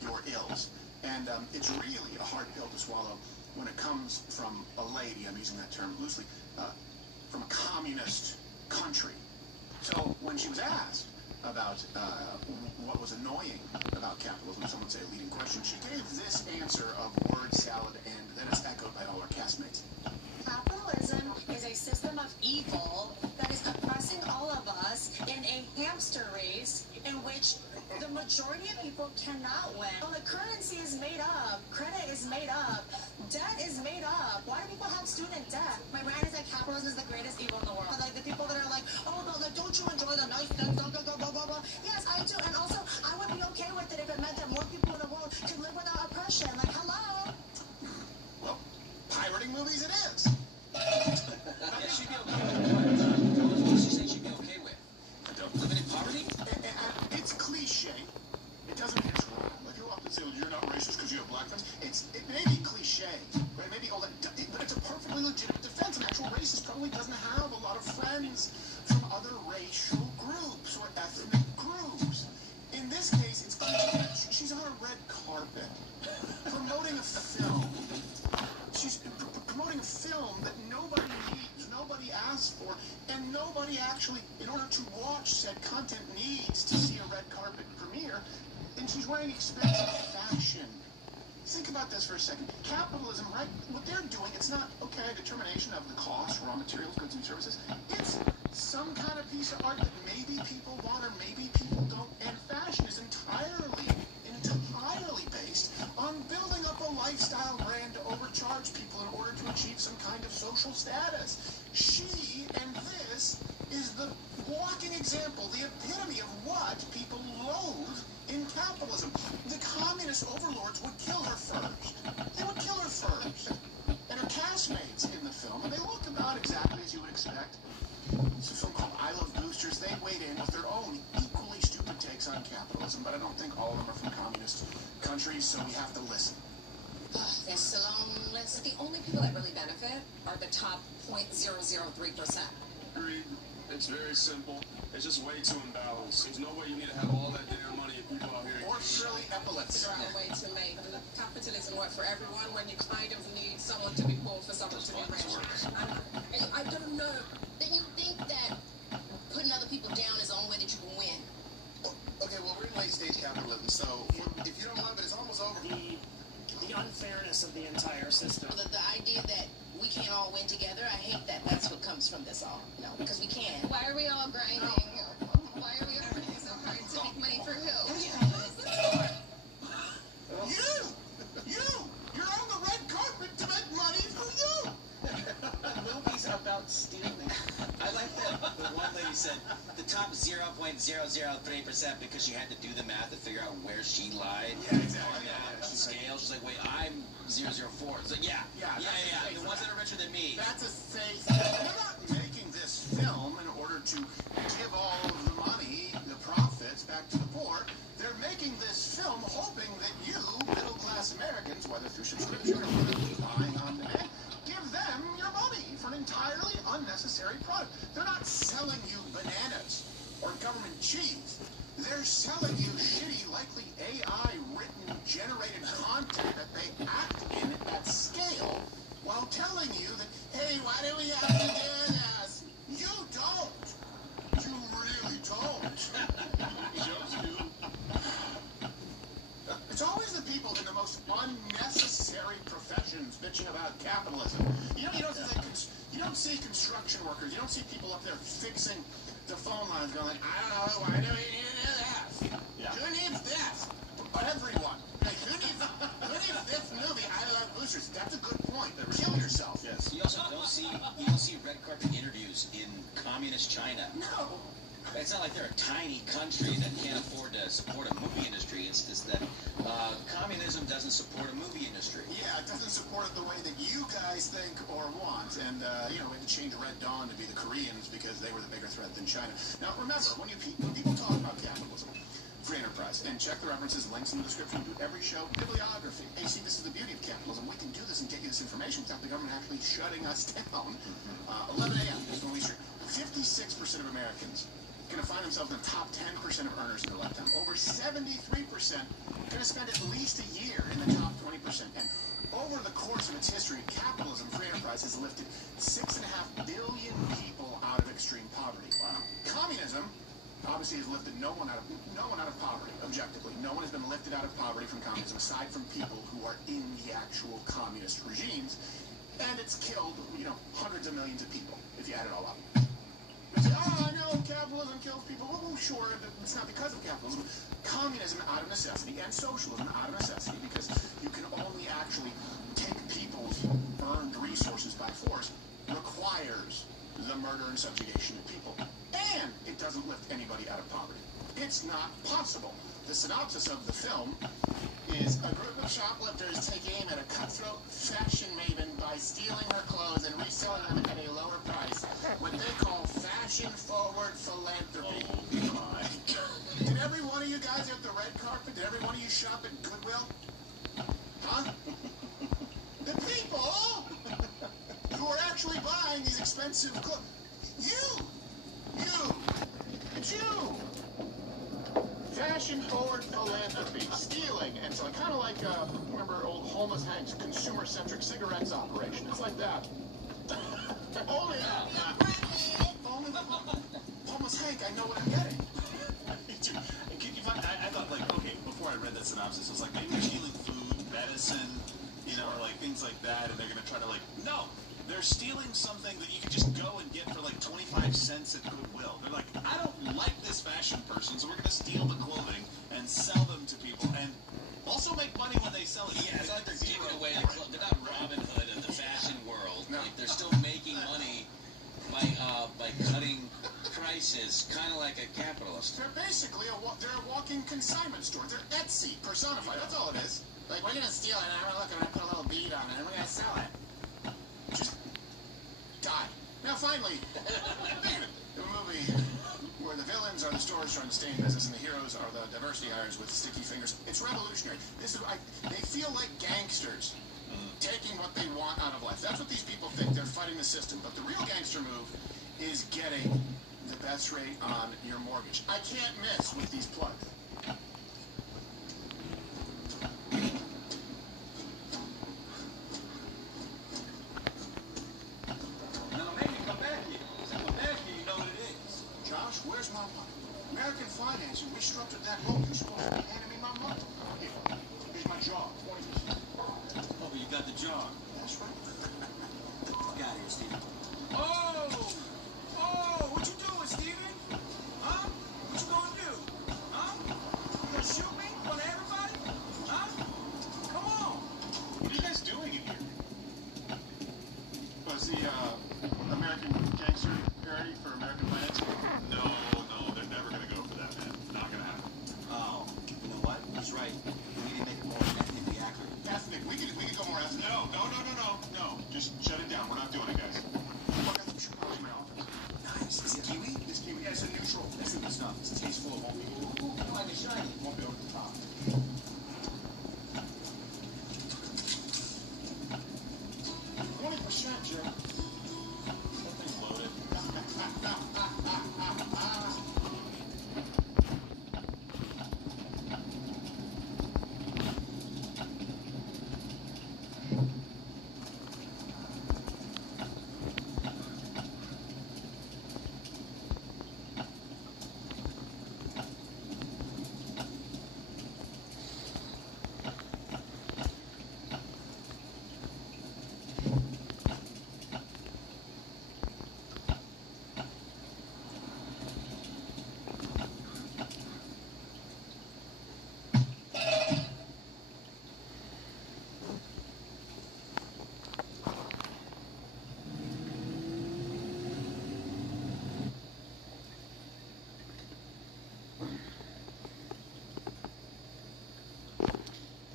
your ills. And it's really a hard pill to swallow when it comes from a lady, I'm using that term loosely, from a communist country. So when she was asked about what was annoying about capitalism, some would say a leading question, she gave this answer of word salad, and then it's echoed by all her castmates. Capitalism is a system of evil that is oppressing all of us in a hamster race in which the majority of people cannot win. Well, the currency is made up, credit is made up, debt is made up. Why do people have student debt? My rant is that capitalism is the greatest evil in the world. Like the people that are like, oh no, like, don't you enjoy the nice things, blah, blah, blah, blah, blah. Yes, I do. And also, I would be okay with it if it meant that more people in the world could live without oppression. Like, hello? Well, pirating movies it is. Yeah, she'd be okay with it. What does she say she'd be okay with? Living in poverty? It's cliche. It doesn't hit wrong. Like, you'll often say, well, you're not racist because you have black friends. It may be cliche, right? Maybe all that, but it's a perfectly legitimate defense. An actual racist probably doesn't have a lot of friends from other racial groups or ethnic groups. In this case, it's cliche. She's on a red carpet promoting a film. She's promoting a film that nobody needs, nobody asks for, and nobody actually, in order to watch said content, needs to see a red carpet premiere, and she's wearing expensive fashion. Think about this for a second. Capitalism, right? What they're doing, it's not, okay, a determination of the cost, raw materials, goods, and services. It's some kind of piece of art that maybe people want or maybe people don't, and fashion is entirely based on building up a lifestyle brand to overcharge people in order to achieve some kind of social status. She and this is the walking example, the epitome of what people loathe in capitalism. The communist overlords would kill her first. They would kill her first. And her castmates in the film, and they look about exactly as you would expect. It's a film called I Love Boosters. They weighed in with their own equally stupid takes on capitalism, but I don't think all of them are from communist countries, so we have to listen. Yes, the only people that really benefit are the top 0.003%. Agreed. It's very simple. It's just way too imbalanced. There's no way you need to have all that damn money if people out here. Or frilly epaulets. Figure out a way to make capitalism work for everyone when you kind of need someone to be poor for someone to be rich. unfairness of the entire system. The idea that we can't all win together, I hate that. That's what comes from this all. No, because we can. Why are we all grinding? Why are we all working so hard to make money for who? You're on the red carpet to make money for you! The movie's about stealing. I like that the one lady said the top 0.003% because she had to do the math to figure out where she lied. Yeah, exactly. On the scale. She's like, wait, I'm 004. It's like, yeah. The ones that are richer than me. That's a safe. They're not making this film in order to give all of the money, the profits, back to the poor. They're making this film hoping that you, middle-class Americans, whether through subscription or whether through buying on demand, give them your money for an entirely unnecessary product. They're not selling you bananas or government cheese. They're selling you shitty, likely AI-written, generated content that they act in at scale while telling you that, hey, why do we have to do this? You don't. You really don't. It's always the people in the most unnecessary professions bitching about capitalism. You don't see construction workers. You don't see people up there fixing the phone lines going like, I don't know, why do we need this? Yeah. Who needs this? Everyone. Like, who needs this movie? I love boosters. That's a good point. Kill yourself. Yes. You also don't see red carpet interviews in communist China. No. It's not like they're a tiny country that can't afford to support a movie industry. It's just that communism doesn't support a movie industry. Yeah, it doesn't support it the way that you guys think or want. And, we had to change Red Dawn to be the Koreans because they were the bigger threat than China. Now, remember, when people talk about capitalism, free enterprise, and check the references, links in the description to every show, bibliography. Hey, see, this is the beauty of capitalism. We can do this and get you this information without the government actually shutting us down. 11 a.m. is when we stream. 56% of Americans going to find themselves in the top 10% of earners in their lifetime. Over 73% going to spend at least a year in the top 20%. And over the course of its history, capitalism, free enterprise, has lifted 6.5 billion people out of extreme poverty. Wow. Communism obviously has lifted no one out of poverty, objectively. No one has been lifted out of poverty from communism, aside from people who are in the actual communist regimes. And it's killed, hundreds of millions of people, if you add it all up. You say, I know capitalism kills people. Well, sure, but it's not because of capitalism. Communism out of necessity and socialism out of necessity, because you can only actually take people's earned resources by force, requires the murder and subjugation of people. And it doesn't lift anybody out of poverty. It's not possible. The synopsis of the film is a group of shoplifters take aim at a cutthroat fashion maven by stealing her clothes and reselling them at a lower price, what they call fashion-forward philanthropy. Oh my. Did every one of you guys at the red carpet, did every one of you shop at Goodwill? Huh? The people who are actually buying these expensive clothes. It's you! Fashion-forward philanthropy, stealing, and so kind of like, remember old Holmes Hank's consumer-centric cigarettes operation? It's like that. Only Holmes Hank, I know what I'm getting. I thought, okay, before I read that synopsis, I was like, maybe they're stealing food, medicine, or things like that, and they're going to try to, no. They're stealing something that you could just go and get for 25 cents at Goodwill. They're like, I don't like this fashion person, so we're going to steal the clothing and sell them to people, and also make money when they sell it. Yeah, it's like they're giving away the clothes. They're not Robin Hood of the fashion world. No. Like, they're still making money by cutting prices, kind of like a capitalist. They're basically they're a walking consignment store. They're Etsy personified. That's all it is. Like, we're going to steal it, and I'm going to put a little bead on it, and we're going to sell it. Just die. Now, finally, the movie where the villains are the stores trying to stay in business and the heroes are the diversity hires with sticky fingers. It's revolutionary. They feel like gangsters taking what they want out of life. That's what these people think. They're fighting the system. But the real gangster move is getting the best rate on your mortgage. I can't miss with these plugs. Where's my money? American Financing restructured that loan. You're supposed to be handing me my money. Here's my job. That's right. Get out of here, Steven. Oh, what you doing, Steven? Huh? What you gonna do? Huh? You gonna shoot me in front of everybody? Huh? Come on. What are you guys doing in here? Was the American Gangster parody for American Plants? No, they're never gonna go for that, man. Not gonna happen. Oh, you know what? He's right. We need to make it more ethnically accurate. Ethnic, we can go more ethnic. No. Just shut it down. We're not doing it, guys. I got some Chipotle in my office. Nice. Is it kiwi? It's kiwi. Yeah, it's a neutral. That's the good stuff. It's tasteful. It won't be like a shiny. Won't be over the top. 20%, Joe. That thing's loaded.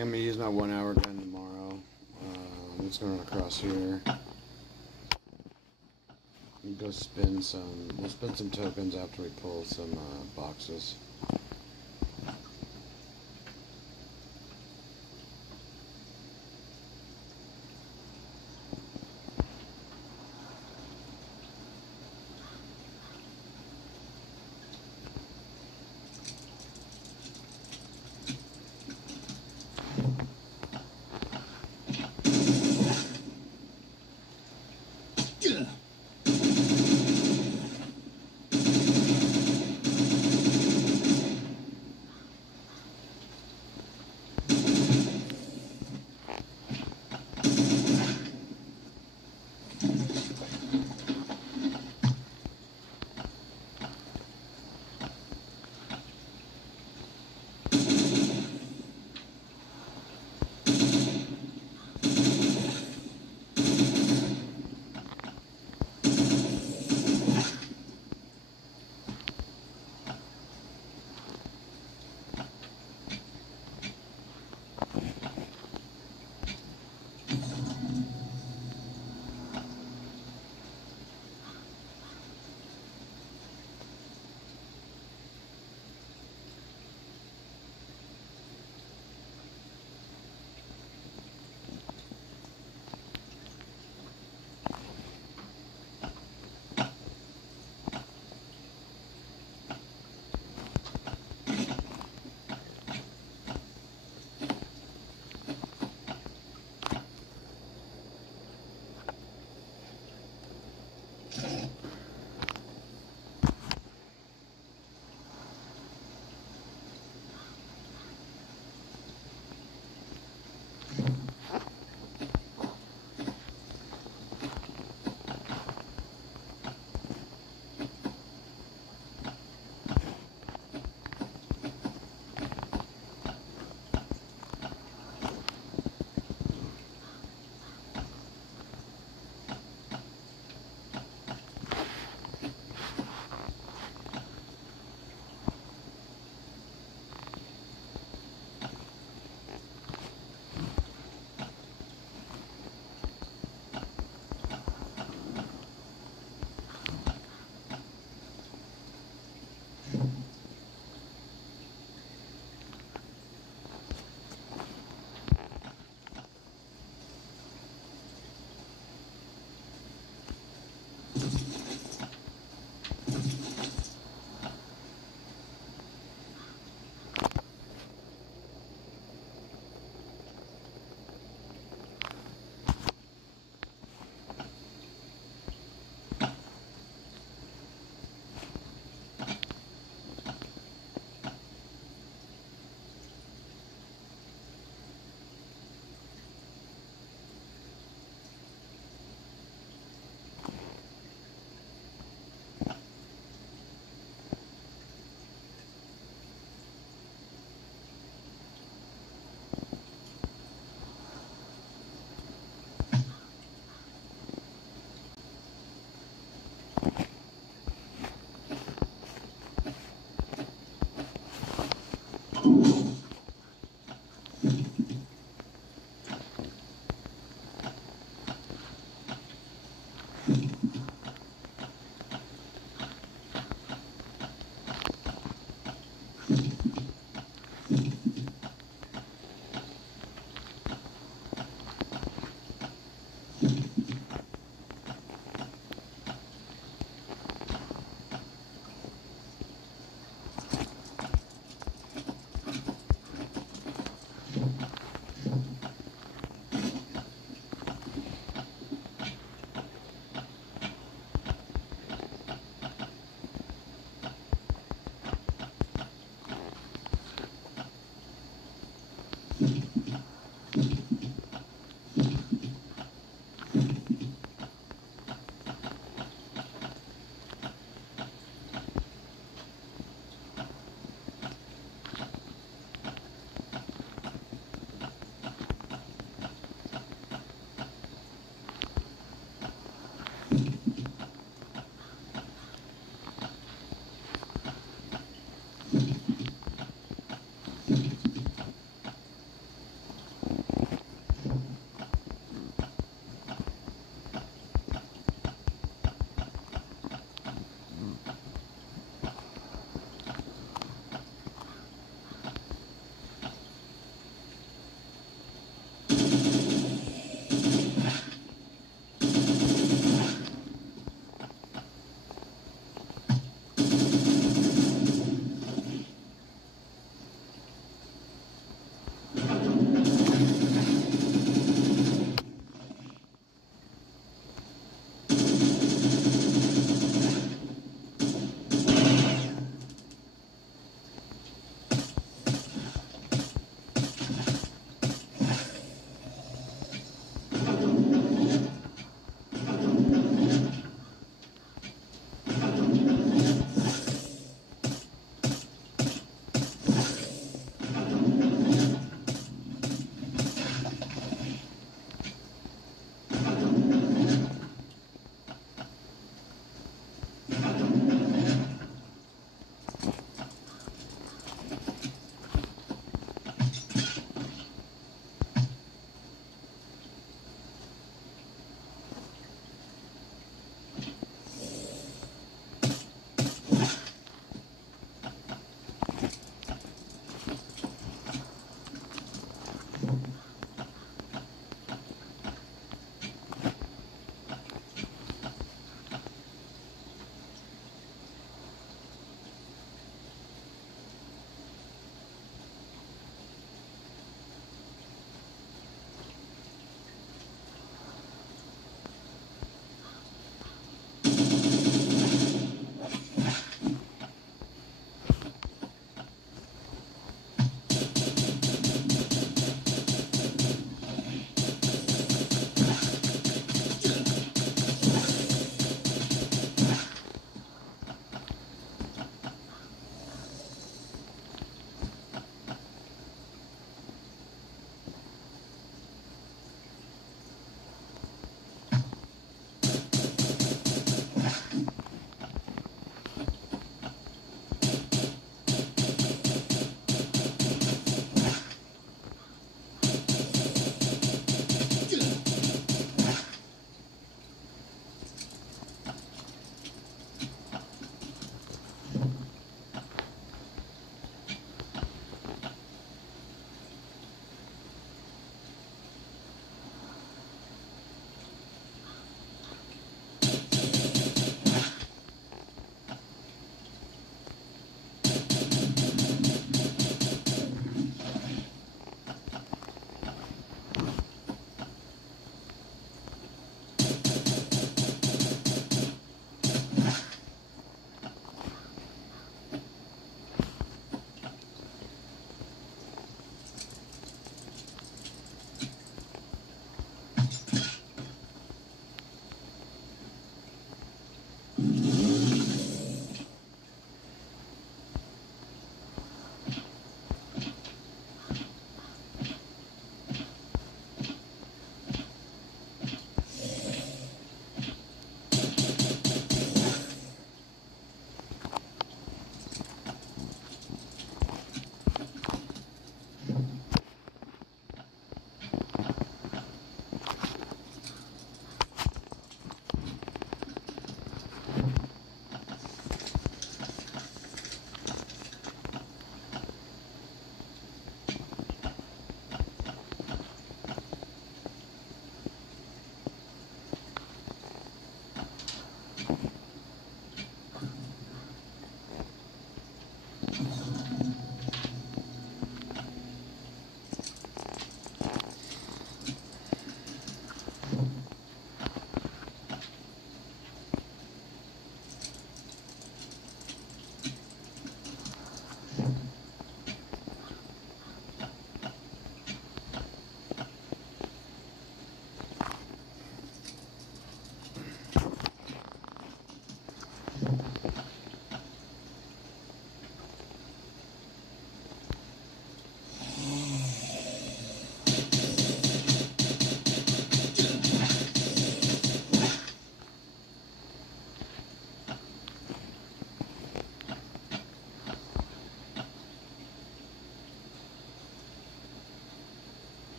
I'm gonna use my 1 hour gun tomorrow. I'm just gonna run across here. And go spin some. We'll spin some tokens after we pull some boxes.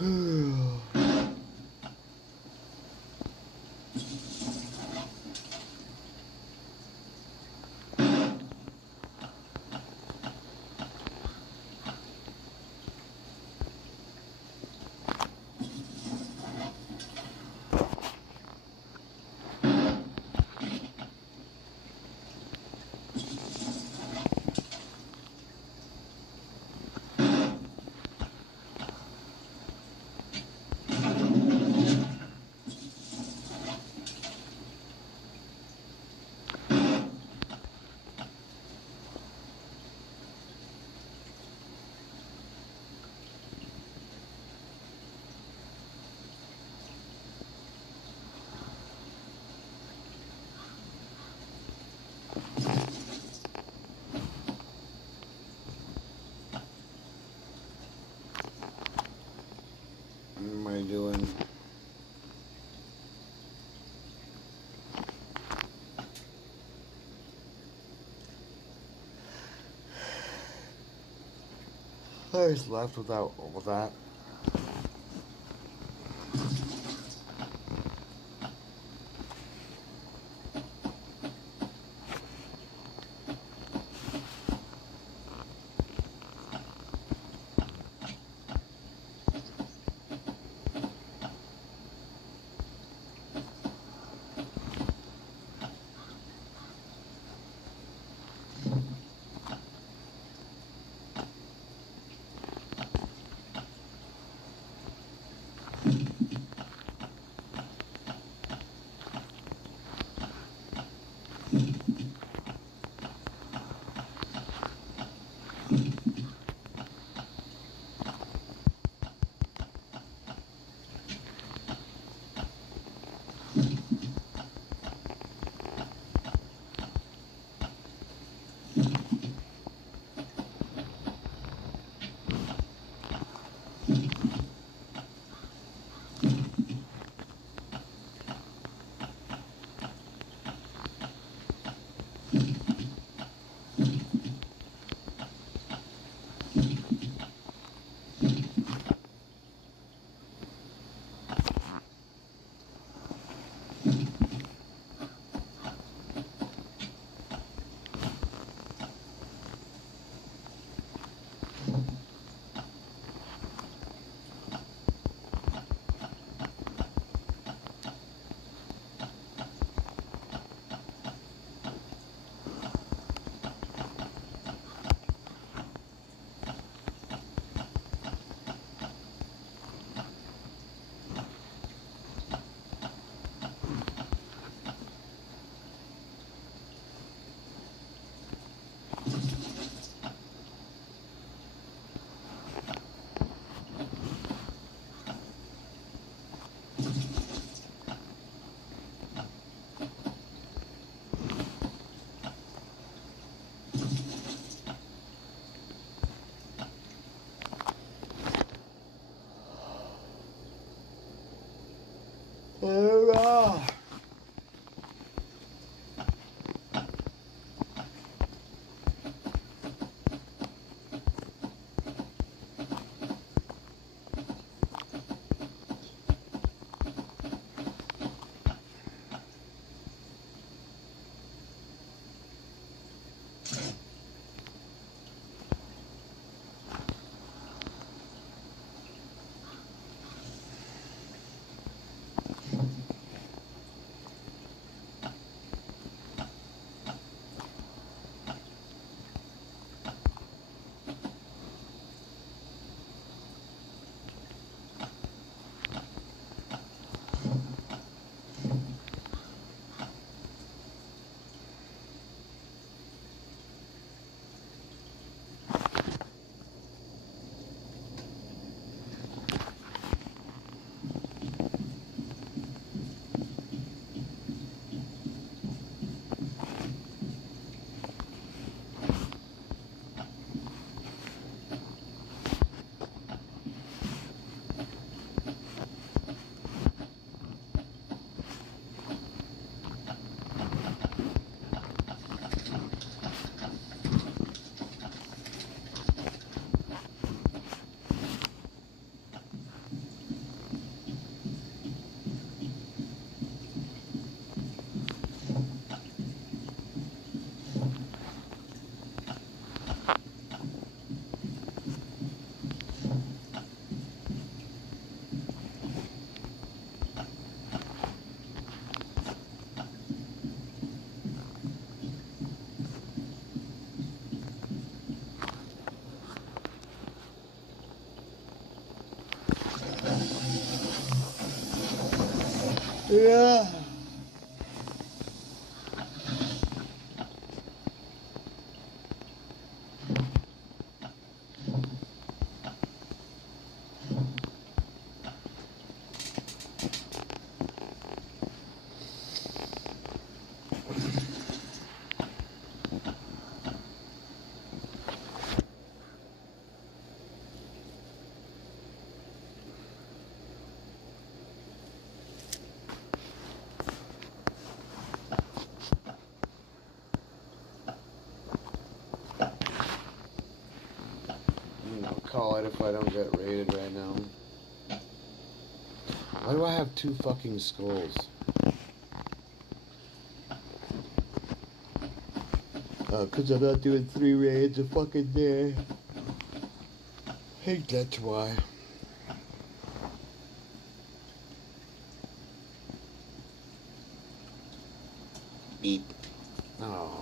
What am I doing? I just left without all that. Yeah. I'll call it if I don't get raided right now. Why do I have 2 fucking skulls? Cause I'm not doing 3 raids a fucking day. I think that's why. Beep. Oh.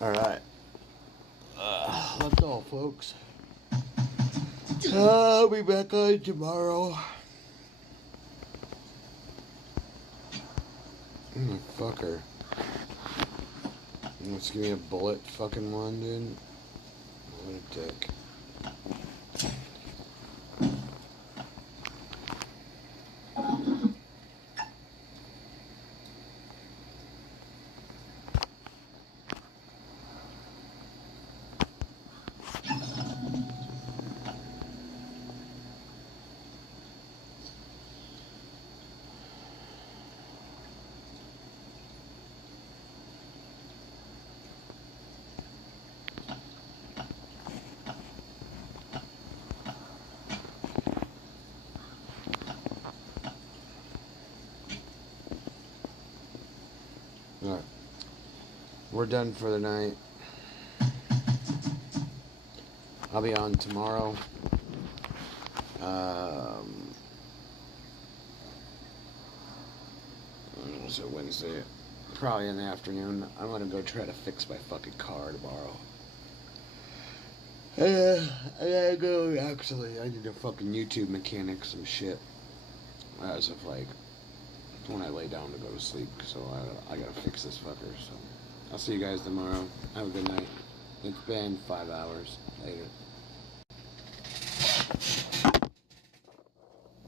Alright. That's all, folks. I'll be back on tomorrow. Fucker. Let's give me a bullet fucking one, dude. What a dick. Alright. We're done for the night. I'll be on tomorrow. Was it Wednesday? Probably in the afternoon. I'm gonna go try to fix my fucking car tomorrow. I gotta go, actually. I need to fucking YouTube mechanic some shit. As of like when I lay down to go to sleep, so I gotta fix this fucker. So I'll see you guys tomorrow. Have a good night. It's been 5 hours. Later.